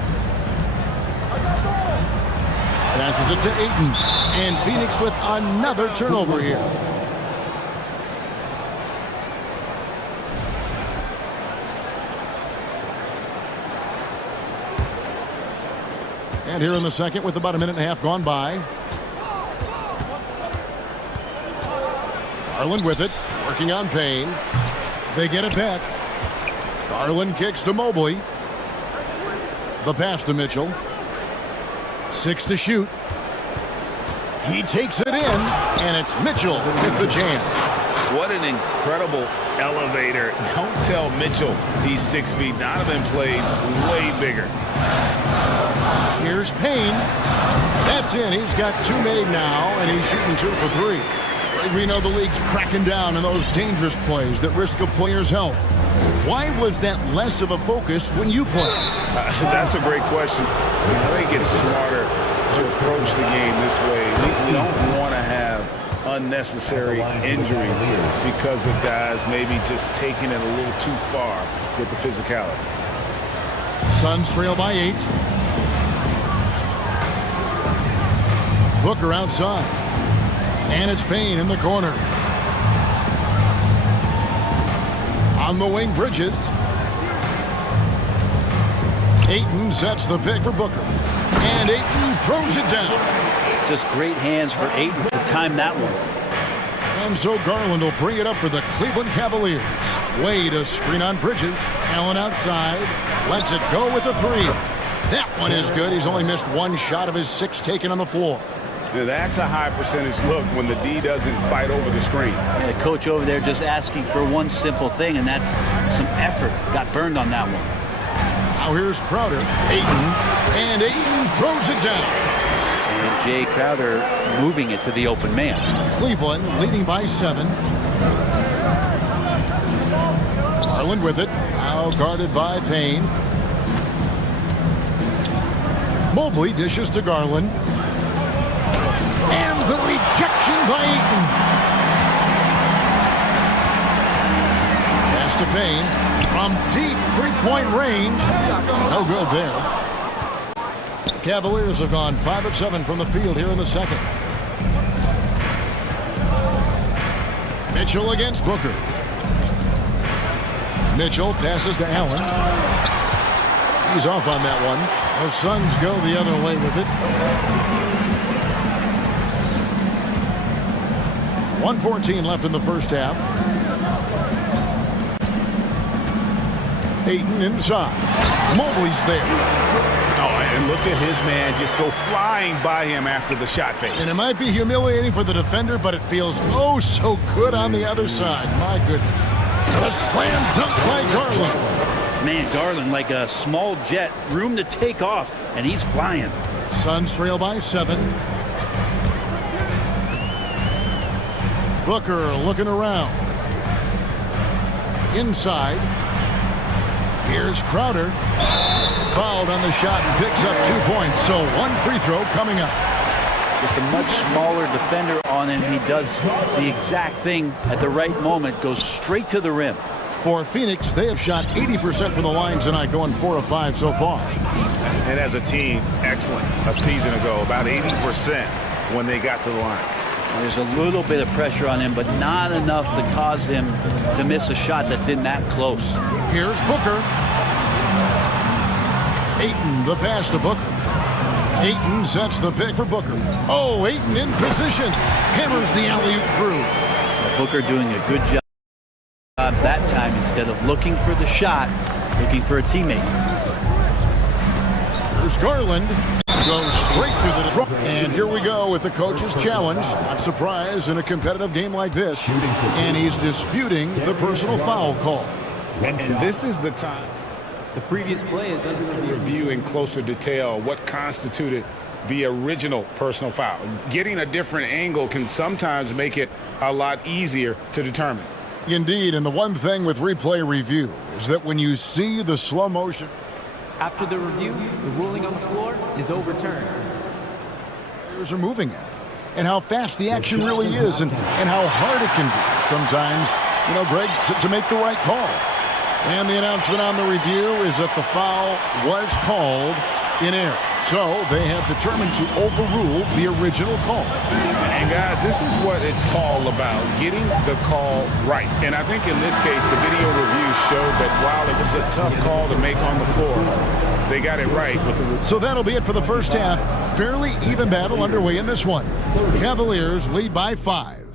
Passes it to Ayton. And Phoenix with another turnover here. And here in the second with about a minute and a half gone by. Garland with it, working on Payne. They get it back. Garland kicks to Mobley. The pass to Mitchell. 6 to shoot. He takes it in, and it's Mitchell with the jam. What an incredible elevator. Don't tell Mitchell he's 6 feet. Donovan plays way bigger. Here's Payne. That's in. He's got 2 made now, and he's shooting 2 for 3. We know the league's cracking down on those dangerous plays that risk a player's health. Why was that less of a focus when you played? That's a great question. I think it's smarter to approach the game this way. We don't want to have unnecessary injury because of guys maybe just taking it a little too far with the physicality. Suns trail by 8. Booker outside. And it's Payne in the corner. On the wing, Bridges. Ayton sets the pick for Booker. And Ayton throws it down. Just great hands for Ayton to time that one. And so Garland will bring it up for the Cleveland Cavaliers. Wade a screen on Bridges. Allen outside. Lets it go with the 3. That one is good. He's only missed 1 shot of his 6 taken on the floor. That's a high percentage look when the D doesn't fight over the screen. Yeah, the coach over there just asking for one simple thing, and that's some effort. Got burned on that one. Now here's Crowder. Ayton. And Ayton throws it down. And Jay Crowder moving it to the open man. Cleveland leading by 7. Garland with it. Now guarded by Payne. Mobley dishes to Garland. And the rejection by Ayton. Pass to Payne. From deep 3-point range. No good there. Cavaliers have gone 5 of 7 from the field here in the second. Mitchell against Booker. Mitchell passes to Allen. He's off on that one. The Suns go the other way with it. 1:14 left in the first half. Ayton inside. Mobley's there. Oh, and look at his man just go flying by him after the shot fake. And it might be humiliating for the defender, but it feels oh so good on the other side. My goodness. A slam dunk by Garland. Man, Garland like a small jet, room to take off, and he's flying. Suns trail by 7. Booker looking around. Inside. Here's Crowder. Fouled on the shot and picks up 2 points. So 1 free throw coming up. Just a much smaller defender on him. He does the exact thing at the right moment. Goes straight to the rim. For Phoenix, they have shot 80% from the line tonight, going 4 of 5 so far. And as a team, excellent. A season ago, about 80% when they got to the line. There's a little bit of pressure on him, but not enough to cause him to miss a shot that's in that close. Here's Booker. Ayton, the pass to Booker. Ayton sets the pick for Booker. Oh, Ayton in position. Hammers the alley-oop through. Booker doing a good job that time instead of looking for the shot, looking for a teammate. Here's Garland. Goes straight through the drop. And here we go with the coach's challenge. Not surprised in a competitive game like this. And he's disputing the personal foul call. And this is the time. The previous play is under review in closer detail what constituted the original personal foul. Getting a different angle can sometimes make it a lot easier to determine. Indeed, and the one thing with replay review is that when you see the slow motion. After the review, the ruling on the floor is overturned. Players are moving at it, and how fast the action really is, and how hard it can be sometimes, you know, Greg, to make the right call. And the announcement on the review is that the foul was called in error. So they have determined to overrule the original call. And guys, this is what it's all about, getting the call right. And I think in this case, the video review showed that while it was a tough call to make on the floor, they got it right with the... So that'll be it for the first half. Fairly even battle underway in this one. Cavaliers lead by 5.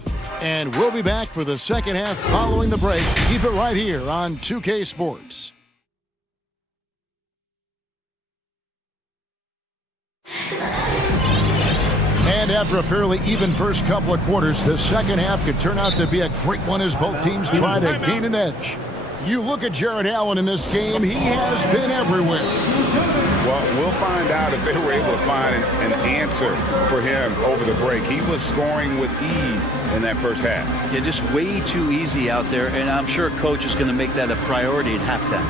And we'll be back for the second half following the break. Keep it right here on 2K Sports. And after a fairly even first couple of quarters, the second half could turn out to be a great one as both teams try to gain an edge. You look at Jared Allen in this game, he has been everywhere. Well, we'll find out if they were able to find an answer for him over the break. He was scoring with ease in that first half. Yeah, just way too easy out there, and I'm sure coach is going to make that a priority at halftime.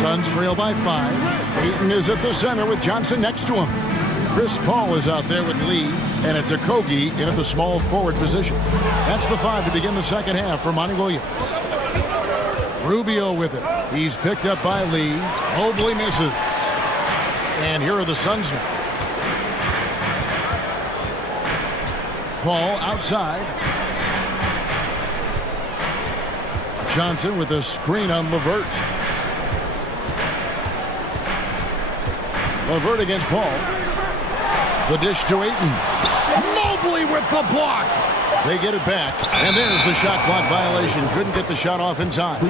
Suns trail by 5. Ayton is at the center with Johnson next to him. Chris Paul is out there with Lee, and it's Okogie in at the small forward position. That's the 5 to begin the second half for Monty Williams. Rubio with it. He's picked up by Lee. Mobley misses. And here are the Suns now. Paul outside. Johnson with a screen on LeVert. LeVert against Paul. The dish to Ayton. Mobley with the block. They get it back. And there's the shot clock violation. Couldn't get the shot off in time.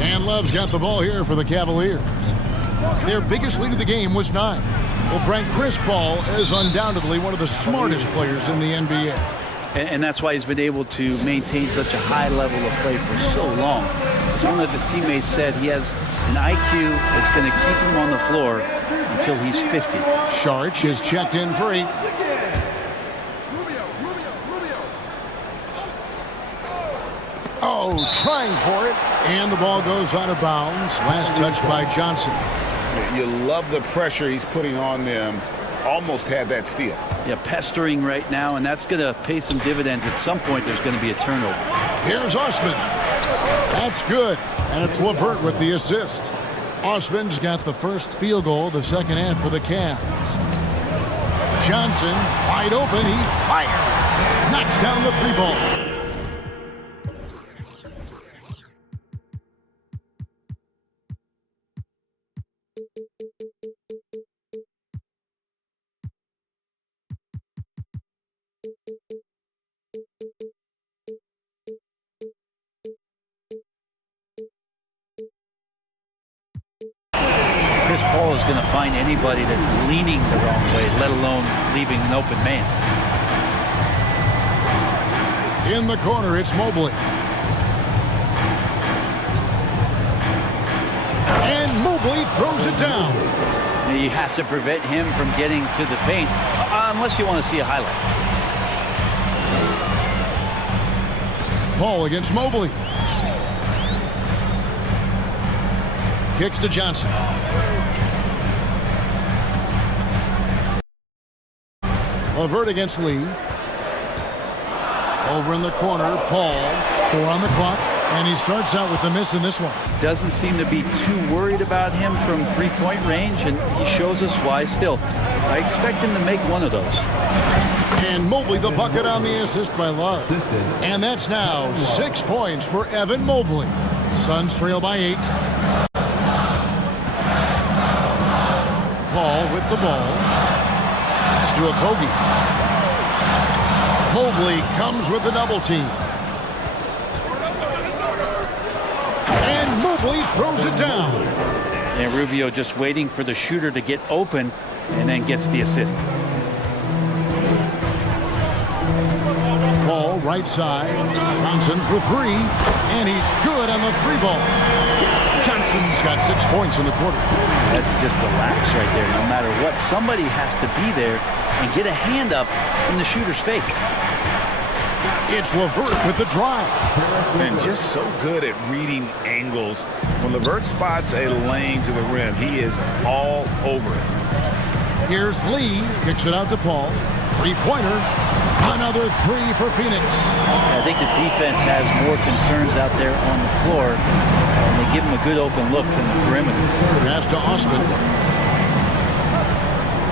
And Love's got the ball here for the Cavaliers. Their biggest lead of the game was 9. Will rank Chris Paul as undoubtedly one of the smartest players in the NBA. And that's why he's been able to maintain such a high level of play for so long. As one of his teammates said, he has an IQ that's going to keep him on the floor until he's 50. Sharch is checked in for 8. Oh, trying for it. And the ball goes out of bounds. Last touch by Johnson. You love the pressure he's putting on them. Almost had that steal. Yeah, pestering right now, and that's going to pay some dividends. At some point, there's going to be a turnover. Here's Osman. That's good. And it's LeVert with the assist. Osman's got the first field goal of the second half for the Cavs. Johnson, wide open. He fires. Knocks down the 3-ball. Chris Paul is going to find anybody that's leaning the wrong way, let alone leaving an open man. In the corner, it's Mobley. And Mobley throws it down. You have to prevent him from getting to the paint, unless you want to see a highlight. Paul against Mobley. Kicks to Johnson. LeVert against Lee. Over in the corner, Paul. 4 on the clock, and he starts out with the miss in this one. Doesn't seem to be too worried about him from three-point range, and he shows us why still. I expect him to make one of those. And Mobley the bucket on the assist by Love. And that's now 6 points for Evan Mobley. Suns trail by 8. Paul with the ball. Pass to Okogie. Mobley comes with the double team. And Mobley throws it down. And Rubio just waiting for the shooter to get open and then gets the assist. right side. Johnson for three, and he's good on the three ball. Johnson's got 6 points in the quarter. That's just a lapse right there. No matter what, somebody has to be there and get a hand up in the shooter's face. It's Levert with the drive. And just so good at reading angles. When Levert spots a lane to the rim, he is all over it. Here's Lee, kicks it out to Paul. Three-pointer, another three for Phoenix. I think the defense has more concerns out there on the floor, and they give him a good open look from the perimeter. Pass to Osman.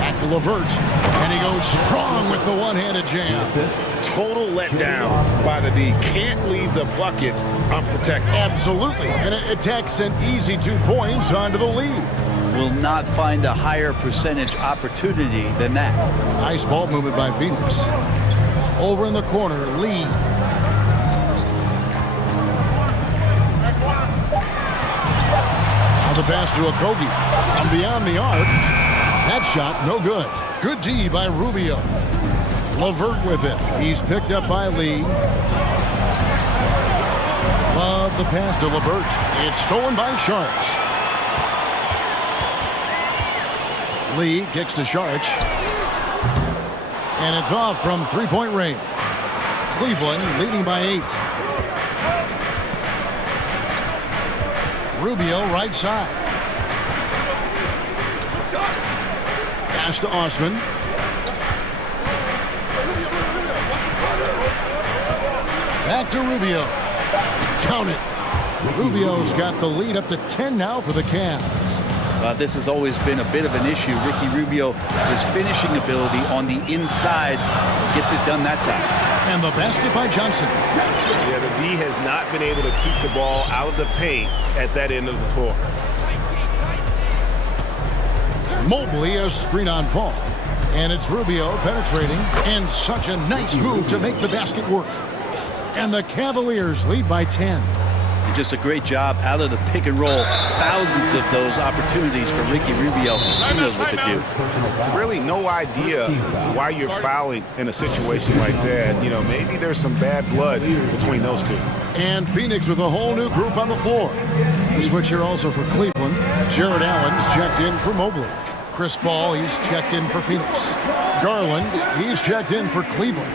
Back to Levert, and he goes strong with the one-handed jam. Total letdown by the D. Can't leave the bucket unprotected. Absolutely, and it takes an easy 2 points onto the lead. Will not find a higher percentage opportunity than that. Nice ball movement by Phoenix. Over in the corner, Lee. Now the pass to Okogie. And beyond the arc. That shot, no good. Good D by Rubio. Levert with it. He's picked up by Lee. Love the pass to Levert. It's stolen by Sharch. Lee kicks to Sharch. And it's off from three-point range. Cleveland leading by 8. Rubio right side. Pass to Osman. Back to Rubio. Count it. Rubio's got the lead up to 10 now for the Cavs. This has always been a bit of an issue. Ricky Rubio, his finishing ability on the inside gets it done that time. And the basket by Johnson. Yeah, the D has not been able to keep the ball out of the paint at that end of the floor. Mobley a screen on Paul. And it's Rubio penetrating. And such a nice move to make the basket work. And the Cavaliers lead by 10. Just a great job out of the pick and roll. Thousands of those opportunities for Ricky Rubio. He knows what to do. Really no idea why you're fouling in a situation like that. You know, maybe there's some bad blood between those two. And Phoenix with a whole new group on the floor. The switch here also for Cleveland. Jared Allen's checked in for Mobley. Chris Paul, he's checked in for Phoenix. Garland, he's checked in for Cleveland.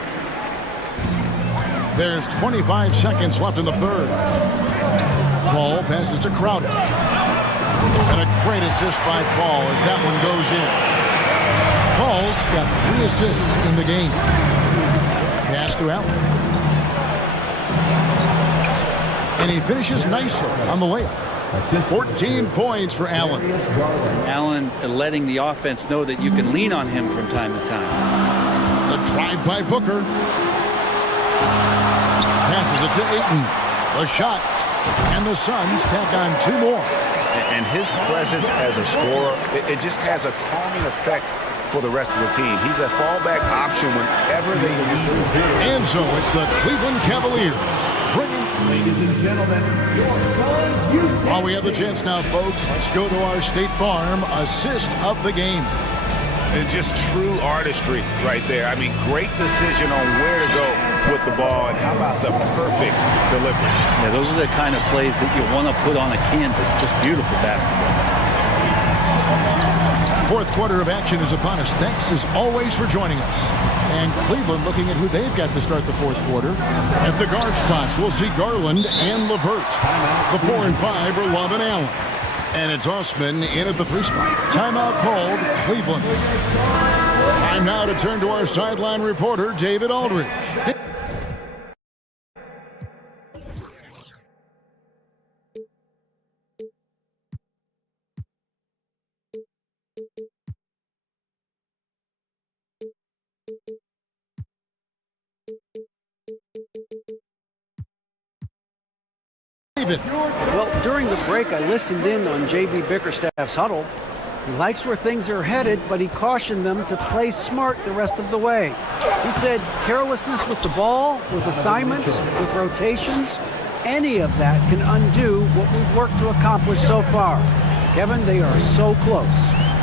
There's 25 seconds left in the third. Paul passes to Crowder. And a great assist by Paul as that one goes in. Paul's got 3 assists in the game. Pass to Allen. And he finishes nicely on the layup. 14 points for Allen. Allen letting the offense know that you can lean on him from time to time. The drive by Booker. Passes it to Ayton. The shot. And the Suns tack on 2 more. And his presence as a scorer, it just has a calming effect for the rest of the team. He's a fallback option whenever they need him. And so it's the Cleveland Cavaliers bringing... Ladies and gentlemen, your son, While we have the chance now, folks, let's go to our State Farm assist of the game. And just true artistry right there. I mean, great decision on where to go with the ball, and how about the perfect delivery? Yeah, those are the kind of plays that you want to put on a canvas. Just beautiful basketball. Fourth quarter of action is upon us. Thanks as always for joining us. And Cleveland looking at who they've got to start the fourth quarter. At the guard spots, we'll see Garland and Levert. The 4 and 5 are Love and Allen. And it's Osman in at the 3 spot. Timeout called, Cleveland. Time now to turn to our sideline reporter, David Aldridge. Well, during the break, I listened in on J.B. Bickerstaff's huddle. He likes where things are headed, but he cautioned them to play smart the rest of the way. He said carelessness with the ball, with assignments, with rotations, any of that can undo what we've worked to accomplish so far. Kevin, they are so close.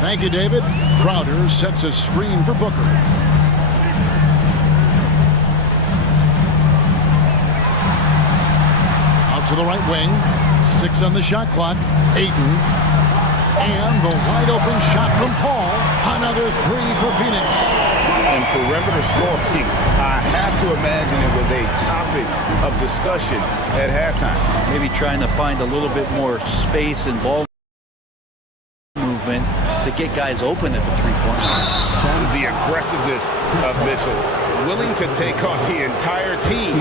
Thank you, David. Crowder sets a screen for Booker. to the right wing. 6 on the shot clock. Ayton. And the wide open shot from Paul. Another 3 for Phoenix. And perimeter scoring, I have to imagine it was a topic of discussion at halftime. Maybe trying to find a little bit more space and ball movement to get guys open at the three-point line. The aggressiveness of Mitchell, willing to take on the entire team.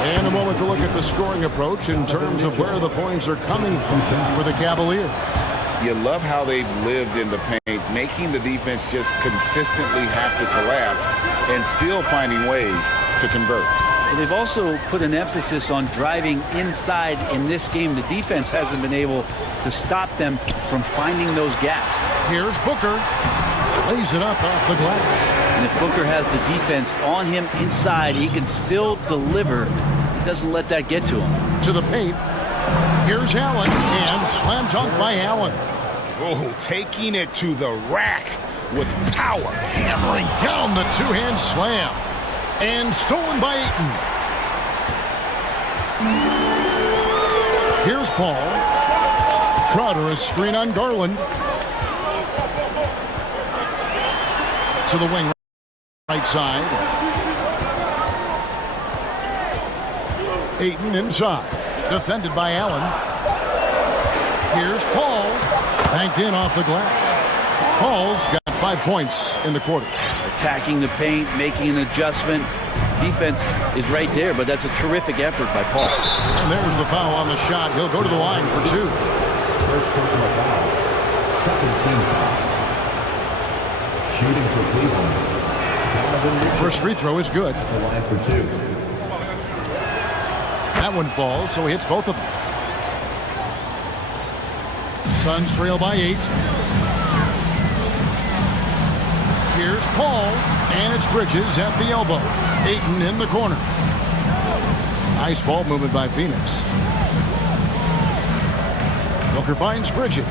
And a moment to look at the scoring approach in terms of where the points are coming from for the Cavaliers. You love how they've lived in the paint, making the defense just consistently have to collapse and still finding ways to convert. They've also put an emphasis on driving inside in this game. The defense hasn't been able to stop them from finding those gaps. Here's Booker. Lays it up off the glass. And if Booker has the defense on him inside, he can still deliver. He doesn't let that get to him. To the paint. Here's Allen, and slam dunk by Allen. Oh, taking it to the rack with power. Hammering down the two-hand slam. And stolen by Ayton. Here's Paul. Crowder, a screen on Garland. To the wing, right side. Ayton inside. Defended by Allen. Here's Paul. Banked in off the glass. Paul's got 5 points in the quarter. Attacking the paint, making an adjustment. Defense is right there, but that's a terrific effort by Paul. And there's the foul on the shot. He'll go to the line for 2. First personal foul. Second team foul. Shooting for Cleveland. First free throw is good. The line for 2. That one falls, so he hits both of them. Suns trail by 8. Here's Paul, and it's Bridges at the elbow. Ayton in the corner. Nice ball movement by Phoenix. Booker finds Bridges.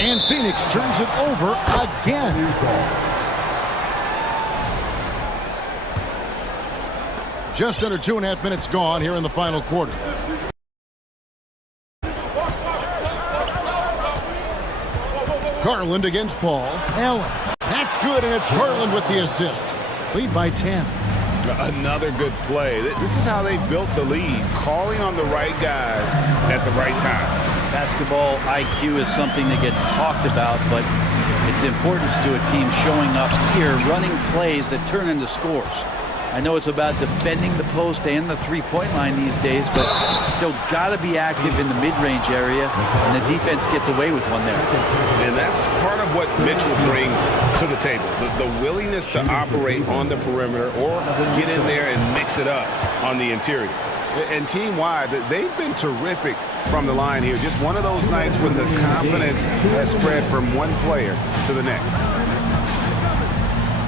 And Phoenix turns it over again. Just under 2.5 minutes gone here in the final quarter. Garland against Paul. Allen. That's good, and it's Garland with the assist. Lead by 10. Another good play. This is how they built the lead, calling on the right guys at the right time. Basketball IQ is something that gets talked about, but its importance to a team showing up here, running plays that turn into scores. I know it's about defending the post and the three-point line these days, but still got to be active in the mid-range area, and the defense gets away with one there. And that's part of what Mitchell brings to the table, the willingness to operate on the perimeter or get in there and mix it up on the interior. And team-wide, they've been terrific from the line here. Just one of those nights when the confidence has spread from one player to the next.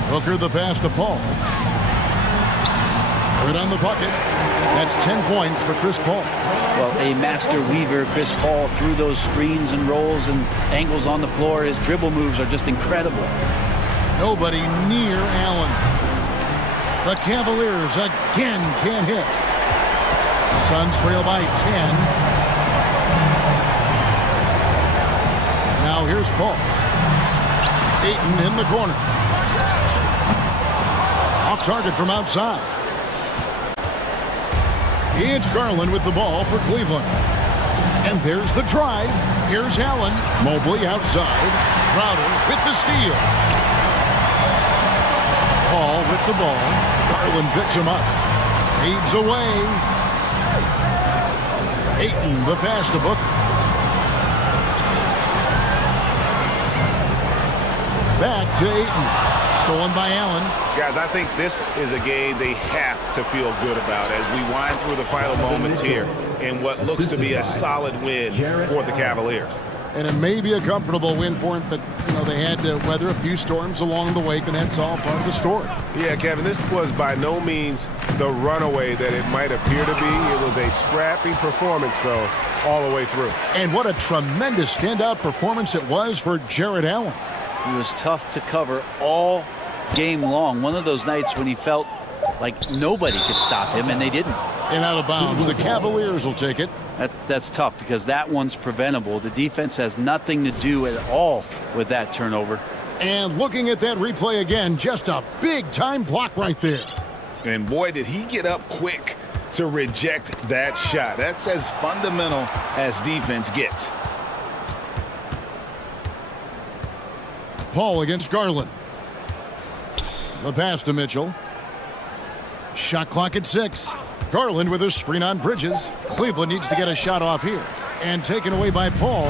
Booker the pass to Paul. Good on the bucket. That's 10 points for Chris Paul. Well, a master weaver, Chris Paul, through those screens and rolls and angles on the floor. His dribble moves are just incredible. Nobody near Allen. The Cavaliers again can't hit. Suns trail by 10. Now here's Paul. Ayton in the corner. Off target from outside. It's Garland with the ball for Cleveland. And there's the drive. Here's Allen. Mobley outside. Crowder with the steal. Paul with the ball. Garland picks him up. Fades away. Ayton the pass to Booker. Back to Ayton. Stolen by Allen. Guys, I think this is a game they have to feel good about as we wind through the final moments here in what looks to be a solid win for the Cavaliers. And it may be a comfortable win for him, but, you know, they had to weather a few storms along the way, and that's all part of the story. Yeah, Kevin, this was by no means the runaway that it might appear to be. It was a scrappy performance, though, all the way through. And what a tremendous standout performance it was for Jared Allen. He was tough to cover all game long. One of those nights when he felt like nobody could stop him, and they didn't. And out of bounds, the Cavaliers will take it. That's tough because that one's preventable. The defense has nothing to do at all with that turnover. And looking at that replay again, just a big-time block right there. And boy, did he get up quick to reject that shot. That's as fundamental as defense gets. Paul against Garland. The pass to Mitchell. Shot clock at 6. Garland with a screen on Bridges. Cleveland needs to get a shot off here. And taken away by Paul.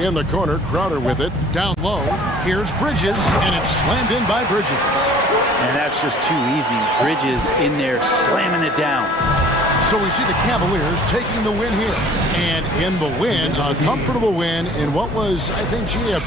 In the corner, Crowder with it. Down low. Here's Bridges, and it's slammed in by Bridges. And that's just too easy. Bridges in there slamming it down. So we see the Cavaliers taking the win here. And in the win, a comfortable win in what was, I think, a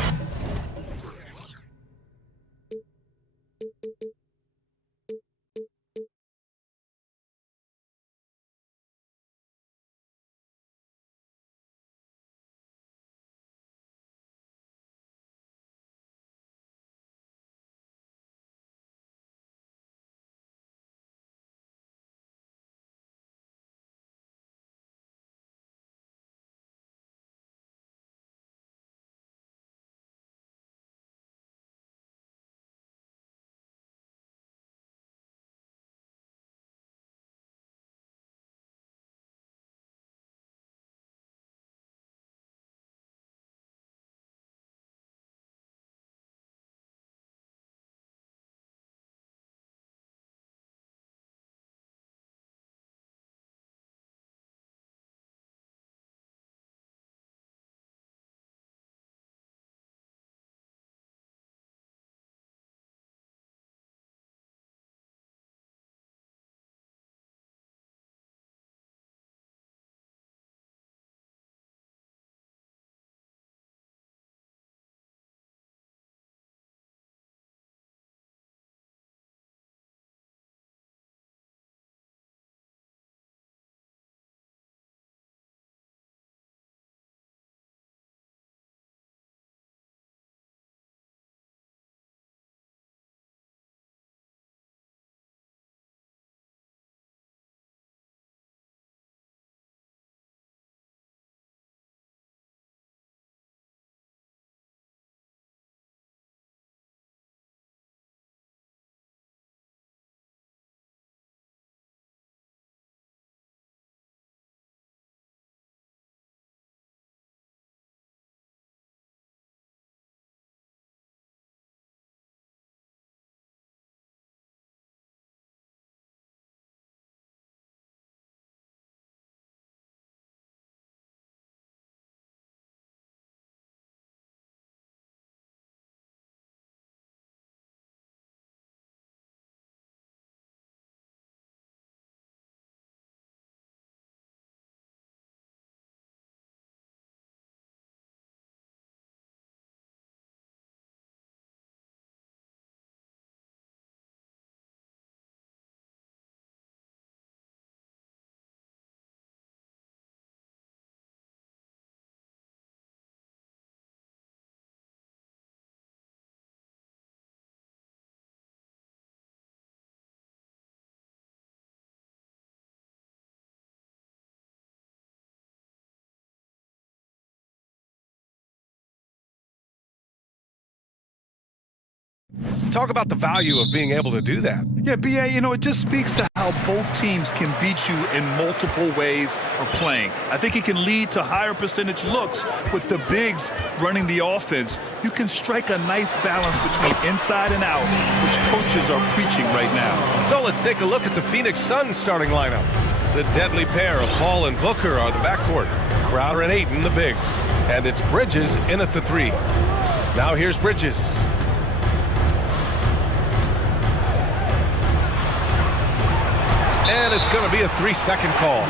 Talk about the value of being able to do that. Yeah, BA, you know, it just speaks to how both teams can beat you in multiple ways of playing. I think it can lead to higher percentage looks with the bigs running the offense. You can strike a nice balance between inside and out, which coaches are preaching right now. So let's take a look at the Phoenix Suns starting lineup. The deadly pair of Paul and Booker are the backcourt. Crowder and Ayton the bigs. And it's Bridges in at the 3. Now here's Bridges. And it's going to be a 3-second call.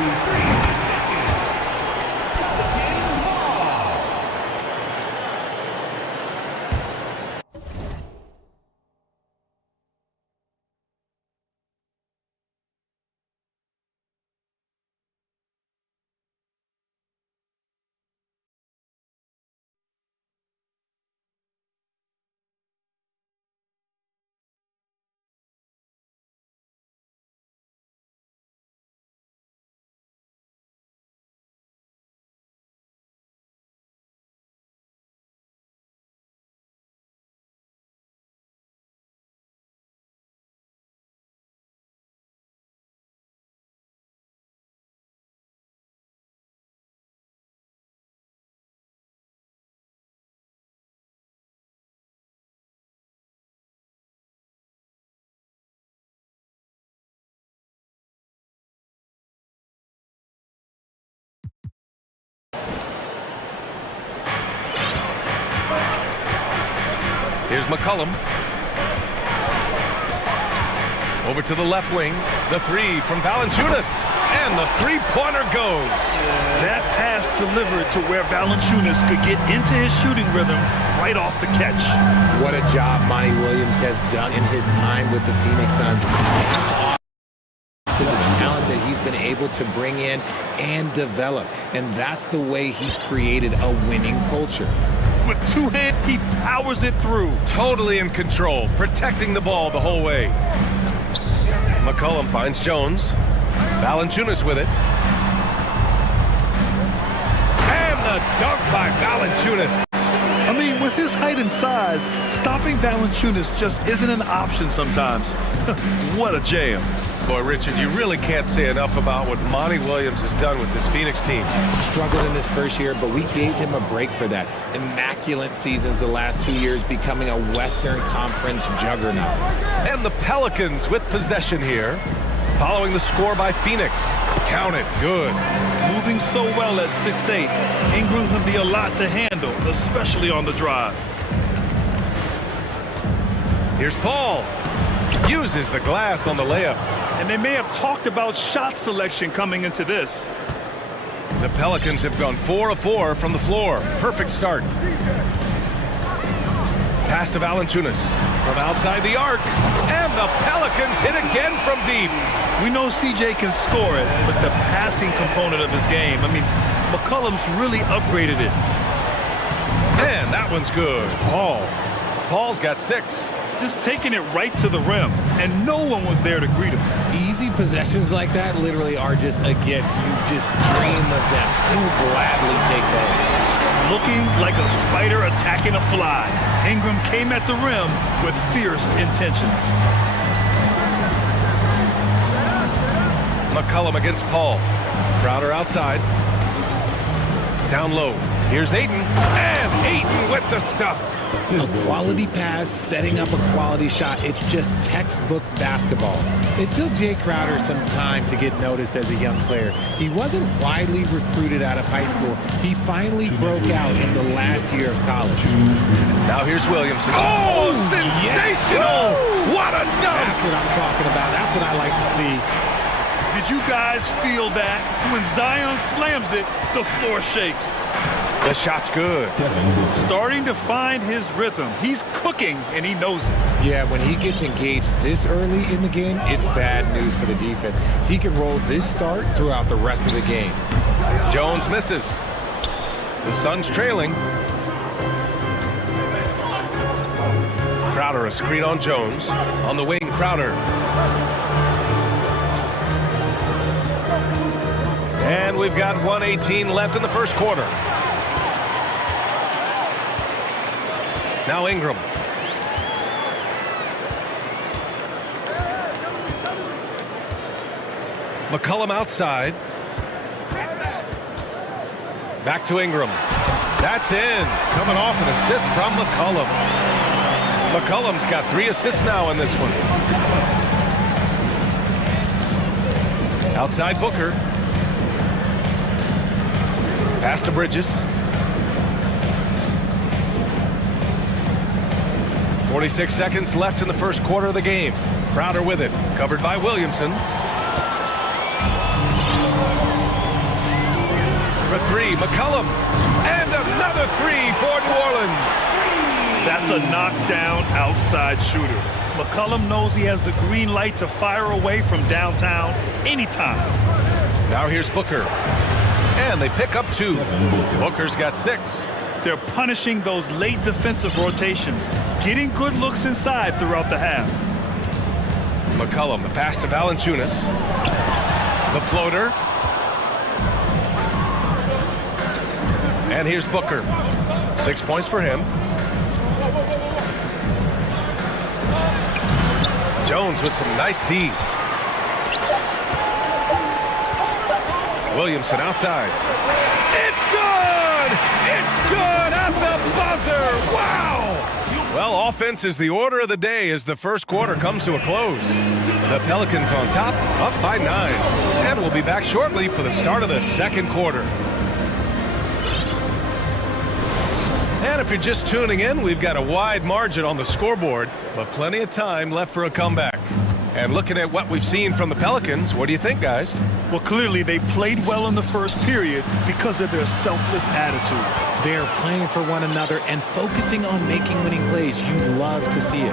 Here's McCollum. Over to the left wing. The three from Valanciunas. And the three-pointer goes. That pass delivered to where Valanciunas could get into his shooting rhythm right off the catch. What a job Monty Williams has done in his time with the Phoenix Suns. Hats off to the talent that he's been able to bring in and develop. And that's the way he's created a winning culture. With two hands, he powers it through. Totally in control, protecting the ball the whole way. McCollum finds Jones. Valanciunas with it. And the dunk by Valanciunas. I mean, with his height and size, stopping Valanciunas just isn't an option sometimes. What a jam. Boy, Richard, you really can't say enough about what Monty Williams has done with this Phoenix team. Struggled in his first year, but we gave him a break for that. Immaculate seasons the last 2 years, becoming a Western Conference juggernaut. And the Pelicans with possession here, following the score by Phoenix. Count it, good. Moving so well at 6'8", Ingram can be a lot to handle, especially on the drive. Here's Paul. Uses the glass on the layup. And they may have talked about shot selection coming into this. The Pelicans have gone 4 of 4 from the floor. Perfect start. Pass to Valanciunas from outside the arc. And the Pelicans hit again from deep. We know CJ can score it, but the passing component of his game, I mean, McCollum's really upgraded it. And that one's good. Paul's got 6. Just taking it right to the rim, and no one was there to greet him. Easy possessions like that literally are just a gift. You just dream of them. You'll gladly take those. Looking like a spider attacking a fly, Ingram came at the rim with fierce intentions. McCollum against Paul. Crowder outside. Down low. Here's Ayton. And Ayton with the stuff. A quality pass, setting up a quality shot. It's just textbook basketball. It took Jay Crowder some time to get noticed as a young player. He wasn't widely recruited out of high school. He finally broke out in the last year of college. Now here's Williamson. Oh, sensational! Yes. What a dunk! That's what I'm talking about. That's what I like to see. Did you guys feel that? When Zion slams it, the floor shakes. The shot's good. Starting to find his rhythm. He's cooking, and he knows it. Yeah, when he gets engaged this early in the game, it's bad news for the defense. He can roll this start throughout the rest of the game. Jones misses. The Suns trailing. Crowder, a screen on Jones. On the wing, Crowder. And we've got 1:18 left in the first quarter. Now Ingram. McCollum outside. Back to Ingram. That's in. Coming off an assist from McCollum. McCollum's got 3 assists now in this one. Outside Booker. Pass to Bridges. 46 seconds left in the first quarter of the game. Crowder with it. Covered by Williamson. For 3, McCollum. And another 3 for New Orleans. That's a knockdown outside shooter. McCollum knows he has the green light to fire away from downtown anytime. Now here's Booker. And they pick up 2. Booker's got 6. They're punishing those late defensive rotations, getting good looks inside throughout the half. McCollum, the pass to Valanciunas. The floater. And here's Booker. 6 points for him. Jones with some nice D. Williamson outside. It's good! It's good at the buzzer! Wow! Well, offense is the order of the day as the first quarter comes to a close. The Pelicans on top, up by 9. And we'll be back shortly for the start of the second quarter. And if you're just tuning in, we've got a wide margin on the scoreboard, but plenty of time left for a comeback. And looking at what we've seen from the Pelicans, what do you think, guys? Well, clearly they played well in the first period because of their selfless attitude. They're playing for one another and focusing on making winning plays. You love to see it.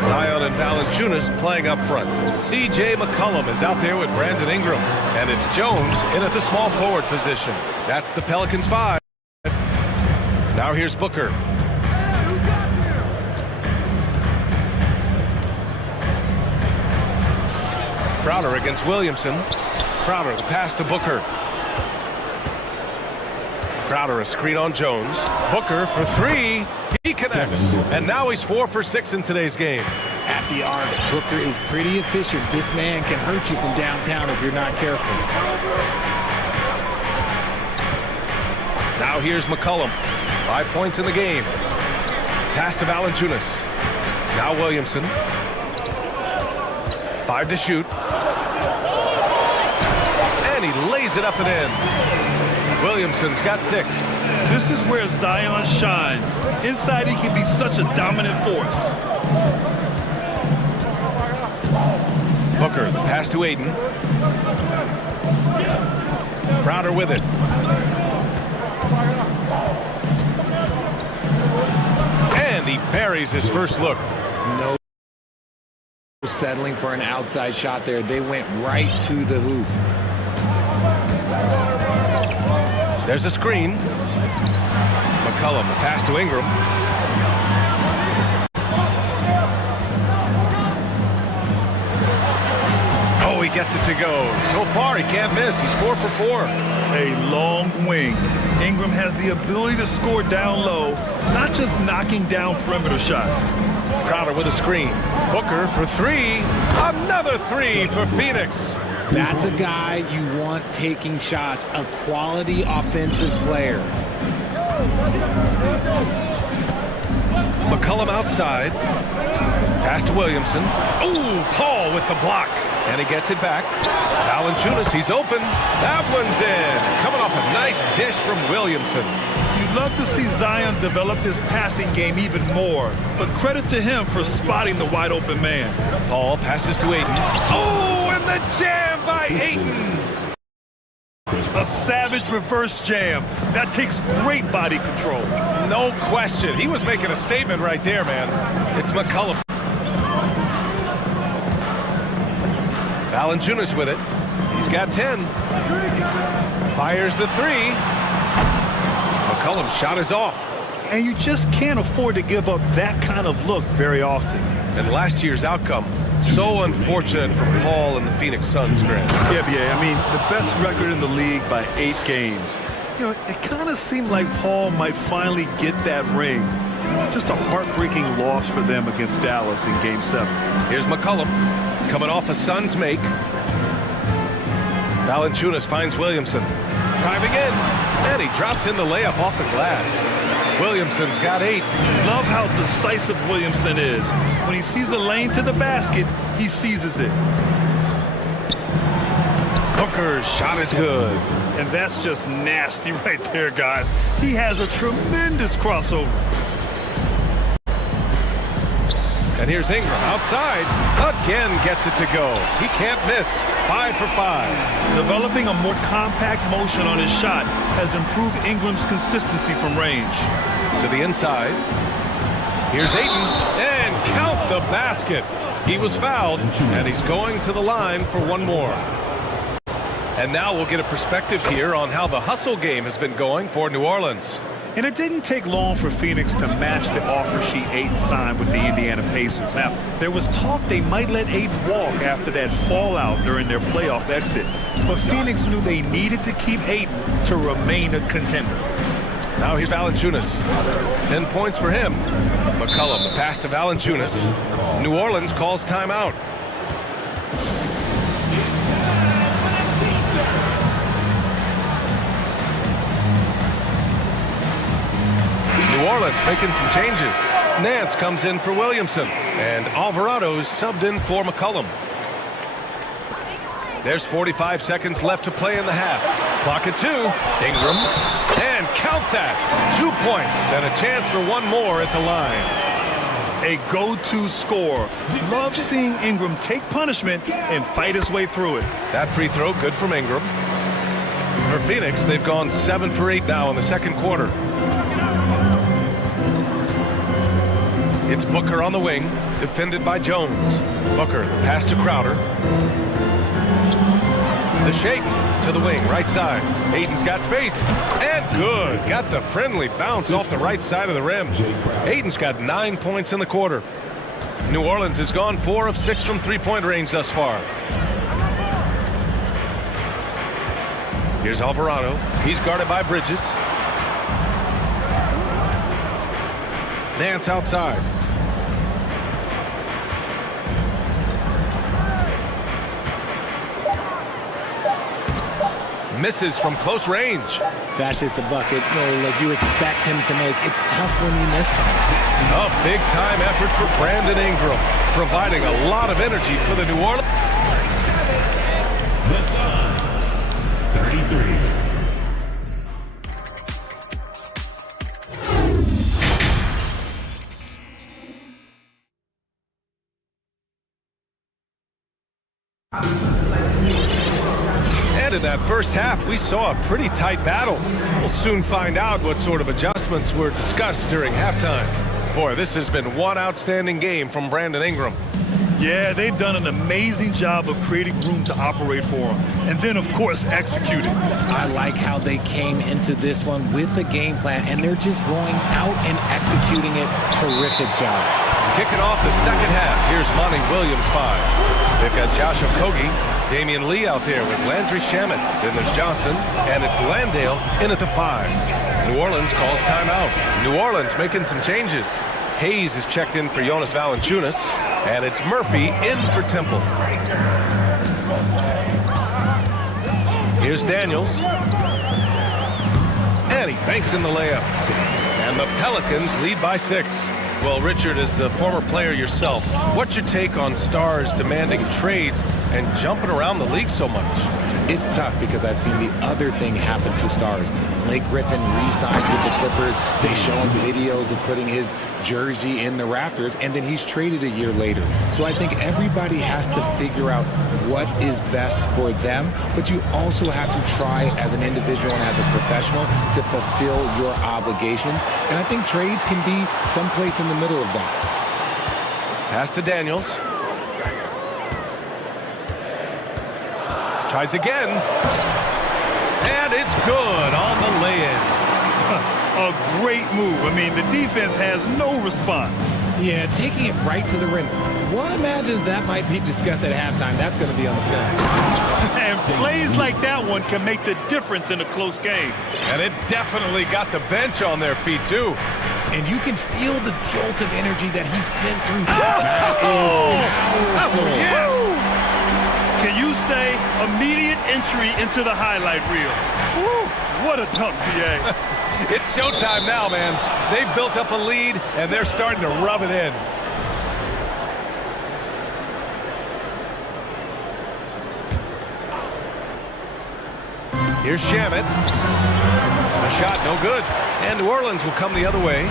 Zion and Valanciunas playing up front. C.J. McCollum is out there with Brandon Ingram. And it's Jones in at the small forward position. That's the Pelicans 5. Now here's Booker. Crowder against Williamson. Crowder, the pass to Booker. Crowder, a screen on Jones. Booker for three. He connects. And now he's 4 for 6 in today's game. At the arc, Booker is pretty efficient. This man can hurt you from downtown if you're not careful. Now here's McCollum. 5 points in the game. Pass to Valanciunas. Now Williamson. 5 to shoot. And he lays it up and in. Williamson's got 6. This is where Zion shines. Inside, he can be such a dominant force. Booker, the pass to Aiden. Crowder with it. And he buries his first look. No settling for an outside shot there. They went right to the hoop. There's a screen. McCollum, the pass to Ingram. Oh, he gets it to go. So far, he can't miss. He's 4 for 4. A long wing. Ingram has the ability to score down low, not just knocking down perimeter shots. Crowder with a screen. Booker for 3. Another 3 for Phoenix. That's a guy you want taking shots, a quality offensive player. McCollum outside. Pass to Williamson. Ooh, Paul with the block. And he gets it back. Valanciunas, he's open. That one's in. Coming off a nice dish from Williamson. You'd love to see Zion develop his passing game even more, but credit to him for spotting the wide open man. Paul passes to Aiden. Oh, and the jam by Aiden. A savage reverse jam. That takes great body control. No question. He was making a statement right there, man. It's McCollum. Valanciunas with it. He's got 10. Fires the 3. McCollum's shot is off. And you just can't afford to give up that kind of look very often. And last year's outcome, so unfortunate for Paul and the Phoenix Suns, Grant. Yeah, I mean, the best record in the league by 8 games. You know, it kind of seemed like Paul might finally get that ring. Just a heartbreaking loss for them against Dallas in Game 7. Here's McCollum coming off a Suns make. Valanciunas finds Williamson. Driving in, and he drops in the layup off the glass. Williamson's got 8. Love how decisive Williamson is. When he sees a lane to the basket, he seizes it. Booker's shot is good. And that's just nasty right there, guys. He has a tremendous crossover. And here's Ingram outside. Again gets it to go. He can't miss. 5 for 5. Developing a more compact motion on his shot has improved Ingram's consistency from range. To the inside. Here's Ayton. And count the basket. He was fouled, and he's going to the line for one more. And now we'll get a perspective here on how the hustle game has been going for New Orleans. And it didn't take long for Phoenix to match the offer sheet Ayton signed with the Indiana Pacers. Now, there was talk they might let Ayton walk after that fallout during their playoff exit. But Phoenix knew they needed to keep Ayton to remain a contender. Now here's Valanciunas. 10 points for him. McCollum, the pass to Valanciunas. New Orleans calls timeout. New Orleans making some changes. Nance comes in for Williamson, and Alvarado's subbed in for McCollum. There's 45 seconds left to play in the half. Clock at 2. Ingram, and Count that. 2 points and a chance for one more at the line. A go-to scorer. Love seeing Ingram take punishment and fight his way through it. That free throw, good from Ingram. For Phoenix, they've gone 7 for 8 now in the second quarter. It's Booker on the wing, defended by Jones. Booker, the pass to Crowder. The shake to the wing, right side. Aiton's got space, and good. Got the friendly bounce off the right side of the rim. Aiton's got 9 points in the quarter. New Orleans has gone 4 of 6 from three-point range thus far. Here's Alvarado. He's guarded by Bridges. Nance outside. Misses from close range. That's just a bucket like you expect him to make. It's tough when you miss them. A big-time effort for Brandon Ingram, providing a lot of energy for the New Orleans. The Suns, 33. In that first half, we saw a pretty tight battle. We'll soon find out what sort of adjustments were discussed during halftime. Boy, this has been one outstanding game from Brandon Ingram. Yeah, they've done an amazing job of creating room to operate for him. And then, of course, executing. I like how they came into this one with a game plan, and they're just going out and executing it. Terrific job. Kicking off the second half, here's Monty Williams 5. They've got Josh Okogie, Damian Lee out there with Landry Shamet. Then there's Johnson, and it's Landale in at the 5. New Orleans calls timeout. New Orleans making some changes. Hayes is checked in for Jonas Valanciunas, and it's Murphy in for Temple. Here's Daniels. And he banks in the layup. And the Pelicans lead by 6. Well, Richard, as a former player yourself, what's your take on stars demanding trades and jumping around the league so much? It's tough because I've seen the other thing happen to stars. Blake Griffin re-signs with the Clippers. They show him videos of putting his jersey in the rafters, and then he's traded a year later. So I think everybody has to figure out what is best for them, but you also have to try as an individual and as a professional to fulfill your obligations. And I think trades can be someplace in the middle of that. Pass to Daniels. Tries again. And it's good on the lay-in. A great move. I mean, the defense has no response. Yeah, taking it right to the rim. One imagines that might be discussed at halftime. That's going to be on the film. And plays like that one can make the difference in a close game. And it definitely got the bench on their feet, too. And you can feel the jolt of energy that he sent through. That is powerful. Yes! Can you say immediate entry into the highlight reel? Woo, what a dunk, PA. It's showtime now, man. They've built up a lead, and they're starting to rub it in. Here's Shamet. A shot, no good. And New Orleans will come the other way.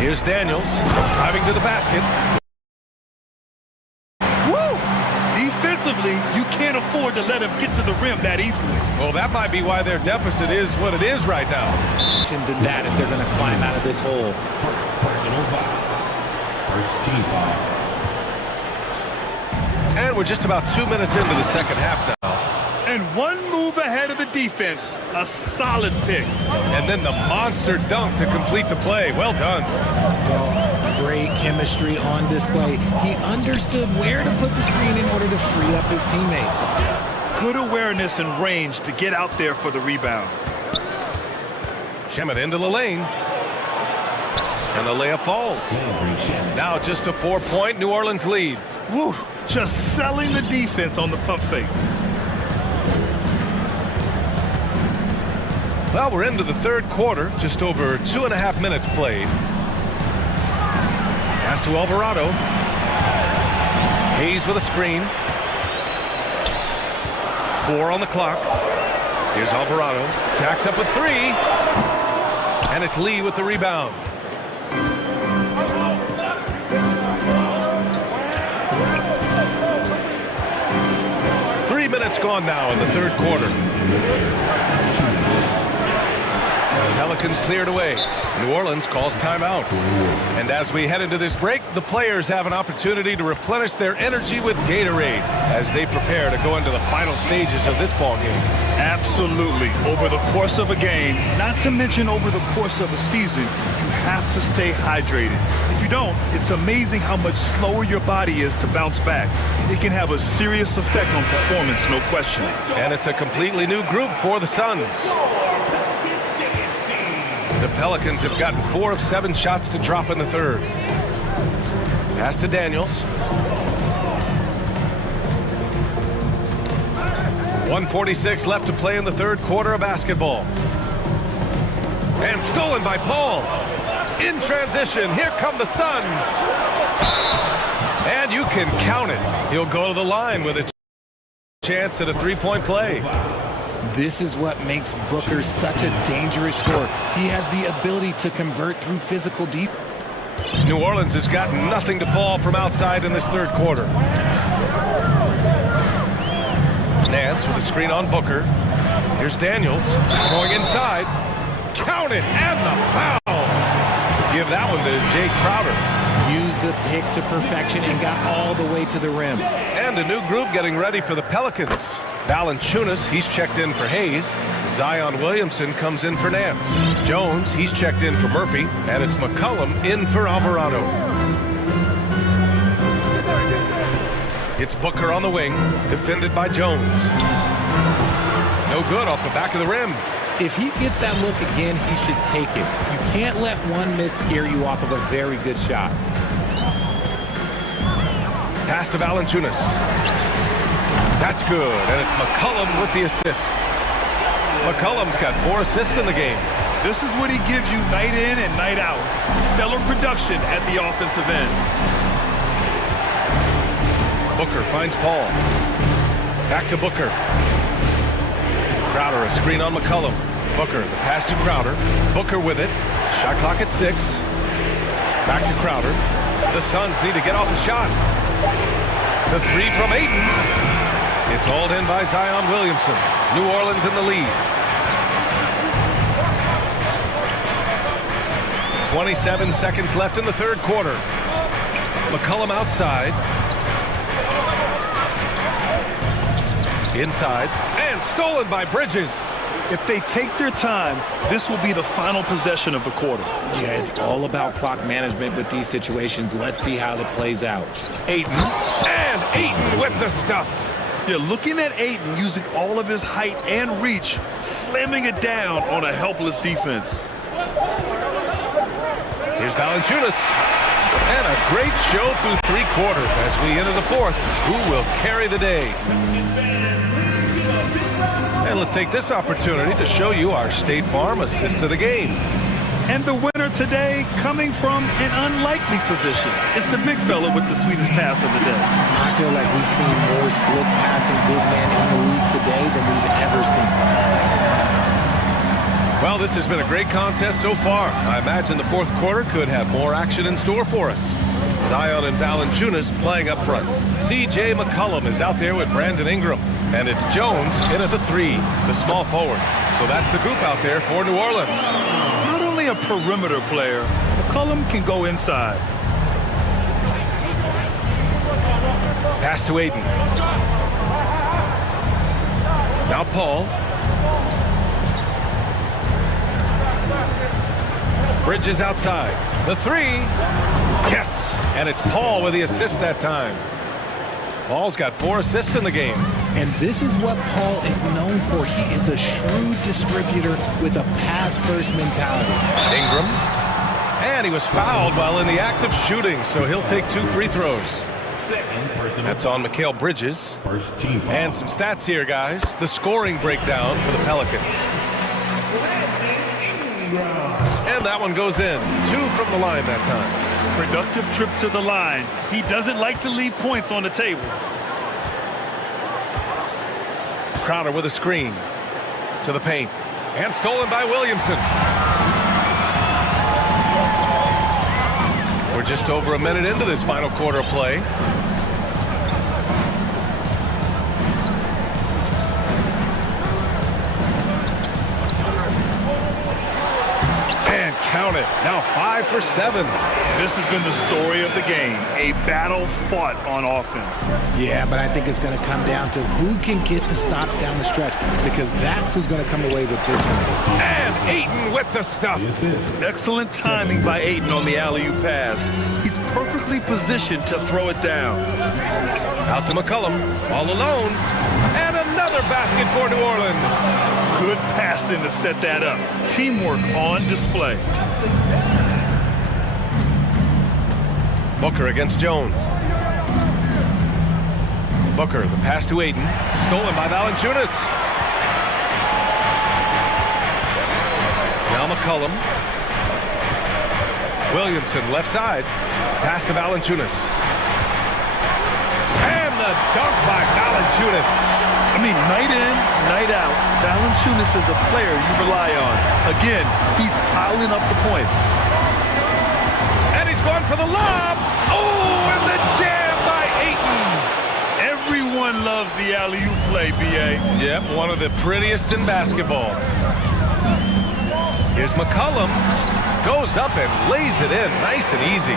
Here's Daniels, driving to the basket. Defensively, you can't afford to let him get to the rim that easily. Well, that might be why their deficit is what it is right now. Than that if they're going to climb out of this hole. Personal foul. First team foul. And we're just about 2 minutes into the second half now. And one move ahead of the defense, a solid pick. And then the monster dunk to complete the play. Well done. Great chemistry on display. He understood where to put the screen in order to free up his teammate. Good awareness and range to get out there for the rebound. Shamet into the lane. And the layup falls. Now just a 4-point New Orleans lead. Woo, just selling the defense on the pump fake. Well, we're into the third quarter, just over 2.5 minutes played. Pass to Alvarado. Hayes with a screen. 4 on the clock. Here's Alvarado. Jacks up with 3. And it's Lee with the rebound. Minutes gone now in the third quarter. Pelicans cleared away. New Orleans calls timeout. And as we head into this break, the players have an opportunity to replenish their energy with Gatorade as they prepare to go into the final stages of this ball game. Absolutely. Over the course of a game, not to mention over the course of a season, you have to stay hydrated. If you don't, it's amazing how much slower your body is to bounce back. It can have a serious effect on performance, no question. And it's a completely new group for the Suns. The Pelicans have gotten 4 of 7 shots to drop in the third. Pass to Daniels. 1:46 left to play in the third quarter of basketball. And stolen by Paul. In transition, here come the Suns. And you can count it. He'll go to the line with a chance at a three-point play. This is what makes Booker such a dangerous scorer. He has the ability to convert through physical deep. New Orleans has got nothing to fall from outside in this third quarter. Nance with a screen on Booker. Here's Daniels going inside. Count it, and the foul. Give that one to Jay Crowder. Used the pick to perfection and got all the way to the rim. And a new group getting ready for the Pelicans. Valanciunas, he's checked in for Hayes. Zion Williamson comes in for Nance. Jones, he's checked in for Murphy. And it's McCollum in for Alvarado. It's Booker on the wing, defended by Jones. No good off the back of the rim. If he gets that look again, he should take it. You can't let one miss scare you off of a very good shot. Pass to Valanciunas. That's good, and it's McCollum with the assist. McCollum's got 4 assists in the game. This is what he gives you night in and night out. Stellar production at the offensive end. Booker finds Paul. Back to Booker. Crowder, a screen on McCollum. Booker, the pass to Crowder. Booker with it. Shot clock at 6. Back to Crowder. The Suns need to get off a shot. The 3 from Ayton. It's hauled in by Zion Williamson. New Orleans in the lead. 27 seconds left in the third quarter. McCollum outside. Inside. And stolen by Bridges. If they take their time, this will be the final possession of the quarter. Yeah, it's all about clock management with these situations. Let's see how it plays out. Ayton. And Ayton with the stuff. Yeah, looking at Ayton using all of his height and reach, slamming it down on a helpless defense. Here's Valanciunas. And a great show through 3 quarters as we enter the fourth. Who will carry the day? And let's take this opportunity to show you our State Farm assist of the game. And the winner today coming from an unlikely position. It's the big fella with the sweetest pass of the day. I feel like we've seen more slick passing big men in the league today than we've ever seen. Well, this has been a great contest so far. I imagine the fourth quarter could have more action in store for us. Zion and Valanciunas playing up front. C.J. McCollum is out there with Brandon Ingram. And it's Jones in at the 3, the small forward. So that's the group out there for New Orleans. Not only a perimeter player, McCollum can go inside. Pass to Ayton. Now Paul. Bridges outside. The 3. Yes! And it's Paul with the assist that time. Paul's got 4 assists in the game. And this is what Paul is known for. He is a shrewd distributor with a pass-first mentality. Ingram. And he was fouled while in the act of shooting, so he'll take 2 free throws. That's on Mikal Bridges. And some stats here, guys. The scoring breakdown for the Pelicans. And that one goes in. 2 from the line that time. Productive trip to the line. He doesn't like to leave points on the table. Crowder with a screen. To the paint. And stolen by Williamson. We're just over a minute into this final quarter of play. And count it. Now 5 for 7. This has been the story of the game. A battle fought on offense. Yeah, but I think it's going to come down to who can get the stops down the stretch, because that's who's going to come away with this one. And Ayton with the stuff. Excellent timing by Ayton on the alley-oop pass. He's perfectly positioned to throw it down. Out to McCollum, all alone. And another basket for New Orleans. Good passing to set that up. Teamwork on display. Booker against Jones. Booker, the pass to Ayton. Stolen by Valanciunas. Now McCollum. Williamson, left side. Pass to Valanciunas. And the dunk by Valanciunas. I mean, night in, night out, Valanciunas is a player you rely on. Again, he's piling up the points. And he's going for the lob. Oh, and the jam by Ayton. Everyone loves the alley-oop play, B.A. Yep, one of the prettiest in basketball. Here's McCollum. Goes up and lays it in nice and easy.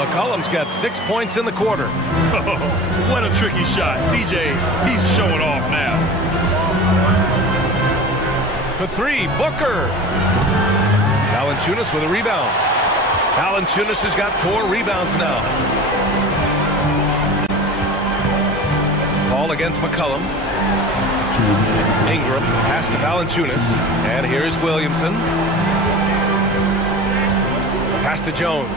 McCollum's got 6 points in the quarter. Oh, what a tricky shot. CJ, he's showing off now. For 3, Booker. Valanciunas with a rebound. Valanciunas has got 4 rebounds now. Ball against McCollum. Ingram, pass to Valanciunas. And here's Williamson. Pass to Jones.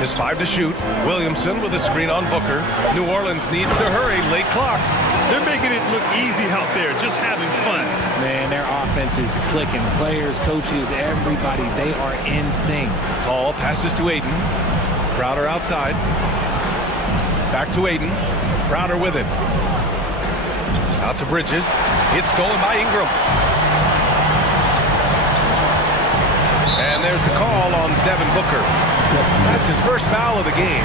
Just 5 to shoot. Williamson with a screen on Booker. New Orleans needs to hurry. Late clock. They're making it look easy out there, just having fun. Man, their offense is clicking. Players, coaches, everybody, they are in sync. Paul passes to Ayton. Crowder outside. Back to Ayton. Crowder with it. Out to Bridges. It's stolen by Ingram. And there's the call on Devin Booker. That's his first foul of the game.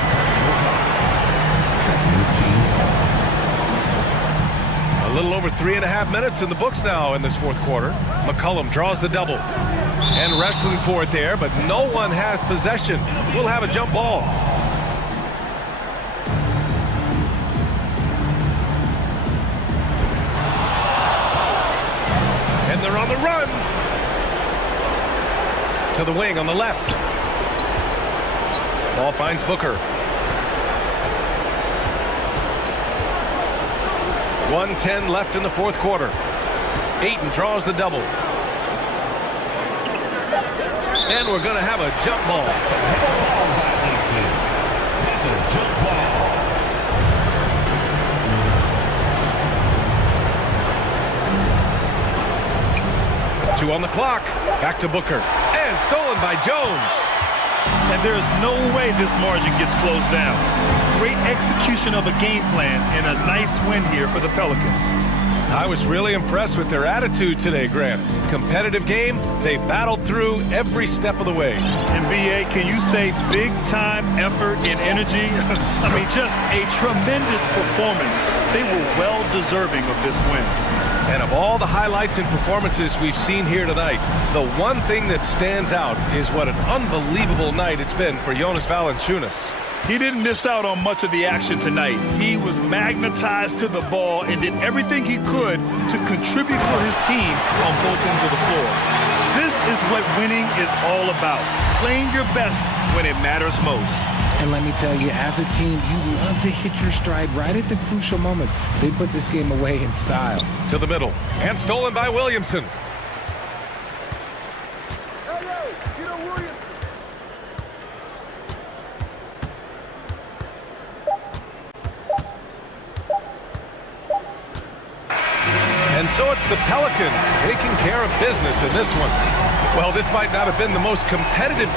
A little over 3.5 minutes in the books now in this fourth quarter. McCollum draws the double. And wrestling for it there, but no one has possession. We'll have a jump ball. And they're on the run. To the wing on the left. Ball finds Booker. 1:10 left in the fourth quarter. Ayton draws the double. And we're going to have a jump ball. Two on the clock. Back to Booker. And stolen by Jones. And there's no way this margin gets closed down. Great execution of a game plan and a nice win here for the Pelicans. I was really impressed with their attitude today, Grant. Competitive game, they battled through every step of the way. And B.A., can you say big-time effort and energy? I mean, just a tremendous performance. They were well-deserving of this win. And of all the highlights and performances we've seen here tonight, the one thing that stands out is what an unbelievable night it's been for Jonas Valanciunas. He didn't miss out on much of the action tonight. He was magnetized to the ball and did everything he could to contribute for his team on both ends of the floor. This is what winning is all about, playing your best when it matters most. And let me tell you, as a team, you love to hit your stride right at the crucial moments. They put this game away in style. To the middle, and stolen by Williamson. And so it's the Pelicans taking care of business in this one. Well, this might not have been the most competitive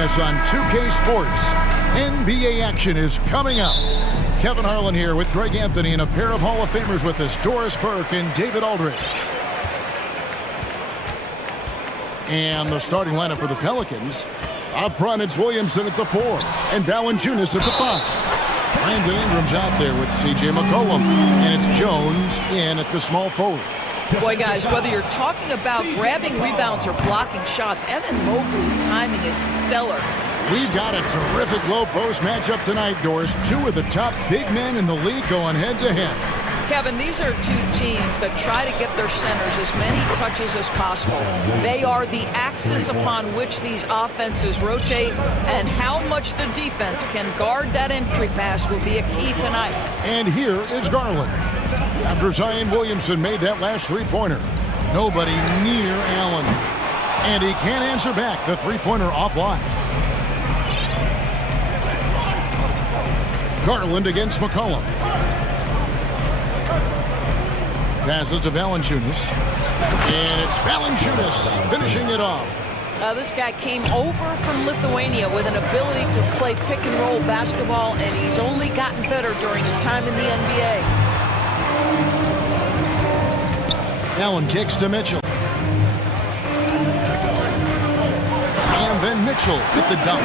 us on 2K Sports. NBA action is coming up. Kevin Harlan here with Greg Anthony and a pair of Hall of Famers with us, Doris Burke and David Aldridge. And the starting lineup for the Pelicans. Up front, it's Williamson at the 4 and Valanciunas at the 5. Brandon Ingram's out there with C.J. McCollum, and it's Jones in at the small forward. Boy, guys, whether you're talking about grabbing rebounds or blocking shots, Evan Mobley's timing is stellar. We've got a terrific low post matchup tonight, Doris. Two of the top big men in the league going head-to-head. Kevin, these are two teams that try to get their centers as many touches as possible. They are the axis upon which these offenses rotate, and how much the defense can guard that entry pass will be a key tonight. And here is Garland. After Zion Williamson made that last three-pointer, nobody near Allen. And he can't answer back the three-pointer offline. Garland against McCollum. Passes to Valanciunas. And it's Valanciunas finishing it off. This guy came over from Lithuania with an ability to play pick-and-roll basketball, and he's only gotten better during his time in the NBA. Allen kicks to Mitchell. And then Mitchell with the dunk.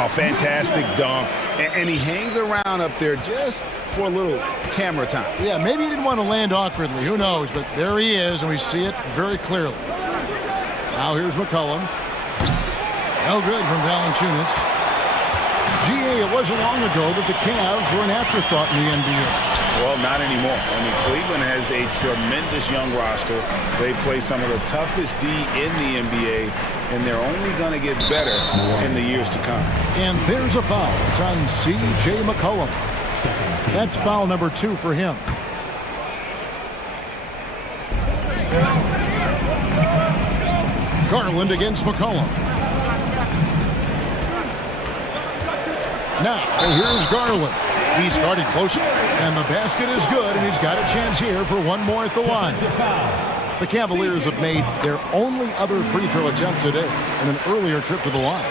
Oh, fantastic dunk. And he hangs around up there just for a little camera time. Yeah, maybe he didn't want to land awkwardly. Who knows? But there he is, and we see it very clearly. Now here's McCollum. No good from Valanciunas. GA, it wasn't long ago that the Cavs were an afterthought in the NBA. Well, not anymore. I mean, Cleveland has a tremendous young roster. They play some of the toughest D in the NBA, and they're only going to get better in the years to come. And there's a foul. It's on C.J. McCollum. That's foul number 2 for him. Garland against McCollum. Now, here's Garland. He started closer, and the basket is good, and he's got a chance here for one more at the line. The Cavaliers have made their only other free throw attempt today in an earlier trip to the line.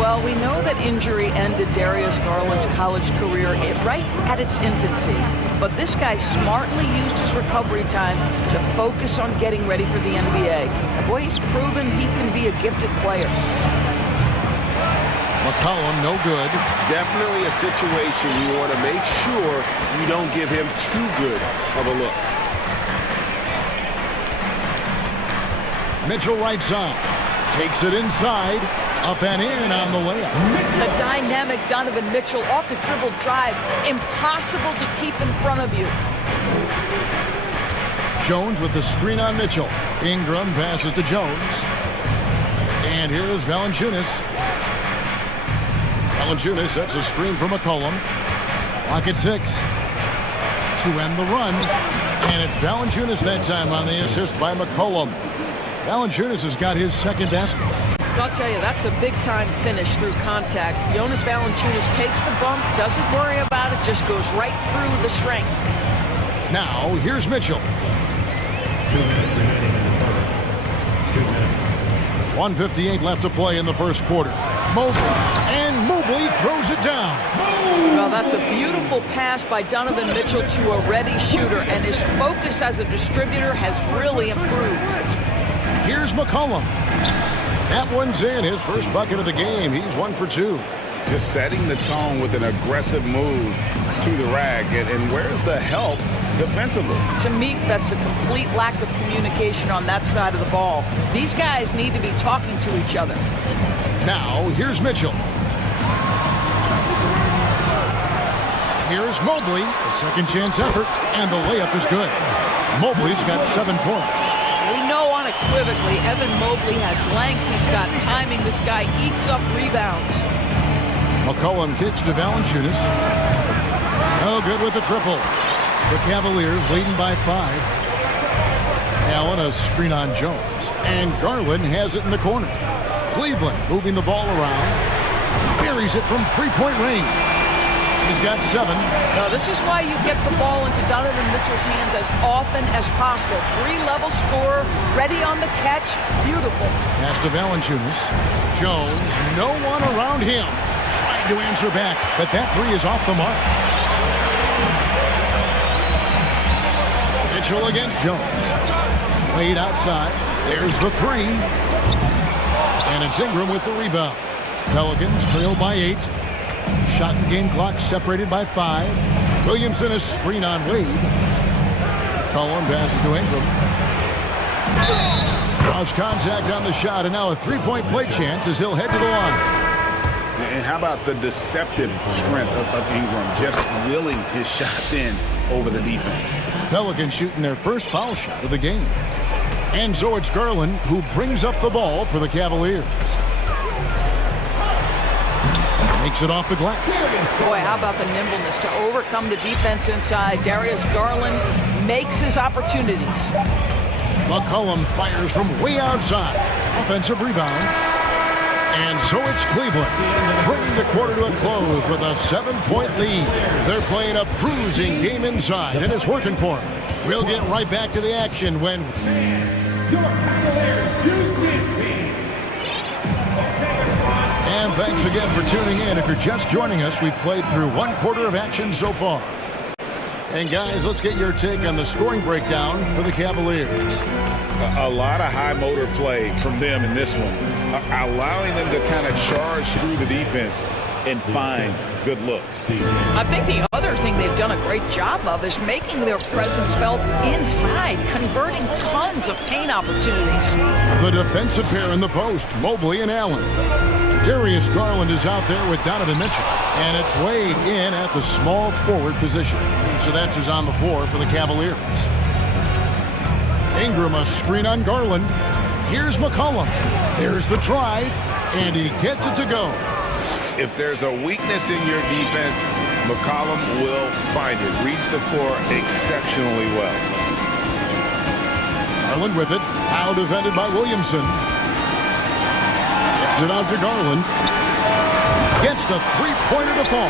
Well, we know that injury ended Darius Garland's college career right at its infancy. But this guy smartly used his recovery time to focus on getting ready for the NBA. And boy, he's proven he can be a gifted player. McCollum, no good. Definitely a situation you want to make sure you don't give him too good of a look. Mitchell right side. Takes it inside. Up and in on the layup. The dynamic Donovan Mitchell off the dribble drive. Impossible to keep in front of you. Jones with the screen on Mitchell. Ingram passes to Jones. And here's Valanciunas. Valanciunas sets a screen for McCollum. Clock at 6. To end the run. And it's Valanciunas that time on the assist by McCollum. Valanciunas has got his second basket. I'll tell you, that's a big-time finish through contact. Jonas Valanciunas takes the bump, doesn't worry about it, just goes right through the strength. Now, here's Mitchell. 1:58 left to play in the first quarter. Mobley, and Mobley throws it down. Well, that's a beautiful pass by Donovan Mitchell to a ready shooter, and his focus as a distributor has really improved. Here's McCollum. That one's in, his first bucket of the game. He's 1 for 2. Just setting the tone with an aggressive move to the rack. And where's the help defensively? To me, that's a complete lack of communication on that side of the ball. These guys need to be talking to each other. Now, here's Mitchell. Here's Mobley, a second chance effort, and the layup is good. Mobley's got 7 points. We know unequivocally Evan Mobley has length. He's got timing. This guy eats up rebounds. McCollum kicks to Valanciunas. No good with the triple. The Cavaliers leading by 5. Allen a screen on Jones. And Garland has it in the corner. Cleveland moving the ball around. Buries it from three-point range. He's got 7. Now, this is why you get the ball into Donovan Mitchell's hands as often as possible. 3-level scorer, ready on the catch. Beautiful. Pass to Valanciunas. Jones, no one around him. Trying to answer back, but that 3 is off the mark. Mitchell against Jones. Laid outside. There's the 3. And it's Ingram with the rebound. Pelicans trail by 8. Shot and game clock separated by 5. Williamson a screen on Wade. Cullen passes to Ingram. Draws contact on the shot, and now a 3-point play chance as he'll head to the line. And how about the deceptive strength of Ingram, just willing his shots in over the defense. Pelicans shooting their first foul shot of the game. And so it's Garland who brings up the ball for the Cavaliers. Makes it off the glass. Boy, how about the nimbleness to overcome the defense inside. Darius Garland makes his opportunities. McCollum fires from way outside. Offensive rebound. And so it's Cleveland, bringing the quarter to a close with a 7-point lead. They're playing a bruising game inside, and it's working for them. We'll get right back to the action when... And thanks again for tuning in. If you're just joining us, we've played through 1 quarter of action so far. And guys, let's get your take on the scoring breakdown for the Cavaliers. A lot of high motor play from them in this one, allowing them to kind of charge through the defense and find good looks. I think the other thing they've done a great job of is making their presence felt inside, converting tons of paint opportunities. The defensive pair in the post, Mobley and Allen. Darius Garland is out there with Donovan Mitchell, and it's Wade in at the small forward position. So that's who's on the floor for the Cavaliers. Ingram a screen on Garland. Here's McCollum. There's the drive, and he gets it to go. If there's a weakness in your defense, McCollum will find it. Reads the floor exceptionally well. Garland with it. Now defended by Williamson. Gets it out to Garland. Gets the 3-pointer to fall.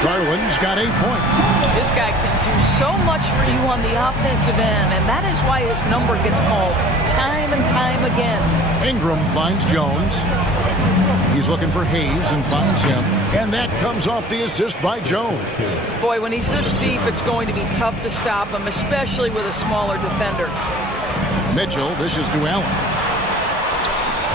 Garland's got 8 points. This guy can do so much for you on the offensive end, and that is why his number gets called time and time again. Ingram finds Jones. He's looking for Hayes and finds him. And that comes off the assist by Jones. Boy, when he's this deep, it's going to be tough to stop him, especially with a smaller defender. Mitchell dishes to Allen.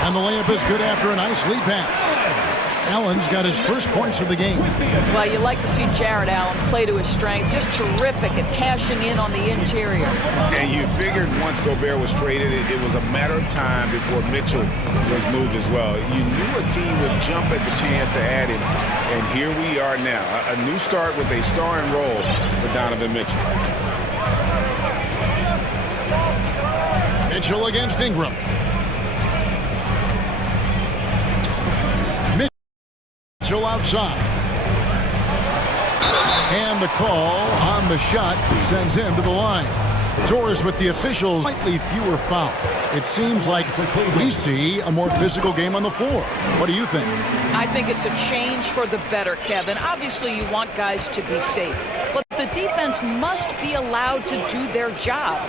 And the layup is good after a nice lead pass. Allen's got his first points of the game. Well, you like to see Jared Allen play to his strength. Just terrific at cashing in on the interior. And you figured once Gobert was traded, it was a matter of time before Mitchell was moved as well. You knew a team would jump at the chance to add him. And here we are now. A new start with a starring role for Donovan Mitchell. Mitchell against Ingram. Mitchell outside. And the call on the shot sends him to the line. Torres with the officials, slightly fewer fouls. It seems like we see a more physical game on the floor. What do you think? I think it's a change for the better, Kevin. Obviously, you want guys to be safe, but the defense must be allowed to do their job.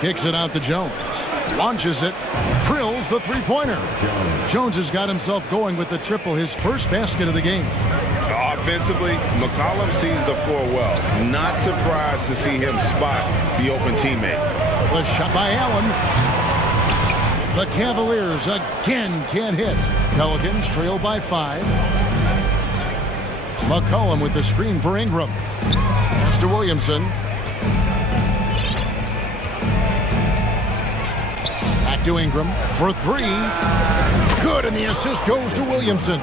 Kicks it out to Jones. Launches it. Drills the three-pointer. Jones has got himself going with the triple, his first basket of the game. Offensively, McCollum sees the floor well. Not surprised to see him spot the open teammate. The shot by Allen. The Cavaliers again can't hit. Pelicans trail by 5. McCollum with the screen for Ingram. Pass to Williamson. Back to Ingram for 3. Good, and the assist goes to Williamson.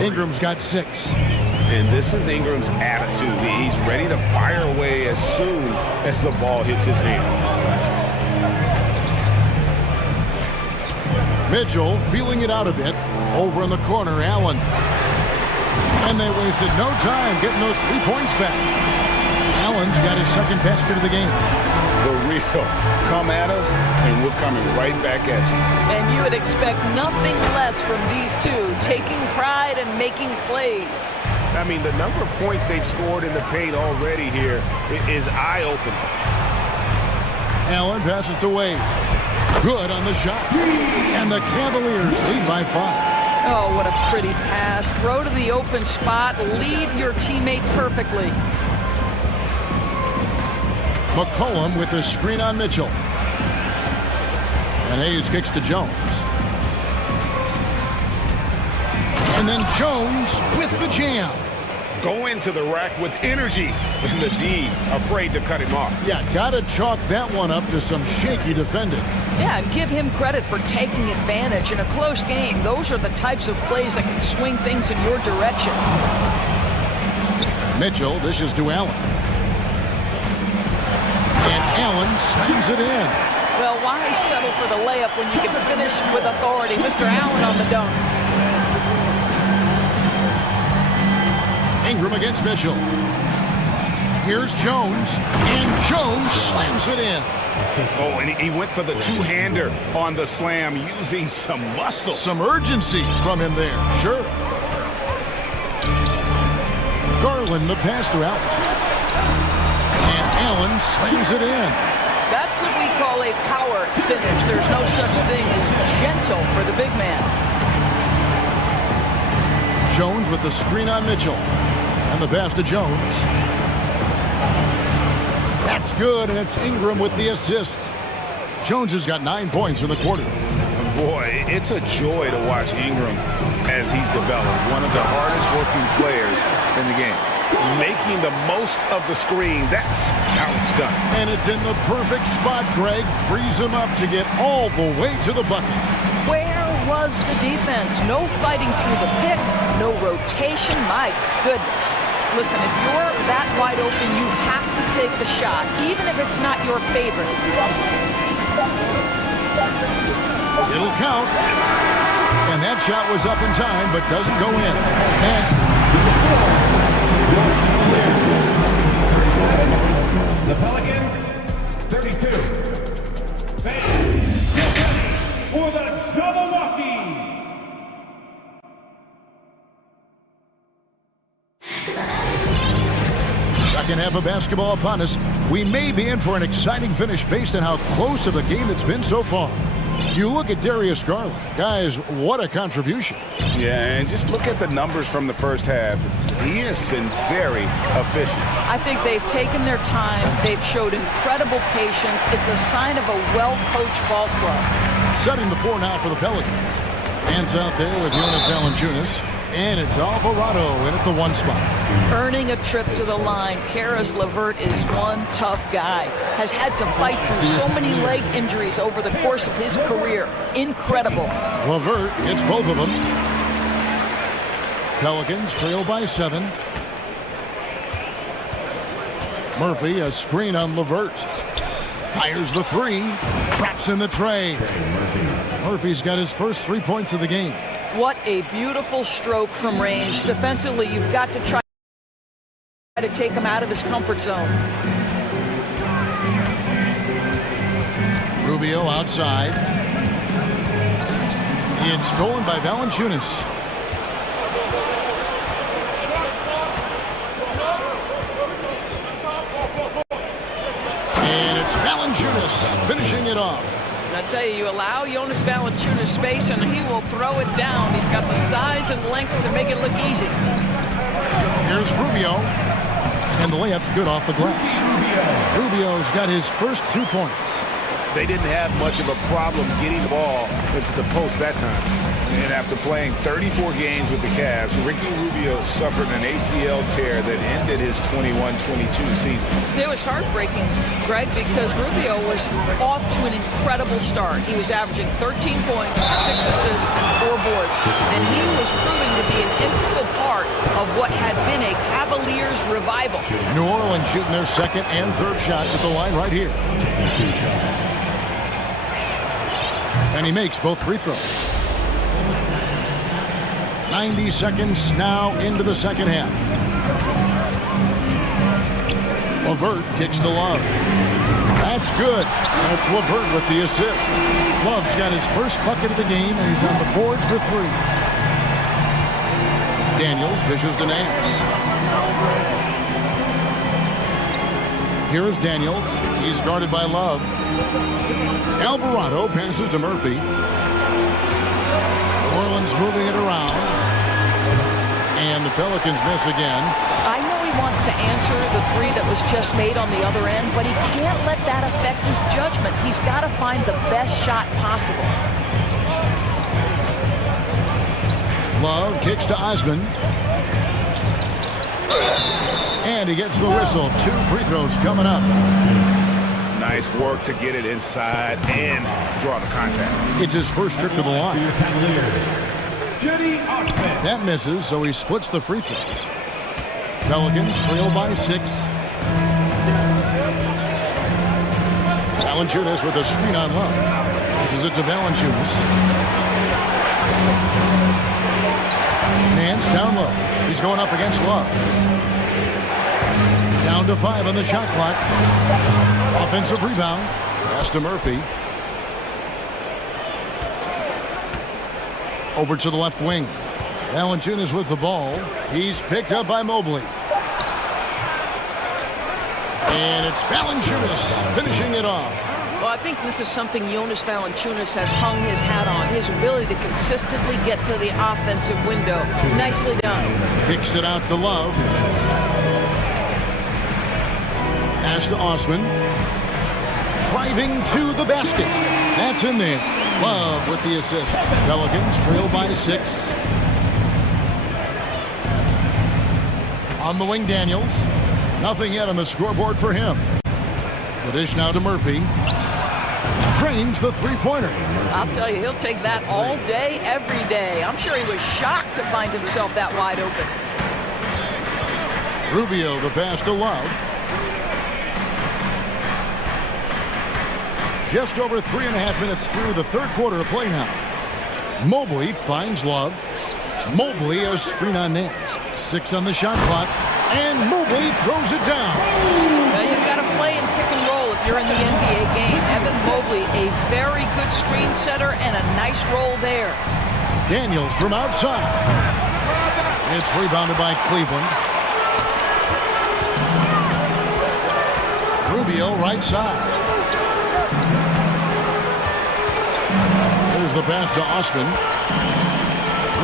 Ingram's got 6. And this is Ingram's attitude. He's ready to fire away as soon as the ball hits his hand. Mitchell feeling it out a bit. Over in the corner, Allen. And they wasted no time getting those 3 points back. Allen's got his second basket of the game. The real come at us, and we're coming right back at you. And you would expect nothing less from these two, taking pride and making plays. I mean, the number of points they've scored in the paint already here is eye-opening. Allen passes to Wade. Good on the shot. And the Cavaliers lead by 5. Oh, what a pretty pass. Throw to the open spot. Lead your teammate perfectly. McCollum with the screen on Mitchell. And Hayes kicks to Jones. And then Jones with the jam. Go into the rack with energy. And the D afraid to cut him off. Yeah, gotta chalk that one up to some shaky defending. Yeah, and give him credit for taking advantage in a close game. Those are the types of plays that can swing things in your direction. Mitchell dishes to Allen. And Allen slams it in. Well, why settle for the layup when you can finish with authority? Mr. Allen on the dunk. Ingram against Mitchell. Here's Jones, and Jones slams it in. Oh, and he went for the two-hander on the slam, using some muscle. Some urgency from him there, sure. Garland the pass to Allen. And Allen slams it in. That's what we call a power finish. There's no such thing as gentle for the big man. Jones with the screen on Mitchell. And the pass to Jones. That's good, and it's Ingram with the assist. Jones has got 9 points in the quarter. Boy, it's a joy to watch Ingram as he's developed. One of the hardest working players in the game. Making the most of the screen, that's how it's done. And it's in the perfect spot, Greg. Frees him up to get all the way to the bucket. Where was the defense? No fighting through the pick, no rotation. My goodness. Listen, if you're that wide open, you have to take the shot, even if it's not your favorite. It'll count. And that shot was up in time, but doesn't go in. And the Pelicans, 32. For the Milwaukee's. Second half of basketball upon us. We may be in for an exciting finish based on how close of a game it's been so far. You look at Darius Garland. Guys, what a contribution. Yeah, and just look at the numbers from the first half. He has been very efficient. I think they've taken their time. They've showed incredible patience. It's a sign of a well-coached ball club. Setting the floor now for the Pelicans. Hands out there with Jonas Valanciunas. And it's Alvarado in at the 1 spot. Earning a trip to the line, Caris LeVert is one tough guy. Has had to fight through so many leg injuries over the course of his career. Incredible. LeVert hits both of them. Pelicans trail by 7. Murphy, a screen on LeVert. Fires the 3. Traps in the tray. Murphy's got his first 3 points of the game. What a beautiful stroke from range. Defensively, you've got to try to take him out of his comfort zone. Rubio outside. It's stolen by Valanciunas. And it's Valanciunas finishing it off. I tell you, you allow Jonas Valanciunas space and he will throw it down. He's got the size and length to make it look easy. Here's Rubio. And the layup's good off the glass. Rubio's got his first 2 points. They didn't have much of a problem getting the ball into the post that time. And after playing 34 games with the Cavs, Ricky Rubio suffered an ACL tear that ended his 21-22 season. It was heartbreaking, Greg, because Rubio was off to an incredible start. He was averaging 13 points, 6 assists, and 4 boards. And he was proving to be an integral part of what had been a Cavaliers revival. New Orleans shooting their second and third shots at the line right here. And he makes both free throws. 90 seconds now into the second half. LeVert kicks to Love. That's good. That's LeVert with the assist. Love's got his first bucket of the game, and he's on the board for 3. Daniels dishes to Nance. Here is Daniels. He's guarded by Love. Alvarado passes to Murphy. New Orleans moving it around. And the Pelicans miss again. I know he wants to answer the three that was just made on the other end, but he can't let that affect his judgment. He's got to find the best shot possible. Love kicks to Osman. And he gets the whistle. 2 free throws coming up. Nice work to get it inside and draw the contact. It's his first trip to the line. That misses, so he splits the free throws. Pelicans trail by 6. Valanciunas with a screen on Love. This is it to Valanciunas. Nance down low. He's going up against Love. Down to 5 on the shot clock. Offensive rebound. Pass to Murphy. Over to the left wing. Valanciunas with the ball. He's picked up by Mobley. And it's Valanciunas finishing it off. Well, I think this is something Jonas Valanciunas has hung his hat on, his ability to consistently get to the offensive window. Nicely done. Kicks it out to Love. Pass to Osman. Driving to the basket. That's in there. Love with the assist. Pelicans trail by 6. On the wing, Daniels. Nothing yet on the scoreboard for him. The dish now to Murphy. Drains the three-pointer. I'll tell you, he'll take that all day, every day. I'm sure he was shocked to find himself that wide open. Rubio, the pass to Love. Just over 3.5 minutes through the third quarter of play now. Mobley finds Love. Mobley a screen on Nance. 6 on the shot clock. And Mobley throws it down. Well, you've got to play and pick and roll if you're in the NBA game. Evan Mobley, a very good screen setter and a nice roll there. Daniels from outside. It's rebounded by Cleveland. Rubio right side. There's the pass to Osman.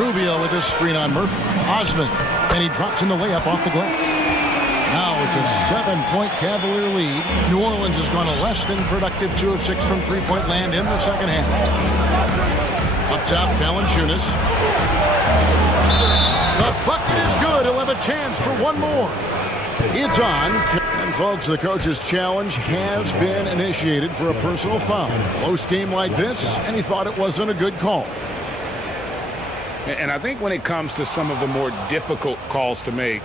Rubio with his screen on Murphy. Osman. And he drops in the layup off the glass. Now it's a 7-point Cavalier lead. New Orleans has gone a less than productive 2 of 6 from three-point land in the second half. Up top, Valanciunas. The bucket is good. He'll have a chance for one more. It's on. And folks, the coach's challenge has been initiated for a personal foul. Close game like this, and he thought it wasn't a good call. And I think when it comes to some of the more difficult calls to make,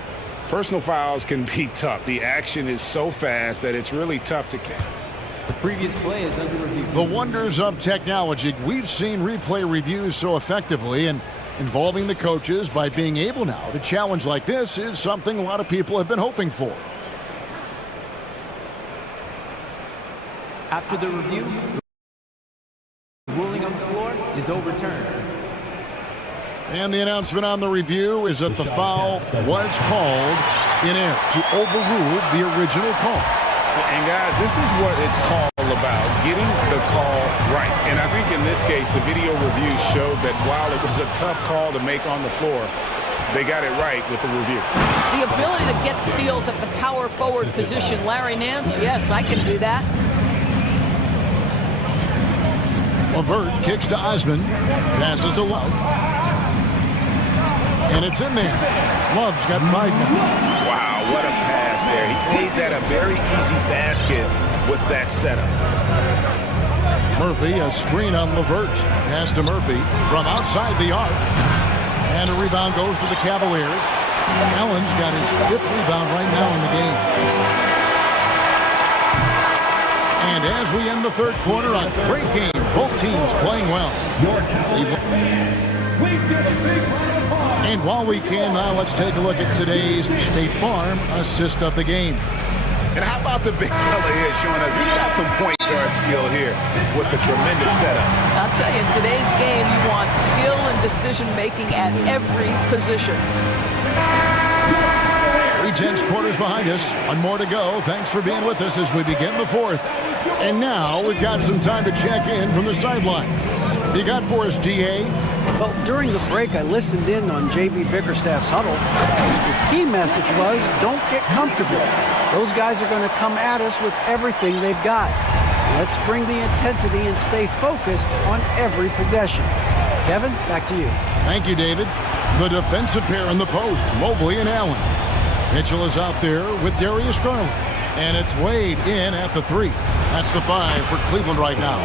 personal fouls can be tough. The action is so fast that it's really tough to catch. The previous play is under review. The wonders of technology. We've seen replay reviews so effectively, and involving the coaches by being able now to challenge like this is something a lot of people have been hoping for. After the review, the ruling on the floor is overturned. And the announcement on the review is that the foul was called in error to overrule the original call. And guys, this is what it's all about, getting the call right. And I think in this case, the video review showed that while it was a tough call to make on the floor, they got it right with the review. The ability to get steals at the power forward position. Larry Nance, yes, I can do that. LeVert kicks to Osman, passes to Love. And it's in there. Love's got 5 now. Wow, what a pass there. He made that a very easy basket with that setup. Murphy, a screen on LeVert. Pass to Murphy from outside the arc. And a rebound goes to the Cavaliers. Allen's got his 5th rebound right now in the game. And as we end the third quarter, a great game. Both teams playing well. And while we can now, let's take a look at today's State Farm assist of the game. And how about the big fella here showing us he's got got some point guard skill here with the tremendous setup. I'll tell you, in today's game, you want skill and decision-making at every position. 3/10 quarters behind us. One more to go. Thanks for being with us as we begin the fourth. And now we've got some time to check in from the sidelines. What you got for us, DA? Well, during the break, I listened in on J.B. Bickerstaff's huddle. His key message was, don't get comfortable. Those guys are going to come at us with everything they've got. Let's bring the intensity and stay focused on every possession. Kevin, back to you. Thank you, David. The defensive pair in the post, Mobley and Allen. Mitchell is out there with Darius Garland. And it's Wade in at the 3. That's the 5 for Cleveland right now.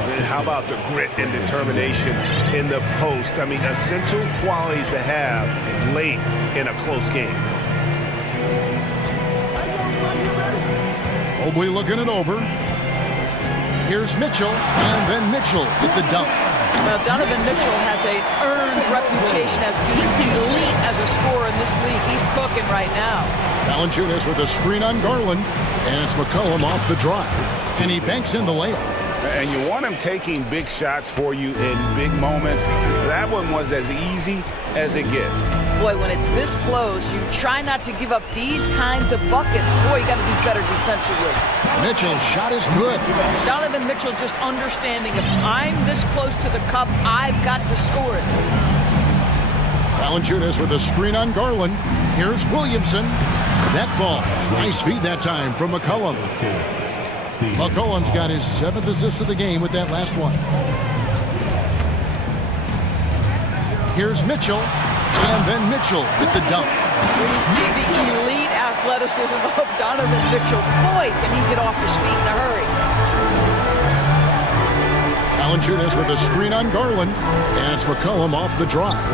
And how about the grit and determination in the post? I mean, essential qualities to have late in a close game. Mobley looking it over. Here's Mitchell, and then Mitchell with the dunk. Well, Donovan Mitchell has an earned reputation as being elite as a scorer in this league. He's cooking right now. Valanciunas with a screen on Garland, and it's McCollum off the drive, and he banks in the layup. And you want him taking big shots for you in big moments. That one was as easy as it gets. Boy, when it's this close, you try not to give up these kinds of buckets. Boy, you got to do better defensively. Mitchell's shot is good. Donovan Mitchell just understanding if I'm this close to the cup, I've got to score it. Valanciunas with a screen on Garland. Here's Williamson. That falls. Nice feed that time from McCollum. McCollum's got his 7th assist of the game with that last one. Here's Mitchell, and then Mitchell with the dunk. We see the elite athleticism of Donovan Mitchell. Boy, can he get off his feet in a hurry. Valanciunas with a screen on Garland, and it's McCollum off the drive.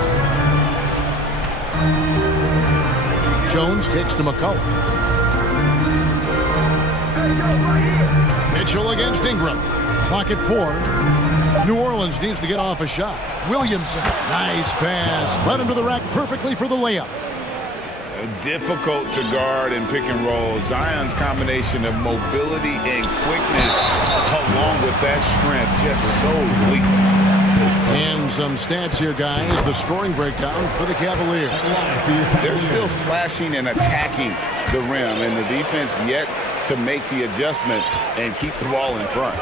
Jones kicks to McCollum. Mitchell against Ingram. Clock at 4. New Orleans needs to get off a shot. Williamson, nice pass. Led him to the rack perfectly for the layup. Difficult to guard and pick and roll. Zion's combination of mobility and quickness along with that strength just so lethal. And some stats here, guys. The scoring breakdown for the Cavaliers. They're still slashing and attacking the rim, and the defense yet to make the adjustment and keep the ball in front.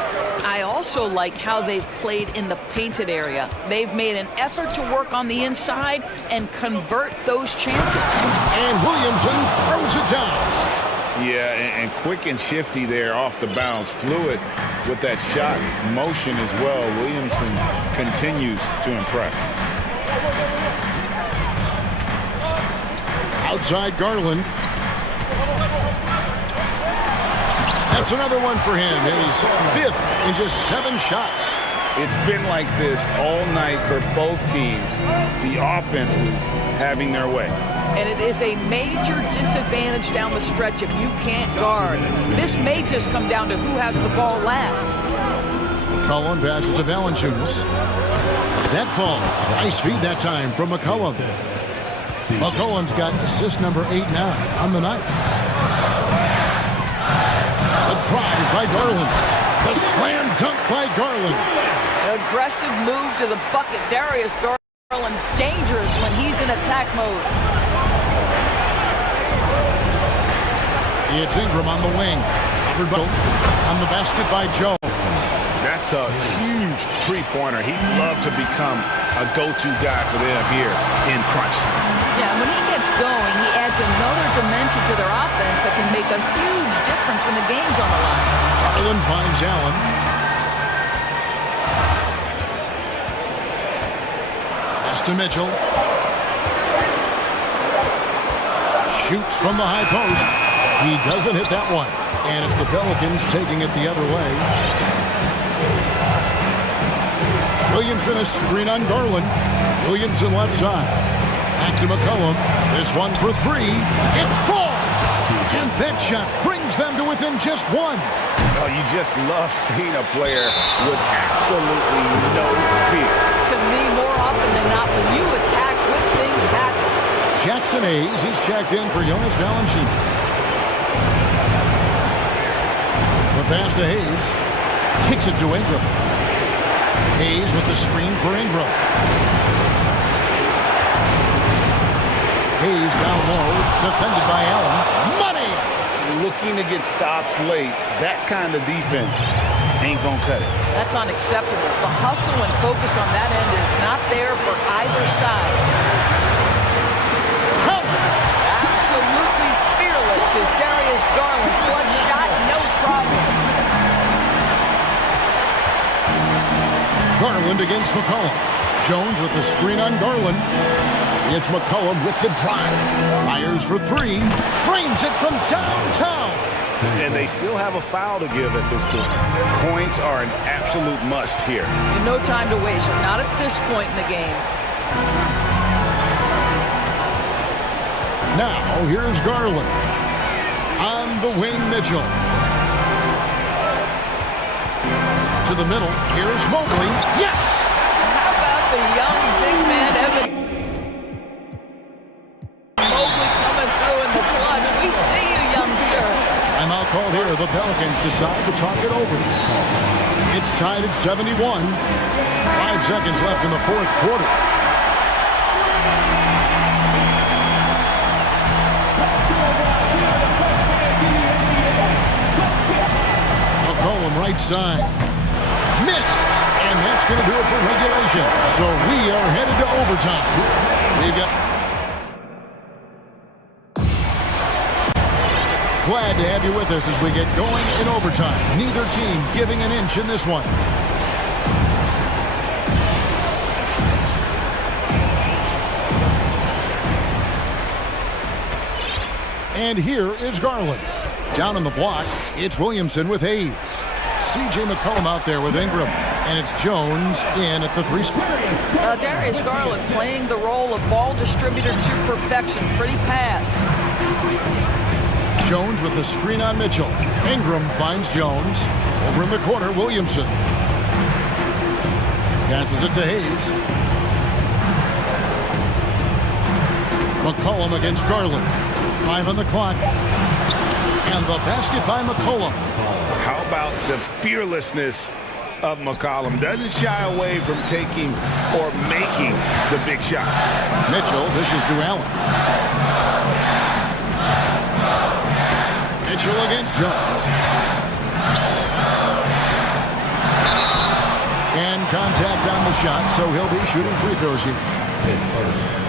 I also like how they've played in the painted area. They've made an effort to work on the inside and convert those chances. And Williamson throws it down. Yeah, and quick and shifty there off the bounce. Fluid with that shot motion as well. Williamson continues to impress. Outside Garland. That's another one for him. His 5th in just 7 shots. It's been like this all night for both teams. The offenses having their way. And it is a major disadvantage down the stretch if you can't guard. This may just come down to who has the ball last. McCollum passes to Valanciunas. That falls. Nice feed that time from McCollum. McCollum's got assist number 8 now on the night. A drive by Garland. The slam dunk by Garland. Aggressive move to the bucket. Darius Garland dangerous when he's in attack mode. It's Ingram on the wing. Covered by on the basket by Jones. That's a huge three-pointer. He'd love to become a go-to guy for them here in crunch time. Yeah, when he gets going, he adds another dimension to their offense that can make a huge difference when the game's on the line. Garland finds Allen. Pass to Mitchell. Shoots from the high post. He doesn't hit that one. And it's the Pelicans taking it the other way. Williamson a screen on Garland. Williamson left side. Back to McCollum. This one for 3. It falls! And that shot brings them to within just 1. Oh, you just love seeing a player with absolutely no fear. To me, more often than not, when you attack when things happen. Jackson Hayes, he's checked in for Jonas Valanciunas. The pass to Hayes. Kicks it to Ingram. Hayes with the screen for Ingram. Hayes down low, defended by Allen. Money! Looking to get stops late. That kind of defense ain't gonna cut it. That's unacceptable. The hustle and focus on that end is not there for either side. Absolutely fearless is Darius Garland. Clutch shot, no problem. Garland against McCollum. Jones with the screen on Garland. It's McCollum with the drive. Fires for three. Frames it from downtown. And they still have a foul to give at this point. Points are an absolute must here. And no time to waste. Not at this point in the game. Now, here's Garland. On the wing, Mitchell. To the middle. Here's Mobley. Yes! How about the young big man, Evan Mobley coming through in the clutch? We see you, young sir. Timeout called here. The Pelicans decide to talk it over. It's tied at 71. 5 seconds left in the fourth quarter. McCollum right side. Missed. And that's going to do it for regulation. So we are headed to overtime. We've got... Glad to have you with us as we get going in overtime. Neither team giving an inch in this one. And here is Garland. Down on the block, it's Williamson with Hayes. C.J. McCollum out there with Ingram. And it's Jones in at the three spot. Darius Garland playing the role of ball distributor to perfection. Pretty pass. Jones with the screen on Mitchell. Ingram finds Jones. Over in the corner, Williamson. Passes it to Hayes. McCollum against Garland. 5 on the clock. And the basket by McCollum. How about the fearlessness of McCollum? Doesn't shy away from taking or making the big shots. Mitchell dishes to Allen. Mitchell against Jones. And contact on the shot, so he'll be shooting free throws here.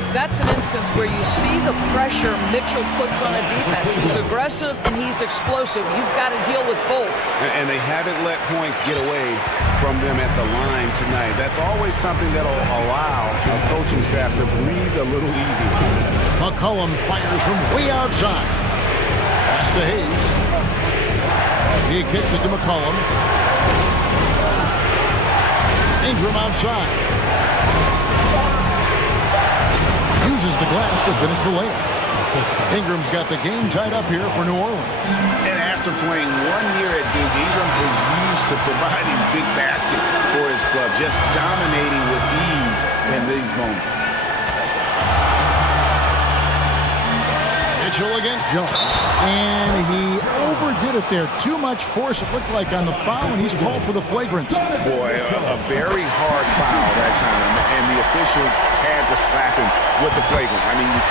That's an instance where you see the pressure Mitchell puts on a defense. He's aggressive and he's explosive. You've got to deal with both. And they haven't let points get away from them at the line tonight. That's always something that'll allow a coaching staff to breathe a little easier. McCollum fires from way outside. Pass to Hayes. He kicks it to McCollum. Ingram outside. Uses the glass to finish the layup. Ingram's got the game tied up here for New Orleans. And after playing 1 year at Duke, Ingram is used to providing big baskets for his club, just dominating with ease in these moments. Mitchell against Jones. And he overdid it there. Too much force, it looked like, on the foul, and he's called for the flagrant. Boy, a very hard foul that time, and the officials had to slap him with the flagrant. I mean, you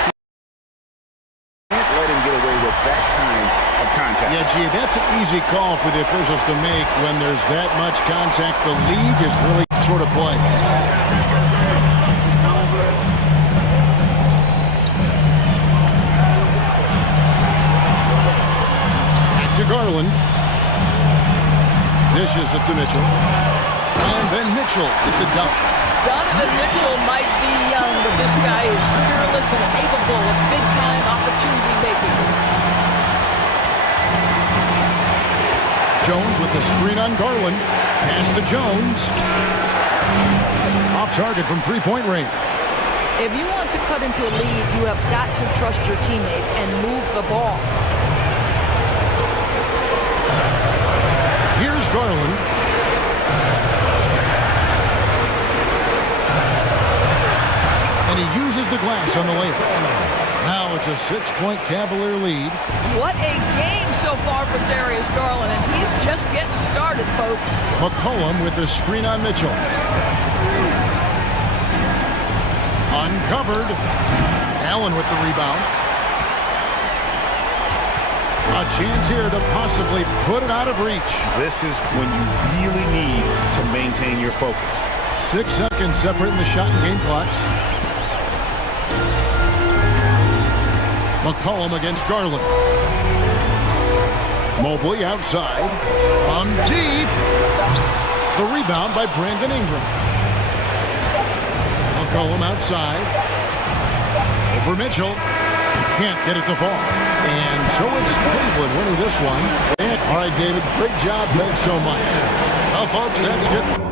can't let him get away with that kind of contact. Yeah, gee, that's an easy call for the officials to make when there's that much contact. The league is really short of play. To Garland. Dishes it to Mitchell. And then Mitchell at the dunk. Donovan Mitchell might be young, but this guy is fearless and capable of big-time opportunity making. Jones with the screen on Garland. Pass to Jones. Off target from three-point range. If you want to cut into a lead, you have got to trust your teammates and move the ball. Here's Garland. And he uses the glass on the layup. Now it's a 6-point Cavalier lead. What a game so far for Darius Garland, and he's just getting started, folks. McCollum with the screen on Mitchell. Uncovered. Allen with the rebound. A chance here to possibly put it out of reach. This is when you really need to maintain your focus. 6 seconds separating the shot and game clocks. McCollum against Garland. Mobley outside. On deep. The rebound by Brandon Ingram. McCollum outside. Over Mitchell. Can't get it to fall. And so it's Cleveland winning this one. And, all right, David, great job. Thanks so much. Well, folks, that's good.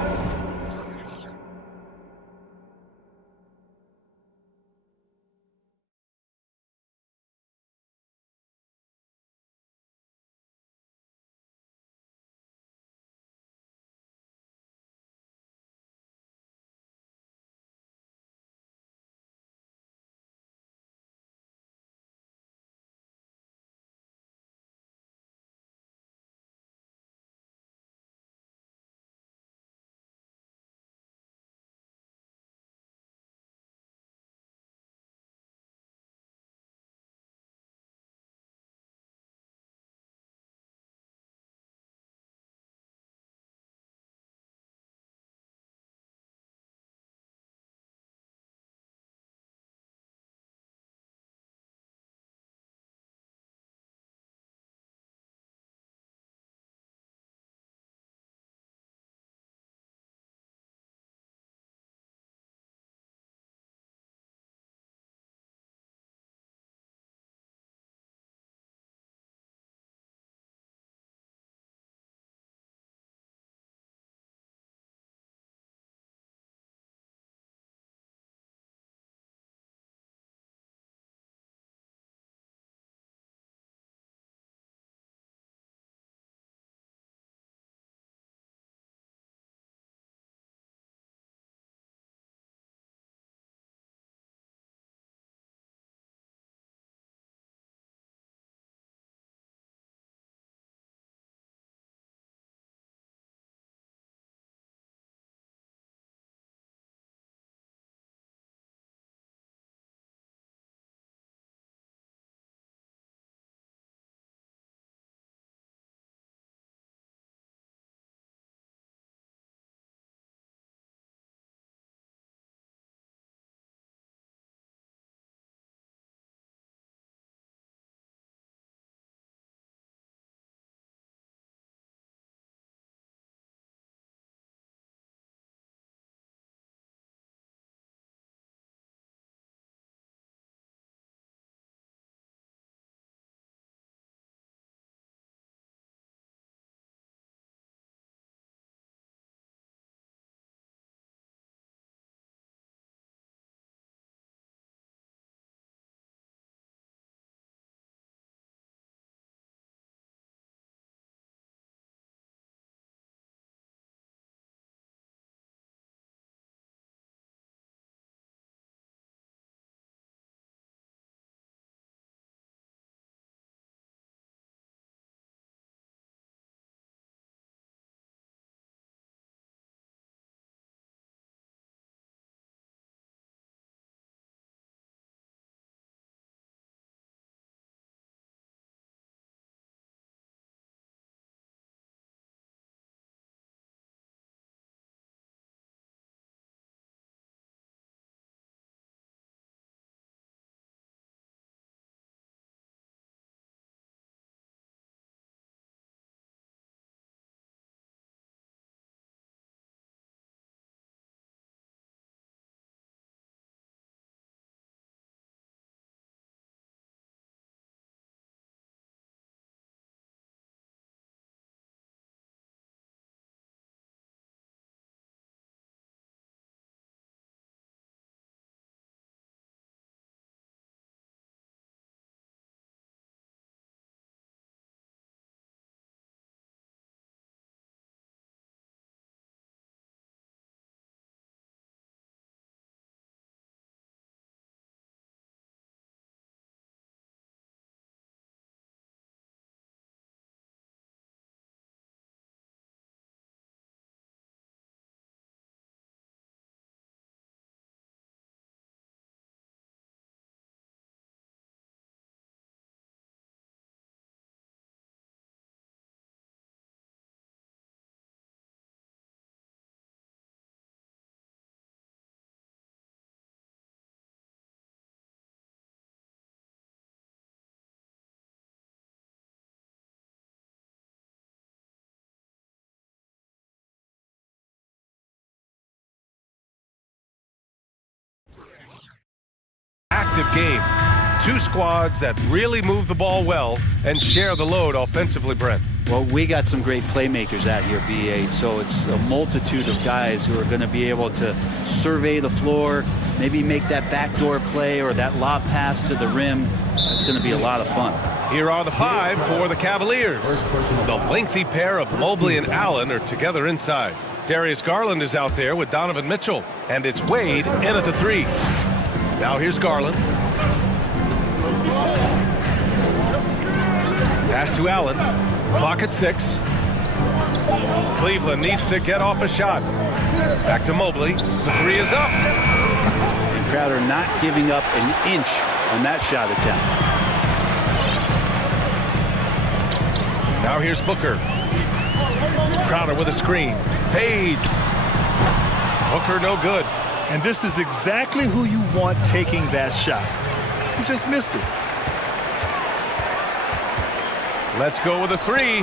active game. Two squads that really move the ball well and share the load offensively, Brent. Well, we got some great playmakers out here, BA, so it's a multitude of guys who are going to be able to survey the floor, maybe make that backdoor play or that lob pass to the rim. It's going to be a lot of fun. Here are the five for the Cavaliers. The lengthy pair of Mobley and Allen are together inside. Darius Garland is out there with Donovan Mitchell, and it's Wade in at the three. Now here's Garland. Pass to Allen. Clock at 6. Cleveland needs to get off a shot. Back to Mobley. The three is up. And Crowder not giving up an inch on that shot attempt. Now here's Booker. Crowder with a screen. Fades. Booker no good. And this is exactly who you want taking that shot. You just missed it. Let's go with a three.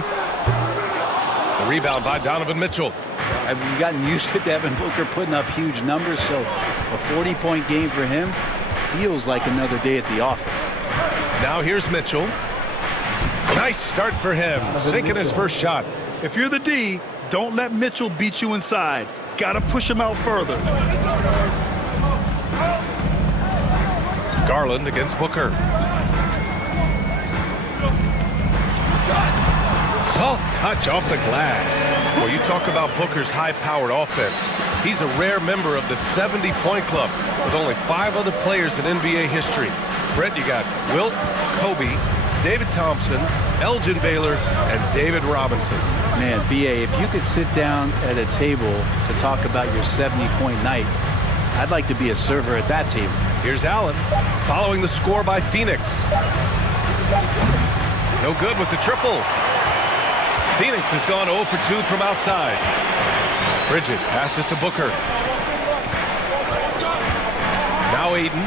The rebound by Donovan Mitchell. Have you gotten used to Devin Booker putting up huge numbers? So a 40-point game for him feels like another day at the office. Now here's Mitchell. Nice start for him, sinking his first shot. If you're the D, don't let Mitchell beat you inside. Got to push him out further. Garland against Booker. Soft touch off the glass. Well, you talk about Booker's high-powered offense. He's a rare member of the 70-point club with only 5 other players in NBA history. Brett, you got Wilt, Kobe, David Thompson, Elgin Baylor, and David Robinson. Man, BA, if you could sit down at a table to talk about your 70-point night, I'd like to be a server at that table. Here's Allen, following the score by Phoenix. No good with the triple. Phoenix has gone 0 for 2 from outside. Bridges passes to Booker. Now Ayton.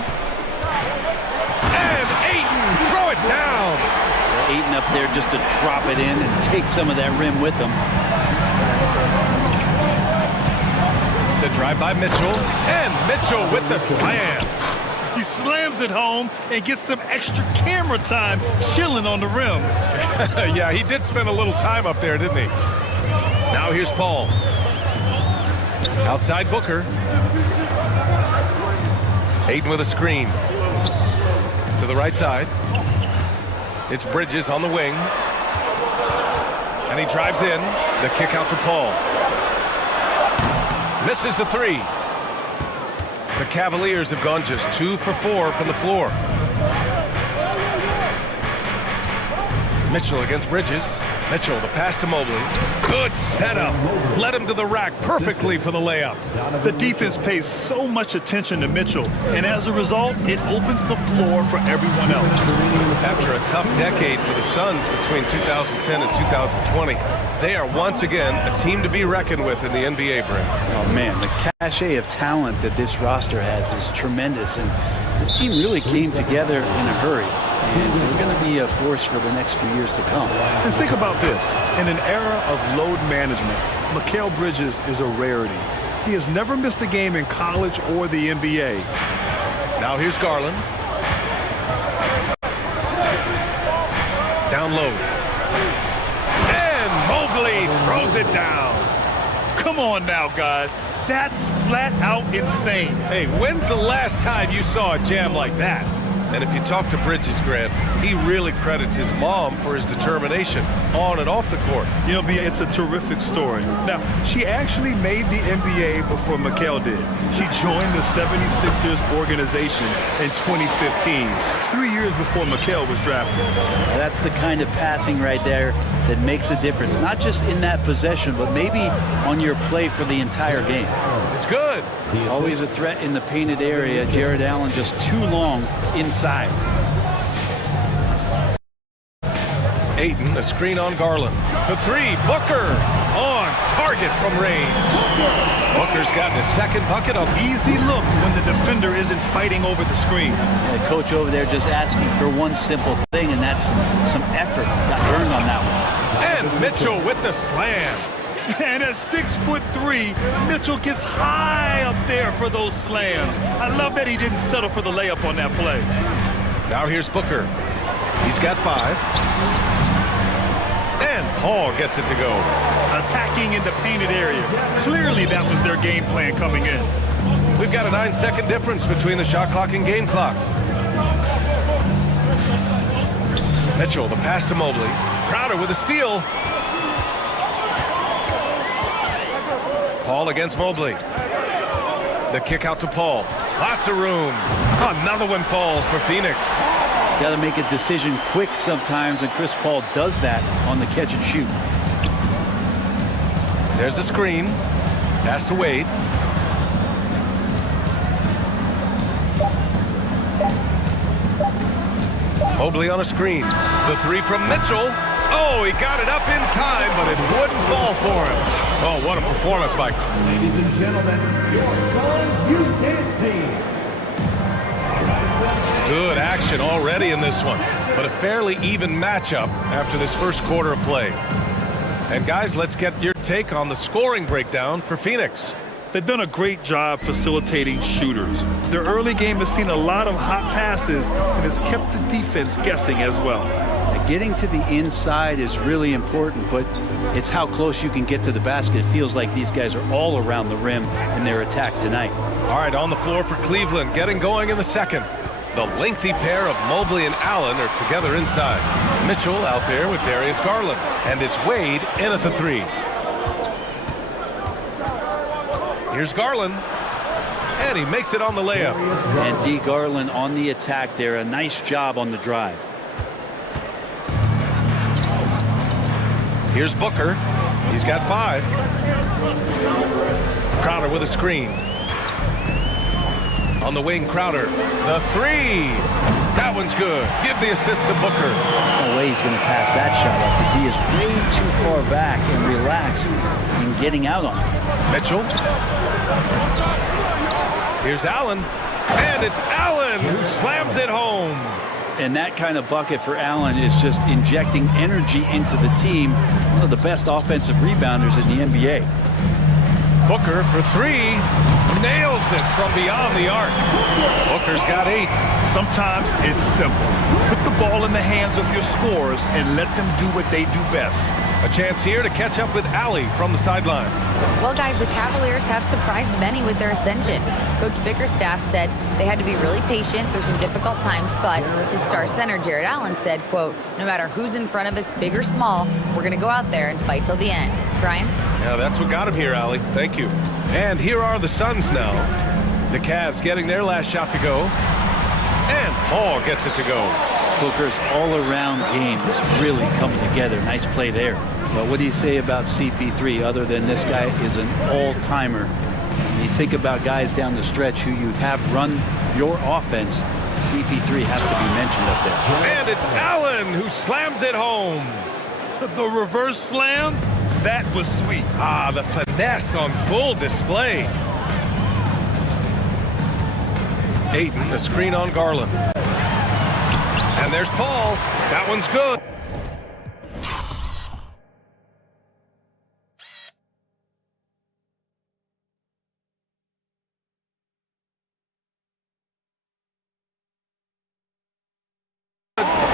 And Ayton, throw it down. Ayton up there just to drop it in and take some of that rim with them. The drive by Mitchell, and Mitchell with the slam. He slams it home and gets some extra camera time chilling on the rim. Yeah, he did spend a little time up there, didn't he? Now here's Paul. Outside Booker. Ayton with a screen. To the right side. It's Bridges on the wing. And he drives in. The kick out to Paul. Misses the three. The Cavaliers have gone just 2 for 4 from the floor. Mitchell against Bridges. Mitchell, the pass to Mobley. Good setup. Led him to the rack perfectly for the layup. The defense pays so much attention to Mitchell, and as a result, it opens the floor for everyone else. After a tough decade for the Suns between 2010 and 2020, they are once again a team to be reckoned with in the NBA, Brent. Oh, man, the cachet of talent that this roster has is tremendous, and this team really came together in a hurry. And they're going to be a force for the next few years to come. And think about this. In an era of load management, Mikal Bridges is a rarity. He has never missed a game in college or the NBA. Now here's Garland. Down low. And Mobley throws it down. Come on now, guys. That's flat out insane. Hey, when's the last time you saw a jam like that? And if you talk to Bridges, Grant, he really credits his mom for his determination on and off the court. You know, Bia, it's a terrific story. Now, she actually made the NBA before Mikal did. She joined the 76ers organization in 2015, 3 years before Mikal was drafted. That's the kind of passing right there that makes a difference, not just in that possession, but maybe on your play for the entire game. It's good. Always a threat in the painted area. Jared Allen just too long inside. Ayton, a screen on Garland. For three, Booker on target from range. Booker's gotten his second bucket on easy look when the defender isn't fighting over the screen. And the coach over there just asking for one simple thing, and that's some effort got earned on that one. And Mitchell with the slam. And at 6'3", Mitchell gets high up there for those slams. I love that he didn't settle for the layup on that play. Now here's Booker. He's got 5. And Paul gets it to go. Attacking in the painted area. Clearly that was their game plan coming in. We've got a 9-second difference between the shot clock and game clock. Mitchell, the pass to Mobley. Crowder with a steal. Paul against Mobley. The kick out to Paul. Lots of room. Another one falls for Phoenix. Got to make a decision quick sometimes, and Chris Paul does that on the catch and shoot. There's a screen. Pass to Wade. Mobley on a screen. The 3 from Mitchell. Oh, he got it up in time, but it wouldn't fall for him. Oh, what a performance by... Ladies and gentlemen, your Suns Youth Dance Team. Good action already in this one, but a fairly even matchup after this first quarter of play. And guys, let's get your take on the scoring breakdown for Phoenix. They've done a great job facilitating shooters. Their early game has seen a lot of hot passes and has kept the defense guessing as well. Getting to the inside is really important, but it's how close you can get to the basket. It feels like these guys are all around the rim in their attack tonight. All right, on the floor for Cleveland, getting going in the second. The lengthy pair of Mobley and Allen are together inside. Mitchell out there with Darius Garland, and it's Wade in at the 3. Here's Garland, and he makes it on the layup. And D. Garland on the attack there. A nice job on the drive. Here's Booker. He's got 5. Crowder with a screen. On the wing, Crowder. The 3. That one's good. Give the assist to Booker. No way he's going to pass that shot up. The D is way too far back and relaxed in getting out on it. Mitchell. Here's Allen. And it's Allen who slams it home. And that kind of bucket for Allen is just injecting energy into the team. One of the best offensive rebounders in the NBA. Booker for 3. Nails it from beyond the arc. Booker's got 8. Sometimes it's simple. Put the ball in the hands of your scorers and let them do what they do best. A chance here to catch up with Allie from the sideline. Well, guys, the Cavaliers have surprised many with their ascension. Coach Bickerstaff said they had to be really patient through some difficult times, but his star center, Jared Allen, said, quote, no matter who's in front of us, big or small, we're going to go out there and fight till the end. Brian? Yeah, that's what got him here, Allie. Thank you. And here are the Suns now. The Cavs getting their last shot to go. And Paul gets it to go. Booker's all-around game is really coming together. Nice play there. But what do you say about CP3 other than this guy is an all-timer? When you think about guys down the stretch who you have run your offense, CP3 has to be mentioned up there. And it's Allen who slams it home. The reverse slam, that was sweet. Ah, the finesse on full display. Ayton, the screen on Garland. And there's Paul. That one's good.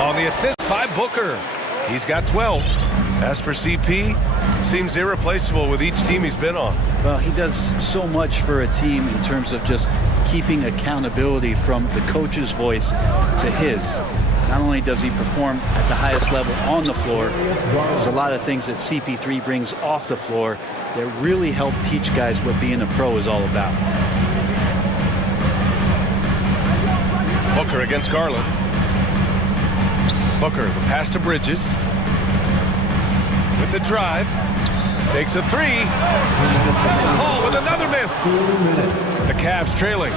On the assist by Booker. He's got 12. As for CP, seems irreplaceable with each team he's been on. Well, he does so much for a team in terms of just keeping accountability from the coach's voice to his. Not only does he perform at the highest level on the floor, there's a lot of things that CP3 brings off the floor that really help teach guys what being a pro is all about. Booker against Garland. Booker, the pass to Bridges. With the drive. Takes a 3. Paul with another miss. The Cavs trailing.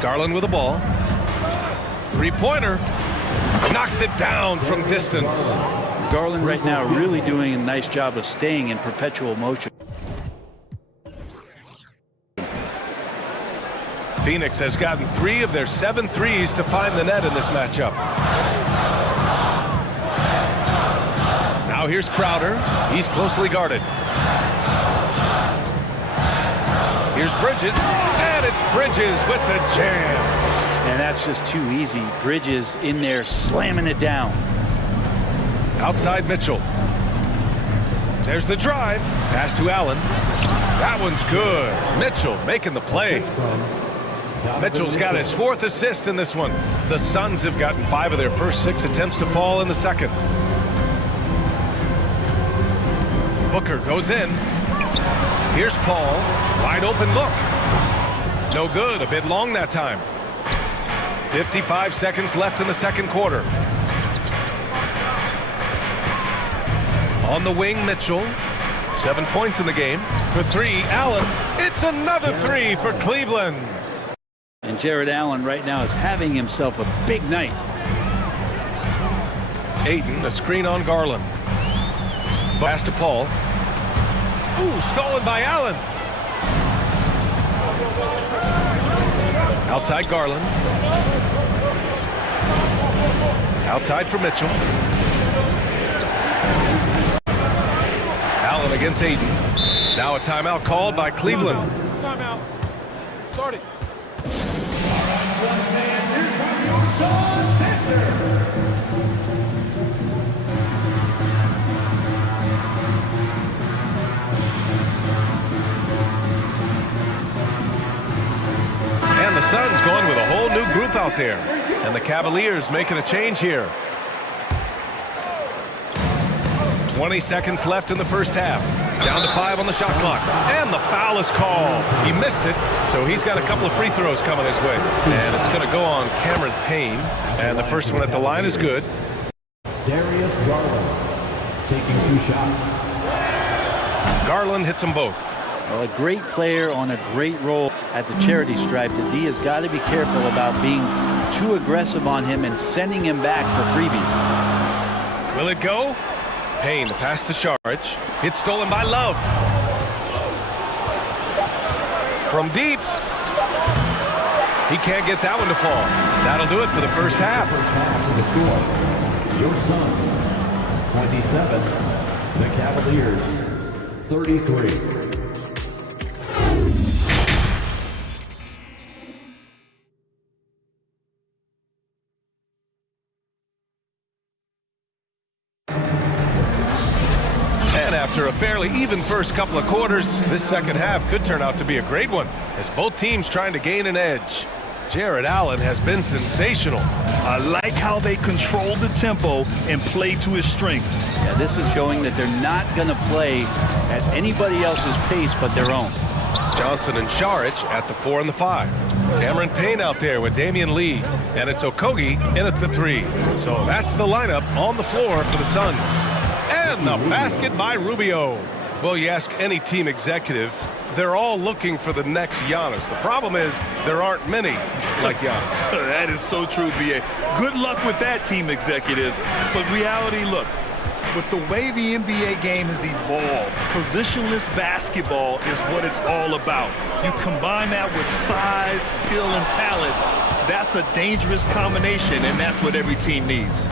Garland with the ball. 3-pointer. Knocks it down from distance. Garland right now really doing a nice job of staying in perpetual motion. Phoenix has gotten 3 of their 7 threes to find the net in this matchup. Now here's Crowder. He's closely guarded. Here's Bridges, and it's Bridges with the jam. And that's just too easy. Bridges in there slamming it down. Outside Mitchell. There's the drive. Pass to Allen. That one's good. Mitchell making the play. Mitchell's got his 4th assist in this one. The Suns have gotten 5 of their first 6 attempts to fall in the second. Booker goes in. Here's Paul. Wide open look. No good. A bit long that time. 55 seconds left in the second quarter. On the wing, Mitchell. 7 points in the game. For 3, Allen. It's another 3 for Cleveland. And Jared Allen right now is having himself a big night. Ayton, a screen on Garland. Pass to Paul. Ooh, stolen by Allen. Outside Garland. Outside for Mitchell. Allen against Ayton. Now a timeout called by Cleveland. Timeout. Start it. And the Suns going with a whole new group out there. And the Cavaliers making a change here. 20 seconds left in the first half. Down to 5 on the shot clock. And the foul is called. He missed it, so he's got a couple of free throws coming his way. And it's going to go on Cameron Payne. And the first one at the line is good. Darius Garland taking 2 shots. Garland hits them both. Well, a great player on a great role at the charity stripe. The D has got to be careful about being too aggressive on him and sending him back for freebies. Will it go? Payne, the pass to Charge. It's stolen by Love. From deep. He can't get that one to fall. That'll do it for the first half. The score, your Suns, 27. The Cavaliers, 33. After a fairly even first couple of quarters, this second half could turn out to be a great one as both teams trying to gain an edge. Jared Allen has been sensational. I like how they control the tempo and play to his strengths. Yeah, this is showing that they're not going to play at anybody else's pace but their own. Johnson and Saric at the 4 and the 5. Cameron Payne out there with Damian Lee. And it's Okogie in at the 3. So that's the lineup on the floor for the Suns. And the basket by Rubio. Well, you ask any team executive, they're all looking for the next Giannis. The problem is there aren't many like Giannis. That is so true, B.A. Good luck with that, team executives. But reality, look, with the way the NBA game has evolved, positionless basketball is what it's all about. You combine that with size, skill, and talent, that's a dangerous combination, and that's what every team needs.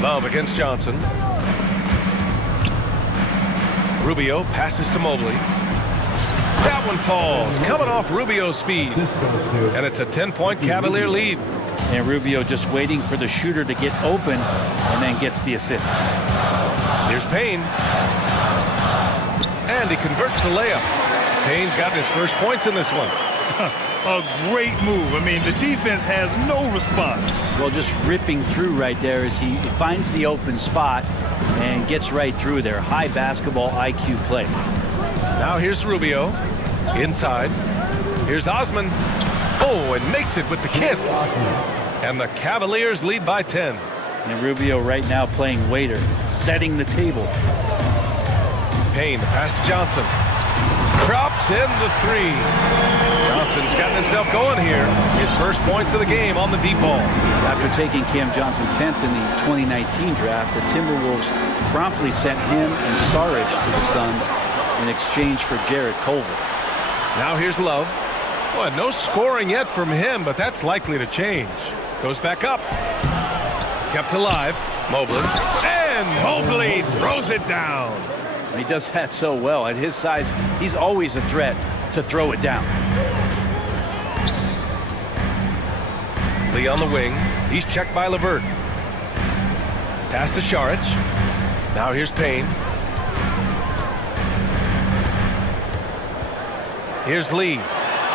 Love against Johnson. Rubio passes to Mobley. That one falls, coming off Rubio's feed. And it's a 10-point Cavalier lead. And Rubio just waiting for the shooter to get open and then gets the assist. Here's Payne. And he converts the layup. Payne's gotten his first points in this one. A great move. I mean, the defense has no response. Well, just ripping through right there as he finds the open spot and gets right through there. High basketball IQ play. Now here's Rubio. Inside. Here's Osman. Oh, and makes it with the kiss. And the Cavaliers lead by 10. And Rubio right now playing waiter, setting the table. Payne, the pass to Johnson. Drops in the 3. Johnson's gotten himself going here. His first points of the game on the deep ball. After taking Cam Johnson 10th in the 2019 draft, the Timberwolves promptly sent him and Saric to the Suns in exchange for Jarrett Culver. Now here's Love. Well, no scoring yet from him, but that's likely to change. Goes back up. Kept alive. Mobley. And Mobley throws it down. He does that so well. At his size, he's always a threat to throw it down. Lee on the wing. He's checked by Levert. Pass to Saric. Now here's Payne. Here's Lee.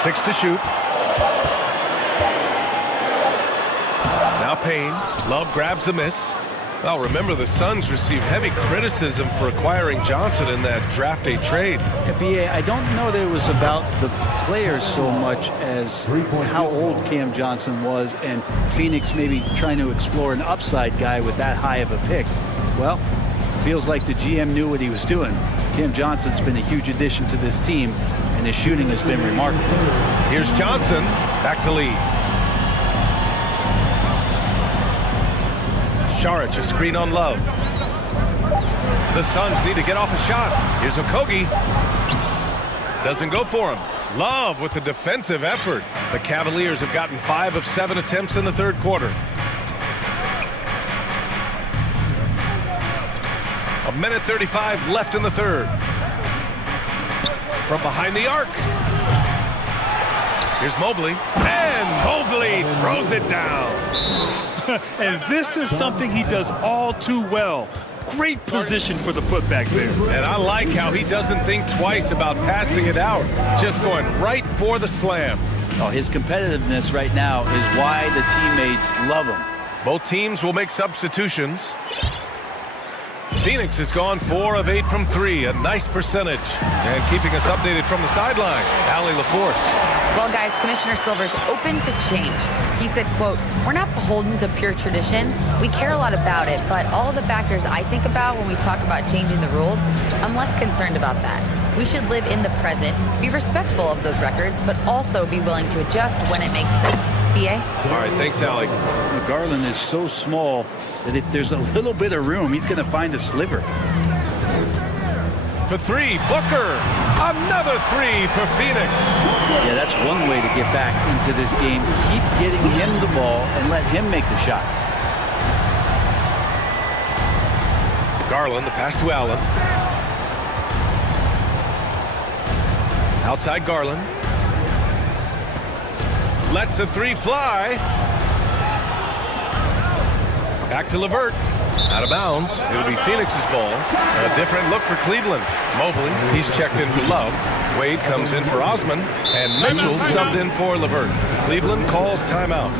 6 to shoot. Now Payne. Love grabs the miss. Well, remember, the Suns received heavy criticism for acquiring Johnson in that draft day trade. Yeah, B.A., I don't know that it was about the players so much as how old Cam Johnson was and Phoenix maybe trying to explore an upside guy with that high of a pick. Well, feels like the GM knew what he was doing. Cam Johnson's been a huge addition to this team, and his shooting has been remarkable. Here's Johnson. Back to Lee. Saric, a screen on Love. The Suns need to get off a shot. Here's Okogie. Doesn't go for him. Love with the defensive effort. The Cavaliers have gotten 5 of 7 attempts in the third quarter. A minute 35 left in the third. From behind the arc. Here's Mobley. And Mobley throws it down. And this is something he does all too well. Great position for the putback there. And I like how he doesn't think twice about passing it out. Just going right for the slam. Oh, his competitiveness right now is why the teammates love him. Both teams will make substitutions. Phoenix has gone 4 of 8 from 3, a nice percentage. And keeping us updated from the sideline, Allie LaForce. Well, guys, Commissioner Silver's open to change. He said, quote, "We're not beholden to pure tradition. We care a lot about it, but all the factors I think about when we talk about changing the rules, I'm less concerned about that. We should live in the present, be respectful of those records, but also be willing to adjust when it makes sense." B.A.? All right, thanks, Allie. Garland is so small that if there's a little bit of room, he's going to find a sliver. For 3, Booker. Another 3 for Phoenix. Yeah, that's one way to get back into this game. Keep getting him the ball and let him make the shots. Garland, the pass to Allen. Outside Garland. Lets the 3 fly. Back to Levert. Out of bounds. It'll be Phoenix's ball. A different look for Cleveland. Mobley, he's checked in for Love. Wade comes in for Osman. And Mitchell subbed in for Levert. Cleveland calls timeout.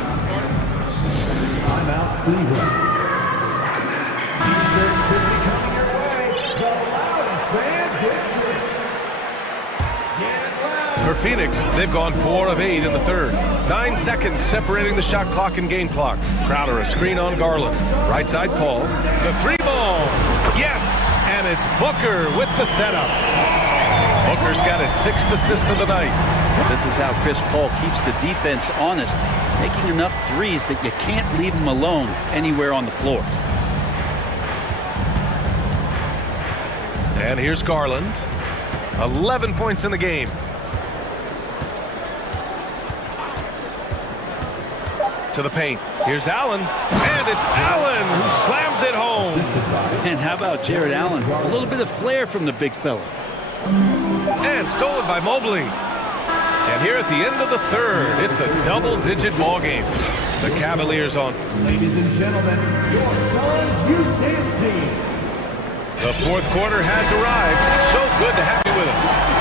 Timeout, Cleveland. Defense is coming your way. The loudest fan gets it. Get it loud. For Phoenix, they've gone 4 of 8 in the third. 9 seconds separating the shot clock and game clock. Crowder, a screen on Garland. Right side, Paul. The 3 ball. Yes, and it's Booker with the setup. Booker's got his 6th assist of the night. This is how Chris Paul keeps the defense honest, making enough threes that you can't leave him alone anywhere on the floor. And here's Garland. 11 points in the game. To the paint. Here's Allen. And it's Allen who slams it home. And how about Jared Allen? A little bit of flair from the big fella. And stolen by Mobley. And here at the end of the third, it's a double-digit ball game. The Cavaliers on. Ladies and gentlemen, your Suns Youth Dance Team. The fourth quarter has arrived. So good to have you with us.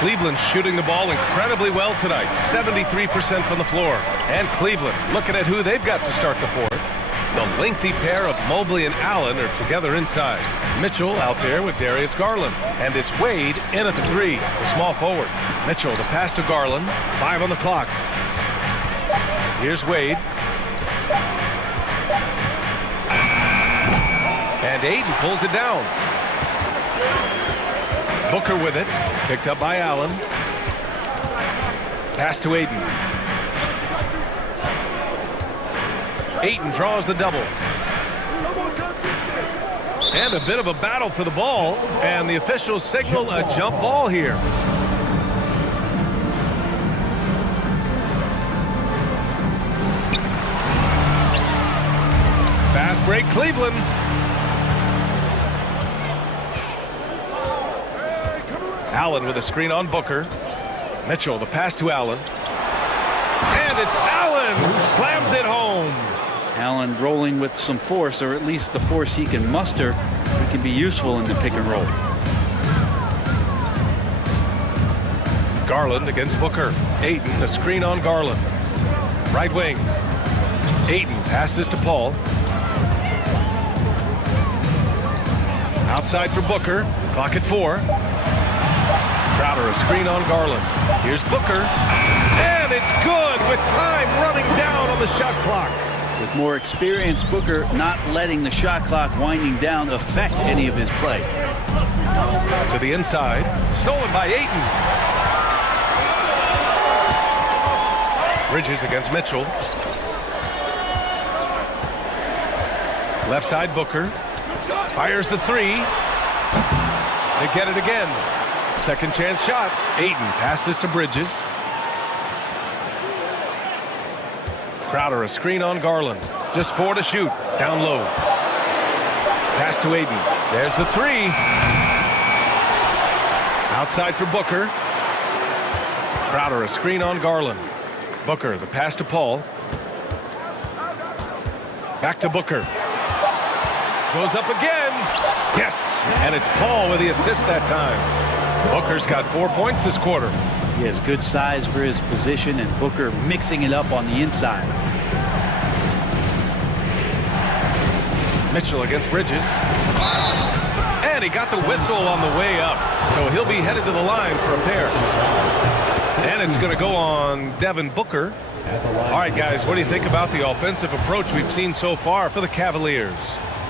Cleveland shooting the ball incredibly well tonight. 73% from the floor. And Cleveland looking at who they've got to start the fourth. The lengthy pair of Mobley and Allen are together inside. Mitchell out there with Darius Garland. And it's Wade in at the 3, the small forward. Mitchell, the pass to Garland. 5 on the clock. Here's Wade. And Aiden pulls it down. Booker with it. Picked up by Allen. Pass to Aiden. Ayton draws the double. And a bit of a battle for the ball. And the officials signal a jump ball here. break Cleveland. Allen with a screen on Booker. Mitchell, the pass to Allen. And it's Allen who slams it home. Allen rolling with some force, or at least the force he can muster, it can be useful in the pick and roll. Garland against Booker. Ayton, a screen on Garland. Right wing. Ayton passes to Paul. Outside for Booker. Clock at 4. Crowder, a screen on Garland. Here's Booker. And it's good with time running down on the shot clock. With more experience, Booker not letting the shot clock winding down affect any of his play. To the inside. Stolen by Ayton. Bridges against Mitchell. Left side Booker. Fires the 3. They get it again. Second chance shot. Ayton passes to Bridges. Crowder, a screen on Garland. Just 4 to shoot. Down low. Pass to Ayton. There's the 3. Outside for Booker. Crowder, a screen on Garland. Booker, the pass to Paul. Back to Booker. Goes up again. Yes, and it's Paul with the assist that time. Booker's got 4 points this quarter. He has good size for his position, and Booker mixing it up on the inside. Mitchell against Bridges. And he got the whistle on the way up, so he'll be headed to the line for a pair. And it's going to go on Devin Booker. All right, guys, what do you think about the offensive approach we've seen so far for the Cavaliers?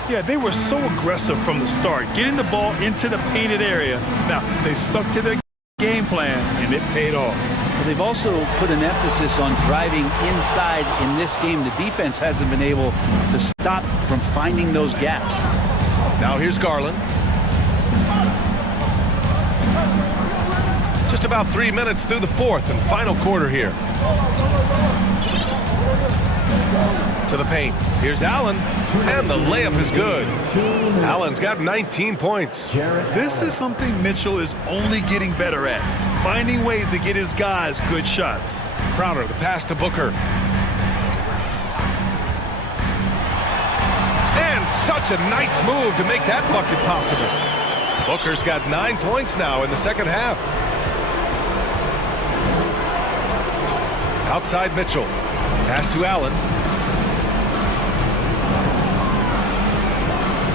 Yeah, they were so aggressive from the start, getting the ball into the painted area. Now, they stuck to their game plan, and it paid off. But they've also put an emphasis on driving inside in this game. The defense hasn't been able to stop from finding those gaps. Now here's Garland. Just about 3 minutes through the fourth and final quarter here. To the paint. Here's Allen, and the layup is good. Allen's got 19 points. This is something Mitchell is only getting better at, finding ways to get his guys good shots. Crowder, the pass to Booker. And such a nice move to make that bucket possible. Booker's got 9 points now in the second half. Outside Mitchell. Pass to Allen.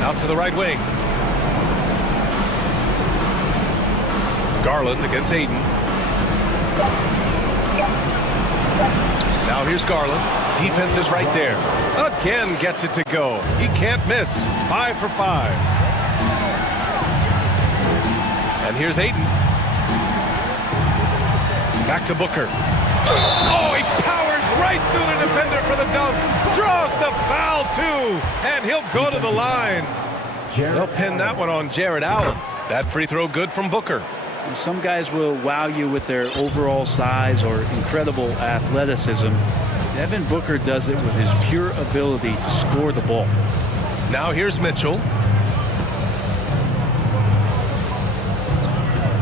Out to the right wing. Garland against Ayton. Now here's Garland. Defense is right there. Again gets it to go. He can't miss. 5 for 5. And here's Ayton. Back to Booker. Oh, he powers right through the defender for the dunk. Draws the foul, too. And he'll go to the line. They'll pin that one on Jared Allen. That free throw good from Booker. And some guys will wow you with their overall size or incredible athleticism. Devin Booker does it with his pure ability to score the ball. Now here's Mitchell.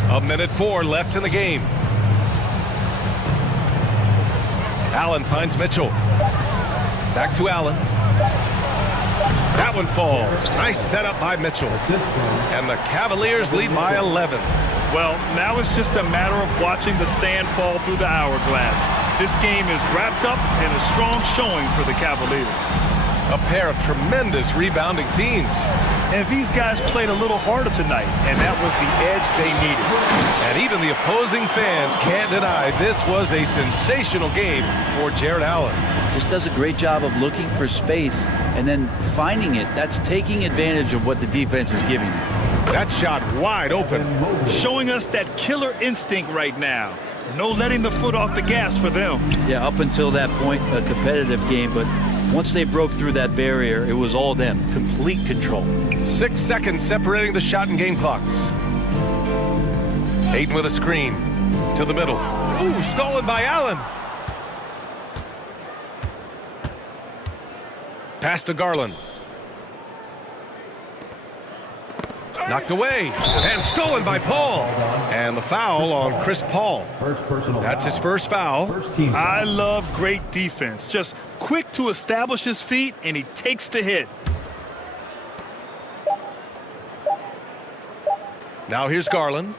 1:04 left in the game. Allen finds Mitchell. Back to Allen. That one falls. Nice setup by Mitchell. And the Cavaliers lead by 11. Well, now it's just a matter of watching the sand fall through the hourglass. This game is wrapped up in a strong showing for the Cavaliers. A pair of tremendous rebounding teams. And these guys played a little harder tonight, and that was the edge they needed. And even the opposing fans can't deny this was a sensational game for Jared Allen. Just does a great job of looking for space and then finding it. That's taking advantage of what the defense is giving you. That shot wide open. Showing us that killer instinct right now. No letting the foot off the gas for them. Yeah, up until that point, a competitive game, but once they broke through that barrier, it was all them. Complete control. 6 seconds separating the shot and game clocks. Ayton with a screen. To the middle. Ooh, stolen by Allen. Pass to Garland. Knocked away and stolen by Paul. And the foul on Chris Paul. That's his first foul. I love great defense. Just quick to establish his feet, and he takes the hit. Now here's Garland.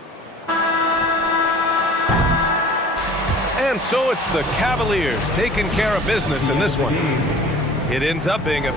And so it's the Cavaliers taking care of business in this one. It ends up being a